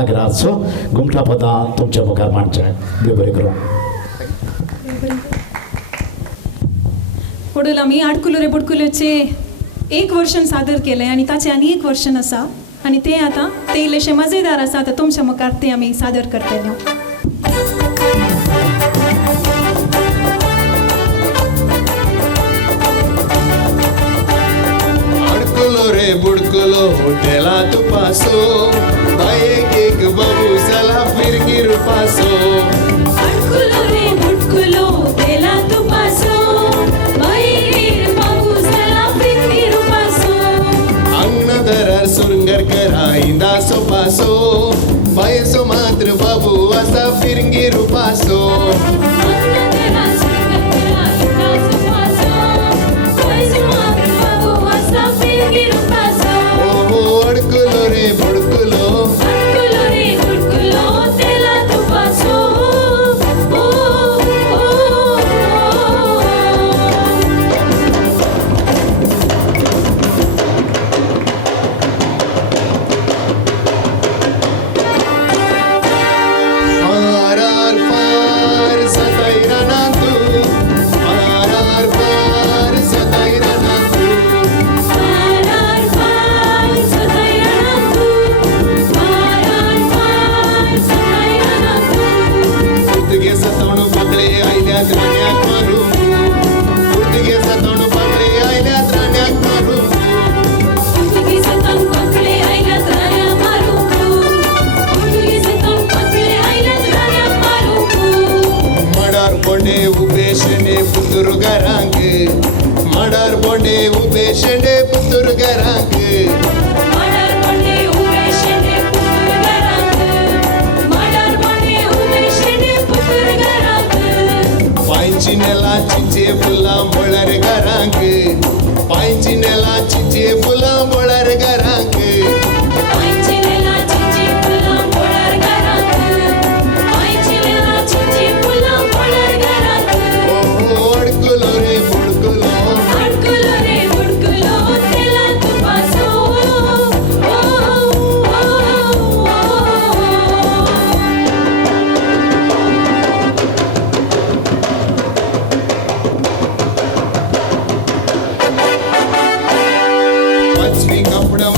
आग्राचो घुमटा पदां तुमच्या मुखार मांडच्याक देव बरें करूं. पुढील आमी आडकुलो रे बुडकुलोचे एक वर्शन सादर केलें आनी ताचें आनी एक वर्शन आसा आनी तें आतां तें इल्लेशें मजेदार आसा. आतां तुमच्या मुखार तें आमी सादर करतले. आडकुलो रे बुडकुलो हॉटेलांत पासो बायेक एक बाबू चला फिरगी रुपासो. आडकुलो रे बुडकुलो हॉटेलांत पासो बायेक एक बाबू चला फिरगी रुपासो. अंगणदारार सुरंगर करा इंदा सोपासो बायसो मात्र बाबू आसा फिरगी रुपासो. अडकुलो रे बुडकुलो आडकुलो रे बुडकुलो हॉटेलांत पासो. पुतुरगरांक मडार बोंडे उबे शेंडे पुतुरगरांक मडार बोंडे उबे शेंडे पुतुरगरांक मडार बोंडे उबे शेंडे पुतुरगरांक. पांयची नेला चिंचे फुलां बोळार घरांक पांयची नेला चिंचे फुलां बोळार घरांक पांयची नेला चिंचे फुलां बोळार घरांक पांयची नेला चिंचे फुलां बोळार घरांक. अडकुलो रे बुडकुलो आडकुलो रे बुडकुलो हॉटेलांत पासो. पाचवी कपडा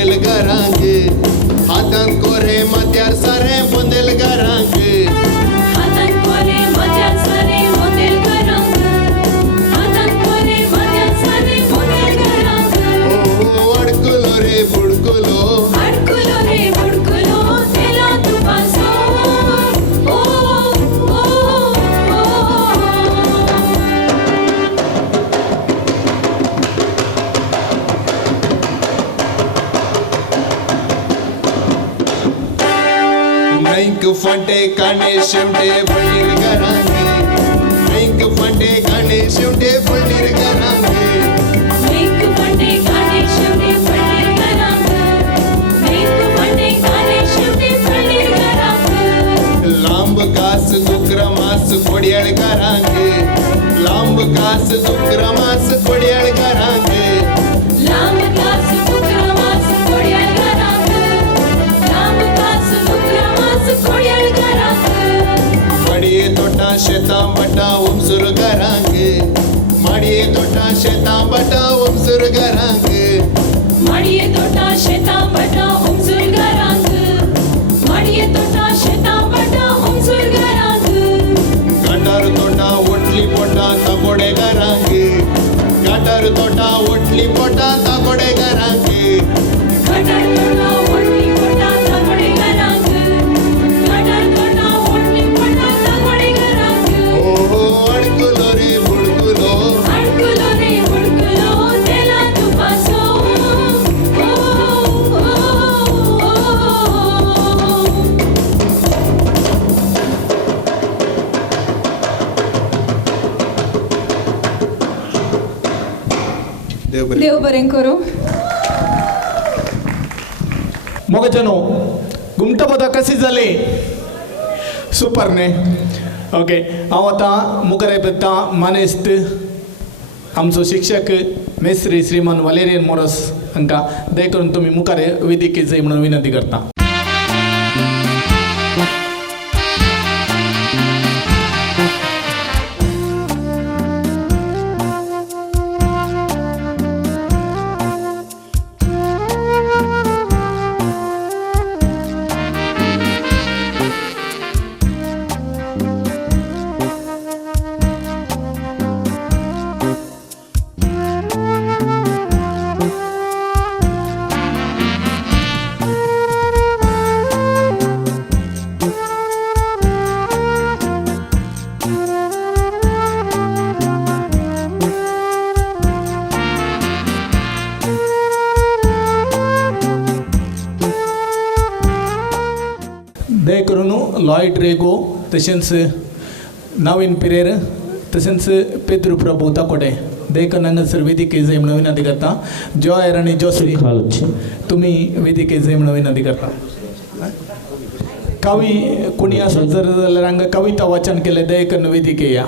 बुंदेलकारांक हातान कोरे माथ्यार सारे बुंदेलकारांक हातान कोरे माथ्यार सारे बुंदेलकारांक हातान कोरे माथ्यार सारे बुंदेलकारांक ओ अडकुलो रे बुडकुलो अडकुलो रे बुडकुलो तेला तुपासो ओ ओ नैक फंटे काने शेवटे बुंदेलकारांक नैक फंटे काने शेवटे बुंदेलकारांक मेक फंडे गाणे शेवटे बुंदेलकारांक मेक फंडे गाणे शेवटे बुंदेलकारांक लांब कास दुक्रमास कोड्याळकारांक लांब कास दुक्रमास कोड्याळकारांक लांब कास दुक्रमास कोड्याळकारांक लांब कास दुक्रमास कोड्याळकारांक मडिये तोटा शेतां बटा उमसुरकारांक मडिये तोटा शेतां बटा उमसुरकारांक माडिये तोटा शेतां बटा उमसुरकारांक माडिये तोटा शेतां बटा उमसुरकारांक गांठार तोटा ओटली पोटा ताकोडेकारांक गांठार तोटा ओटली पोटा ताकोडेकारांक घाटार तोटा ओटली पोटा ताकोडेकारांक घाटार तोटा ओटली पोटा ताकोडेकारांक ओ अडकुलो रे बुडकुलो अडकुलो रे बुडकुलो तेला तुपासो ओ देव बरें करूं. मोगजनो घुमटा पदां कशी जाली सुपर न्ही ओके हांव आतां मुखार येता मानेस्त आमचो शिक्षक मेस्त्री श्रीमान वालेरियन मोरस हांकां दय करून तुमी मुखार वेदिकेर जाय म्हणून विनंती करता. दय करून लॉयड रेगो तशेंच नवीन पिरेर तशेंच पेद्रू प्रभू ताकोडे दय करून हांगासर वेदिकेर जाय म्हणून विनंती करता. जॉयर आनी जोश्री तुमी वेदिकेर जाय म्हणून विनंती करता. कवी कोणी आसत जर जाल्यार हांगा कविता वाचन केलें दय करून वेदिके या.